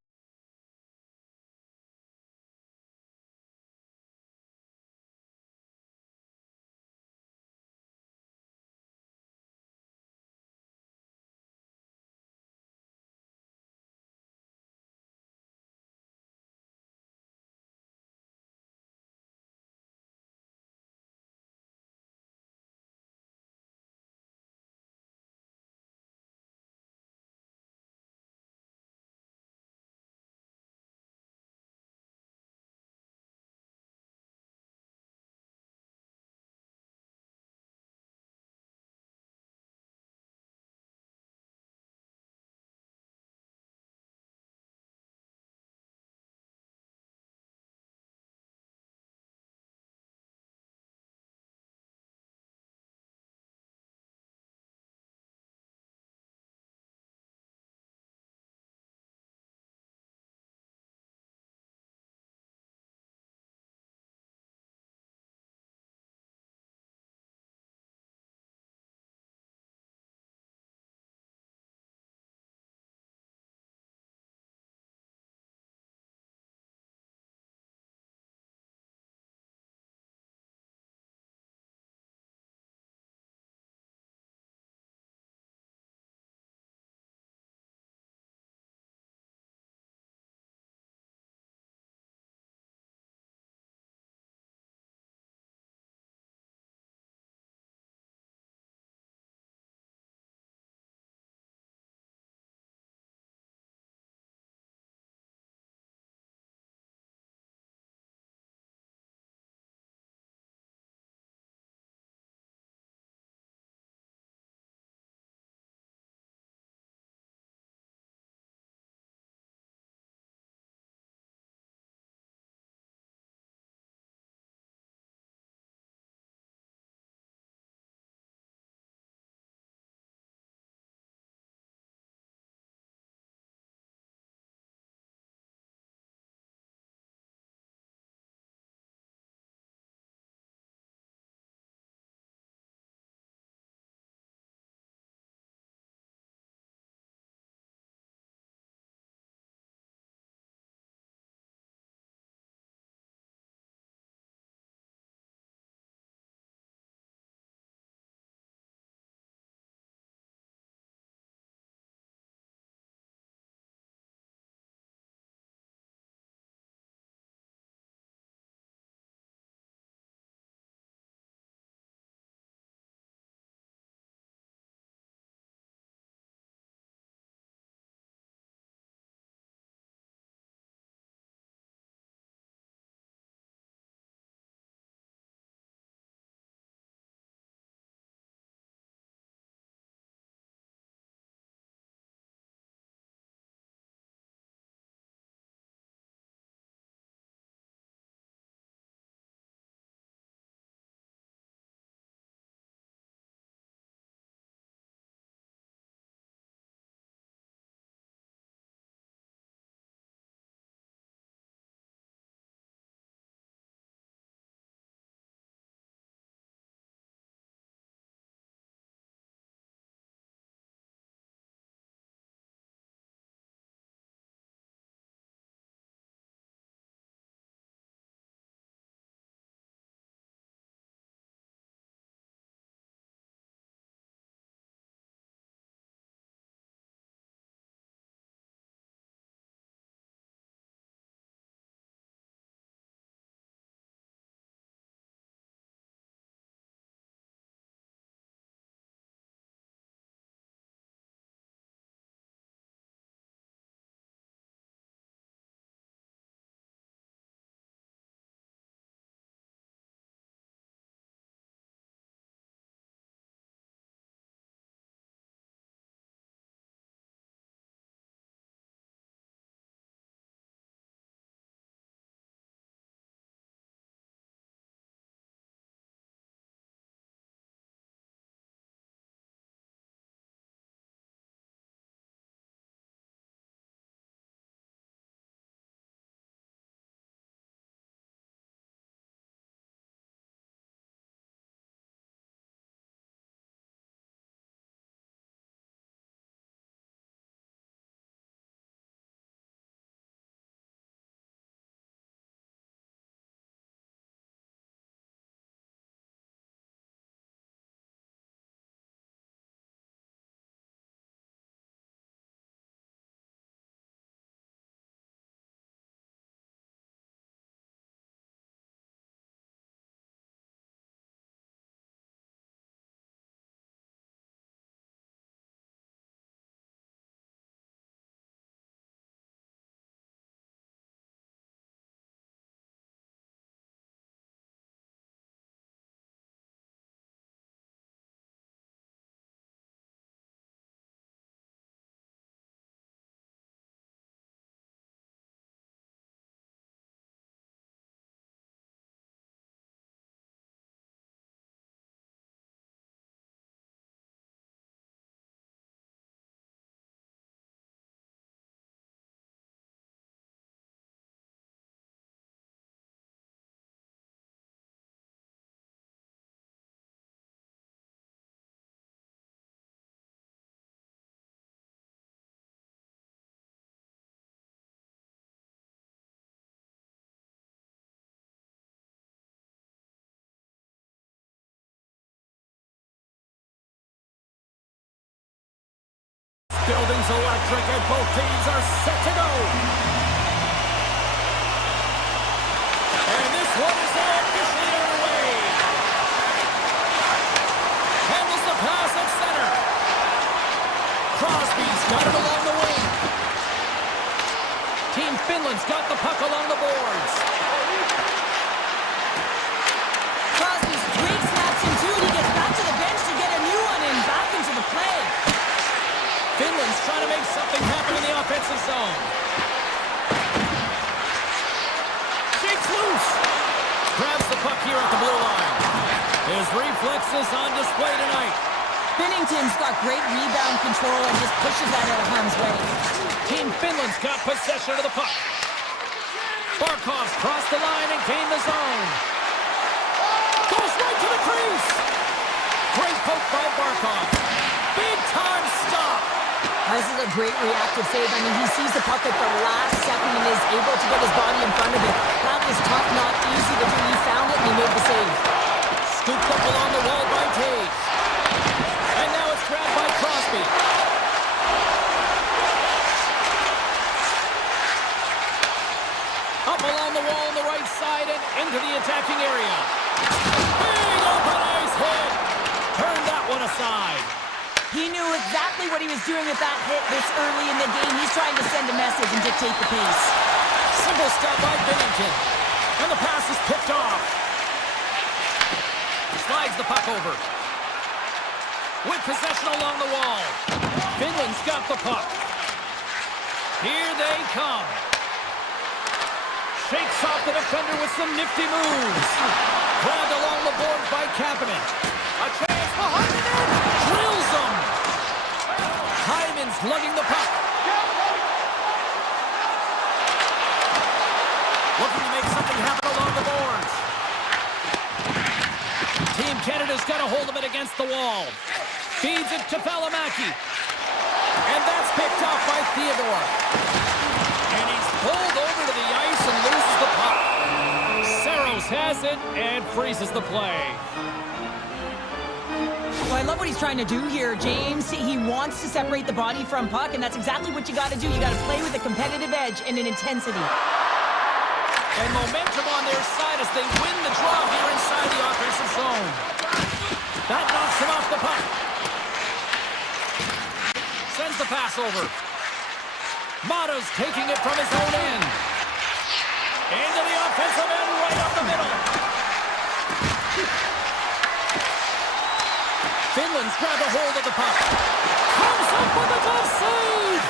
seems electric and both teams are set to go. And this one is now officially underway. Handles the pass at center. Crosby's got it along the wing. Team Finland's got the puck along the boards. Crosby's great snaps in two, and he gets back to the bench to get a new one and back into the play. Finland's trying to make something happen in the offensive zone. Shakes loose. Grabs the puck here at the blue line. His reflexes on display tonight. Binnington's got great rebound control and just pushes that out of harm's way. Team Finland's got possession of the puck. Barkov's crossed the line and gained the zone. Goes right to the crease. Great poke by Barkov. Big time stop. This is a great reactive save. I mean, he sees the puck at the last second and is able to get his body in front of it. That was tough, not easy to do. He found it and he made the save. Scooped up along the wall by Tage. And now it's grabbed by Crosby. Up along the wall on the right side and into the attacking area. Big open ice hit. Turned that one aside. He knew exactly what he was doing with that hit this early in the game. He's trying to send a message and dictate the pace. Simple stop by Binnington. And the pass is picked off. Slides the puck over. With possession along the wall. Finland's got the puck. Here they come. Shakes off the defender with some nifty moves. Grabbed along the boards by Kapanen. A chance behind the net. Drills him. Hyman's lugging the puck. Looking to make something happen along the boards. Team Canada's got a hold of it against the wall. Feeds it to Valimaki. And that's picked off by Theodore. And he's pulled over to the ice and loses the puck. Saros has it and freezes the play. Well, I love what he's trying to do here, James. He wants to separate the body from puck, and that's exactly what you got to do. You got to play with a competitive edge and an intensity. And momentum on their side as they win the draw here inside the offensive zone. That knocks him off the puck. Sends the pass over. Mata's taking it from his own end. Into the offensive end right up the middle. Finland's grabbed a hold of the puck. Comes up with a tough save.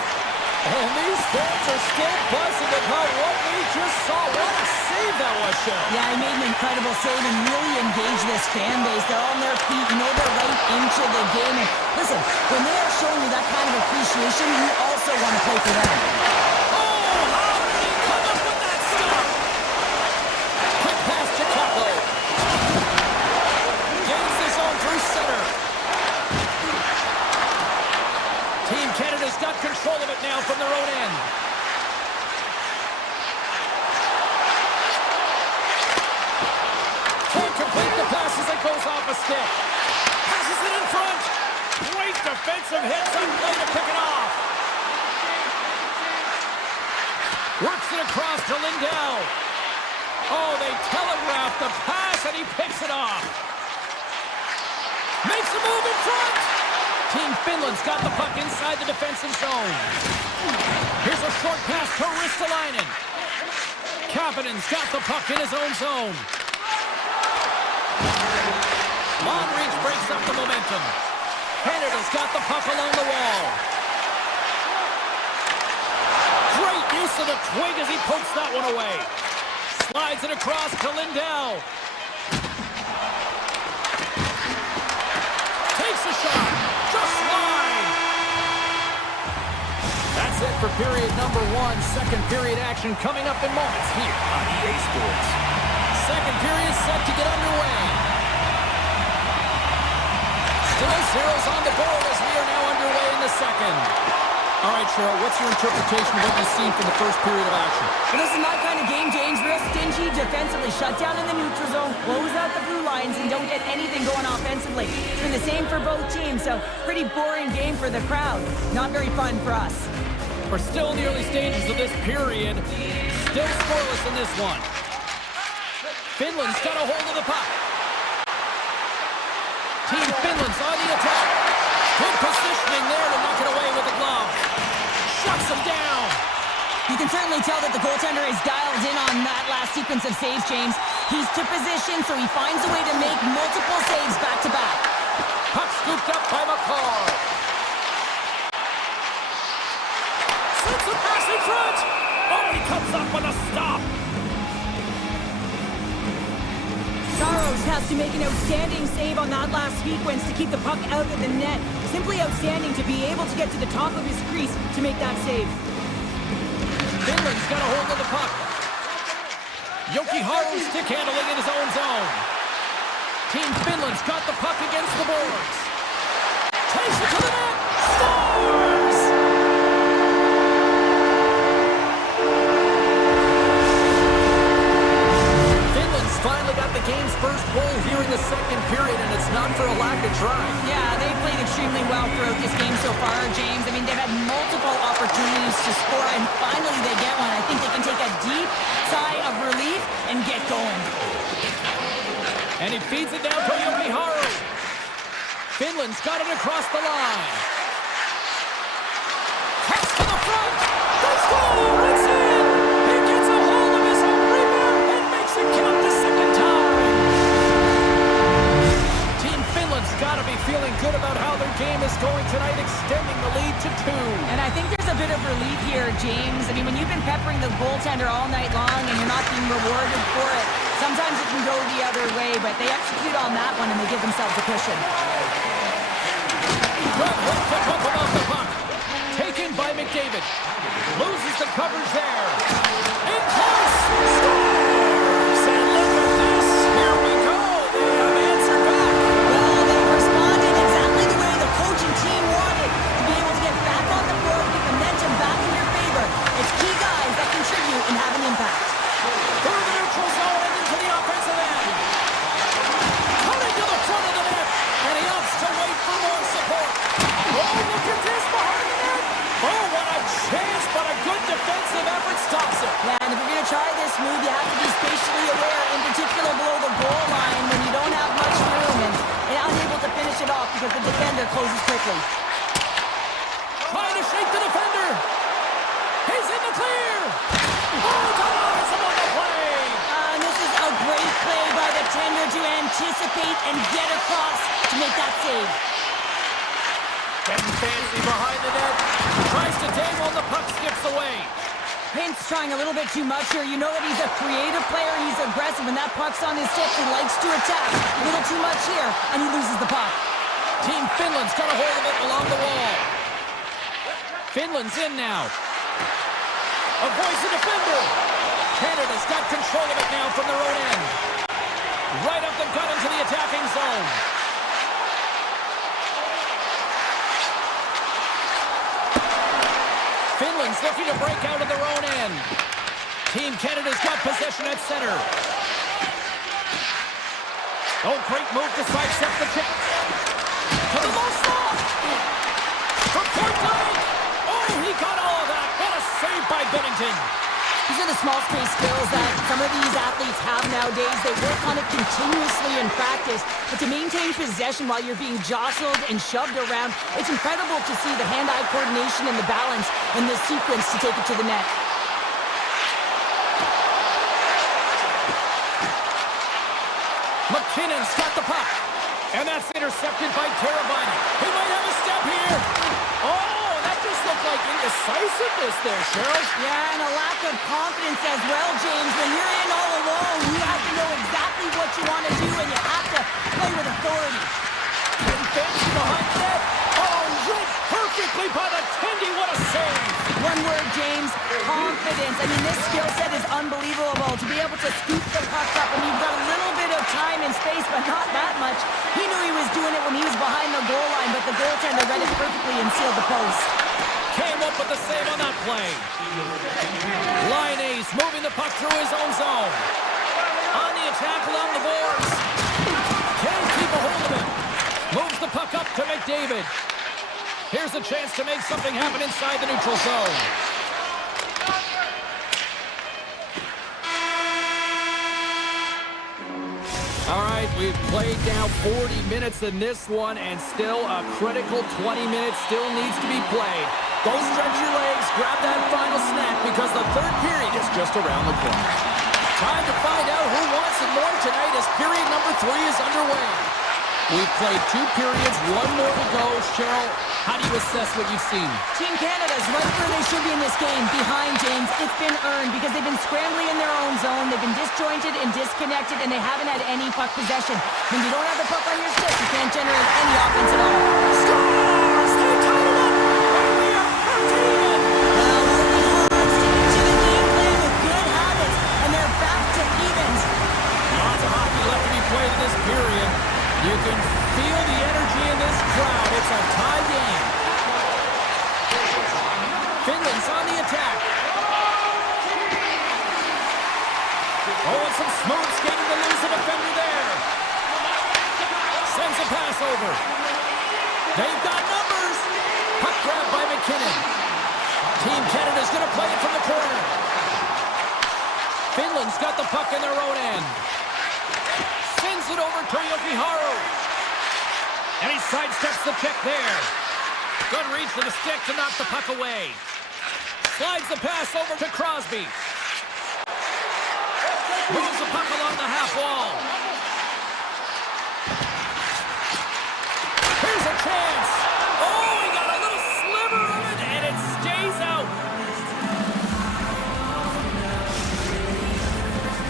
And these fans are still buzzing about what we just saw. What a save that was, Shell. Yeah, he made an incredible save and really engaged this fan base. They're on their feet. You know they're right into the game. And listen, when they are showing you that kind of appreciation, you also want to play for them. Oh, how did he come up with that stop? Quick pass to Capo. Gains the zone through center. Team Canada's got control of it now from their own end. Can't complete the pass as it goes off a stick. Passes it in front. Great defensive hits on play to pick it off. Works it across to Lindell. Oh, they telegraphed the pass and he picks it off. Makes a move in front. Team Finland's got the puck inside the defensive zone. Here's a short pass to Ristolainen. Kapanen's got the puck in his own zone. Long reach breaks up the momentum. Canada's got the puck along the wall. Great use of the twig as he pokes that one away. Slides it across to Lindell. Takes a shot. Just wide. That's it for period number one. Second period action coming up in moments here on EA Sports. Second period set to get underway. Still zeros on the board as we are now underway in the second. All right, Cheryl, what's your interpretation of what you've seen from the first period of action? Well, this is my kind of game, James. Real stingy, defensively shut down in the neutral zone, close out the blue lines, and don't get anything going offensively. It's been the same for both teams, so pretty boring game for the crowd. Not very fun for us. We're still in the early stages of this period. Still scoreless in this one. Finland's got a hold of the puck. Team Finland's on the attack. Good positioning there to knock it away with the glove. Shuts him down. You can certainly tell that the goaltender is dialed in on that last sequence of saves, James. He's to position, so he finds a way to make multiple saves back-to-back. Puck scooped up by McCall. Sends a pass in front. Oh, he comes up with a stop. Saros has to make an outstanding save on that last sequence to keep the puck out of the net. Simply outstanding to be able to get to the top of his crease to make that save. Finland's got a hold of the puck. Yoki Haru stick handling in his own zone. Team Finland's got the puck against the boards. Takes it to the net. Scores! Finland's finally got the game's first goal here in the second period, and it's not for a lack of trying. Yeah, they've played extremely well throughout this game so far, James. I mean, they've had multiple opportunities to score, and finally they get one. I think they can take a deep sigh of relief and get going. And he feeds it down to Yoki Haru. Finland's got it across the line. Pass to the front. They score! It's in! He gets a hold of his own rebound and makes it count the second time. Team Finland's got to be feeling good about how their game is going tonight, extending the lead to 2. And I think there's a bit of relief here, James. I mean, when you've been peppering the goaltender all night long and you're not being rewarded for it, sometimes it can go the other way, but they execute on that one and they give themselves a cushion. Good work to pump him off the puck. Taken by McDavid. Loses the coverage there. In close. Scores! And look at this. Here we go. They have answered back. Well, they responded exactly the way the coach and team wanted, to be able to get back on the board, get the momentum back in your favor. It's key guys that contribute and have an impact. Through the neutral zone and into the offensive end. Cutting to the front of the net. And he opts to wait for more support. Oh, look at this behind the net. Oh, what a chance, but a good defensive effort stops it. Yeah, and if you're going to try this move, you have to be spatially aware, in particular below the goal line when you don't have much room and unable to finish it off because the defender closes quickly. Trying to shake the defender. He's in the clear. Oh, denies him on the play. And this is a great play by the tender to anticipate and get across to make that save. Getting fancy behind the net. Tries to dangle, the puck skips away. Hint's trying a little bit too much here. You know that he's a creative player. He's aggressive. When that puck's on his stick, he likes to attack. A little too much here, and he loses the puck. Team Finland's got a hold of it along the wall. Finland's in now. Avoids the defender. Canada's got control of it now from their own end. Right up the gut into the attacking zone. Finland's looking to break out of their own end. Team Canada's got possession at center. Oh, great move to sidestep the check. To the low slot. From point blank. Oh, he got all of that. What a save by Bennington. These are the small space skills that some of these athletes have nowadays. They work on it continuously in practice. But to maintain possession while you're being jostled and shoved around, it's incredible to see the hand-eye coordination and the balance in this sequence to take it to the net. McKinnon's got the puck. And that's intercepted by Teravainen. He might have a step here. Oh, that just looked like indecisiveness there, Cheryl. Yeah, and a lack of confidence as well, James. When you're in all alone, you have to know exactly what you want to do, and you have to play with authority. Getting fancy behind the net. Oh, read perfectly by the Tendy. What a save. One word, James, confidence. I mean, this skill set is unbelievable. To be able to scoop the puck up, and you've got a little bit of time and space, but not that much. He knew he was doing it when he was behind the goal line, but the goaltender read it perfectly and sealed the post. Came up with the save on that play. Line ace moving the puck through his own zone. On the attack along the boards. Can't to McDavid. Here's a chance to make something happen inside the neutral zone. All right, we've played now 40 minutes in this one, and still a critical 20 minutes still needs to be played. Go stretch your legs, grab that final snack, because the third period is just around the corner. Time to find out who wants it more tonight as period number 3 is underway. We've played 2 periods, 1 more to go. Cheryl, how do you assess what you've seen? Team Canada's right where they should be in this game, behind James. It's been earned because they've been scrambling in their own zone. They've been disjointed and disconnected, and they haven't had any puck possession. When you don't have the puck on your stick, you can't generate any offense at all. Scores! They tied it up! And we are back to even! Well, working hard, sticking to the game plan with good habits, and they're back to evens. Lots of hockey left to be played in this period. You can feel the energy in this crowd. It's a tie game. Finland's on the attack. Oh, and some smooth skating to lose the defender there. Sends a pass over. They've got numbers. Puck grab by McKinnon. Team Canada's going to play it from the corner. Finland's got the puck in their own end. Sends it over to Jokiharju. And he sidesteps the check there. Good reach for the stick to knock the puck away. Slides the pass over to Crosby. Moves the puck along the half wall. Here's a chance. Oh, he got a little sliver of it, and it stays out.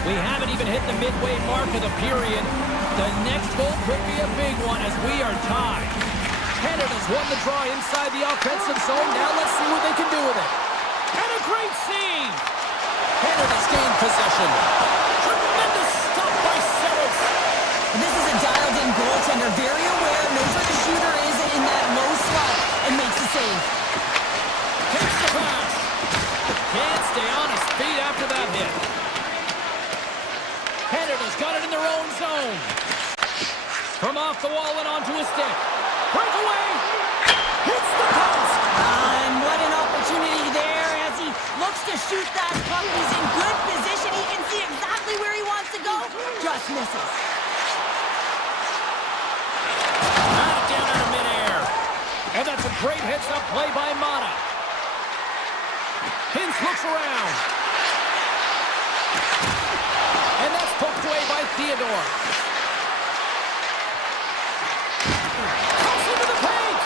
We haven't even hit the midway mark of the period. The next goal could be a big one as we are tied. Canada's won the draw inside the offensive zone. Now let's see what they can do with it. And a great save. Canada's gained possession. Tremendous stop by Settles. This is a dialed-in goaltender, very aware, knows where the shooter is in that low slot, and makes the save. Takes the pass. Can't stay on his feet after that hit. Canada's got it in their own zone. From off the wall and onto a stick. Breakaway! Hits the post! And what an opportunity there as he looks to shoot that puck. He's in good position. He can see exactly where he wants to go. Just misses. Out down out of midair. And that's a great heads-up play by Mata. Hintz looks around. And that's poked away by Theodore. Comes into the paint.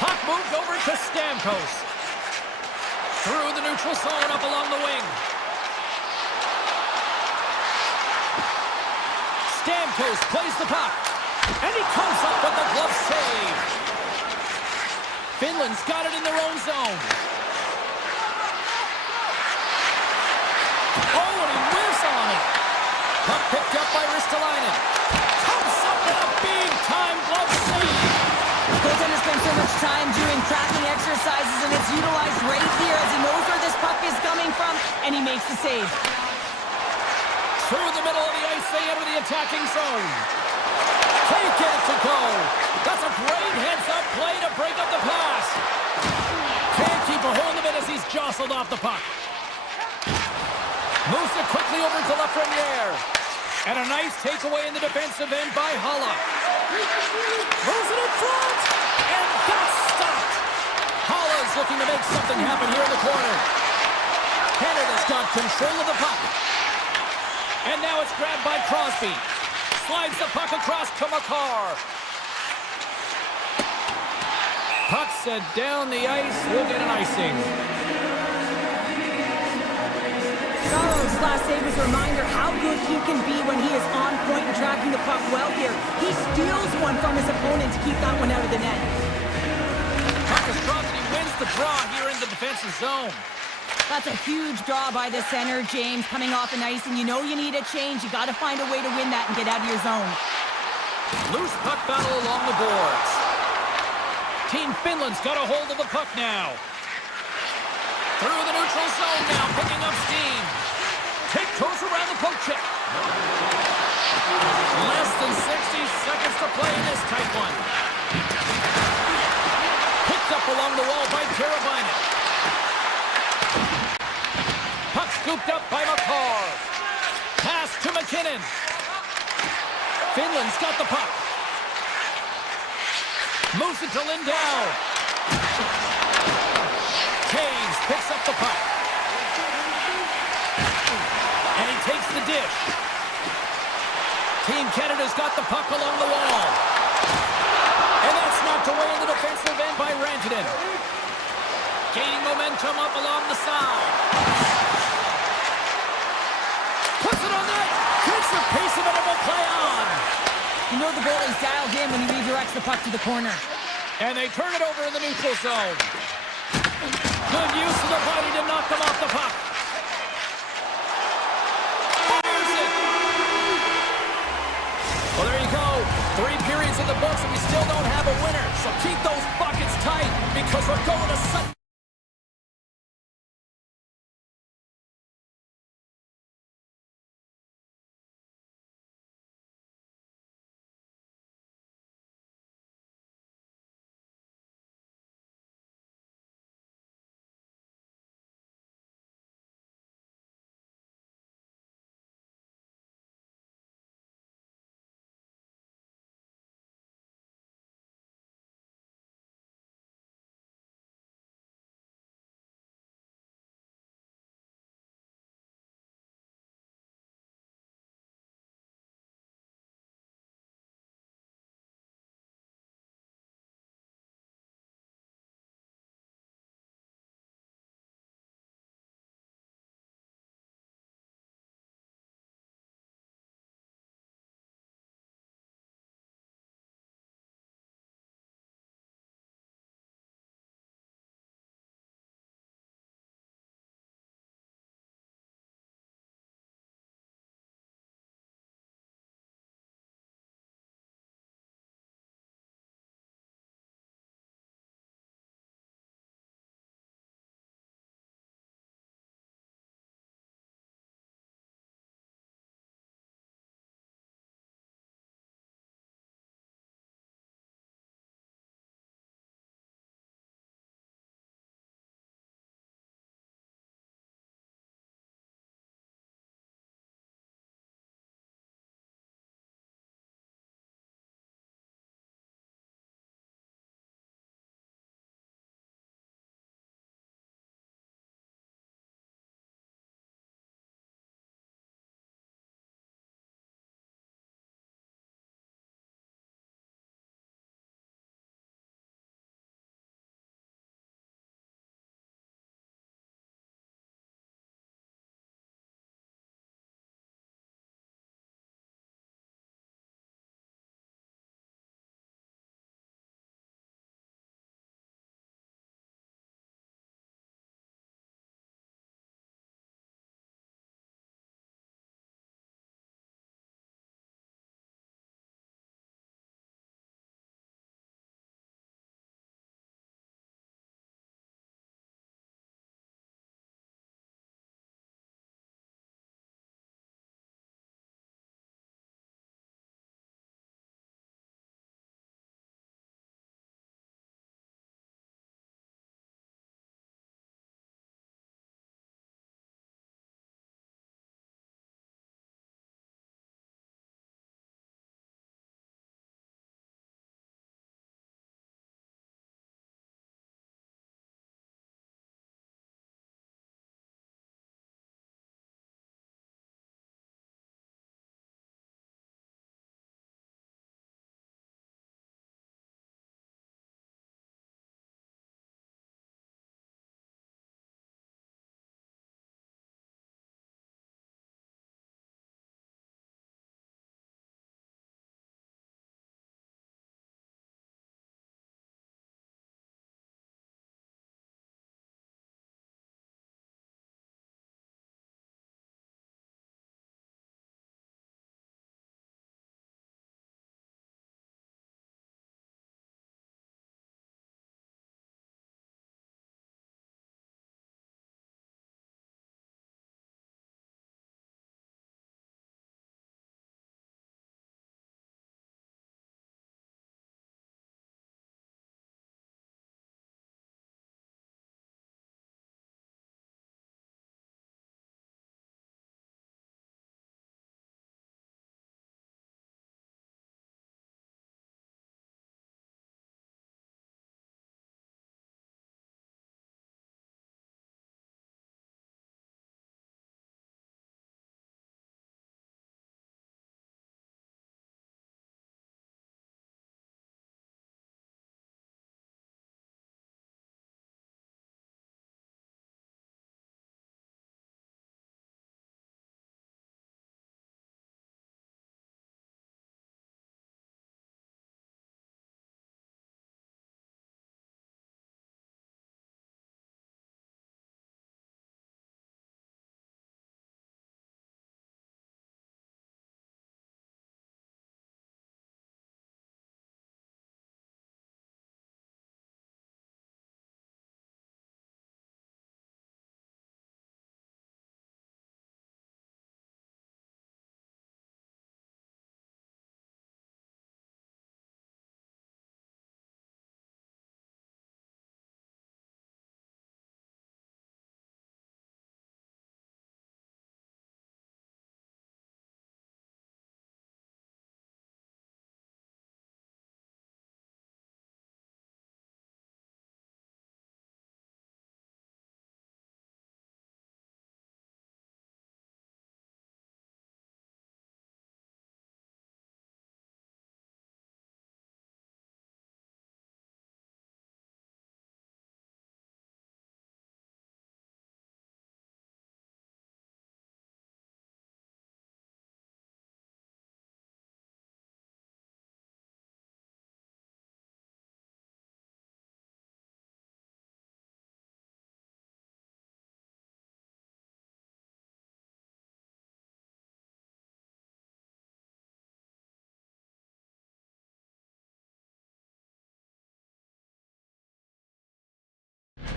Puck moved over to Stamkos. Through the neutral zone up along the wing. Stamkos plays the puck. And he comes up with the glove save. Finland's got it in their own zone. Oh, and he whiffs on it. Puck picked up by Ristolainen. Comes up with a big-time glove save. Goaltender spends so much time doing tracking exercises, and it's utilized right here as he knows where this puck is coming from, and he makes the save. Through the middle of the ice, they enter the attacking zone. Take it to go. That's a great heads-up play to break up the pass. Can't keep a hold of it as he's jostled off the puck. Moves it quickly over to Lafreniere. And a nice takeaway in the defensive end by Haula. Moves it in front. And that's stopped. Haula's looking to make something happen here in the corner. Canada's got control of the puck. And now it's grabbed by Crosby. Slides the puck across to Makar. Puck set down the ice. We'll get an icing. Sorrow's last save was a reminder how good he can be when he is on point and tracking the puck well here. He steals one from his opponent to keep that one out of the net. Puck is dropped and he wins the draw here in the defensive zone. That's a huge draw by the center, James, coming off an ice, and you know you need a change. You got to find a way to win that and get out of your zone. Loose puck battle along the boards. Team Finland's got a hold of the puck now. Through the neutral zone now, picking up steam. Take goes around the poke check. Less than 60 seconds to play in this tight one. Picked up along the wall by Carabiner. Puck scooped up by McCarr. Pass to McKinnon. Finland's got the puck. Moves it to Lindell. Taves picks up the puck. And he takes the dish. Team Canada's got the puck along the wall. And that's knocked away in the defensive end by Rantanen. Gaining momentum up along the side. Puts it on net. Keeps the pace of it and will play on. You know the goalie's dialed in when he redirects the puck to the corner. And they turn it over in the neutral zone. Good use of the body to knock them off the puck. Fires it. Well, there you go. 3 periods in the books and we still don't have a winner. So keep those buckets tight because we're going to Sunday.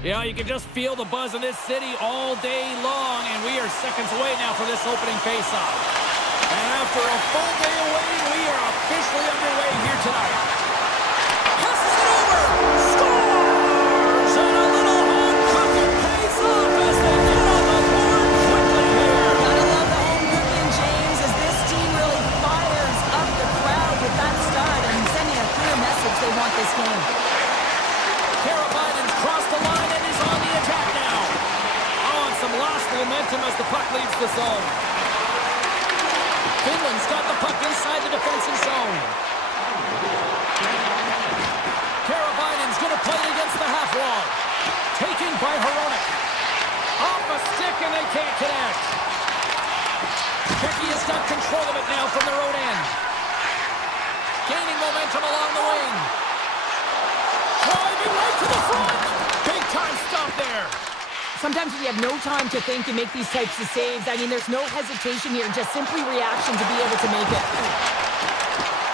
Yeah, you can just feel the buzz in this city all day long, and we are seconds away now for this opening face-off. And after a full day of waiting, we are officially underway here tonight. Passes it over. Scores! And a little home cooking pays off as they get on the board quickly here. Gotta love the home cooking, James, as this team really fires up the crowd with that start and sending a clear message they want this game. Biden's crossed the line and is on the attack now. Oh, and some lost momentum as the puck leaves the zone. Finland's got the puck inside the defensive zone. Biden's going to play it against the half wall. Taken by Hronek. Off a stick and they can't connect. Becky has got control of it now from their own end. Gaining momentum along the wing. Driving right to the front. Big time stop there. Sometimes when you have no time to think, you make these types of saves. I mean, there's no hesitation here, just simply reaction to be able to make it.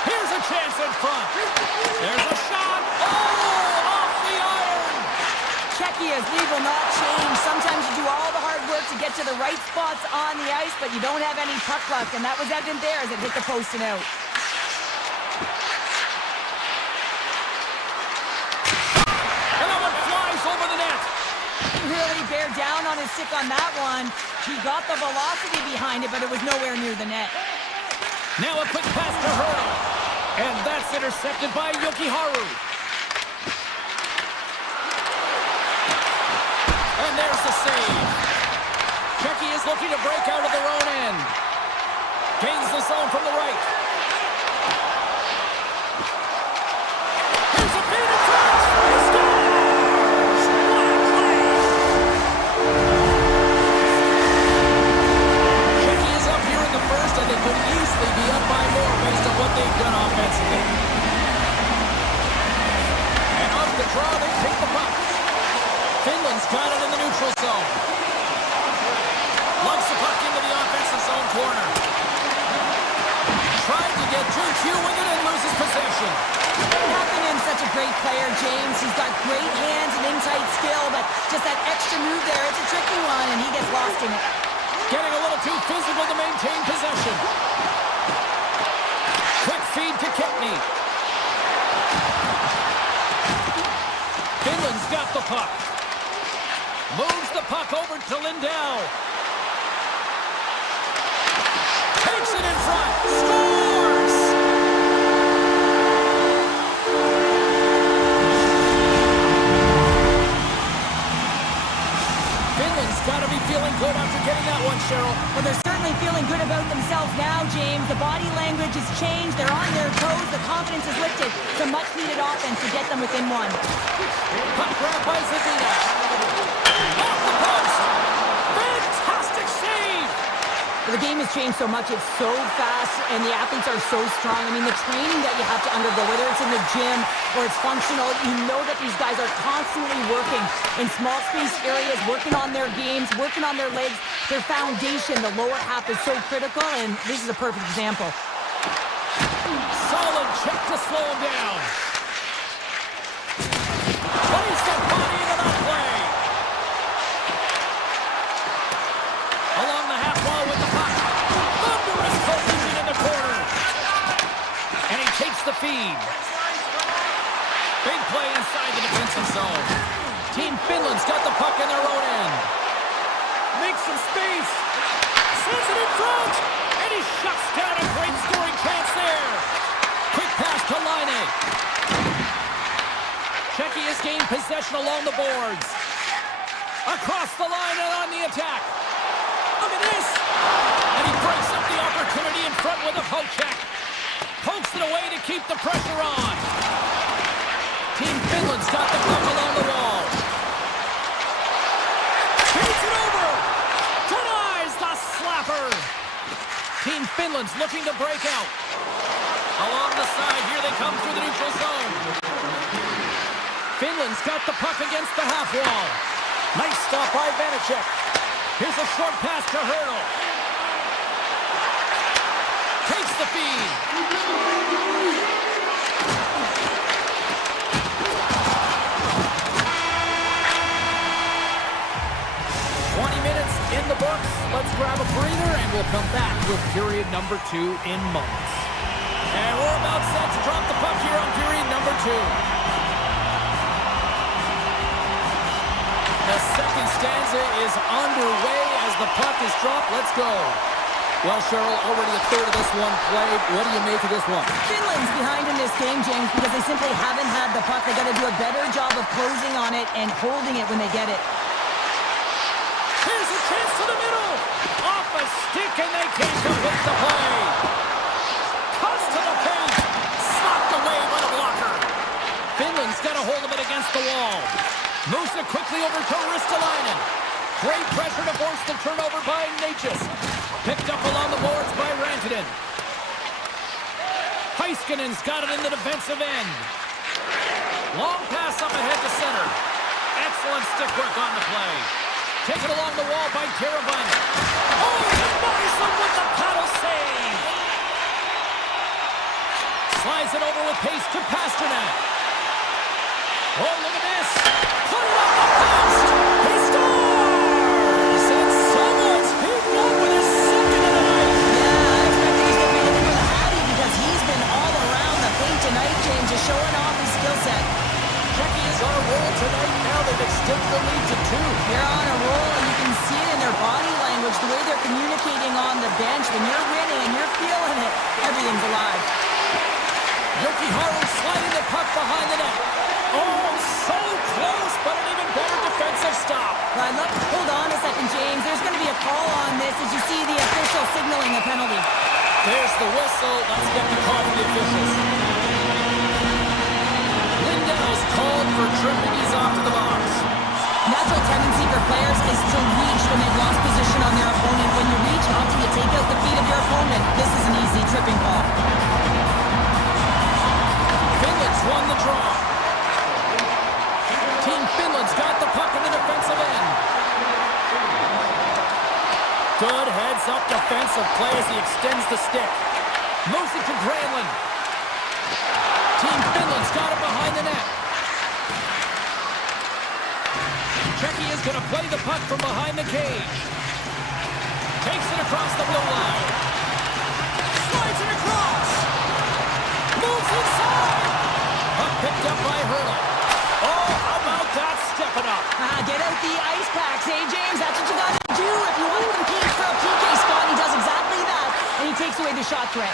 Here's a chance in front. There's a shot. Oh, off the iron. Czechia's lead will not change. Sometimes you do all the hard work to get to the right spots on the ice, but you don't have any puck luck, and that was evident there as it hit the post and out. Over the net. Really bear down on his stick on that one. He got the velocity behind it, but it was nowhere near the net. Now a quick pass to Hurdle. And that's intercepted by Yokiharu. And there's the save. Czechia is looking to break out of their own end. Gains the zone from the right. Here's a feed in front. He scores! First, and they could easily be up by more based on what they've done offensively. And off the draw, they take the puck. Finland's got it in the neutral zone. Lugs the puck into the offensive zone corner. Tried to get Q with it and loses possession. Hakanen's such a great player, James. He's got great hands and in-tight skill, but just that extra move there, it's a tricky one, and he gets lost in it. Getting a little too physical to maintain possession. Quick feed to Kempney. Finland's got the puck. Moves the puck over to Lindell. Takes it in front. Scores! Finland's got to be feeling good after getting that one, Cheryl. Well, they're certainly feeling good about themselves now, James. The body language has changed. They're on their toes. The confidence is lifted. Some much-needed offense to get them within one. Puck grab by Zadina. Off the post. Fantastic save. Well, the game has changed so much. It's so fast, and the athletes are so strong. I mean, the training that you have to undergo, whether it's in the gym or it's functional, you know that these guys are constantly working in small space areas, working on their games, working on their legs. Their foundation, the lower half, is so critical, and this is a perfect example. Solid check to slow him down. Plays the body into that play. Along the half wall with the puck. Thunderous collision in the corner. And he takes the feed. Big play inside the defensive zone. Team Finland's got the puck in their own end. Makes some space. Sends it in front. And he shuts down a great scoring chance there. Quick pass to Laine. Czechia has gained possession along the boards. Across the line and on the attack. Look at this. And he breaks up the opportunity in front with a poke check. Pokes it away to keep the pressure on. Team Finland's got the puck along the wall. Feeds it over. Denies the slapper. Team Finland's looking to break out. Along the side, here they come through the neutral zone. Finland's got the puck against the half wall. Nice stop by Vanacek. Here's a short pass to Hurdle. Takes the feed. will come back with period number 2 in moments. And we're about set to drop the puck here on period number 2. The second stanza is underway as the puck is dropped. Let's go. Well, Cheryl, already a third of this one played. What do you make of this one? Finland's behind in this game, James, because they simply haven't had the puck. They got to do a better job of closing on it and holding it when they get it. Here's a chance to the middle. Off a stick, and they can't complete the play. Cuts to the paint. Slapped away by the blocker. Finland's got a hold of it against the wall. Moves it quickly over to Ristolainen. Great pressure to force the turnover by Natchez. Picked up along the boards by Rantanen. Heiskanen's got it in the defensive end. Long pass up ahead to center. Excellent stick work on the play. Taken along the wall by Teravainen. Oh, and Morrison with the paddle save. Slides it over with pace to Pasternak. Oh, look at this. Put it up the post. He scores! And someone's heating up with his second of the night. Yeah, I expect he's going to be looking for the Hattie because he's been all around the paint tonight, James, just showing off his skill set. Jackie is on a roll tonight. Now they've extended the lead to 2. They're on a roll, and you can see it in their body language, the way they're communicating on the bench. When you're winning and you're feeling it, everything's alive. Jokiharju sliding the puck behind the net. Oh, so close, but an even better defensive stop. Right, look, hold on a second, James. There's going to be a call on this as you see the official signaling a penalty. There's the whistle. Let's get the call from the officials. Lindell's called for tripping. He's off to the box. Natural tendency for players is to reach when they've lost position on their opponent. When you reach out to you take out the feet of your opponent, this is an easy tripping call. Finland's won the draw. Team Finland's got the puck in the defensive end. Good heads-up defensive play as he extends the stick. Moves it to Granlund. Team Finland's got it behind the net. Czechia is going to play the puck from behind the cage. Takes it across the blue line. Slides it across. Moves inside. Puck picked up by Hurley. Oh, how about that stepping up? Get out the ice packs, hey, James? That's what you got to do if you want to compete for a PK spot. He does exactly that, and he takes away the shot threat.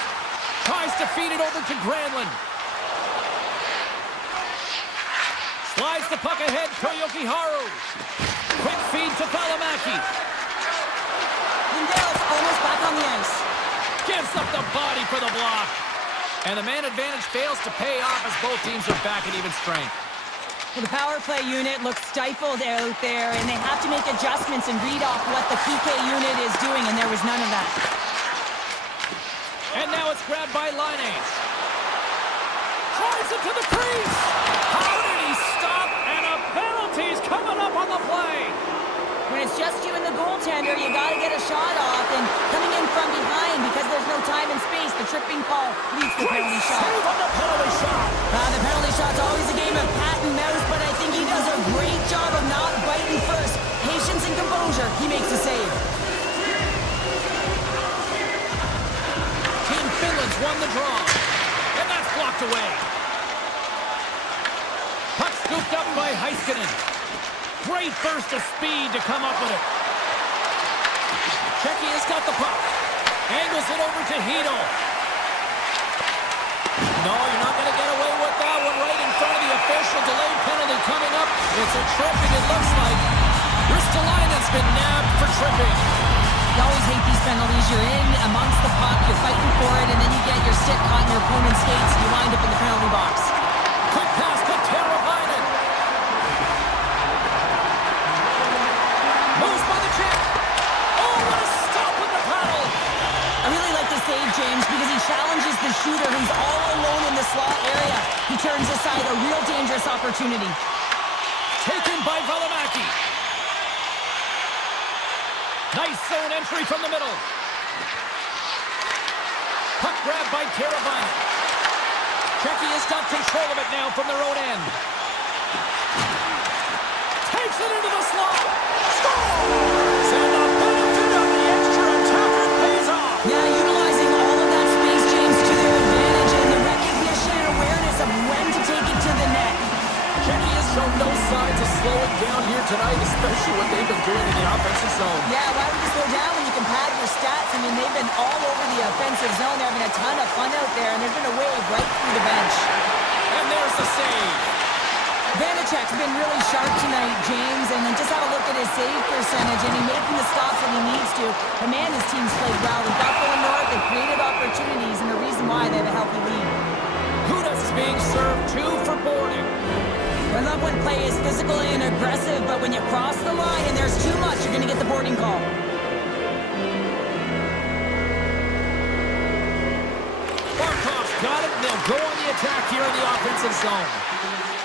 Tries to feed it over to Granlund. Slides the puck ahead to Jokiharju. Quick feed to Valimaki. Lindell's almost back on the ice. Gives up the body for the block. And the man advantage fails to pay off as both teams are back at even strength. Well, the power play unit looks stifled out there, and they have to make adjustments and read off what the PK unit is doing, and there was none of that. And now it's grabbed by Laine. Drives it to the crease. How did he stop? And a penalty's coming up on the play. When it's just you and the goaltender, you got to get a shot off, and coming in from behind because there's no time and space, the tripping call leads to the penalty shot. Save on the penalty shot. The penalty shot's always a game of cat and mouse, but I think he does a great job of not biting first. Patience and composure, he makes a save. Team Finland's won the draw. And that's blocked away. Puck scooped up by Heiskanen. Great burst of speed to come up with it. Czechia's got the puck. Angles it over to Hito. No, you're not going to get away with that one right in front of the official. Delayed penalty coming up. It's a tripping, it looks like. Ristolainen's been nabbed for tripping. You always hate these penalties. You're in amongst the puck, you're fighting for it, and then you get your stick caught in your opponent's skates, and you wind up in the penalty box. Quick pass to Teravainen. Moves by the check. Oh, what a stop with the paddle. I really like the save, James, because he challenges the shooter who's all alone in the slot area. He turns aside a real dangerous opportunity. Taken by Valimaki. Nice zone entry from the middle. Puck grab by Teravainen. Czechia's got control of it now from their own end. Takes it into the slot. Scores! And the benefit of the extra attacker pays tonight, especially what they've been doing in the offensive zone. Yeah, why would you slow down when you can pad your stats? I mean, they've been all over the offensive zone. They're having a ton of fun out there, and there's been a wave right through the bench. And there's the save. Vanacek's been really sharp tonight, James, and then just have a look at his save percentage, and he's making the stops when he needs to. The man, his team's played well. They've got going north, they've created opportunities, and the reason why they have a healthy lead. Kudas is being served 2 for boarding. I love when play is physical and aggressive, but when you cross the line and there's too much, you're going to get the boarding call. Barkov's got it, and they'll go on the attack here in the offensive zone.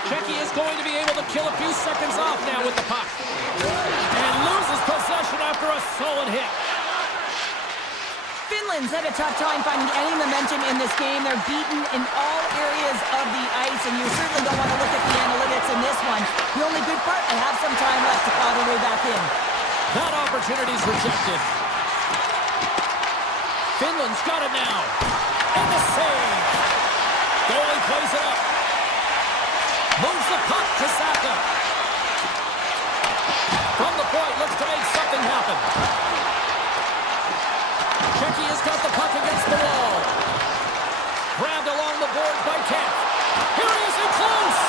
Checky is going to be able to kill a few seconds off now with the puck. And loses possession after a solid hit. Finland's had a tough time finding any momentum in this game. They're beaten in all areas of the ice, and you certainly don't want to look at the analytics in this one. The only good part, they have some time left to claw their way back in. That opportunity's rejected. Finland's got it now. And the save. Goalie plays it up. Moves the puck to Saka. From the point, looks to make something happen. Checky has got the puck against the wall. Grabbed along the boards by Kemp. Here he is in close.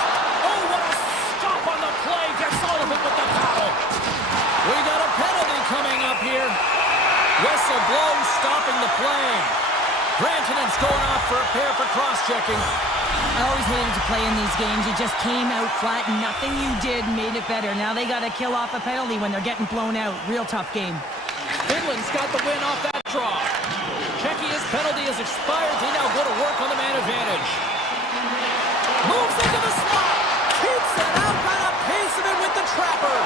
Oh, what a stop on the play. Gets all of it with the paddle. We got a penalty coming up here. Whistle blows, stopping the play. Grantonen's going off for a pair for cross-checking. I always hated to play in these games. You just came out flat, and nothing you did made it better. Now they got to kill off a penalty when they're getting blown out. Real tough game. Finland's got the win off that draw. Czechya's penalty has expired. They now go to work on the man advantage. Moves into the slot. Keeps it out. Got a piece of it with the trapper.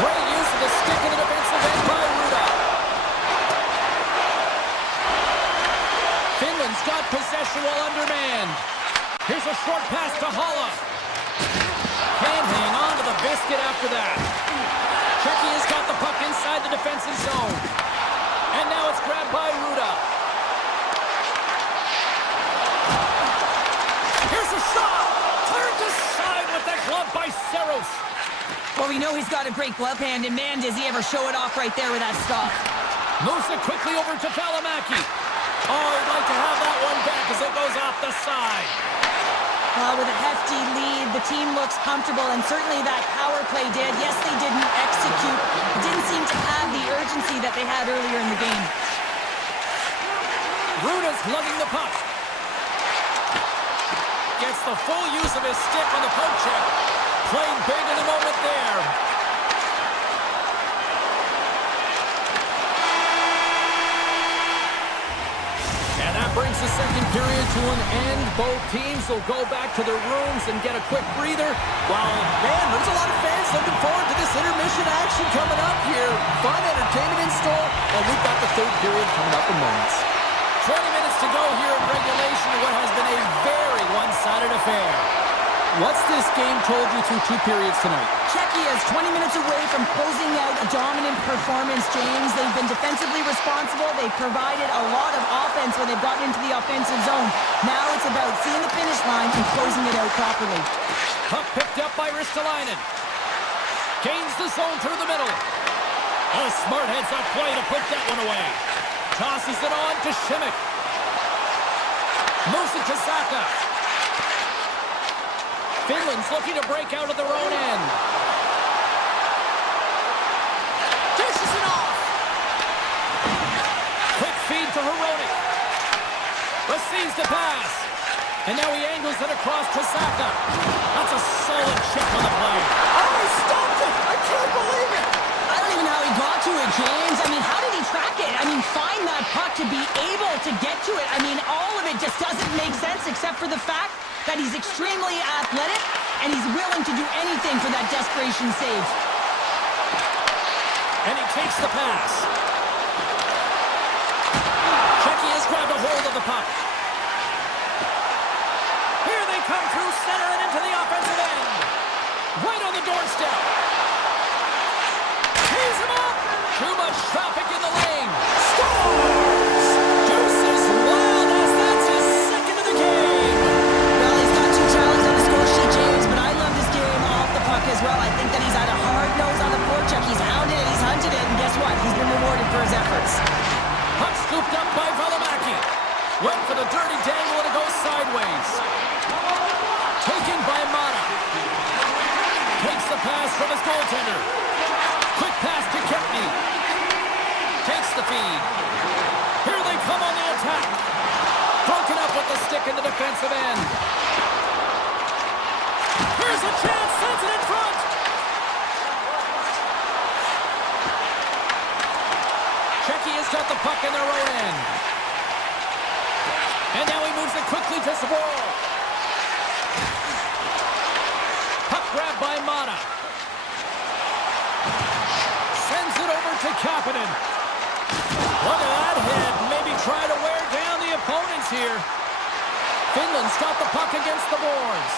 Great use of the stick in the defensive end by Ruda. Finland's got possession while undermanned. Here's a short pass to Halla. Can't hang on to the biscuit after that. Czechya's got the puck inside the defensive zone. And now it's grabbed by Ruda. Here's a shot! Turned aside with the glove by Saros. Well, we know he's got a great glove hand, and man, does he ever show it off right there with that stop. Moves it quickly over to Valimaki. Oh, he'd like to have that one back as it goes off the side. With a hefty lead, the team looks comfortable, and certainly that power play did. Yes, they didn't execute. It didn't seem to have the urgency that they had earlier in the game. Ruda's lugging the puck. Gets the full use of his stick on the poke check. Played big in the moment there. And that brings the second period to an end. Both teams will go back to their rooms and get a quick breather. While, man, there's a lot of fans looking forward to this intermission action coming up here. Fun entertainment in store, and we've got the third period coming up in moments. 20 minutes to go here in regulation of what has been a very one-sided affair. What's this game told you through 2 periods tonight? Czechia is 20 minutes away from closing out a dominant performance, James. They've been defensively responsible. They've provided a lot of offense when they've gotten into the offensive zone. Now it's about seeing the finish line and closing it out properly. Puck picked up by Ristolainen. Gains the zone through the middle. A smart heads-up play to put that one away. Tosses it on to Šimik. Moves it to Saka. Finland's looking to break out of their own end. Dishes it off. Quick feed to Hronek. Receives the pass. And now he angles it across to Saka. That's a solid check on the play. Oh, he stopped it! I can't believe it! I don't even know how he got to it, James. I mean, how did he track it? I mean, find that puck to be able to get to it. I mean, all of it just doesn't make sense except for the fact that he's extremely athletic and he's willing to do anything for that desperation save. And he takes the pass. Czechia has grabbed a hold of the puck. Here they come through center and into the offensive end. Right on the doorstep. Tees him up. Too much traffic in the lane. Scores! Deuce is wild as that's his second of the game. Well, he's got 2 talents on the score sheet, James, but I love the stick in the defensive end. Here's a chance, sends it in front. Czechia has got the puck in their own end. And now he moves it quickly to Zboril. Puck grab by Mata. Sends it over to Kapanen. Look at that hit. Maybe try to wear down the opponents here. Finland's got the puck against the boards.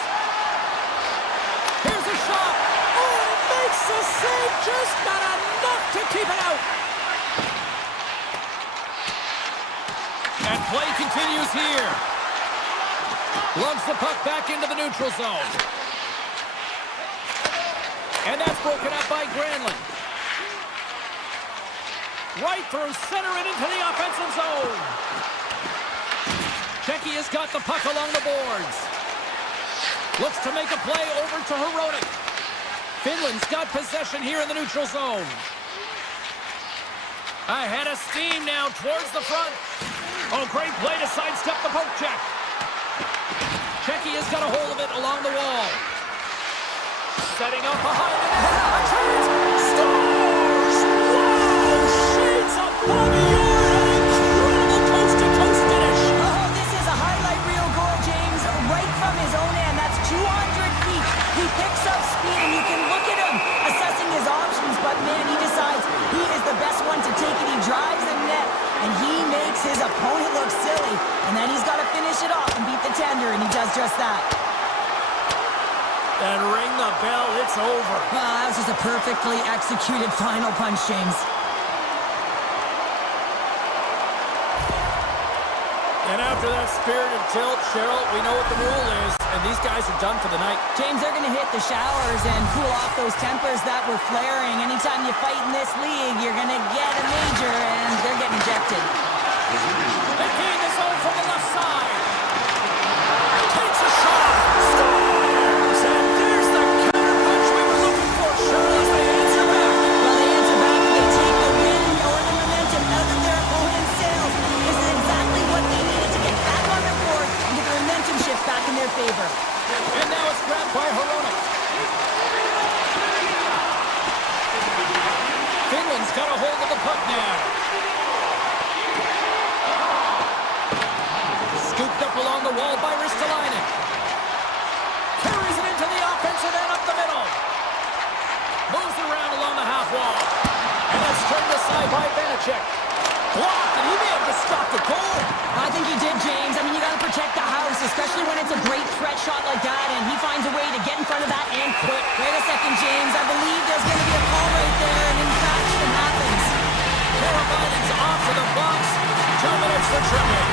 Here's a shot. Oh, it makes the save. Just not enough to keep it out. And play continues here. Lugs the puck back into the neutral zone. And that's broken up by Granlund. Right through center and into the offensive zone. Czechia's got the puck along the boards. Looks to make a play over to Hronek. Finland's got possession here in the neutral zone. Ahead of steam now towards the front. Oh, great play to sidestep the poke check. Czechia's got a hold of it along the wall. Setting up behind it. A chance. Scores! Wow! Shades of Bobby Orr. An incredible coast-to-coast finish. Oh, this is a highlight reel goal, James. Right from his own end. That's 200 feet. He picks up speed, and you can look at him assessing his options. But, man, he decides he is the best one to take it. He drives the net, and he makes his opponent look silly. And then he's got to finish it off and beat the tender, and he does just that. And ring the bell, it's over. That was just a perfectly executed final punch, James. And after that spirited tilt, Cheryl, we know what the rule is, and these guys are done for the night. James, they're going to hit the showers and cool off those tempers that were flaring. Anytime you fight in this league, you're going to get a major, and they're getting ejected. They gain the zone from the left side. Takes a shot. Scores! And there's the counter punch we were looking for, Cheryl, as they answer back. Well, they answer back, they take the wind or the momentum out of their opponent's sails. This is exactly what they needed to get back on the board and get the momentum shift back in their favor. And now it's grabbed by Hronek. Finland's got a hold of the puck now. Scooped up along the wall by Ristolainen. Carries it into the offensive end up the middle. Moves around along the half wall. And that's turned aside by Vanacek. Blocked, and he may have just stopped the goal. I think he did, James. I mean, you got to protect the house, especially when it's a great threat shot like that, and he finds a way to get in front of that and quick. Wait a second, James. I believe there's going to be a call right there, and infraction happens. Teravainen's off to the box. 2 minutes for tripping.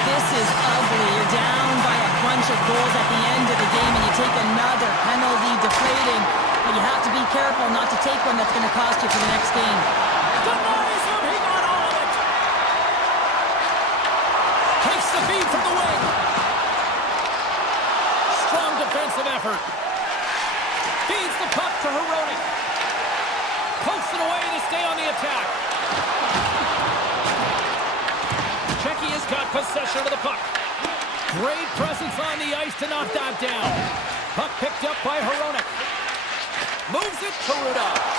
This is ugly. You're down by a bunch of goals at the end of the game, and you take another penalty, deflating. But you have to be careful not to take one that's going to cost you for the next game. Denies him. He got all of it. Takes the feed from the wing. Strong defensive effort. Feeds the puck to Hronek. Pokes it away to stay on the attack. Czechia's got possession of the puck. Great presence on the ice to knock that down. Puck picked up by Hronek. Moves it to Rudolph.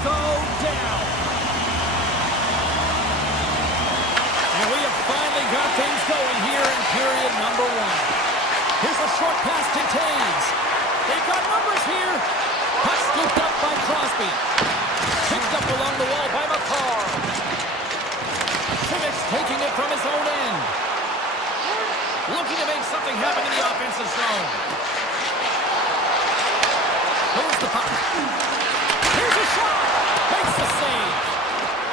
go down. And we have finally got things going here in period number one. Here's a short pass to Taves. They've got numbers here. Puck scooped up by Crosby. Picked up along the wall by McCarr. Simic taking it from his own end. Looking to make something happen in the offensive zone. Moves the puck. Here's a shot. Makes the save.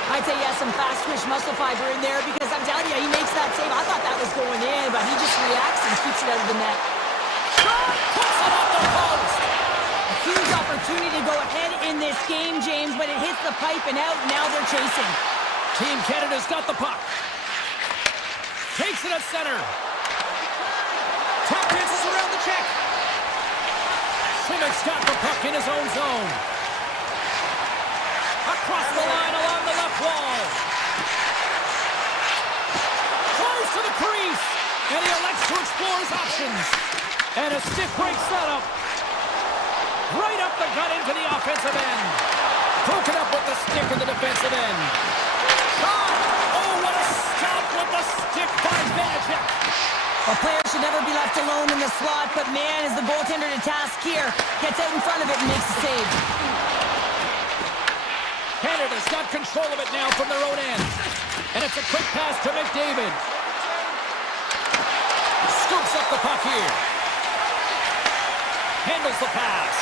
I'd say, yeah, some fast twitch muscle fiber in there because I'm telling you, he makes that save. I thought that was going in, but he just reacts and keeps it out of the net. Shot. Puts it off the post. A huge opportunity to go ahead in this game, James, but it hits the pipe and out. Now they're chasing. Team Canada's got the puck. Takes it at center. Tap dances around the check. Simic's got the puck in his own zone. Across the line along the left wall. Close to the crease. And he elects to explore his options. And a stick break setup. Right up the gut into the offensive end. Broken up with the stick in the defensive end. Shot! Oh, what a stop with the stick by Vanacek. A player should never be left alone in the slot, but man, is the goaltender to task here. Gets out in front of it and makes the save. Canada's got control of it now from their own end. And it's a quick pass to McDavid. Scoops up the puck here. Handles the pass.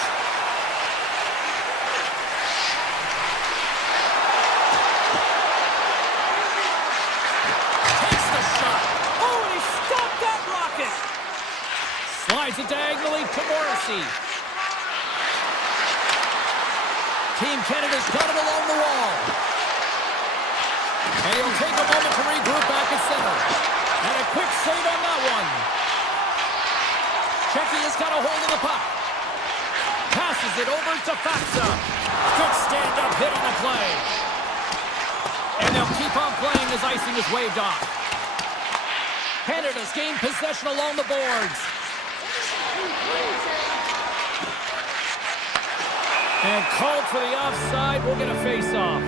Takes the shot. Oh, and he stopped that rocket. Slides it diagonally to Morrissey. Team Canada's got it along the wall. And he'll take a moment to regroup back at center. And a quick save on that one. Checky has got a hold of the puck. Passes it over to Faksa. Good stand-up hit on the play. And they'll keep on playing as icing is waved off. Canada's gained possession along the boards. And called for the offside. We'll get a face-off.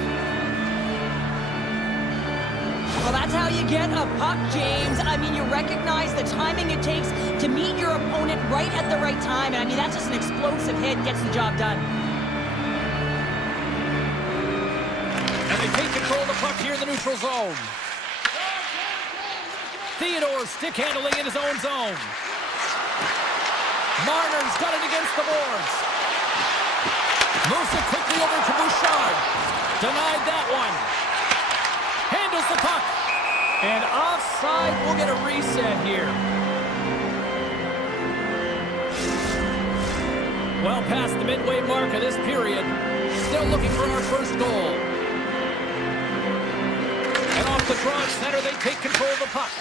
Well, that's how you get a puck, James. I mean, you recognize the timing it takes to meet your opponent right at the right time. And I mean, that's just an explosive hit, gets the job done. And they take control of the puck here in the neutral zone. Theodore stick handling in his own zone. Marner's got it against the boards. Moves it quickly over to Bouchard. Denied that one. Handles the puck. And offside, we'll get a reset here. Well past the midway mark of this period. Still looking for our first goal. And off the draw at center, they take control of the puck.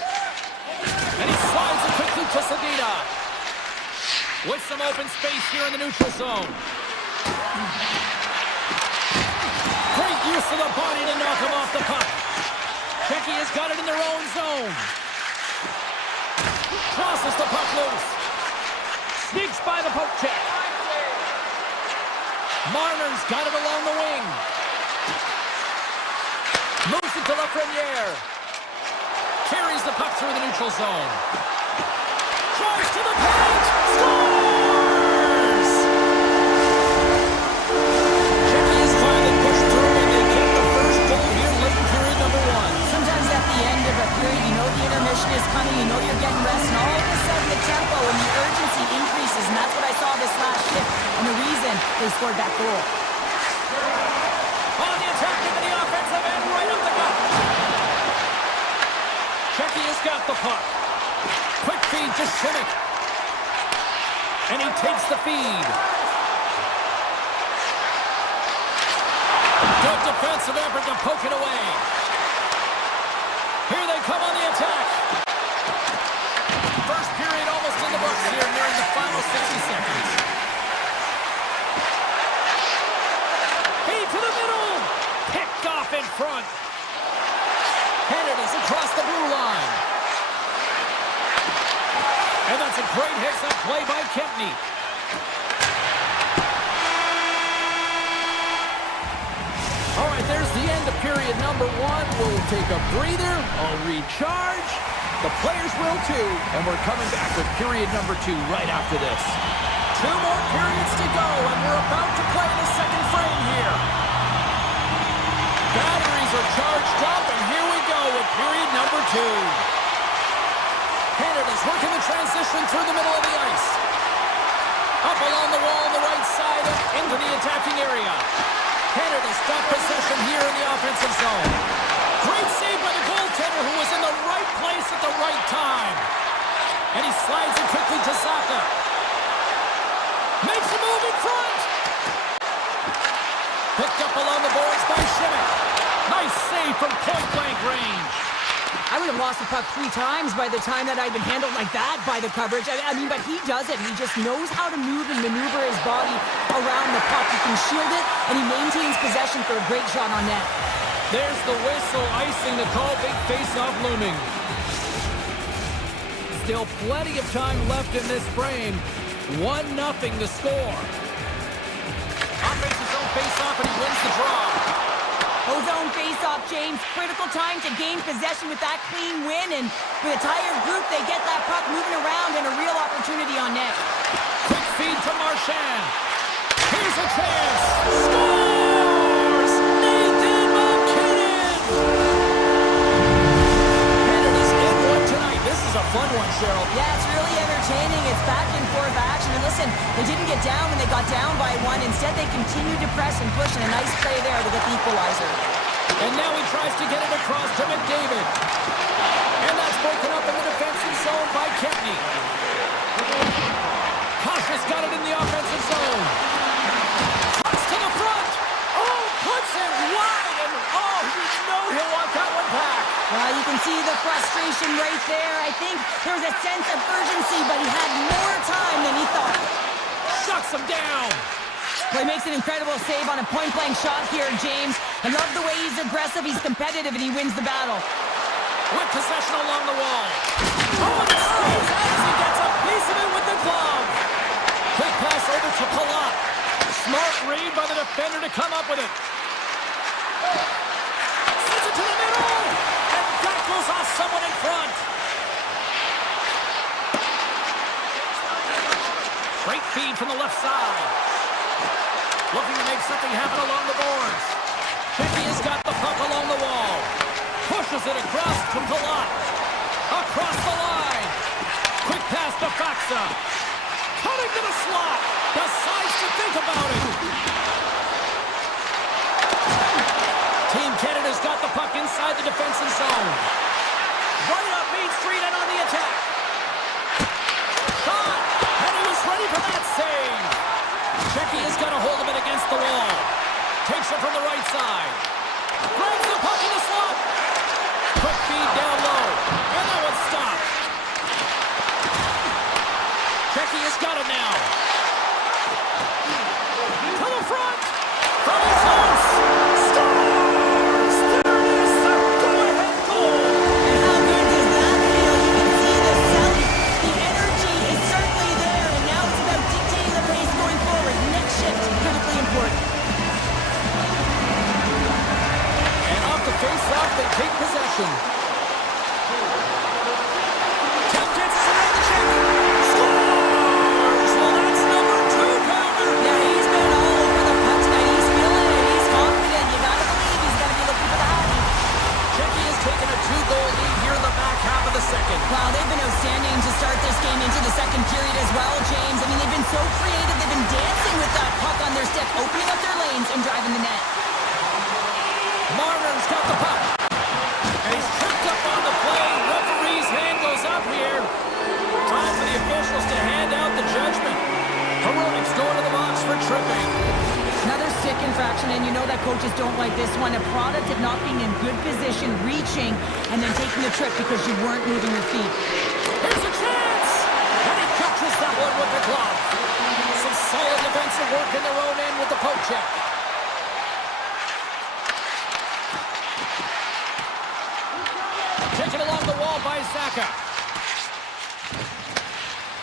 And he slides it quickly to Sedina. With some open space here in the neutral zone. Great use of the body to knock him off the puck. Checky has got it in their own zone. Crosses the puck loose. Sneaks by the poke check. Marner's got it along the wing. Moves it to Lafreniere. Carries the puck through the neutral zone. Tries to the paint. Scores! Checky has finally pushed through and they get the first goal here late in period number one. Sometimes at the end of a period, you know the intermission is coming, you know you're getting rest, and all of a sudden the tempo and the urgency increases, and that's what I saw this last shift, and the reason they scored that goal. On the attack into the offensive end, right up the gut. Checky has got the puck. Quick feed to Simic. And he takes the feed. Good defensive effort to poke it away. Here they come on the attack. First period almost in the books here, nearing the final 60 seconds. Feed to the middle. Picked off in front. Canada's across the blue line. And that's a great heads-up play by Kempney. period number one. We'll take a breather, a recharge. The players will too, and we're coming back with period number two right after this. 2 more periods to go, and we're about to play the second frame here. Batteries are charged up, and here we go with period number two. Canada's working the transition through the middle of the ice. Up along the wall on the right side and into the attacking area. Canada's got possession here in the offensive zone. Great save by the goaltender who was in the right place at the right time. And he slides it quickly to Saka. Makes a move in front. Picked up along the boards by Schmidt. Nice save from point-blank range. I would have lost the puck 3 times by the time that I'd been handled like that by the coverage. I mean, but he does it. He just knows how to move and maneuver his body around the puck. He can shield it, and he maintains possession for a great shot on net. There's the whistle, icing the call, big face-off looming. Still plenty of time left in this frame. 1-0 the score. Offensive zone face-off, and he wins the draw. Ozone face-off, James. Critical time to gain possession with that clean win, and for the entire group, they get that puck moving around and a real opportunity on net. Quick feed to Marchand. Here's a chance. Scores! Nathan McKinnon! Canada's in one tonight. This is a fun one, Cheryl. Yeah, it's really entertaining. It's back and forth action. And listen, they didn't get down when they got down by 1. Instead, they continued to press and push, and a nice play there to get the equalizer. And now he tries to get it across to McDavid. And that's broken up in the defensive zone by Kempney. Kasha's got it in the offensive zone. Cuts to the front. Oh, puts it wide. And oh, you know he'll want that one back. Well, you can see the frustration right there. I think there was a sense of urgency, but he had more time than he thought. Shuts him down. Well, he makes an incredible save on a point-blank shot here, James. I love the way he's aggressive, he's competitive, and he wins the battle. With possession along the wall. Oh, and it stays out as he gets a piece of it with the glove. Quick pass over to Palat. Smart read by the defender to come up with it. Sends it to the middle. And that goes off someone in front. Great feed from the left side. Looking to make something happen along the boards. Hickey has got the puck along the wall. Pushes it across to Palat. Across the line. Quick pass to Faxa. Cutting to the slot. Decides to think about it. Team Canada's got the puck inside the defensive zone. Running up Main Street and on the attack. Shot. And he was ready for that save. Shecky has got a hold of it against the wall. Takes it from the right side. Grabs the puck in the slot. Quick feed down low. And that one's stopped. Shecky has got it now. To the front. From his house. Scores! There is the go-ahead goal. And how good does that feel? You can see the selling. The energy is certainly there, and now it's about dictating the pace going forward. Next shift, critically important. And off the face-off, they take possession. Tim gets it around the check. Scores! Well, that's number 2, Powder. Yeah, he's been all over the puck tonight. He's feeling it. He's confident. You gotta believe he's gonna be looking for the hockey. Shecky has taken a 2-goal lead here in the back half of the second. Wow, they've been outstanding to start this game into the second period as well, James. I mean, they've been so creative. They've been dancing with that puck on their stick, opening up their lanes and driving the net. Marner's got the puck. And he's tripped up on the play. Referee's hand goes up here. Time for the officials to hand out the judgment. Heroic's going to the box for tripping. Another stick infraction, and you know that coaches don't like this one. A product of not being in good position, reaching, and then taking the trip because you weren't moving your feet. Here's a chance! And he catches that one with the glove. Some solid defensive work in their own end with the poke check. Taken along the wall by Saka.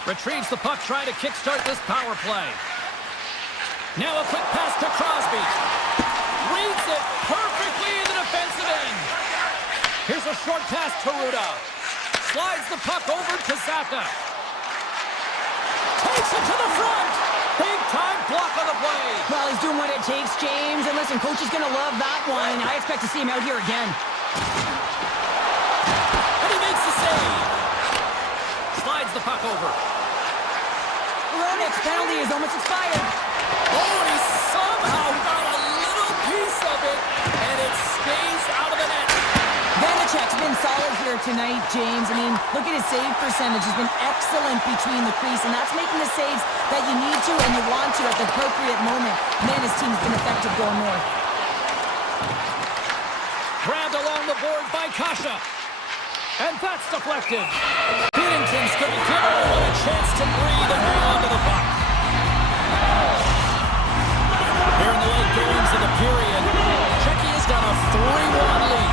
Retrieves the puck, trying to kickstart this power play. Now a quick pass to Crosby. Reads it perfectly in the defensive end. Here's a short pass to Ruda. Slides the puck over to Zaka. Takes it to the front. Big time block on the play. Well, he's doing what it takes, James. And listen, coach is going to love that one. I expect to see him out here again. And he makes the save. Slides the puck over. Ronik's penalty is almost expired. Oh, and he somehow got a little piece of it, and it stays out of the net. Vanacek's been solid here tonight, James. I mean, look at his save percentage. He's been excellent between the crease, and that's making the saves that you need to and you want to at the appropriate moment. Man, his team's been effective going north. Grabbed along the board by Kasha. And that's deflected. Binnington's going to give everyone a chance to breathe and hang on to the puck. Here in the late goings of the period, Czechia's got a 3-1 lead.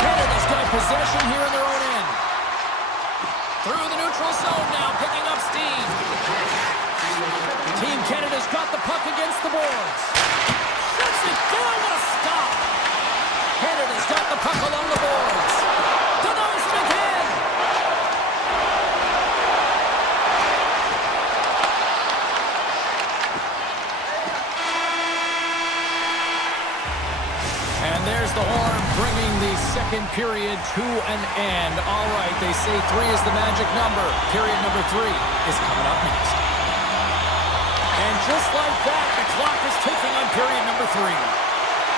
Canada's got possession here in their own end. Through the neutral zone now, picking up steam. Team Canada's got the puck against the boards. Shuts it down, what a stop! Canada's got the puck along the boards. Denies him again! And there's the horn, bringing the second period to an end. All right, they say 3 is the magic number. Period number 3 is coming up next. And just like that, the clock is ticking on period number 3.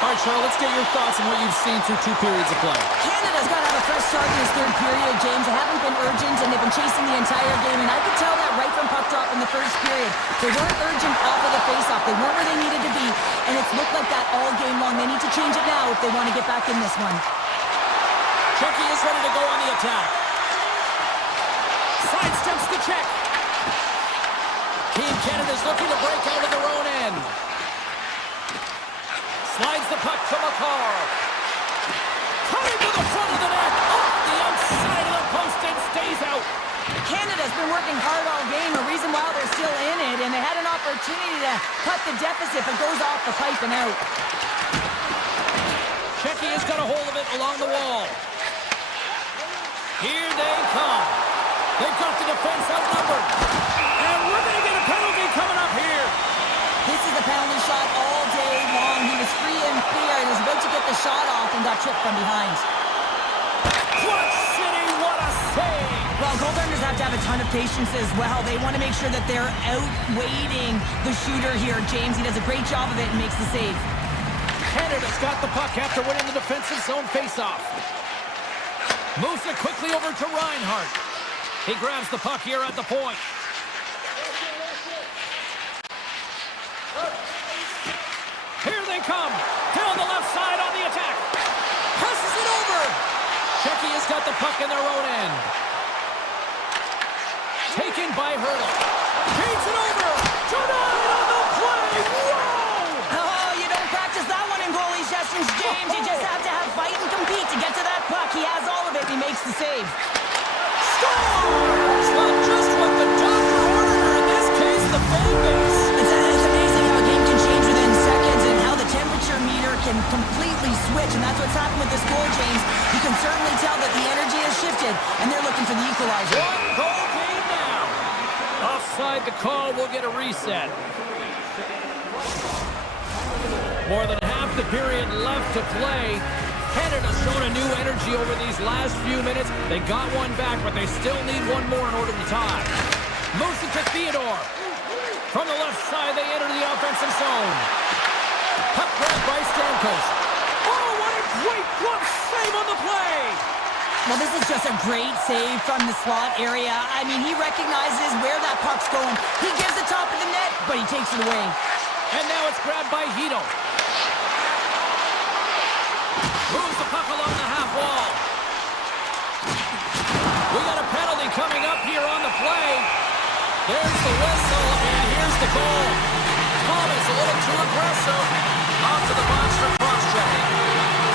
All right, Charlotte, let's get your thoughts on what you've seen through 2 periods of play. Canada's got to have a fresh start in this third period, James. They haven't been urgent, and they've been chasing the entire game, and I could tell that right from puck drop in the first period. They weren't urgent off of the faceoff. They weren't where they needed to be, and it's looked like that all game long. They need to change it now if they want to get back in this one. Czechia is ready to go on the attack. Sidesteps the check. Team Canada's looking to break out of their own end. Slides the puck to McCarr. Coming to the front of the net. Off the outside of the post and stays out. Canada's been working hard all game, a reason why they're still in it, and they had an opportunity to cut the deficit, but goes off the pipe and out. Czechia's got a hold of it along the wall. Here they come. They've got the defense outnumbered. And we're going to get a penalty coming up here. This is a penalty shot all day long. He was free and clear and was about to get the shot off and got tripped from behind. Clutch City, what a save! Well, goaltenders have to have a ton of patience as well. They want to make sure that they're outweighting the shooter here. James, he does a great job of it and makes the save. Canada's got the puck after winning the defensive zone faceoff. Moves it quickly over to Reinhardt. He grabs the puck here at the point. Here they come. Down the left side on the attack. Passes it over. Czechia's got the puck in their own end. Taken by Hurdle. Feeds it over. Denied on the play. Whoa! Oh, you don't practice that one in goalie sessions, James. You just have to have fight and compete to get to that puck. He has all of it. He makes the save. Scores! Well, just what the doctor ordered, or in this case, the fan base. It's amazing how a game can change within seconds and how the temperature meter can completely switch, and that's what's happened with this goal, James. You can certainly tell that the energy has shifted, and they're looking for the equalizer. One goal game now. Offside the call, we'll get a reset. More than half the period left to play. Canada's shown a new energy over these last few minutes. They got one back, but they still need one more in order to tie. Moves it to Theodore. From the left side, they enter the offensive zone. Puck grabbed by Stamkos. Oh, what a great glove save on the play! Well, this is just a great save from the slot area. I mean, he recognizes where that puck's going. He gives the top of the net, but he takes it away. And now it's grabbed by Hito. Moves the puck along the half wall. We got a penalty coming up here on the play. There's the whistle, and here's the goal. Thomas a little too aggressive. Off to the box for cross-checking.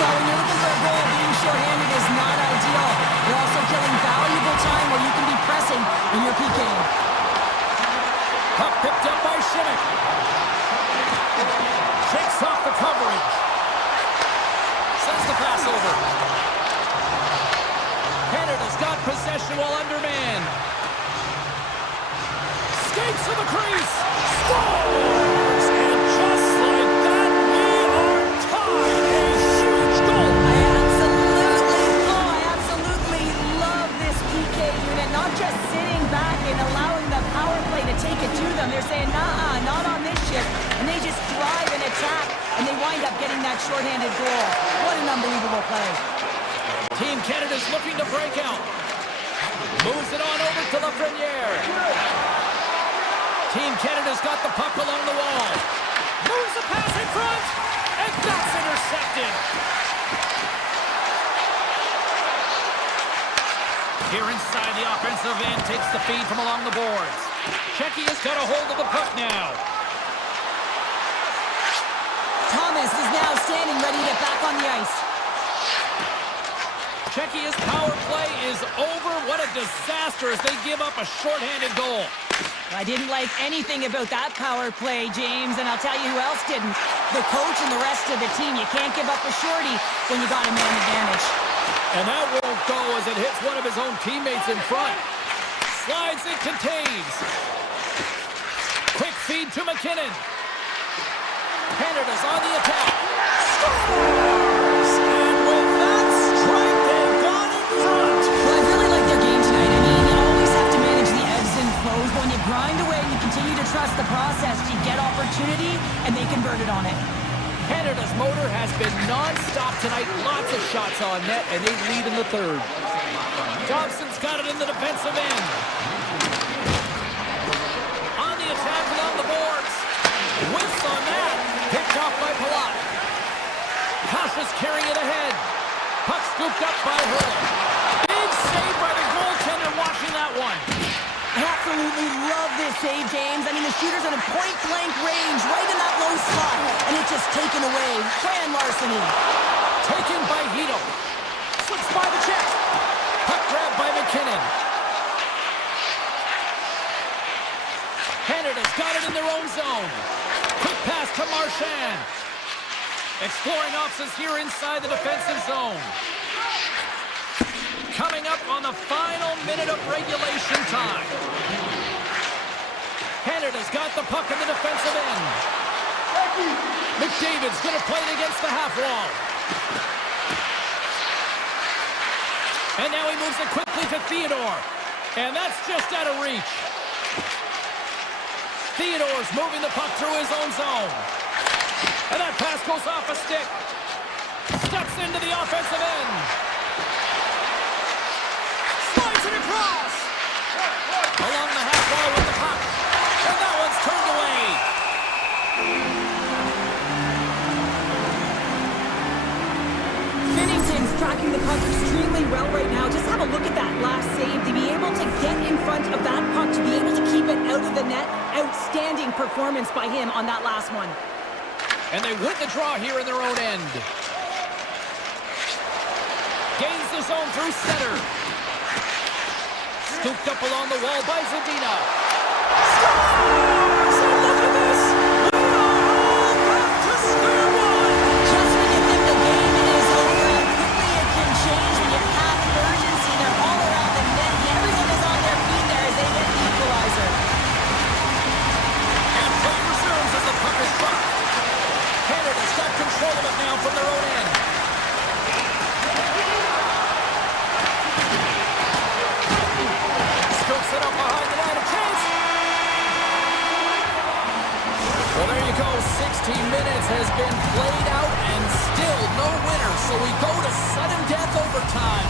Well, when you're looking for a goal, being shorthanded is not ideal. You're also killing valuable time where you can be pressing when you're PKing. Puck picked up by Shimmick. Shakes off the coverage. Sends the pass over. Canada's got possession while undermanned. Skates to the crease. Scores! And just like that, we are tied. A huge goal. I absolutely love this PK unit. Not just sitting back and allowing the power play to take it to them. They're saying, nah, not on this shift. And they just drive and attack, and they wind up getting that shorthanded goal. What an unbelievable play. Team Canada's looking to break out. Moves it on over to Lafreniere. Team Canada's got the puck along the wall. Moves the pass in front, and that's intercepted. Here inside the offensive end, takes the feed from along the boards. Checky has got a hold of the puck now. Thomas is now standing ready to get back on the ice. Czechia's power play is over. What a disaster as they give up a shorthanded goal. I didn't like anything about that power play, James, and I'll tell you who else didn't. The coach and the rest of the team. You can't give up a shorty when you got a man advantage. And that won't go as it hits one of his own teammates in front. Slides it to Taves. Quick feed to McKinnon. Canada's on the attack. Scores! And with that strike, they've gone in front. Well, I really like their game tonight. I mean, you always have to manage the ebbs and flows. When you grind away and you continue to trust the process, you get opportunity, and they converted on it. Canada's motor has been non-stop tonight. Lots of shots on net, and they lead in the third. Johnson's got it in the defensive end. On the attack along the boards. Whiffs on that. Picked off by Palat. Kasha's carrying it ahead. Puck scooped up by Hurley. Big save by the goaltender watching that one. I absolutely love this save, James. I mean, the shooter's in a point-blank range, right in that low slot, and it's just taken away. Fran Larceny. Taken by Hito. Slips by the check. Puck grab by McKinnon. Canada's got it in their own zone. Quick pass to Marchand. Exploring options here inside the defensive zone. Coming up on the final minute of regulation time. Canada's got the puck in the defensive end. McDavid's going to play it against the half wall. And now he moves it quickly to Theodore. And that's just out of reach. Theodore's moving the puck through his own zone. And that pass goes off a stick. Steps into the offensive end. Slides it across. Along the half wall with the puck. And that one's turned away. Binnington's tracking the puck extremely well right now. Just have a look at that last save. To be able to get in front of that puck, to be able to keep it out of the net, outstanding performance by him on that last one. And they win the draw here in their own end. Gains the zone through center. Scooped up along the wall by Zadina. Scores! And look at this! We are all back to square one! Just when you think the game is over, how quickly it can change when you have urgency. They're all around the net, and everyone is on their feet there as they get the equalizer. And play resumes as the puck is dropped. Canada's got control of it now from their own end. Scoops it up behind the line of chance. Well, there you go. 60 minutes has been played out and still no winner. So we go to sudden death overtime.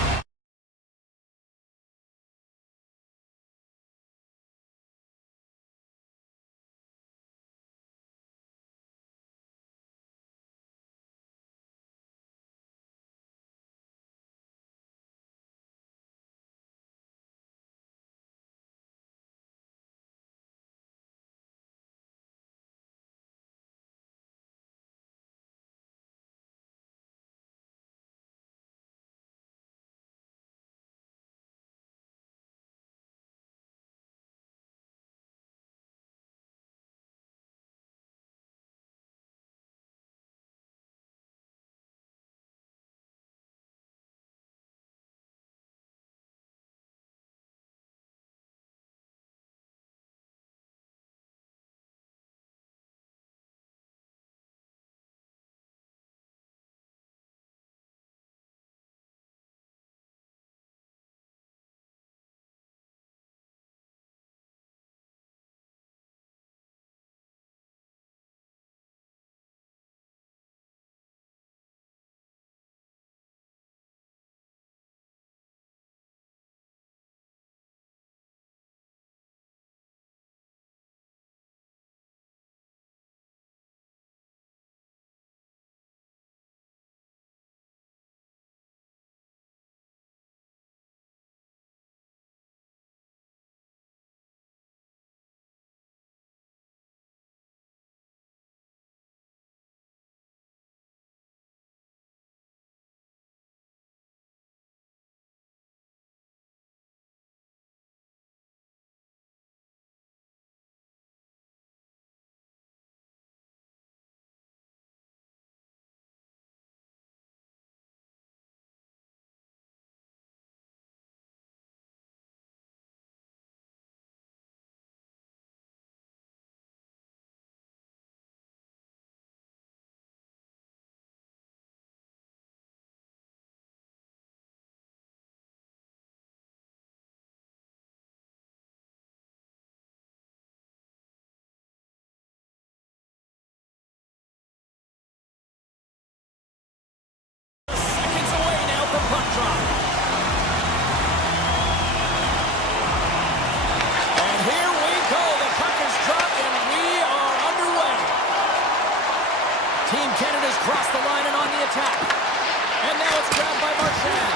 Across the line and on the attack. And now it's grabbed by Marchand.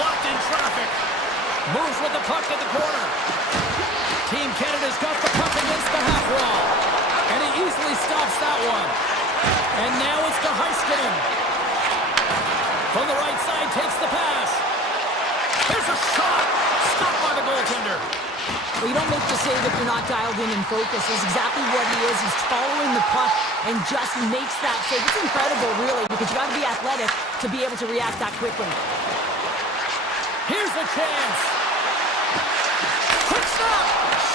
Blocked in traffic. Moves with the puck to the corner. Team Canada's got the puck against the half wall. And he easily stops that one. And now it's to Heiskanen. From the right side, takes the pass. There's a shot. Stopped by the goaltender. Well, you don't make the save if you're not dialed in and focused. That's exactly what he is. He's following the puck and just makes that save. It's incredible, really, because you got to be athletic to be able to react that quickly. Here's a chance. Quick stop.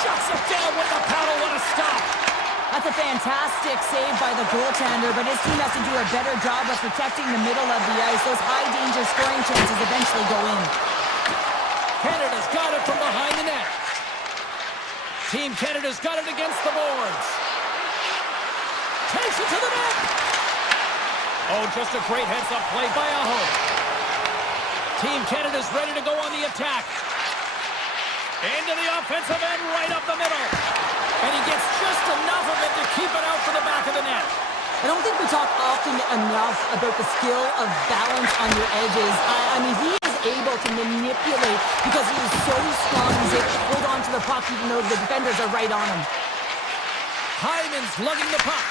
Shuts it down with the paddle. What a stop. That's a fantastic save by the goaltender, but his team has to do a better job of protecting the middle of the ice. Those high-danger scoring chances eventually go in. Canada's got it from behind the net. Team Canada's got it against the boards. Takes it to the net. Oh, just a great heads-up play by Aho. Team Canada's ready to go on the attack. Into the offensive end, right up the middle. And he gets just enough of it to keep it out for the back of the net. I don't think we talk often enough about the skill of balance on your edges. I mean, he is able to manipulate because he is so strong. He's able to hold on to the puck even though the defenders are right on him. Hyman's lugging the puck.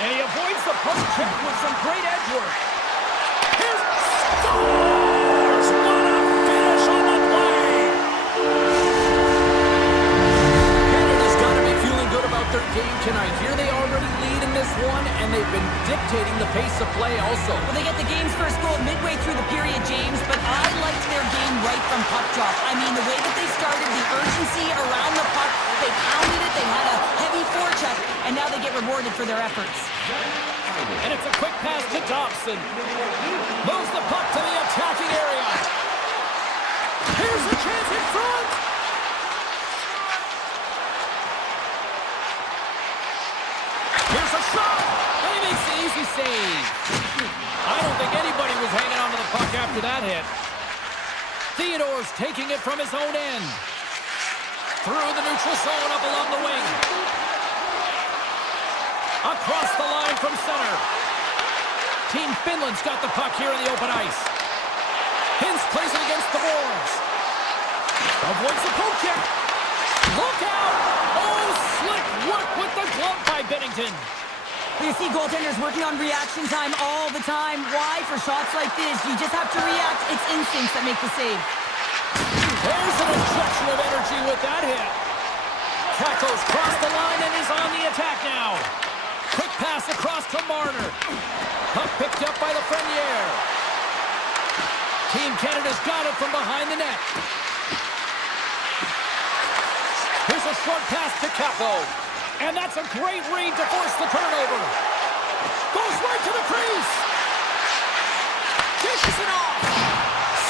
And he avoids the puck check with some great edge work. Here's scores! What a finish on the play! Canada's got to be feeling good about their game tonight. Here they already lead in this one, and they've been dictating the pace of play also. Well, they get the game's first goal midway through the period, James, but I liked their game right from puck drop. I mean, the way that they started, the urgency around the puck, they pounded it, they had a heavy forecheck, and now they get rewarded for their efforts. And it's a quick pass to Dobson. Moves the puck to the attacking area. Here's a chance in front. Here's a shot. And he makes the easy save. I don't think anybody was hanging on to the puck after that hit. Theodore's taking it from his own end. Through the neutral zone up along the wing. Across the line from center. Team Finland's got the puck here in the open ice. Hintz plays it against the boards. Avoids the poke check. Look out! Oh, slick work with the glove by Bennington. You see goaltenders working on reaction time all the time. Why? For shots like this, you just have to react. It's instincts that make the save. There's an injection of energy with that hit. Tackles cross the line and is on the attack now. Quick pass across to Marner. Puck picked up by Lafreniere. Team Canada's got it from behind the net. Here's a short pass to Capo. And that's a great read to force the turnover. Goes right to the crease. Dishes it off.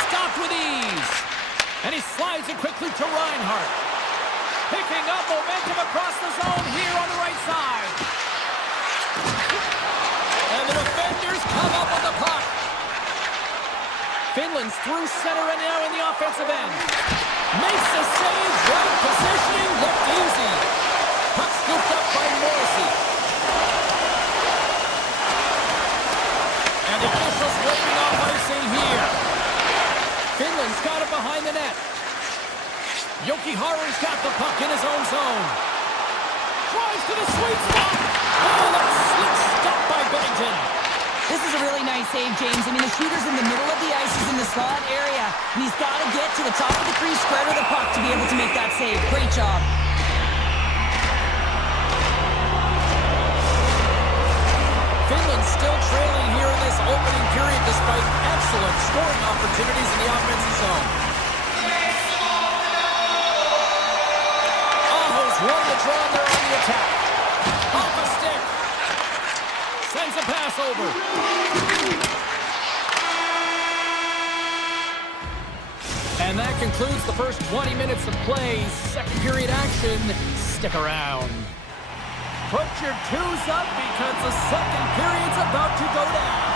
Stopped with ease. And he slides it quickly to Reinhart. Picking up momentum across the zone here on the right side. And the defenders come up with the puck. Finland's through center and now in the offensive end. Makes the save, right positioning, looked easy. Puck scooped up by Morrissey. And the officials waving off icing here. Finland's got it behind the net. Jokiharju's got the puck in his own zone. Drives to the sweet spot. Oh, that's slick stop by Bennington. This is a really nice save, James. I mean, the shooter's in the middle of the ice. He's in the slot area. And he's got to get to the top of the crease, spread of the puck to be able to make that save. Great job. Finland's still trailing here in this opening period despite excellent scoring opportunities in the offensive zone. Aho's won the draw and they're on the attack. Off a stick. Sends a pass over. And that concludes the first 20 minutes of play. Second period action. Stick around. Put your twos up because the second period's about to go down.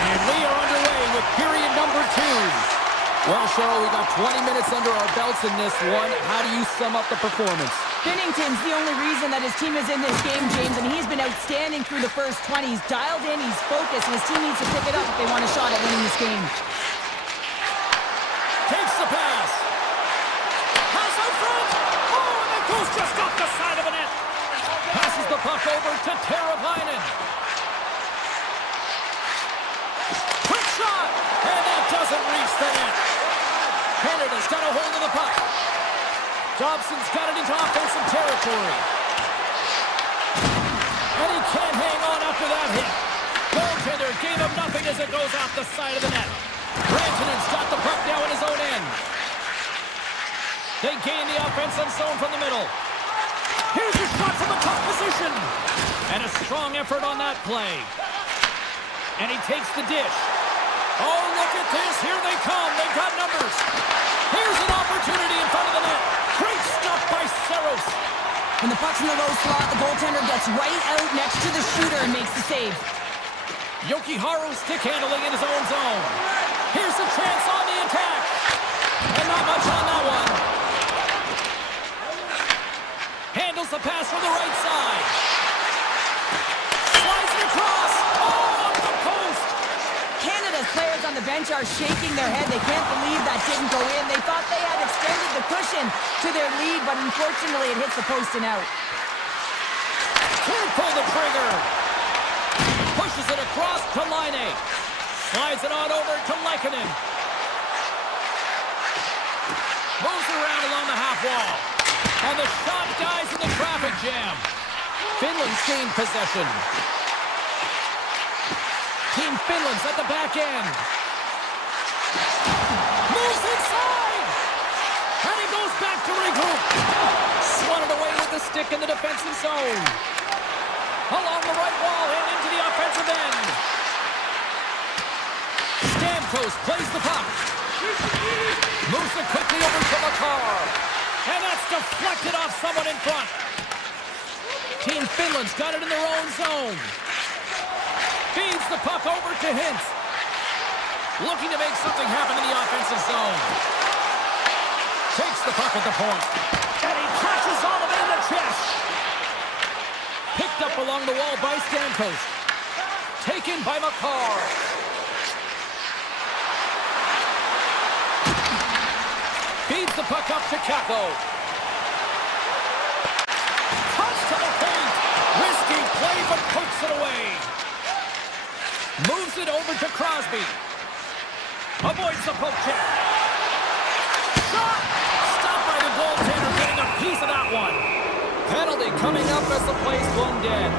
And we are underway with period number 2. Well, Cheryl, we got 20 minutes under our belts in this one. How do you sum up the performance? Binnington's the only reason that his team is in this game, James, and he's been outstanding through the first 20. He's dialed in, he's focused, and his team needs to pick it up if they want a shot at winning this game. Takes the pass. Pass out front. Oh, and that goes just off the side of the net. Passes the puck over to Teravainen. Quick shot, and that doesn't reach the net. Canada's got a hold of the puck. Dobson's got it into offensive territory. And he can't hang on after that hit. Goaltender gave him nothing as it goes off the side of the net. Rantanen's got the puck now in his own end. They gain the offensive zone from the middle. Here's a shot from a tough position. And a strong effort on that play. And he takes the dish. Oh, look at this. Here they come. They've got numbers. Here's an opportunity in front of the net. Great stuff by Saros. When the puck's in the low slot, the goaltender gets right out next to the shooter and makes the save. Jokiharju stick handling in his own zone. Here's a chance on the attack. And not much on that one. Handles the pass from the right side. Slides it across. Oh, off the post. Canada's players on the bench are shaking their head. They can't believe that didn't go in. They thought they had extended the cushion to their lead, but unfortunately it hits the post and out. Can't pull the trigger. Pushes it across to Laine. Slides it on over to Lehkonen. Moves around along the half wall. And the shot dies in the traffic jam. Finland's gained possession. Team Finland's at the back end. Moves inside! And he goes back to regroup. Swatted away with the stick in the defensive zone. Along the right wall and into the offensive end. Stamkos plays the puck. Moves it quickly over to Makar. And that's deflected off someone in front. Team Finland's got it in their own zone. Feeds the puck over to Hintz. Looking to make something happen in the offensive zone. Takes the puck at the point. And he catches all of it in the chest. Picked up along the wall by Stamkos. Taken by Makar. Feeds the puck up to Kakko. Cuts to the paint. Risky play, but pokes it away. Moves it over to Crosby. Avoids the poke check. Shot! Stopped by the goaltender, getting a piece of that one. Penalty coming up as the play's blown dead.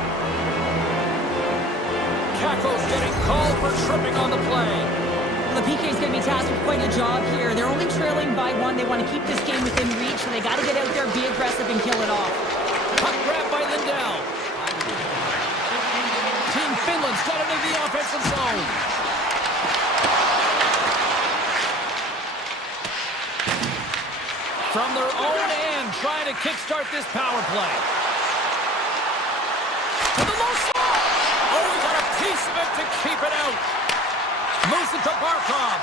Kakko's getting called for tripping on the play. The PK's going to be tasked with quite a job here. They're only trailing by one. They want to keep this game within reach, so they got to get out there, be aggressive, and kill it off. Puck grab by Lindell. Team Finland's got it in the offensive zone. From their own end, trying to kickstart this power play. To the low slot. Oh, we got a piece of it to keep it out. Moves it to Barkov.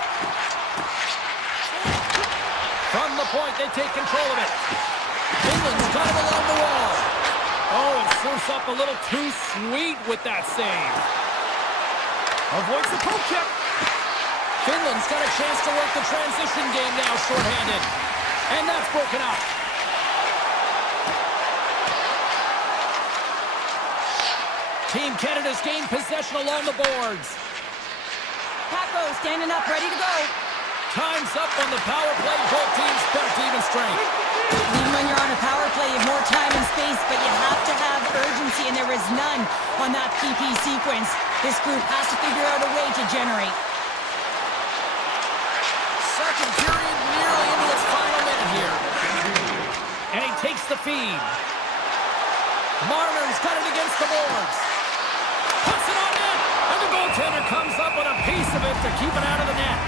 From the point, they take control of it. Finland's got it along the wall. Oh, it surfs up a little too sweet with that save. Avoids the poke check. Finland's got a chance to work the transition game now, shorthanded. And that's broken up. Team Canada's gained possession along the boards. Kakko standing up, ready to go. Time's up on the power play. Both teams back to even strength. Even when you're on a power play, you have more time and space, but you have to have urgency, and there is none on that PP sequence. This group has to figure out a way to generate. Second period nearly into its final minute here. And he takes the feed. Marner's got it against the boards. Puts it on net. And the goaltender comes up with a piece of it to keep it out of the net.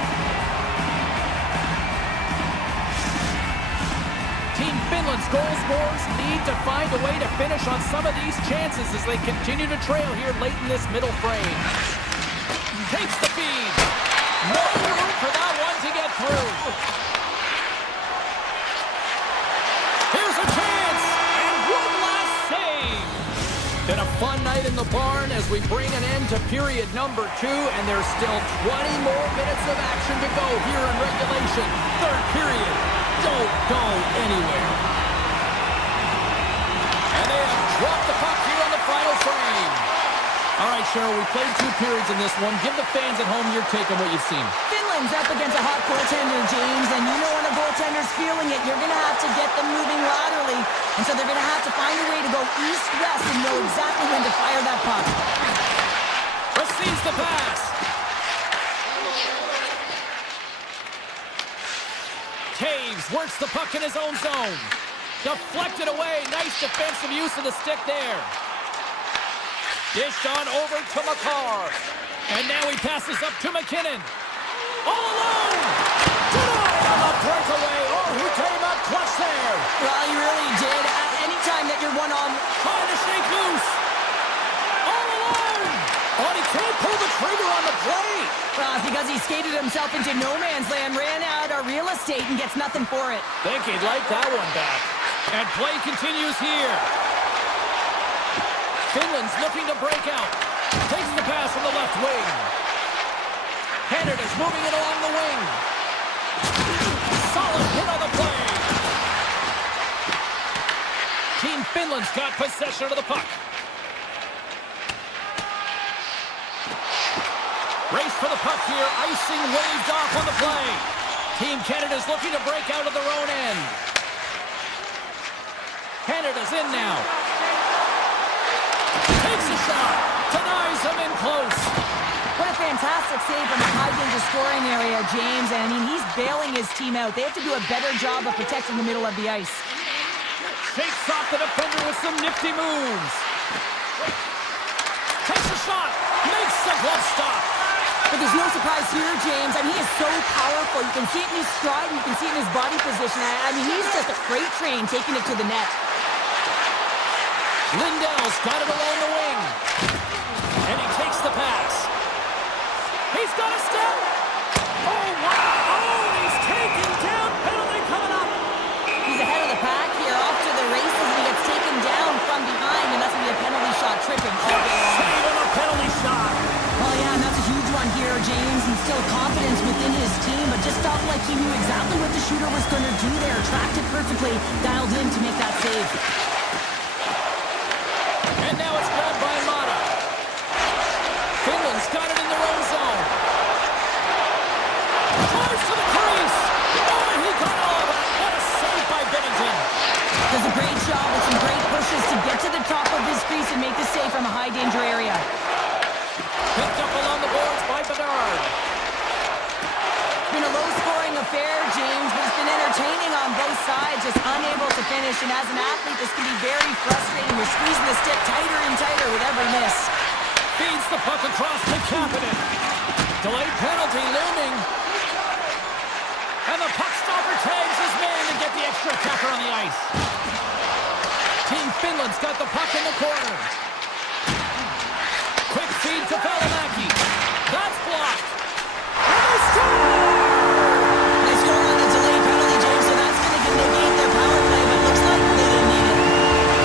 Team Finland's goal scorers need to find a way to finish on some of these chances as they continue to trail here late in this middle frame. Takes the feed. No room for that one to get through. Here's a chance, and one last save. Been a fun night in the barn as we bring an end to period number 2, and there's still 20 more minutes of action to go here in regulation. Third period. Don't go anywhere. And they have dropped the puck here on the final frame. All right, Cheryl, we played 2 periods in this one. Give the fans at home your take on what you've seen. Finland's up against a hot goaltender, James, and you know when a goaltender's feeling it, you're going to have to get them moving laterally. And so they're going to have to find a way to go east-west and know exactly when to fire that puck. Receives the pass. Taves works the puck in his own zone. Deflected away. Nice defensive use of the stick there. Dished on over to McCarr. And now he passes up to McKinnon. All alone! Denied on the breakaway. Oh, he came up clutch there. Well, he really did. Any time that you're one-on... Trying to shake loose. All alone! Oh, he can't pull the trigger on the play. Well, it's because he skated himself into no man's land, ran out of real estate, and gets nothing for it. Think he'd like that one back. And play continues here. Finland's looking to break out. Takes the pass from the left wing. Canada's moving it along the wing. Solid hit on the play. Team Finland's got possession of the puck. Race for the puck here. Icing waved off on the play. Team Canada's looking to break out of their own end. Canada's in now. Takes a shot. Denies him in close. What a fantastic save from the high-danger scoring area, James. And I mean, he's bailing his team out. They have to do a better job of protecting the middle of the ice. Shakes off the defender with some nifty moves. Takes a shot. Makes the glove stop. But there's no surprise here, James. I mean, he is so powerful. You can see it in his stride, and you can see it in his body position. I mean, he's just a freight train taking it to the net. Lindell's got it along the wing. And he takes the pass. He's got a step. Oh, wow. Oh, he's taken down. Penalty coming up. He's ahead of the pack here, off to the races, and he gets taken down from behind, and that's going to be a penalty shot tripping all day long. Save on a penalty shot. Well, yeah, and that's a huge one here, James. Instilled confidence within his team, but just felt like he knew exactly what the shooter was going to do there. Tracked it perfectly, dialed in to make that save. And now it's grabbed by Mata. Finland's got it in their own zone. Charge to the crease. Oh, he got all of that. What a save by Bennington. Does a great job with some great pushes to get to the top of his crease and make the save from a high-danger area. Picked up along the boards by Bedard. It's been a low-scoring affair, James, but it's been entertaining on both sides, just unable to finish. And as an athlete, this can be very frustrating. You're squeezing the stick tighter and tighter with every miss. Feeds the puck across to Kapanen. Delayed penalty looming. And the puck stopper tags his man to get the extra attacker on the ice. Team Finland's got the puck in the corner. Quick feed to Valimaki. That's blocked. And they score! They score on the delayed penalty, James, so that's going to negate their power play, but looks like they didn't need it.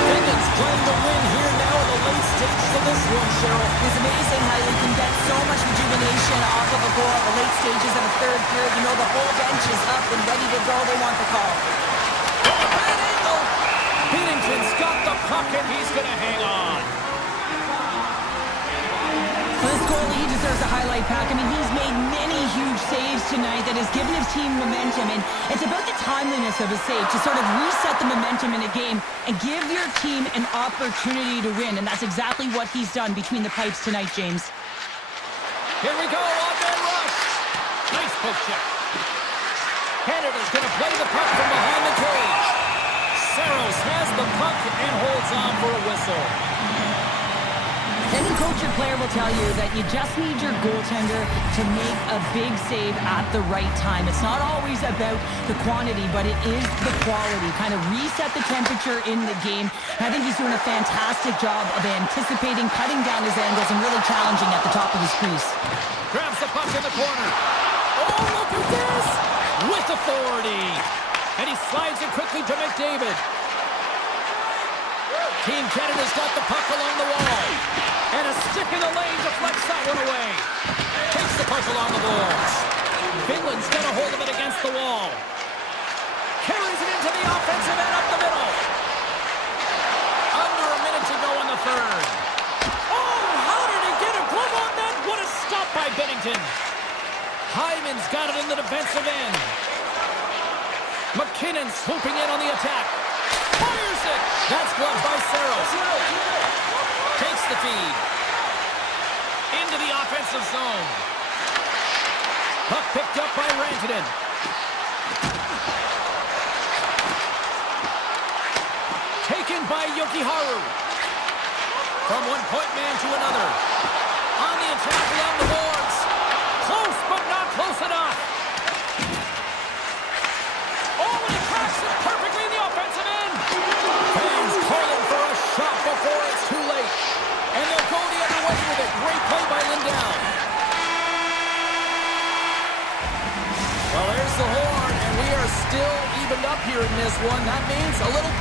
Finland's playing the win here now in the late stages of this one, Cheryl. It's amazing how you can get so much rejuvenation off of a goal at the late stages of a third period. You know the whole bench is up and ready to go. They want the call. Bad angle. Pennington's got the puck and he's going to hang on. For this goalie, he deserves a highlight pack. I mean, he's made many huge saves tonight that has given his team momentum, and it's about the timeliness of a save to sort of reset the momentum in a game and give your team an opportunity to win, and that's exactly what he's done between the pipes tonight, James. Here we go, on-man rush. Nice poke check. Canada's going to play the puck from behind the cage. Saros has the puck and holds on for a whistle. Any coach or player will tell you that you just need your goaltender to make a big save at the right time. It's not always about the quantity, but it is the quality. Kind of reset the temperature in the game. And I think he's doing a fantastic job of anticipating, cutting down his angles, and really challenging at the top of his crease. Grabs the puck in the corner. Oh, look at this! authority. And he slides it quickly to McDavid. Team Canada's got the puck along the wall. And a stick in the lane deflects that one away. Takes the puck along the boards. Finland's got a hold of it against the wall. Carries it into the offensive end up the middle. Under a minute to go in the third. Oh, how did he get a glove on that? What a stop by Bennington. Hyman's got it in the defensive end. McKinnon swooping in on the attack. Fires it. That's blocked by Saros. Takes the feed. Into the offensive zone. Puck picked up by Rantanen. Taken by Yokiharu. From one point man to another. On the attack along the boards. Close, but not close enough. Oh, and he cracks it perfectly in the offensive end. Fans calling for a shot before it's too late. And they'll go the other way with it. Great play by Lindell. Well, there's the horn, and we are still evened up here in this one. That means a little...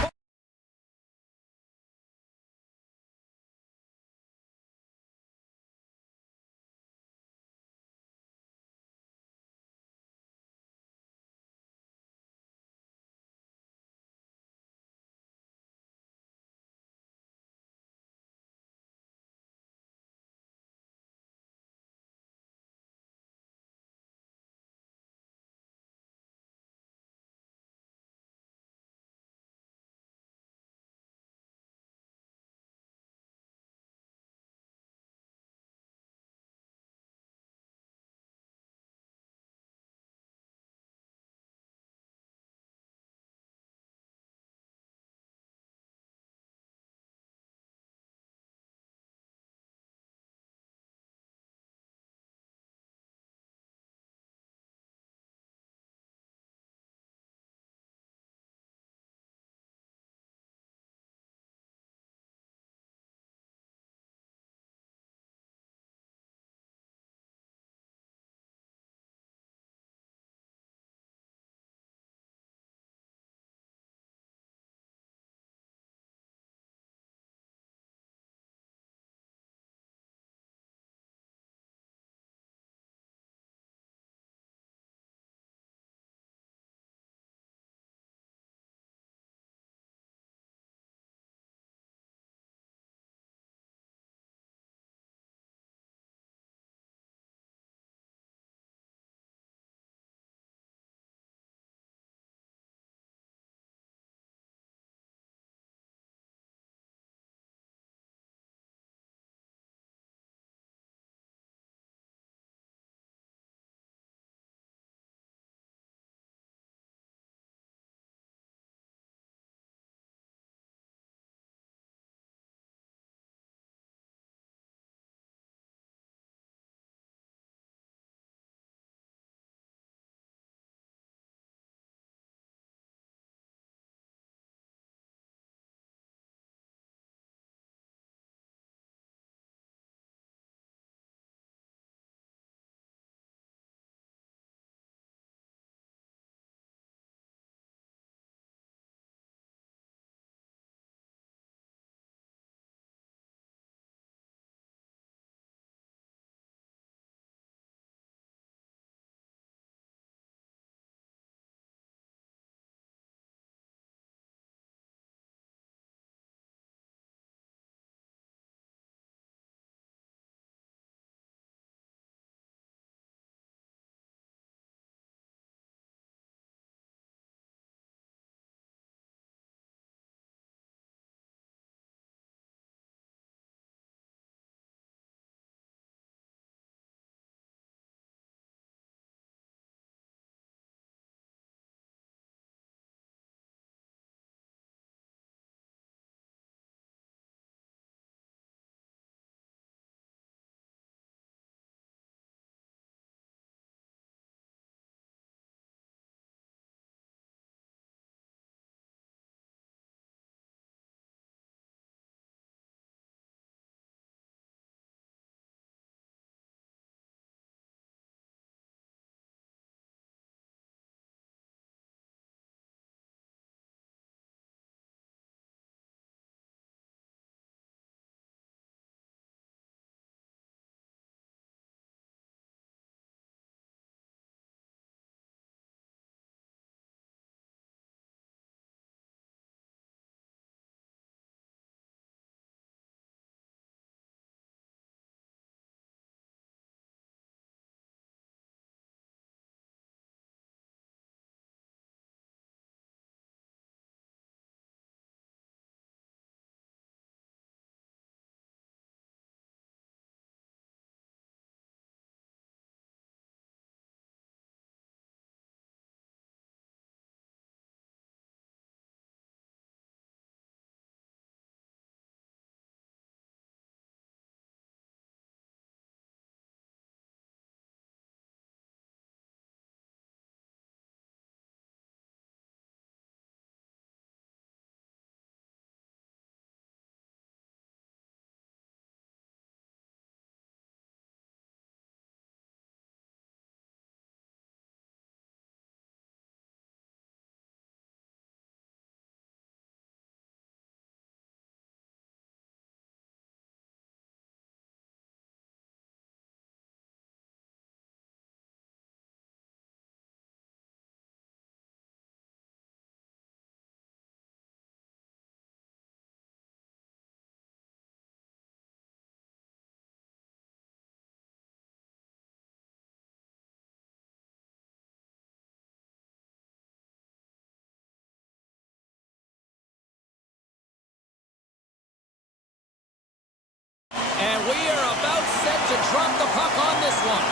set to drop the puck on this one.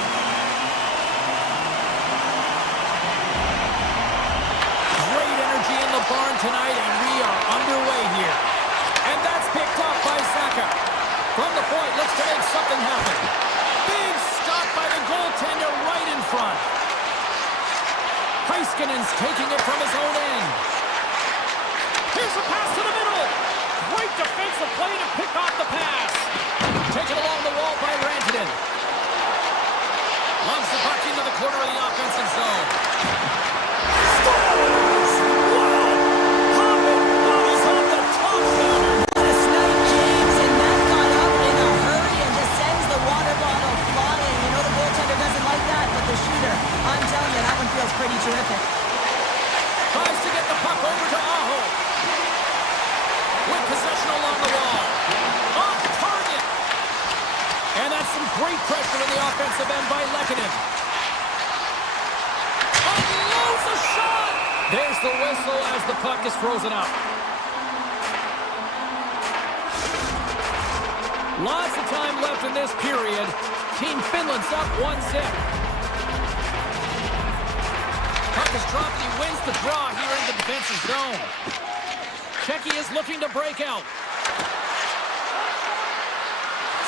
Great energy in the barn tonight, and we are underway here. And that's picked up by Saka. From the point, looks to make something happen. Big stop by the goaltender right in front. Heiskanen's taking it from his own end. Here's a pass to the middle. Great defensive play to pick off the pass. Taken along the wall by Rantanen. Lungs the puck into the corner of the offensive zone. Scores! Wow! Hopping bodies off the top corner. What a snipe, James, and that got up in a hurry and just sends the water bottle flying. You know the goaltender doesn't like that, but the shooter, I'm telling you, that one feels pretty terrific. Tries to get the puck over to Aho. With possession along the wall. Off target. And that's some great pressure in the offensive end by Lehkonen. Unloads a shot. There's the whistle as the puck is frozen up. Lots of time left in this period. Team Finland's up 1-0. Puck is dropped. He wins the draw here in the defensive zone. Czechia is looking to break out.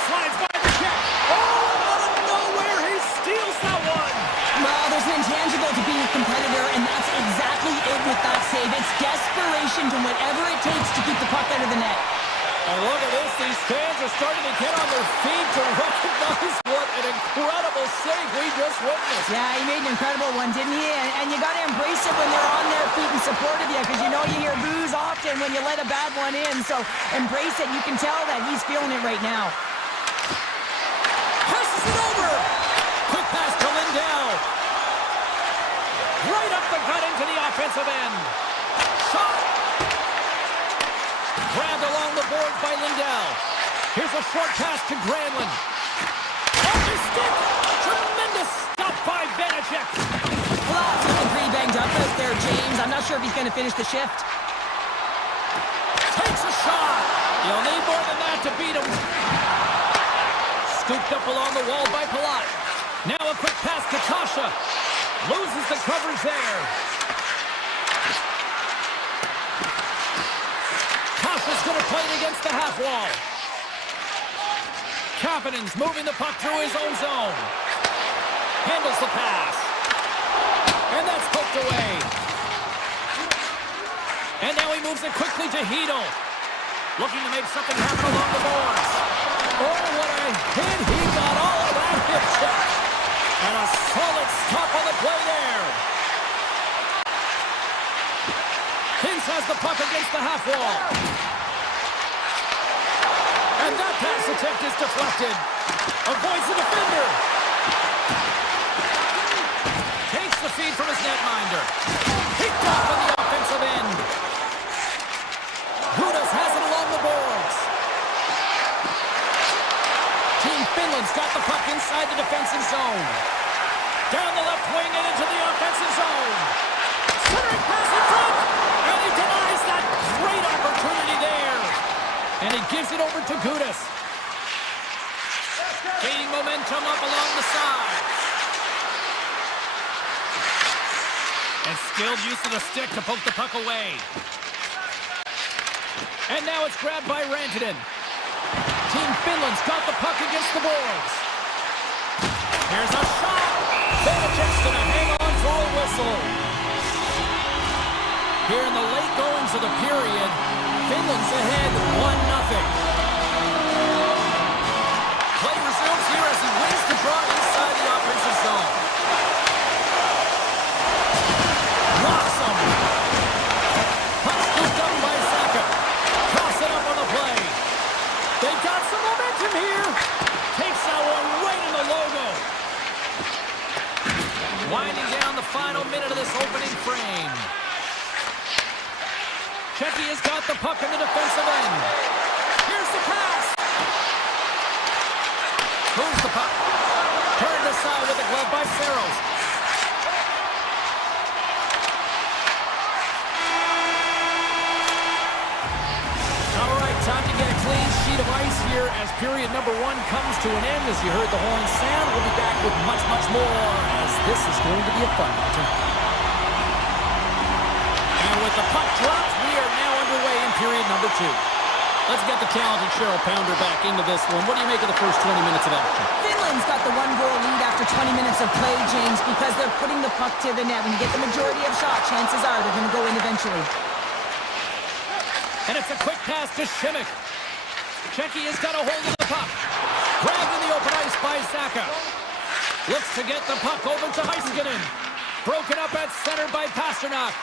Slides by the Czech. Oh, out of nowhere, he steals that one. Well, there's an intangible to being a competitor, and that's exactly it with that save. It's desperation to whatever it takes to keep the puck out of the net. And look at this, these fans are starting to get on their feet to recognize what an incredible save we just witnessed. Yeah, he made an incredible one, didn't he? And you got to embrace it when they're on their feet in support of you, because you know you hear boos often when you let a bad one in. So embrace it. You can tell that he's feeling it right now. Passes it over. Quick pass to Lindell. Right up the gut into the offensive end. Shot. Grabbed along the boards by Lindell. Here's a short pass to Granlund. Off his stick. Tremendous stop by Vanacek. Well, that's looking pretty banged up out there, James. I'm not sure if he's going to finish the shift. Takes a shot. You'll need more than that to beat him. Scooped up along the wall by Palat. Now a quick pass to Tasha. Loses the coverage there. Tasha's going to play it against the half wall. Kapanen's moving the puck through his own zone. Handles the pass. And that's poked away. And now he moves it quickly to Hedl. Looking to make something happen along the boards. Oh, what a hit. He got all of that hip check. And a solid stop on the play there. Hintz has the puck against the half wall. And that pass attempt is deflected. Avoids the defender. Takes the feed from his netminder. Picked off on the offensive end. Gudas has it along the boards. Team Finland's got the puck inside the defensive zone. Down the left wing and into the offensive zone. Centering pass in front. And he denies that great opportunity there. And he gives it over to Gudas. Gaining momentum up along the side. And skilled use of the stick to poke the puck away. And now it's grabbed by Rantanen. Team Finland's got the puck against the boards. Here's a shot. Vanacek's going to hang on for a whistle. Here in the late goings of the period, Finland's ahead 1-0. Play resumes here as he wins the draw inside the offensive zone. Locks him. Puck scooped up by Saka. Toss it up on the play. They've got some momentum here. Takes that one right in the logo. Winding down the final minute of this opening frame. Czechia's got the puck in the defensive end. Here's the pass. Moves the puck. Turned aside with the glove by Saros. All right, time to get a clean sheet of ice here as period number 1 comes to an end. As you heard the horn sound, we'll be back with much, much more as this is going to be a fun one. And with the puck dropped, we are now underway in period number 2. Let's get the talented Cheryl Pounder back into this one. What do you make of the first 20 minutes of action? Finland's got the 1-goal lead after 20 minutes of play, James, because they're putting the puck to the net. When you get the majority of shots, chances are they're going to go in eventually. And it's a quick pass to Šimik. Czechia has got a hold of the puck. Grabbed in the open ice by Saka. Looks to get the puck over to Heiskanen. Broken up at center by Pasternak.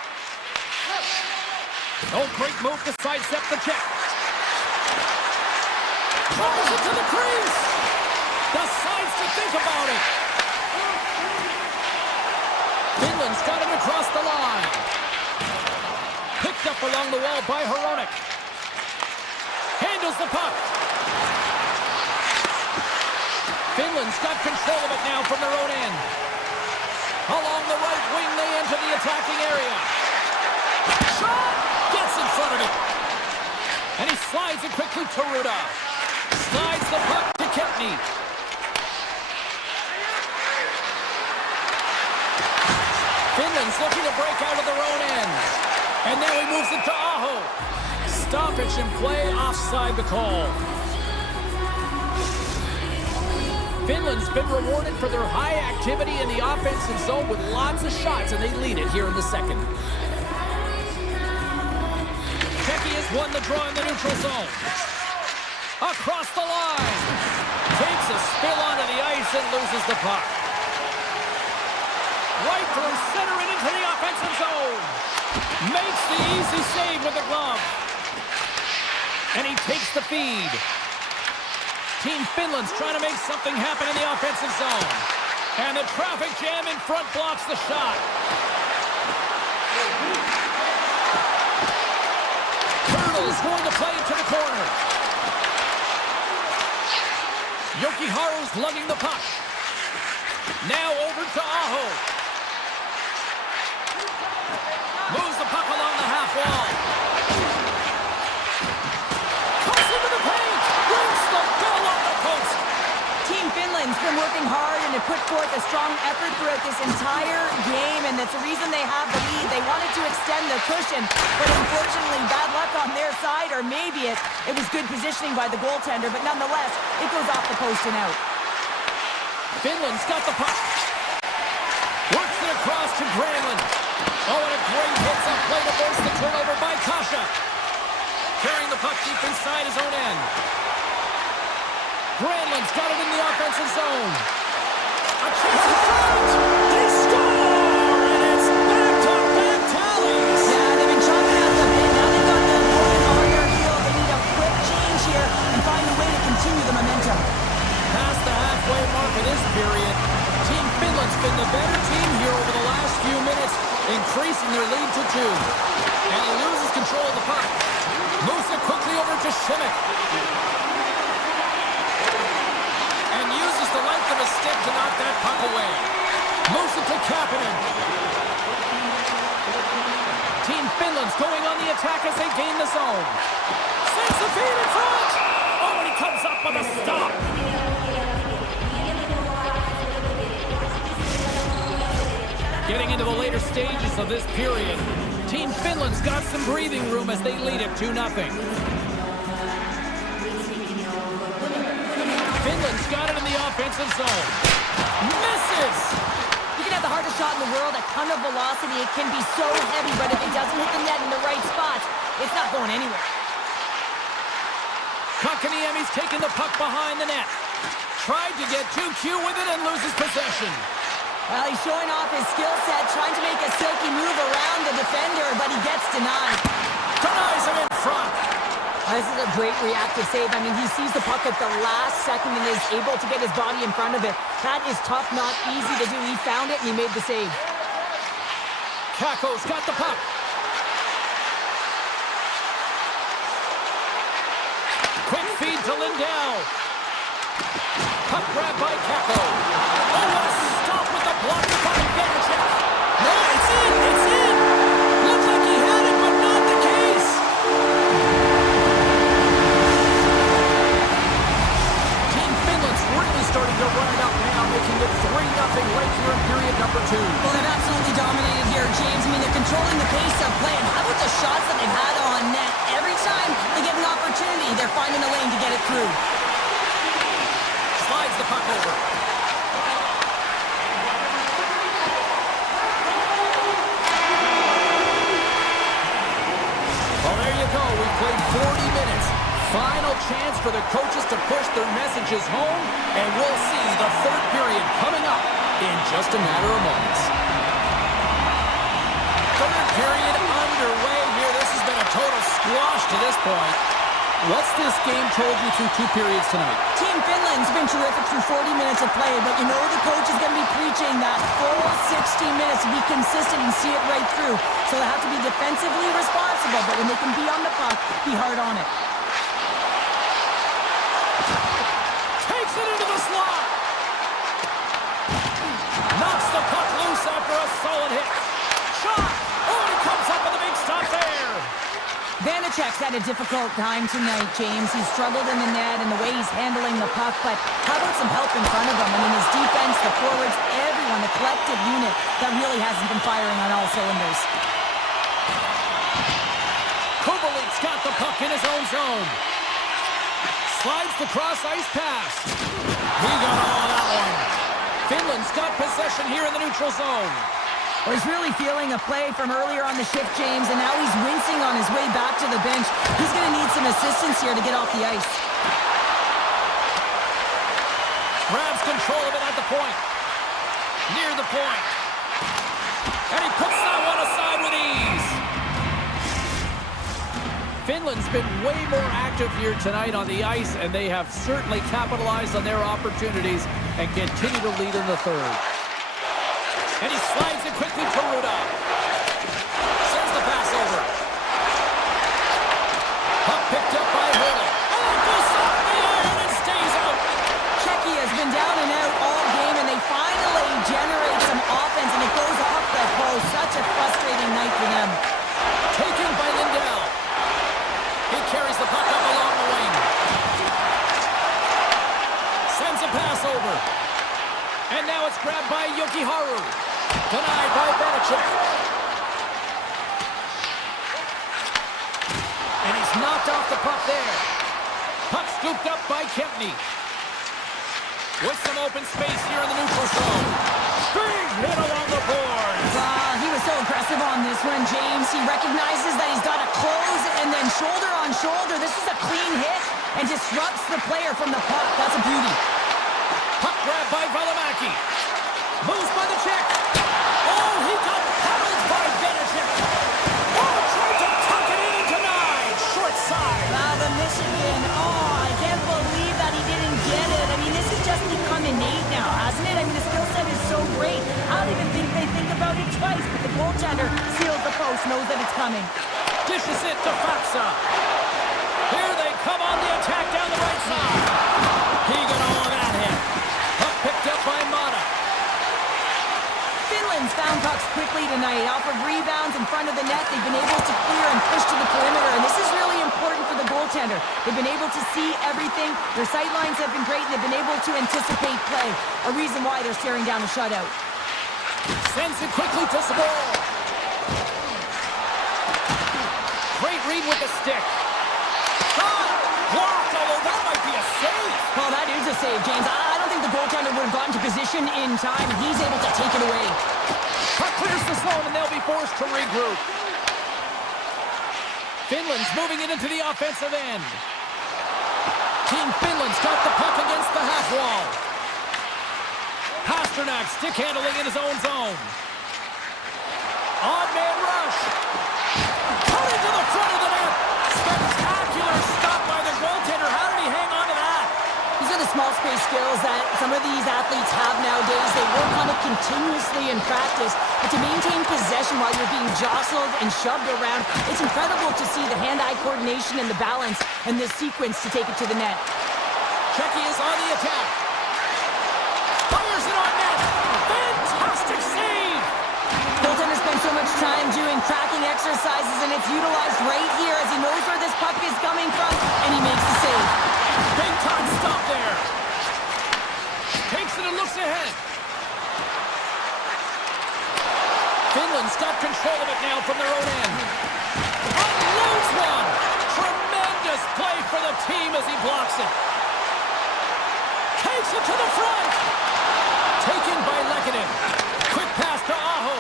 Oh, great move to sidestep the Czech. Tries it to the crease. Decides to think about it. Finland's got it across the line. Picked up along the wall by Hronek. Handles the puck. Finland's got control of it now from their own end. Along the right wing, they enter the attacking area. Shot! Gets in front of it. And he slides it quickly to Ruda. Slides the puck to Kempny. Finland's looking to break out of their own end. And now he moves it to Aho. Stoppage in play, offside the call. Finland's been rewarded for their high activity in the offensive zone with lots of shots, and they lead it here in the second. Czechia's won the draw in the neutral zone. Across the line. Takes a spill onto the ice and loses the puck. Right through center and into the offensive zone. Makes the easy save with the glove. And he takes the feed. Team Finland's trying to make something happen in the offensive zone. And the traffic jam in front blocks the shot. Turtle's going to play it to the corner. Jokiharju's lugging the puck. Now over to Aho. Moves the puck along the half wall. Cuts into the paint. Roots the goal on the post. Team Finland's been working hard and have put forth a strong effort throughout this entire game, and that's the reason they have the lead. They wanted to extend the cushion, but unfortunately, bad luck on their side, or maybe it was good positioning by the goaltender, but nonetheless, it goes off the post and out. Finland's got the puck. Works it across to Granlund. Oh, and a great hits-up play to force the turnover by Kasha. Carrying the puck deep inside his own end. Granlund's got it in the offensive zone. A chance to shot! They score! And it's back-to-back tallies! Yeah, they've been chopping out the bit. Now they've got the opponent on their heel. They need a quick change here and find a way to continue the momentum. Past the halfway mark of this period, Team Finland's been the better team here over the last few minutes, increasing their lead to 2. And he loses control of the puck. Moves it quickly over to Šimik. And uses the length of his stick to knock that puck away. Moves it to Kapanen. Team Finland's going on the attack as they gain the zone. Sends the feed in front. Oh, and he comes up with a stop. Getting into the later stages of this period, Team Finland's got some breathing room as they lead it 2-0. Finland's got it in the offensive zone. Misses! You can have the hardest shot in the world, a ton of velocity. It can be so heavy, but if it doesn't hit the net in the right spots, it's not going anywhere. Kotkaniemi's taking the puck behind the net. Tried to get too cute with it and loses possession. Well, he's showing off his skill set, trying to make a silky move around the defender, but he gets denied. Denies him in front. This is a great reactive save. I mean, he sees the puck at the last second and is able to get his body in front of it. That is tough, not easy to do. He found it and he made the save. Kakko's got the puck. Quick feed to Lindell. Puck grab by Kakko. Oh, what a stop with the block by Vanacek. No, it's in! It's in! Looked like he had it, but not the case. defensive play. And how about the shots that they've had on net? Every time they get an opportunity, they're finding a lane to get it through. Slides the puck over. Well, there you go. We've played 40 minutes. Final chance for the coaches to push their messages home, and we'll see the third period coming up in just a matter of moments. Third period underway here. This has been a total squash to this point. What's this game told you through 2 periods tonight? Team Finland's been terrific through 40 minutes of play, but you know the coach is going to be preaching that full 60 minutes to be consistent and see it right through. So they have to be defensively responsible, but when they can be on the puck, be hard on it. Takes it into the slot. Knocks the puck loose after a solid hit. Shot! Oh, he comes up with a big stop there. Vanacek's had a difficult time tonight, James. He's struggled in the net and the way he's handling the puck, but how about some help in front of him? I mean, his defense, the forwards, everyone, the collective unit that really hasn't been firing on all cylinders. Kubelik's got the puck in his own zone. Slides the cross-ice pass. He got all of that one. Finland's got possession here in the neutral zone. Well, he's really feeling a play from earlier on the shift, James, and now he's wincing on his way back to the bench. He's going to need some assistance here to get off the ice. Grabs control of it at the point. Near the point. And he puts that one aside with ease. Finland's been way more active here tonight on the ice, and they have certainly capitalized on their opportunities and continue to lead in the third. And he slides it quickly to Ruda. Sends the pass over. Puck picked up by Hurley. And it goes off the iron and stays out. Czechia has been down and out all game, and they finally generate some offense, and it goes off the post. Such a frustrating night for them. Taken by Lindell. He carries the puck up along the wing. Sends a pass over. And now it's grabbed by Yokiharu. Denied by Vanacek. And he's knocked off the puck there. Puck scooped up by Kempney. With some open space here in the neutral zone. Big hit along the boards. He was so aggressive on this one, James. He recognizes that he's got to close and then shoulder on shoulder. This is a clean hit and disrupts the player from the puck. That's a beauty. Puck grab by Valimaki. Moves by the Czech. Oh, he got paddled by Vanacek. Oh, tried to tuck it in and denied. Short side. The Michigan. Oh, I can't believe that he didn't get it. I mean, this has just become innate now, hasn't it? I mean, the skill set is so great. I don't even think they think about it twice. But the goaltender seals the post, knows that it's coming. Dishes it to Faksa. Here they come on the attack down the right side. He got all of that hit. Puck picked up by Mata. Finland's found pucks quickly tonight. Off of rebounds in front of the net, they've been able to clear and push to the perimeter, and this is really important for the goaltender. They've been able to see everything. Their sight lines have been great, and they've been able to anticipate play. A reason why they're staring down a shutout. Sends it quickly to Sabol. Great read with the stick. Shot! Blocked, although that might be a save. Well, that is a save, James. I don't think the goaltender would have gotten to position in time, and he's able to take it away. Puck clears the zone, and they'll be forced to regroup. Finland's moving it into the offensive end. Team Finland's got the puck against the half wall. Pasternak stick handling in his own zone. Odd man rush. Put into the front of the net. Spectacular stop by the goaltender. How did he hang on to that? These are the small space skills that some of these athletes have nowadays. They work on it continuously in practice, but to maintain possession while you're being jostled and shoved around, it's incredible to see the hand-eye coordination and the balance in this sequence to take it to the net. Czechia is on the attack. Fires it on net. Fantastic save. Goaltender spends so much time doing tracking exercises, and it's utilized right here as he knows where this puck is coming from, and he makes the save. Big time stop there. Takes it and looks ahead. Finland Netherlands got control of it now from their own end. Unloads one! Tremendous play for the team as he blocks it. Takes it to the front! Taken by Lekkonen. Quick pass to Aho.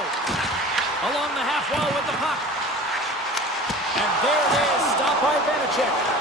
Along the half wall with the puck. And there it is, stopped by Vanacek.